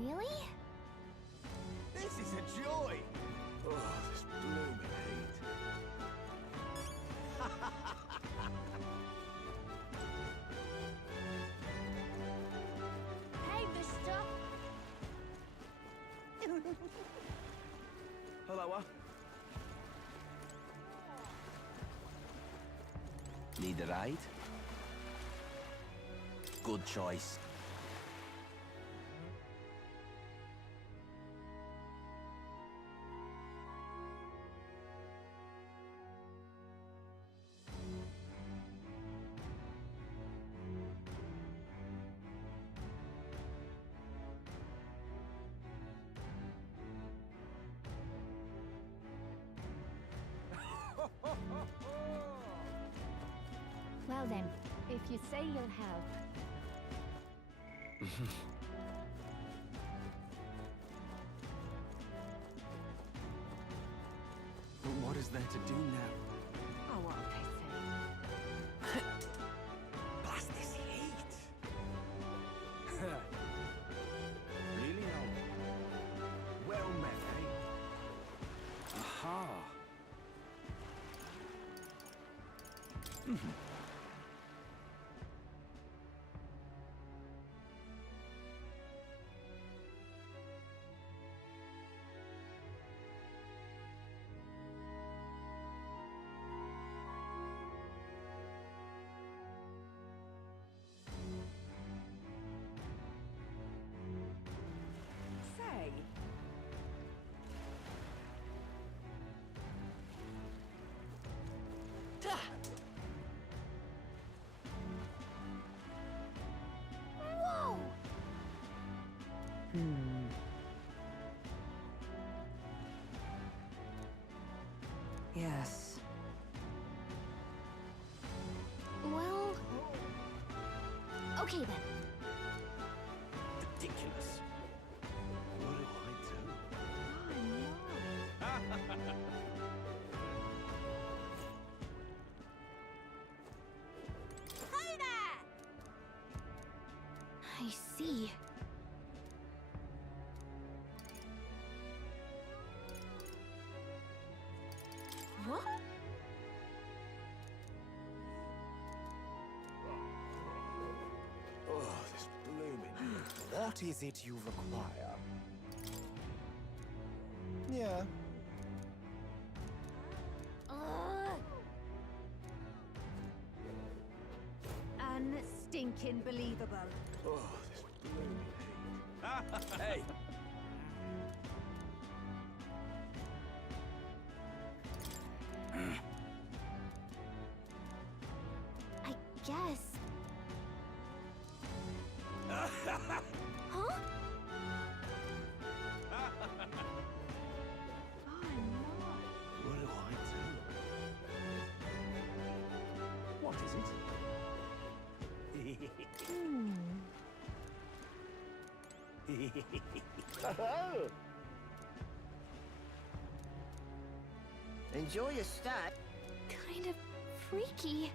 Really? This is a joy! Oh, this blooming heat. Hey, mister! Hello, Need a ride? Good choice. Well then, if you say you'll help. But what is there to do now? Oh, what a pity. Blast this heat! Really now? Well met, eh? Aha! Say, Whoa! Yes. Well... Okay then. Ridiculous. What do I do? Hey there! I see. What? Oh, this blooming... What is it you require? Yeah. Unstinking believable. Oh, this blooming Hey! I guess. Huh? What do I do? What is it? Enjoy your start. Kind of freaky.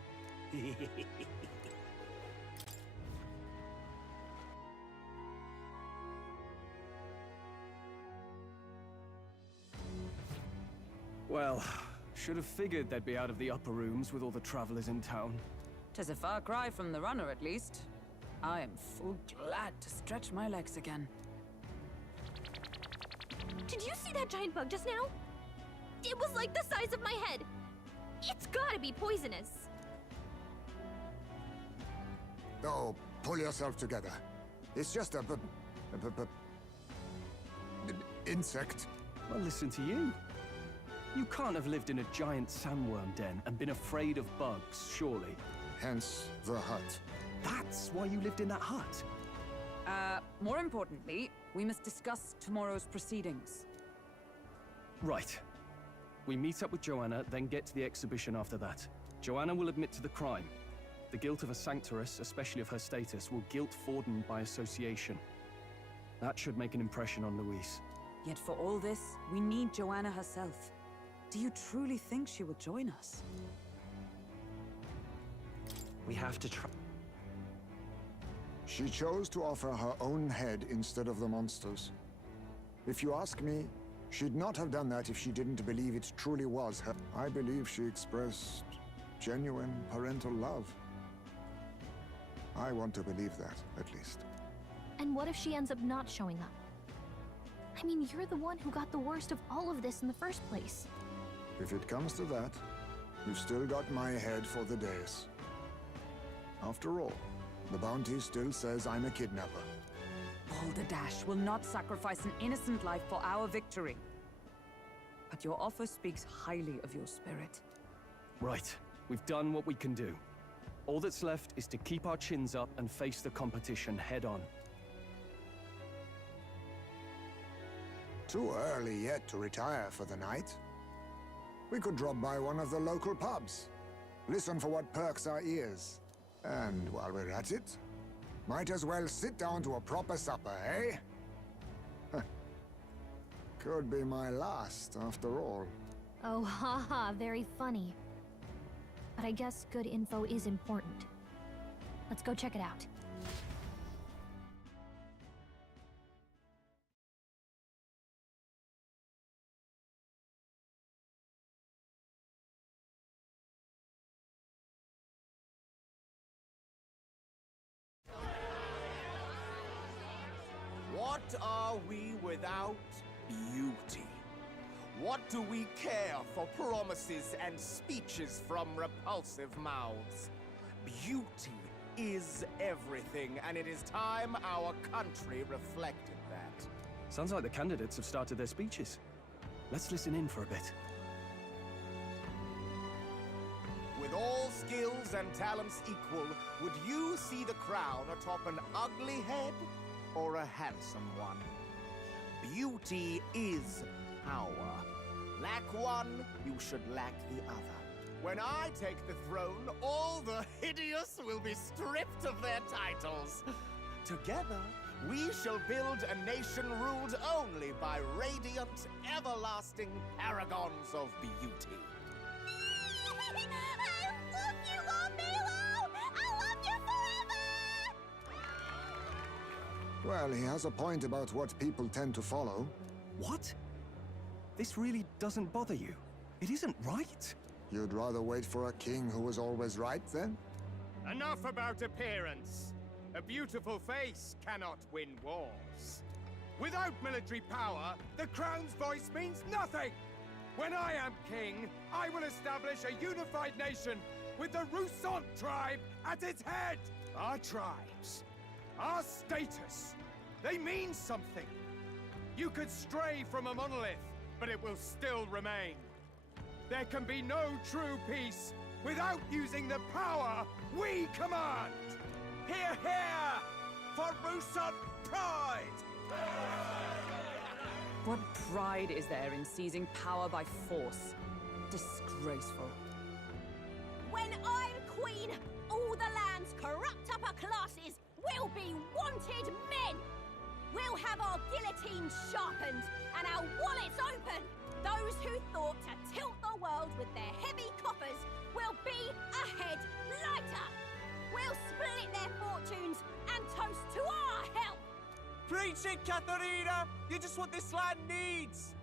Well, should have figured they'd be out of the upper rooms with all the travelers in town. 'Tis a far cry from the runner, at least. I am full glad to stretch my legs again. Did you see that giant bug just now? It was like the size of my head. It's gotta be poisonous. Oh, pull yourself together. It's just a insect. Well, listen to you. You can't have lived in a giant sandworm den and been afraid of bugs, surely. Hence the hut. That's why you lived in that hut. More importantly, we must discuss tomorrow's proceedings. Right. We meet up with Joanna, then get to the exhibition after that. Joanna will admit to the crime. The guilt of a sanctoress, especially of her status, will guilt Forden by association. That should make an impression on Louise. Yet for all this, we need Joanna herself. Do you truly think she will join us? We have to try. She chose to offer her own head instead of the monster's. If you ask me, she'd not have done that if she didn't believe it truly was her. I believe she expressed genuine parental love. I want to believe that, at least. And what if she ends up not showing up? I mean, you're the one who got the worst of all of this in the first place. If it comes to that, you've still got my head for the days. After all, the bounty still says I'm a kidnapper. Balderdash will not sacrifice an innocent life for our victory. But your offer speaks highly of your spirit. Right. We've done what we can do. All that's left is to keep our chins up and face the competition head on. Too early yet to retire for the night. We could drop by one of the local pubs. listen for what perks our ears. And while we're at it, might as well sit down to a proper supper, eh? Could be my last, after all. Oh, haha, very funny. But I guess good info is important. Let's go check it out. What are we without beauty? What do we care for promises and speeches from repulsive mouths? Beauty is everything, and it is time our country reflected that. Sounds like the candidates have started their speeches. Let's listen in for a bit. With all skills and talents equal, would you see the crown atop an ugly head or a handsome one? Beauty is power. Lack one, you should lack the other. When I take the throne, all the hideous will be stripped of their titles. Together, we shall build a nation ruled only by radiant, everlasting paragons of beauty. I love you, Lord Milo! I love you forever! Well, he has a point about what people tend to follow. What? This really doesn't bother you? It isn't right. You'd rather wait for a king who was always right, then? Enough about appearance. A beautiful face cannot win wars. Without military power, the crown's voice means nothing. When I am king, I will establish a unified nation with the Roussant tribe at its head. Our tribes, our status, they mean something. You could stray from a monolith, but it will still remain. There can be no true peace without using the power we command! Hear, hear! For Roussant pride! What pride is there in seizing power by force? Disgraceful. When I'm queen, all the land's corrupt upper classes will be wanted men! We'll have our guillotines sharpened and our wallets open! Those who thought to tilt the world with their heavy coffers will be a head lighter! We'll split their fortunes and toast to our help! Preach it, Katharina! You're just what this land needs!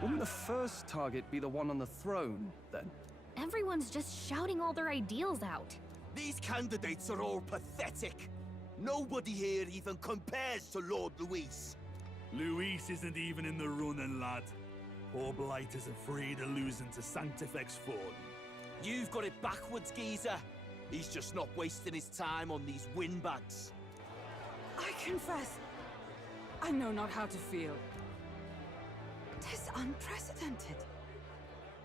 Wouldn't the first target be the one on the throne, then? Everyone's just shouting all their ideals out. These candidates are all pathetic. Nobody here even compares to Lord Luis. Luis isn't even in the running, lad. Poor Blight is afraid of losing to Sanctifex Ford. You've got it backwards, geezer. He's just not wasting his time on these windbags. I confess, I know not how to feel. 'Tis unprecedented.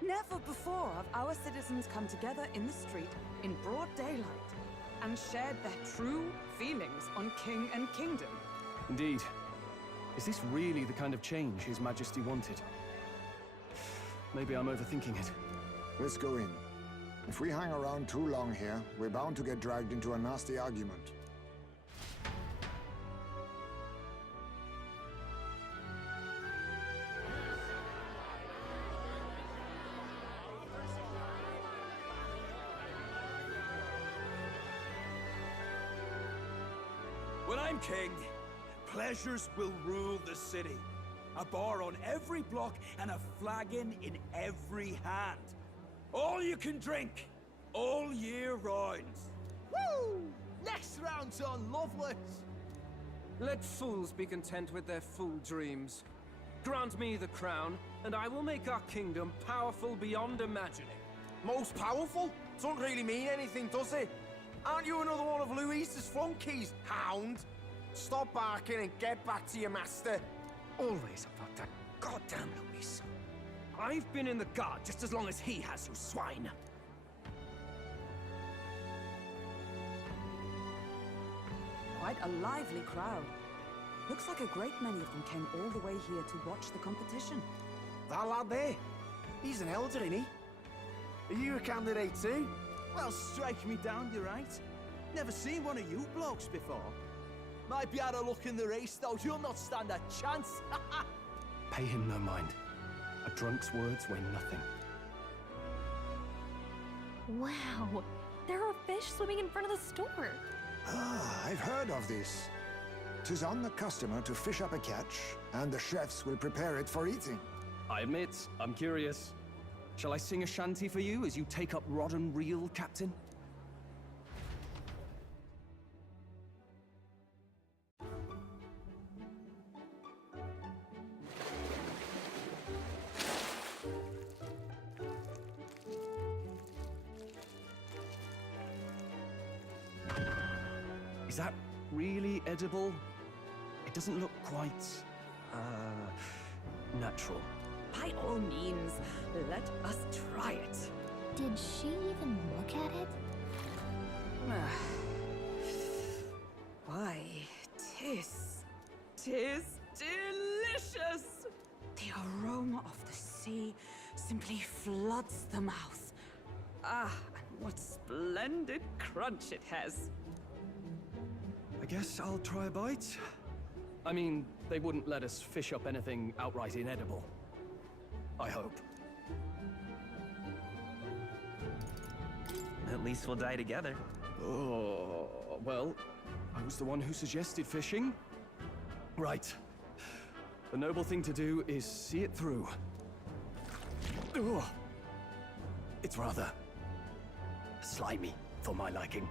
Never before have our citizens come together in the street in broad daylight and shared their true feelings on king and kingdom. Indeed. Is this really the kind of change His Majesty wanted? Maybe I'm overthinking it. Let's go in. If we hang around too long here, we're bound to get dragged into a nasty argument. When I'm king, pleasures will rule the city. A bar on every block and a flagon in every hand. All you can drink, all year round. Woo! Next round's on Loveless! Let fools be content with their fool dreams. Grant me the crown, and I will make our kingdom powerful beyond imagining. Most powerful? Doesn't really mean anything, does it? Aren't you another one of Luis's flunkies, hound? Stop barking and get back to your master. Always about that goddamn Luis. I've been in the guard just as long as he has, you swine. Quite a lively crowd. Looks like a great many of them came all the way here to watch the competition. That lad there, he's an elder, isn't he? Are you a candidate too? Well, strike me down, you're right. Never seen one of you blokes before. Might be out of luck in the race, though. You'll not stand a chance. Pay him no mind. A drunk's words weigh nothing. Wow, there are fish swimming in front of the store. Ah, I've heard of this. 'Tis on the customer to fish up a catch, and the chefs will prepare it for eating. I admit, I'm curious. Shall I sing a shanty for you as you take up rod and reel, Captain? Is that really edible? It doesn't look quite, natural. By all means, let us try it. Did she even look at it? Why, tis delicious! The aroma of the sea simply floods the mouth. Ah, and what splendid crunch it has. I guess I'll try a bite. I mean, they wouldn't let us fish up anything outright inedible. I hope. At least we'll die together. Oh, well, I was the one who suggested fishing. Right. The noble thing to do is see it through. Ugh. It's rather slimy for my liking.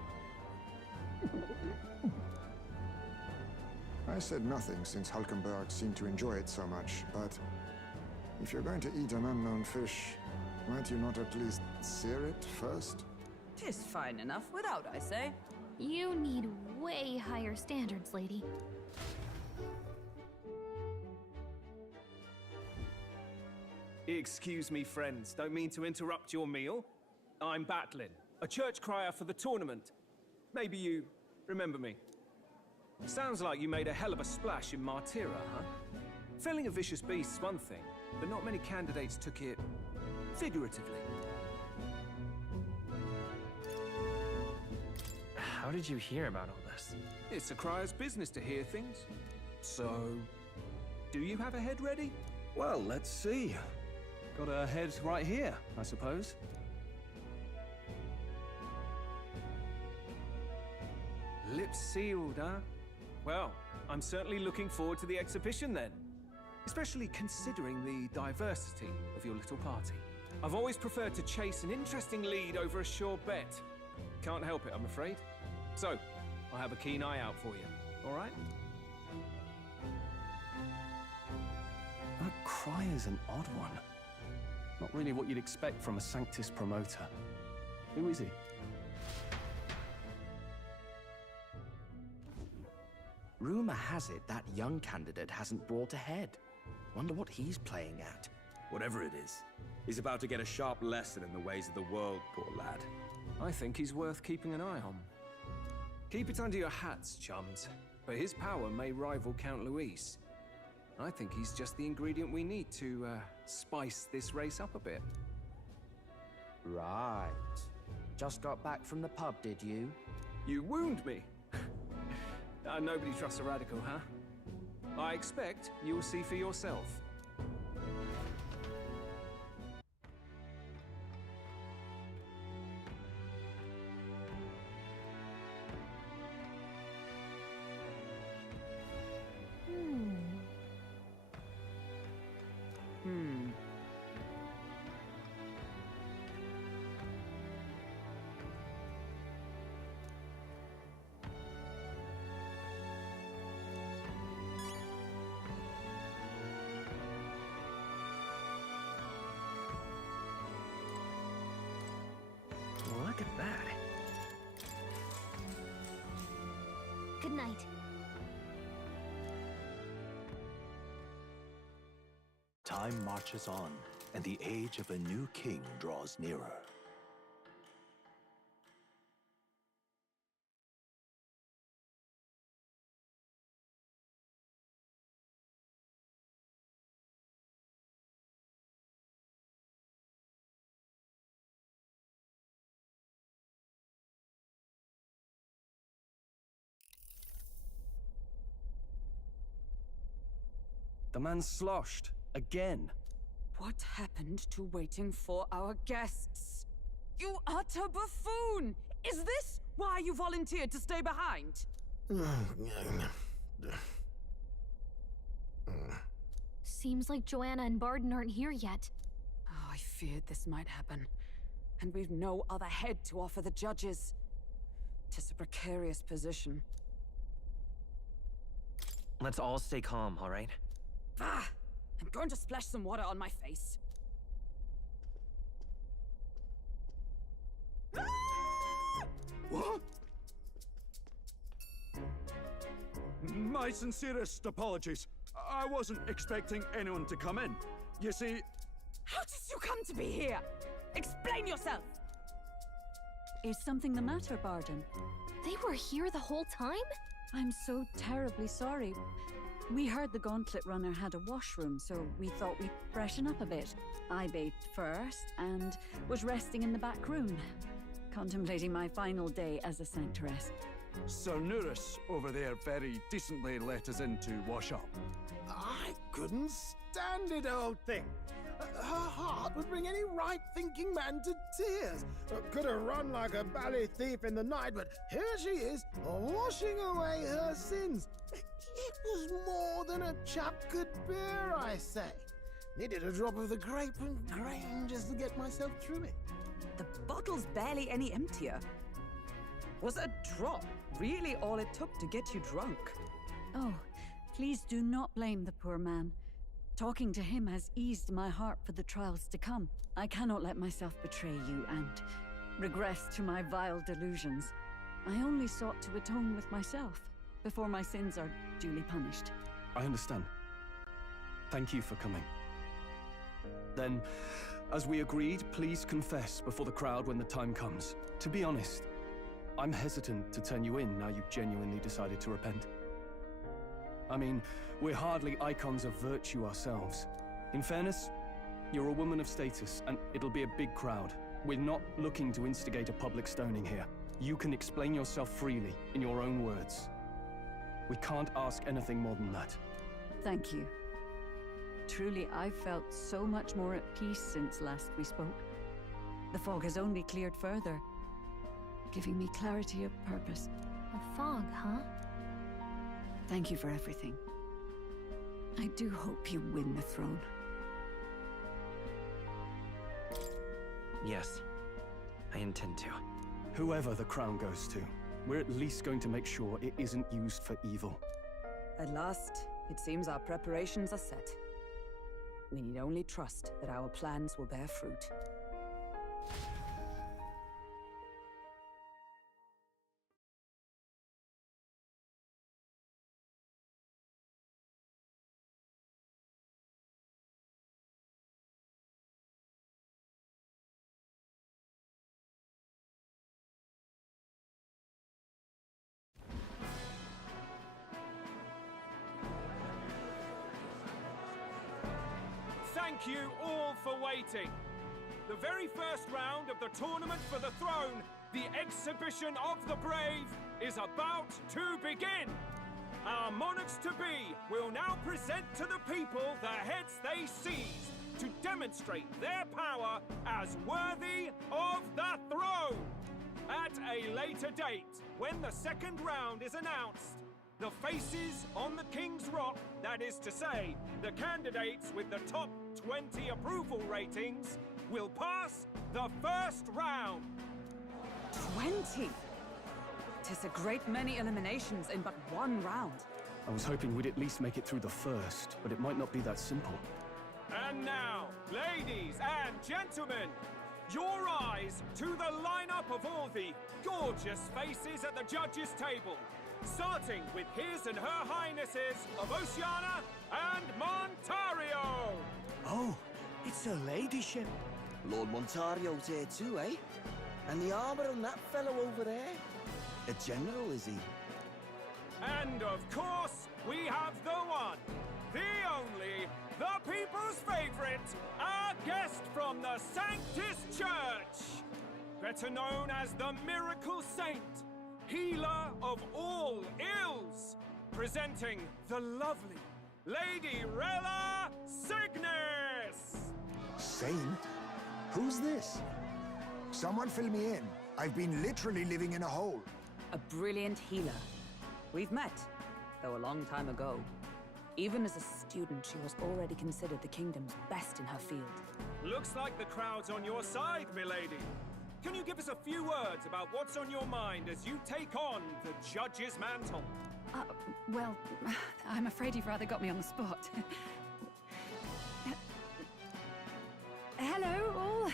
I said nothing since Hulkenberg seemed to enjoy it so much, but if you're going to eat an unknown fish, might you not at least sear it first? 'Tis fine enough without, I say. You need way higher standards, lady. Excuse me, friends. Don't mean to interrupt your meal. I'm Batlin, a church crier for the tournament. Maybe you remember me. Sounds like you made a hell of a splash in Martyra, huh? Felling a vicious beast's one thing, but not many candidates took it figuratively. How did you hear about all this? It's a crier's business to hear things. So, do you have a head ready? Well, let's see. Got a head right here, I suppose. Lips sealed, huh? Well, I'm certainly looking forward to the exhibition then. Especially considering the diversity of your little party. I've always preferred to chase an interesting lead over a sure bet. Can't help it, I'm afraid. So, I'll have a keen eye out for you, all right? That cry is an odd one. Not really what you'd expect from a Sanctus promoter. Who is he? Rumor has it that young candidate hasn't brought ahead. Wonder what he's playing at. Whatever it is, he's about to get a sharp lesson in the ways of the world, poor lad. I think he's worth keeping an eye on. Keep it under your hats, chums. But his power may rival Count Luis. I think he's just the ingredient we need to, spice this race up a bit. Right. Just got back from the pub, did you? You wound me! Nobody trusts a radical, huh? I expect you'll see for yourself. Look at that. Good night. Time marches on, and the age of a new king draws nearer. The man sloshed. Again. What happened to waiting for our guests? You utter buffoon! Is this why you volunteered to stay behind? Seems like Joanna and Barden aren't here yet. Oh, I feared this might happen. And we've no other head to offer the judges. 'Tis a precarious position. Let's all stay calm, all right? Ah! I'm going to splash some water on my face. What? My sincerest apologies. I wasn't expecting anyone to come in. You see... How did you come to be here? Explain yourself! Is something the matter, Barden? They were here the whole time? I'm so terribly sorry. We heard the Gauntlet Runner had a washroom, so we thought we'd freshen up a bit. I bathed first and was resting in the back room, contemplating my final day as a Sanctress. Sir Nuris over there very decently let us in to wash up. I couldn't stand it, old thing. Her heart would bring any right-thinking man to tears. Could have run like a bally thief in the night, but here she is, washing away her sins. It was more than a chap could bear, I say. Needed a drop of the grape and grain just to get myself through it. The bottle's barely any emptier. Was a drop really all it took to get you drunk? Oh, please do not blame the poor man. Talking to him has eased my heart for the trials to come. I cannot let myself betray you and regress to my vile delusions. I only sought to atone with myself before my sins are duly punished. I understand. Thank you for coming. Then, as we agreed, please confess before the crowd when the time comes. To be honest, I'm hesitant to turn you in now you've genuinely decided to repent. I mean, we're hardly icons of virtue ourselves. In fairness, you're a woman of status, and it'll be a big crowd. We're not looking to instigate a public stoning here. You can explain yourself freely, in your own words. We can't ask anything more than that. Thank you. Truly, I've felt so much more at peace since last we spoke. The fog has only cleared further, giving me clarity of purpose. A fog, huh? Thank you for everything. I do hope you win the throne. Yes, I intend to. Whoever the crown goes to, we're at least going to make sure it isn't used for evil. At last, it seems our preparations are set. We need only trust that our plans will bear fruit. Thank you all for waiting. The very first round of the tournament for the throne, the exhibition of the brave, is about to begin. Our monarchs-to-be will now present to the people the heads they seized to demonstrate their power as worthy of the throne. At a later date, when the second round is announced, the faces on the King's Rock, that is to say, the candidates with the top 20 approval ratings, will pass the first round. 20? 'Tis a great many eliminations in but one round. I was hoping we'd at least make it through the first, but it might not be that simple. And now, ladies and gentlemen, your eyes to the lineup of all the gorgeous faces at the judges' table. Starting with His and Her Highnesses of Oceania and Montario! Oh, it's her ladyship. Lord Montario's here too, eh? And the armor on that fellow over there? A general, is he? And of course, we have the one, the only, the people's favorite, our guest from the Sanctus Church! Better known as the Miracle Saint, healer of all ills, presenting the lovely, Lady Rella Cygnus! Saint? Who's this? Someone fill me in. I've been literally living in a hole. A brilliant healer. We've met, though a long time ago. Even as a student, she was already considered the kingdom's best in her field. Looks like the crowd's on your side, milady. Can you give us a few words about what's on your mind as you take on the judge's mantle? Well, I'm afraid you've rather got me on the spot. Hello, all.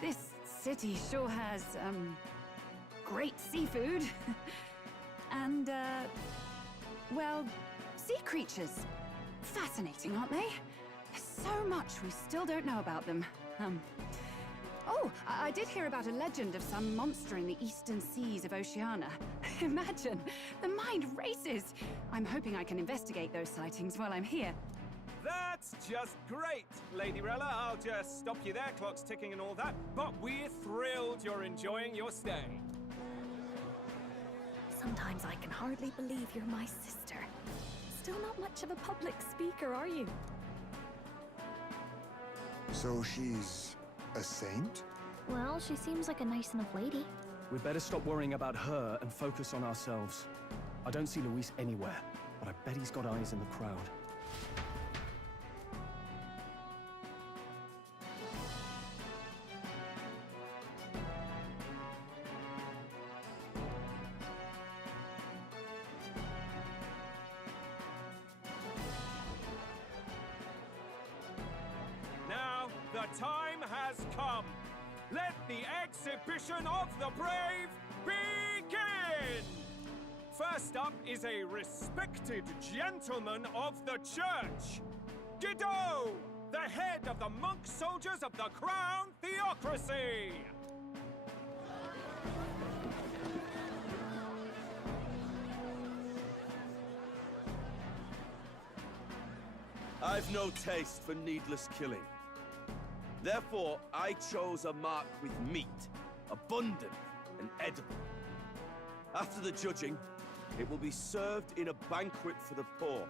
This city sure has, great seafood. And, well, sea creatures. Fascinating, aren't they? There's so much we still don't know about them. Oh, I did hear about a legend of some monster in the eastern seas of Oceania. Imagine, the mind races. I'm hoping I can investigate those sightings while I'm here. That's just great, Lady Rella. I'll just stop you there, clock's ticking and all that. But we're thrilled you're enjoying your stay. Sometimes I can hardly believe you're my sister. Still not much of a public speaker, are you? So she's a saint? Well, she seems like a nice enough lady. We'd better stop worrying about her and focus on ourselves. I don't see Luis anywhere, but I bet he's got eyes in the crowd. Now, the time has come. Let the exhibition of the brave begin! First up is a respected gentleman of the church. Guido, the head of the monk soldiers of the Crown Theocracy! I've no taste for needless killing. Therefore, I chose a mark with meat, abundant and edible. After the judging, it will be served in a banquet for the poor.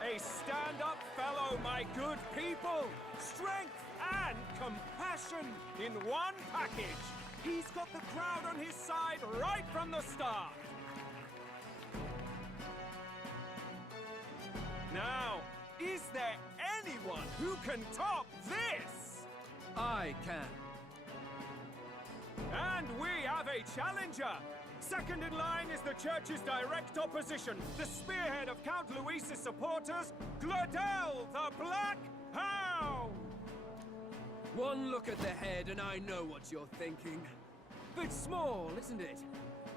A stand-up fellow, my good people! Strength and compassion in one package! He's got the crowd on his side right from the start! Now, is there anyone who can top this? I can. And we have a challenger! Second in line is the church's direct opposition, the spearhead of Count Luis's supporters, Gladel the Black Hound! One look at the head and I know what you're thinking. Bit small, isn't it?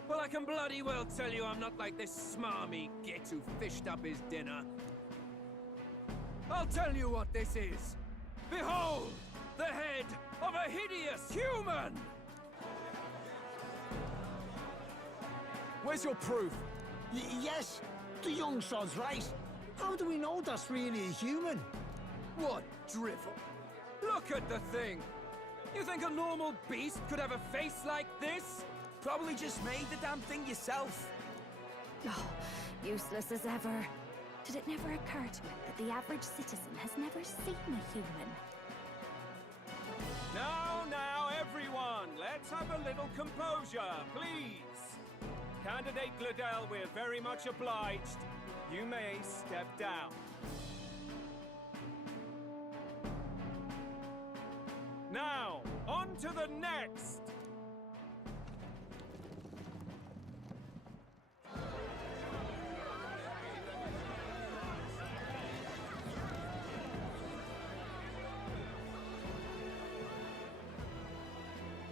Well, I can bloody well tell you I'm not like this smarmy git who fished up his dinner. I'll tell you what this is. Behold, the head of a hideous human! Where's your proof? Yes, the young sod's right. How do we know that's really a human? What drivel? Look at the thing! You think a normal beast could have a face like this? Probably just made the damn thing yourself. Oh, useless as ever. Did it never occur to him that the average citizen has never seen a human? Now, everyone, let's have a little composure, please. Candidate Gladel, we're very much obliged. You may step down. Now, on to the next!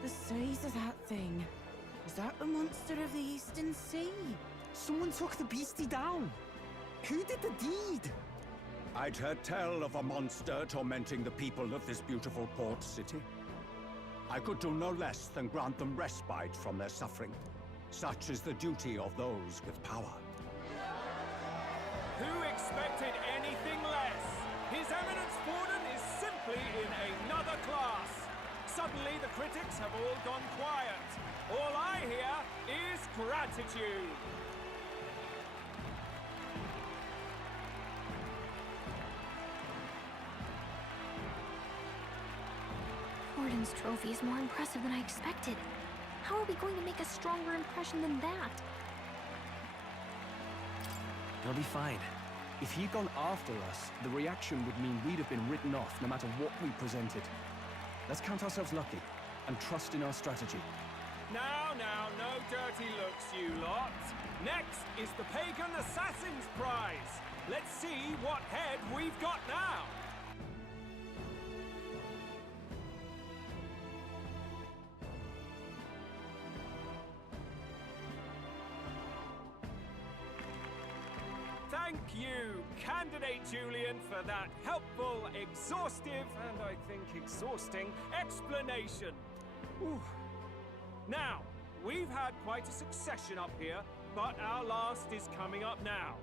The size of that thing. Is that the monster of the Eastern Sea? Someone took the beastie down. Who did the deed? I'd heard tell of a monster tormenting the people of this beautiful port city. I could do no less than grant them respite from their suffering. Such is the duty of those with power. Who expected anything less? His Eminence Forden is simply in another class. Suddenly the critics have all gone quiet. All I hear is gratitude. Warden's trophy is more impressive than I expected. How are we going to make a stronger impression than that? It'll be fine. If he'd gone after us, the reaction would mean we'd have been written off no matter what we presented. Let's count ourselves lucky and trust in our strategy. Now, no dirty looks, you lot. Next is the Pagan Assassin's Prize. Let's see what head we've got now. Thank you, Candidate Julian, for that helpful, exhaustive, and I think exhausting explanation. Ooh. Now, we've had quite a succession up here, but our last is coming up now.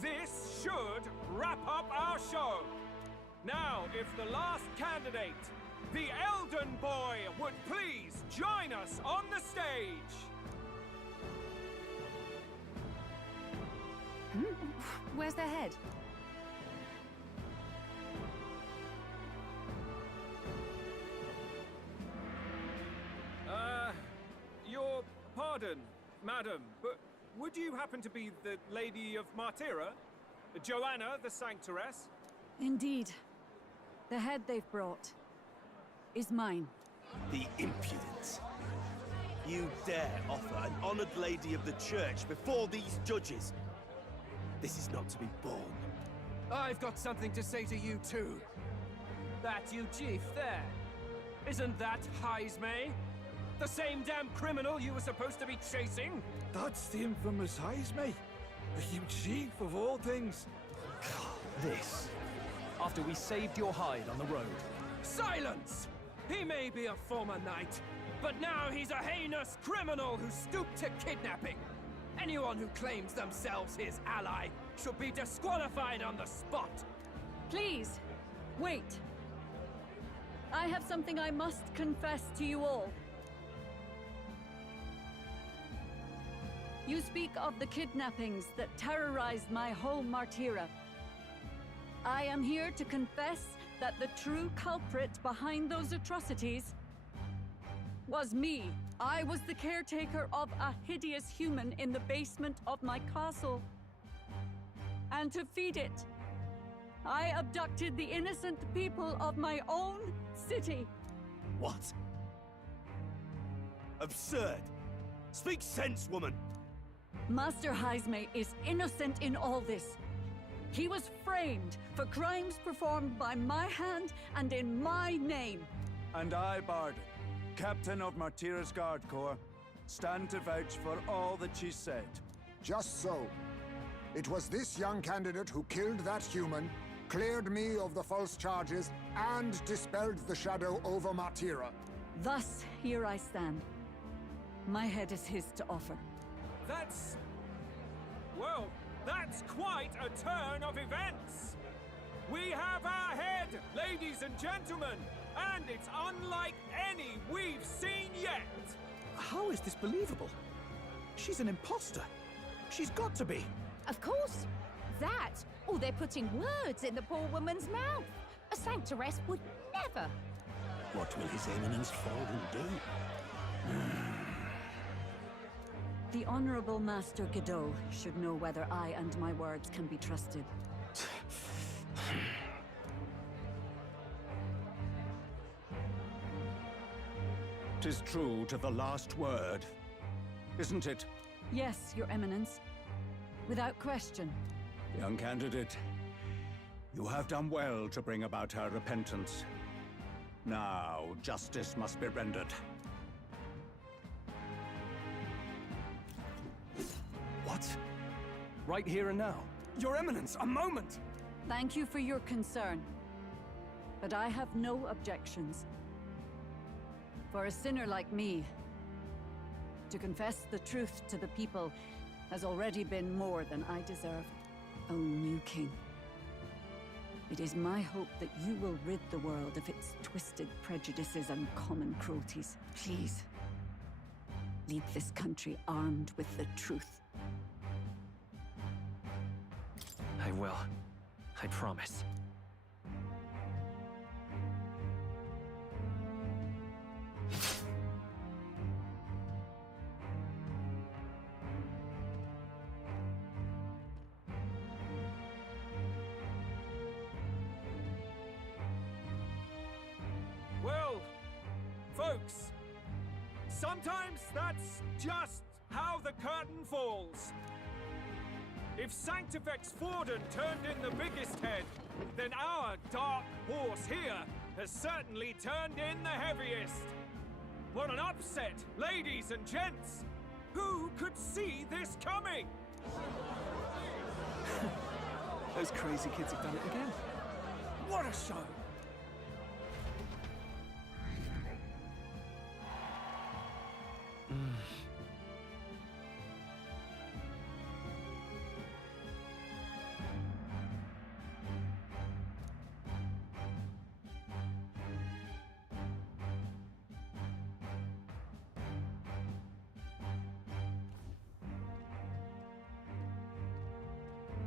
This should wrap up our show. Now, if the last candidate, the Elden Boy, would please join us on the stage. Where's their head? Your pardon, madam, but would you happen to be the Lady of Martira? Joanna, the Sanctoress? Indeed. The head they've brought is mine. The impudence. You dare offer an honored lady of the church before these judges? This is not to be borne. I've got something to say to you too. That you chief there. Isn't that Heismay? The same damn criminal you were supposed to be chasing? That's the infamous Heismay. A huge chief of all things. This. After we saved your hide on the road. Silence! He may be a former knight, but now he's a heinous criminal who stooped to kidnapping. Anyone who claims themselves his ally should be disqualified on the spot. Please, wait. I have something I must confess to you all. You speak of the kidnappings that terrorized my home, Martira. I am here to confess that the true culprit behind those atrocities was me. I was the caretaker of a hideous human in the basement of my castle. And to feed it, I abducted the innocent people of my own city. What? Absurd! Speak sense, woman! Master Heismay is innocent in all this. He was framed for crimes performed by my hand and in my name. And I, Bardon, Captain of Martira's Guard Corps, stand to vouch for all that she said. Just so. It was this young candidate who killed that human, cleared me of the false charges, and dispelled the shadow over Martira. Thus, here I stand. My head is his to offer. Well, that's quite a turn of events. We have our head, ladies and gentlemen, and it's unlike any we've seen yet. How is this believable? She's an imposter. She's got to be. Of course. That, or they're putting words in the poor woman's mouth. A Sanctoress would never. What will His Eminence Fallen do? The Honorable Master Godot should know whether I and my words can be trusted. 'Tis true to the last word, isn't it? Yes, Your Eminence. Without question. Young candidate, you have done well to bring about her repentance. Now, justice must be rendered. What? Right here and now? Your Eminence, a moment! Thank you for your concern. But I have no objections. For a sinner like me, to confess the truth to the people has already been more than I deserve. O new king, it is my hope that you will rid the world of its twisted prejudices and common cruelties. Please, lead this country armed with the truth. I will. I promise. folks. Sometimes that's just how the curtain falls. If Sanctifex Forden turned in the biggest head, then our dark horse here has certainly turned in the heaviest. What an upset, ladies and gents! Who could see this coming? Those crazy kids have done it again. What a show!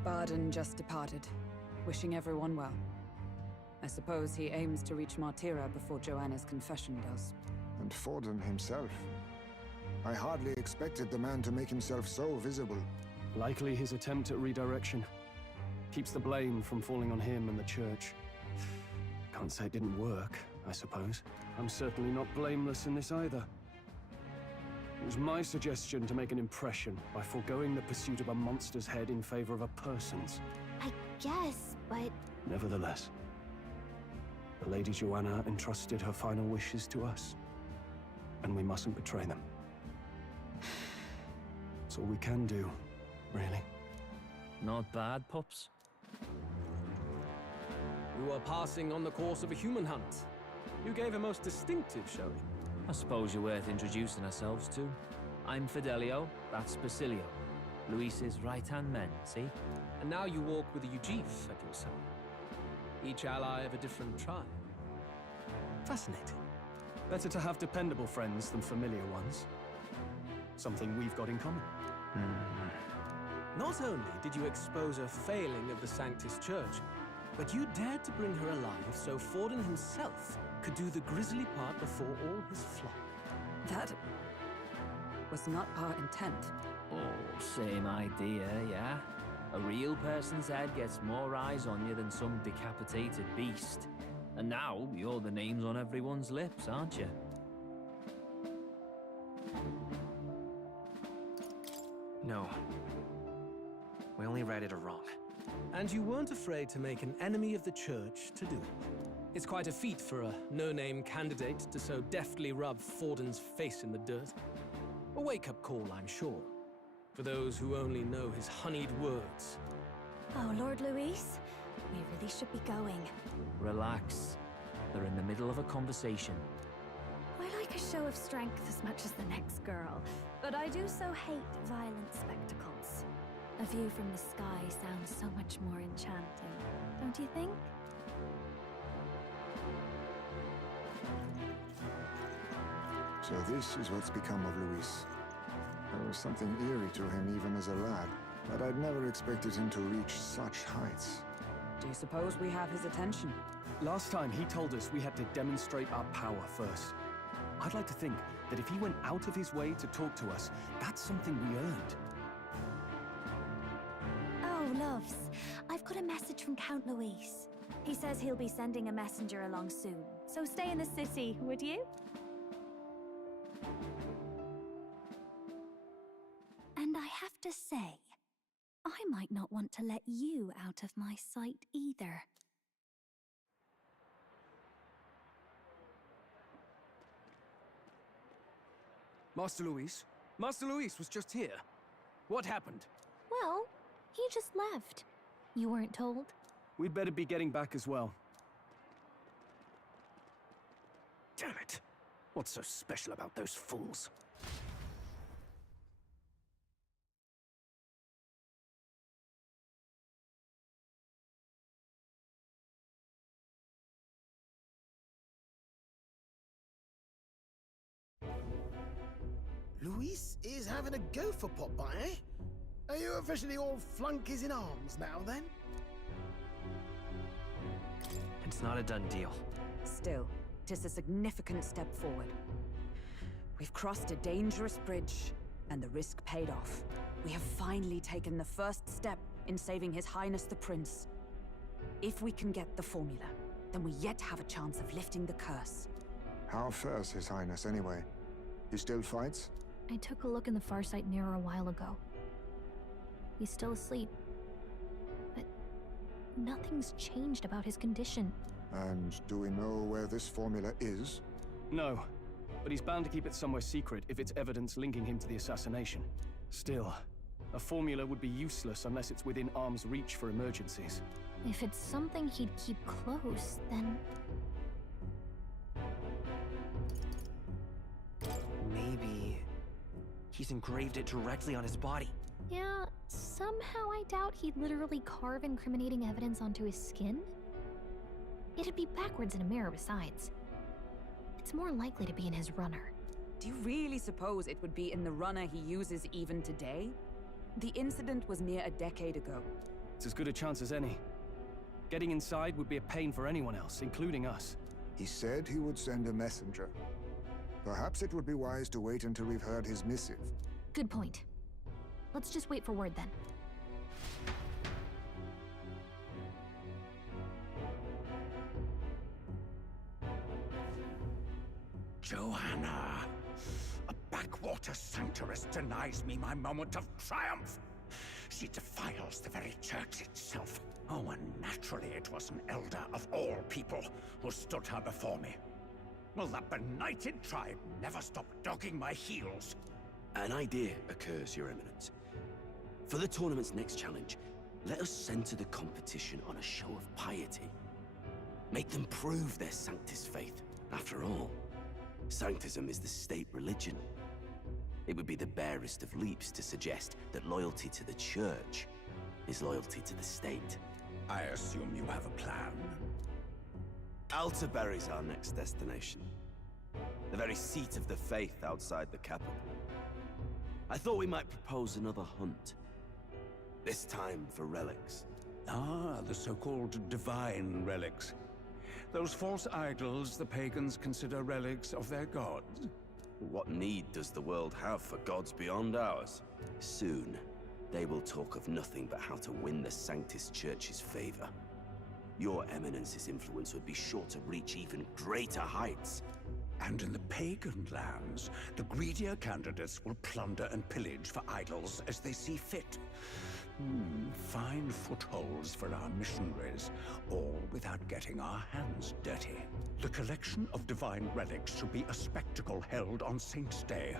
Barden just departed, wishing everyone well. I suppose he aims to reach Martira before Joanna's confession does. And Forden himself. I hardly expected the man to make himself so visible. Likely his attempt at redirection. Keeps the blame from falling on him and the church. Can't say it didn't work, I suppose. I'm certainly not blameless in this either. It was my suggestion to make an impression by foregoing the pursuit of a monster's head in favor of a person's. I guess, but... Nevertheless, the Lady Joanna entrusted her final wishes to us, and we mustn't betray them. That's all we can do, really. Not bad, pups. You are passing on the course of a human hunt. You gave a most distinctive showing. I suppose you're worth introducing ourselves to. I'm Fidelio, that's Basilio. Luis's right-hand men, see? And now you walk with a Ujif at your side. Each ally of a different tribe. Fascinating. Better to have dependable friends than familiar ones. Something we've got in common. Not only did you expose a failing of the Sanctus Church, but you dared to bring her alive so Forden himself could do the grisly part before all his flock. That was not our intent. Oh, same idea, yeah? A real person's head gets more eyes on you than some decapitated beast. And now, you're the names on everyone's lips, aren't you? No. We only righted a wrong. And you weren't afraid to make an enemy of the church to do it. It's quite a feat for a no-name candidate to so deftly rub Forden's face in the dirt. A wake-up call, I'm sure, for those who only know his honeyed words. Oh, Lord Luis, we really should be going. Relax. They're in the middle of a conversation. I like a show of strength as much as the next girl, but I do so hate violent spectacles. A view from the sky sounds so much more enchanting, don't you think? So this is what's become of Luis. There was something eerie to him even as a lad, but I'd never expected him to reach such heights. Do you suppose we have his attention? Last time he told us we had to demonstrate our power first. I'd like to think that if he went out of his way to talk to us, that's something we earned. Oh, loves, I've got a message from Count Luis. He says he'll be sending a messenger along soon, so stay in the city, would you? And I have to say, I might not want to let you out of my sight either. Master Luis? Master Luis was just here. What happened? Well, he just left. You weren't told? We'd better be getting back as well. Damn it. What's so special about those fools? Luis is having a go for Popeye, eh? Are you officially all flunkies in arms now, then? It's not a done deal. Still, 'tis a significant step forward. We've crossed a dangerous bridge, and the risk paid off. We have finally taken the first step in saving His Highness the Prince. If we can get the formula, then we yet have a chance of lifting the curse. How fares His Highness, anyway? He still fights? I took a look in the Farsight mirror a while ago. He's still asleep. But nothing's changed about his condition. And do we know where this formula is? No, but he's bound to keep it somewhere secret if it's evidence linking him to the assassination. Still, a formula would be useless unless it's within arm's reach for emergencies. If it's something he'd keep close, then... Maybe he's engraved it directly on his body. Yeah, somehow I doubt he'd literally carve incriminating evidence onto his skin. It'd be backwards in a mirror besides. It's more likely to be in his runner. Do you really suppose it would be in the runner he uses even today? The incident was near a decade ago. It's as good a chance as any. Getting inside would be a pain for anyone else, including us. He said he would send a messenger. Perhaps it would be wise to wait until we've heard his missive. Good point. Let's just wait for word then. Joanna! A backwater sanctuarist denies me my moment of triumph! She defiles the very church itself. Oh, and naturally it was an elder of all people who stood her before me. Will that benighted tribe never stop dogging my heels? An idea occurs, Your Eminence. For the tournament's next challenge, let us center the competition on a show of piety. Make them prove their Sanctus faith. After all, Sanctism is the state religion. It would be the barest of leaps to suggest that loyalty to the Church is loyalty to the state. I assume you have a plan? Altaberry's our next destination. The very seat of the faith outside the capital. I thought we might propose another hunt. This time for relics. Ah, the so-called divine relics. Those false idols the pagans consider relics of their gods. What need does the world have for gods beyond ours? Soon, they will talk of nothing but how to win the Sanctus Church's favor. Your Eminence's influence would be sure to reach even greater heights. And in the pagan lands, the greedier candidates will plunder and pillage for idols as they see fit. Fine footholds for our missionaries, all without getting our hands dirty. The collection of divine relics should be a spectacle held on Saint's Day.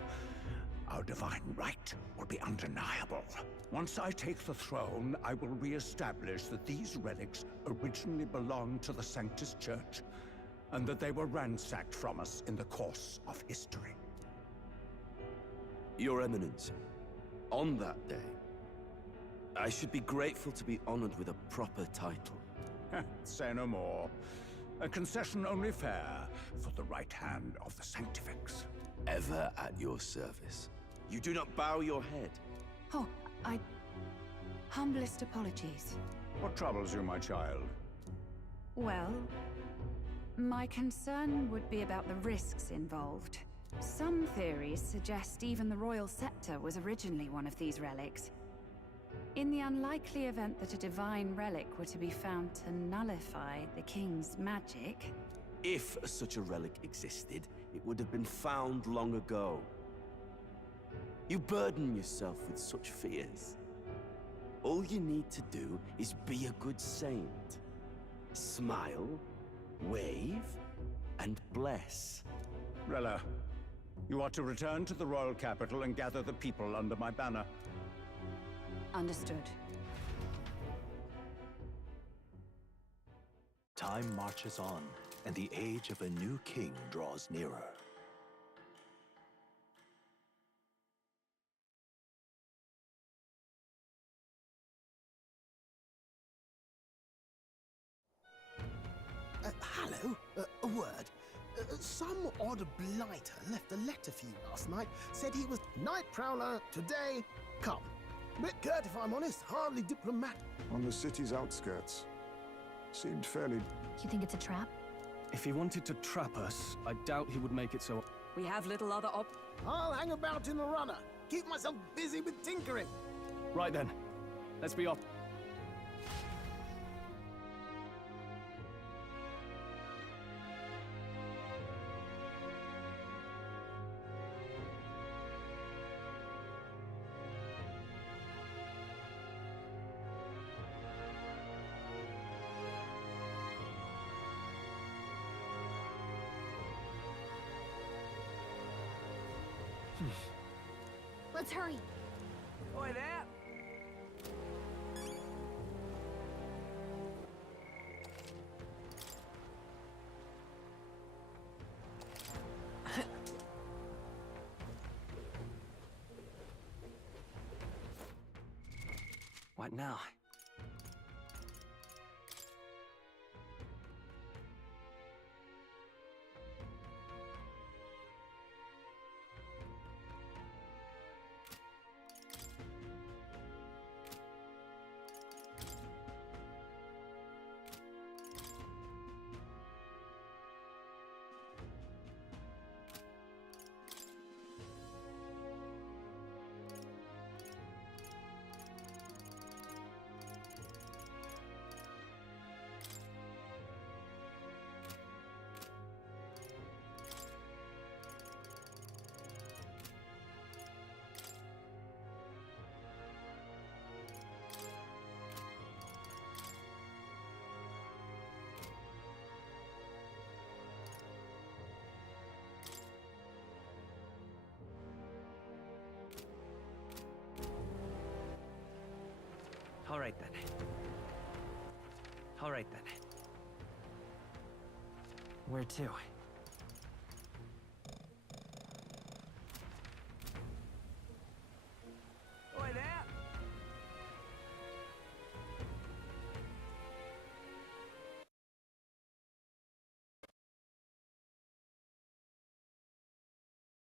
Our divine right will be undeniable. Once I take the throne, I will re-establish that these relics originally belonged to the Sanctus Church, and that they were ransacked from us in the course of history. Your Eminence, on that day, I should be grateful to be honored with a proper title. Say no more. A concession only fair for the right hand of the Sanctifex. Ever at your service. You do not bow your head. Oh, humblest apologies. What troubles you, my child? Well, my concern would be about the risks involved. Some theories suggest even the royal scepter was originally one of these relics. In the unlikely event that a divine relic were to be found to nullify the king's magic... If such a relic existed, it would have been found long ago. You burden yourself with such fears. All you need to do is be a good saint. Smile, wave, and bless. Rella, you are to return to the royal capital and gather the people under my banner. Understood. Time marches on, and the age of a new king draws nearer. Hello? A word. Some odd blighter left a letter for you last night. Said he was Night Prowler today. Come. Bit curt, if I'm honest. Hardly diplomatic. On the city's outskirts. Seemed fairly... You think it's a trap? If he wanted to trap us, I doubt he would make it so... We have little other I'll hang about in the runner. Keep myself busy with tinkering. Right then. Let's be off. Let's hurry. Oi there! What now? All right then. All right then. Where to?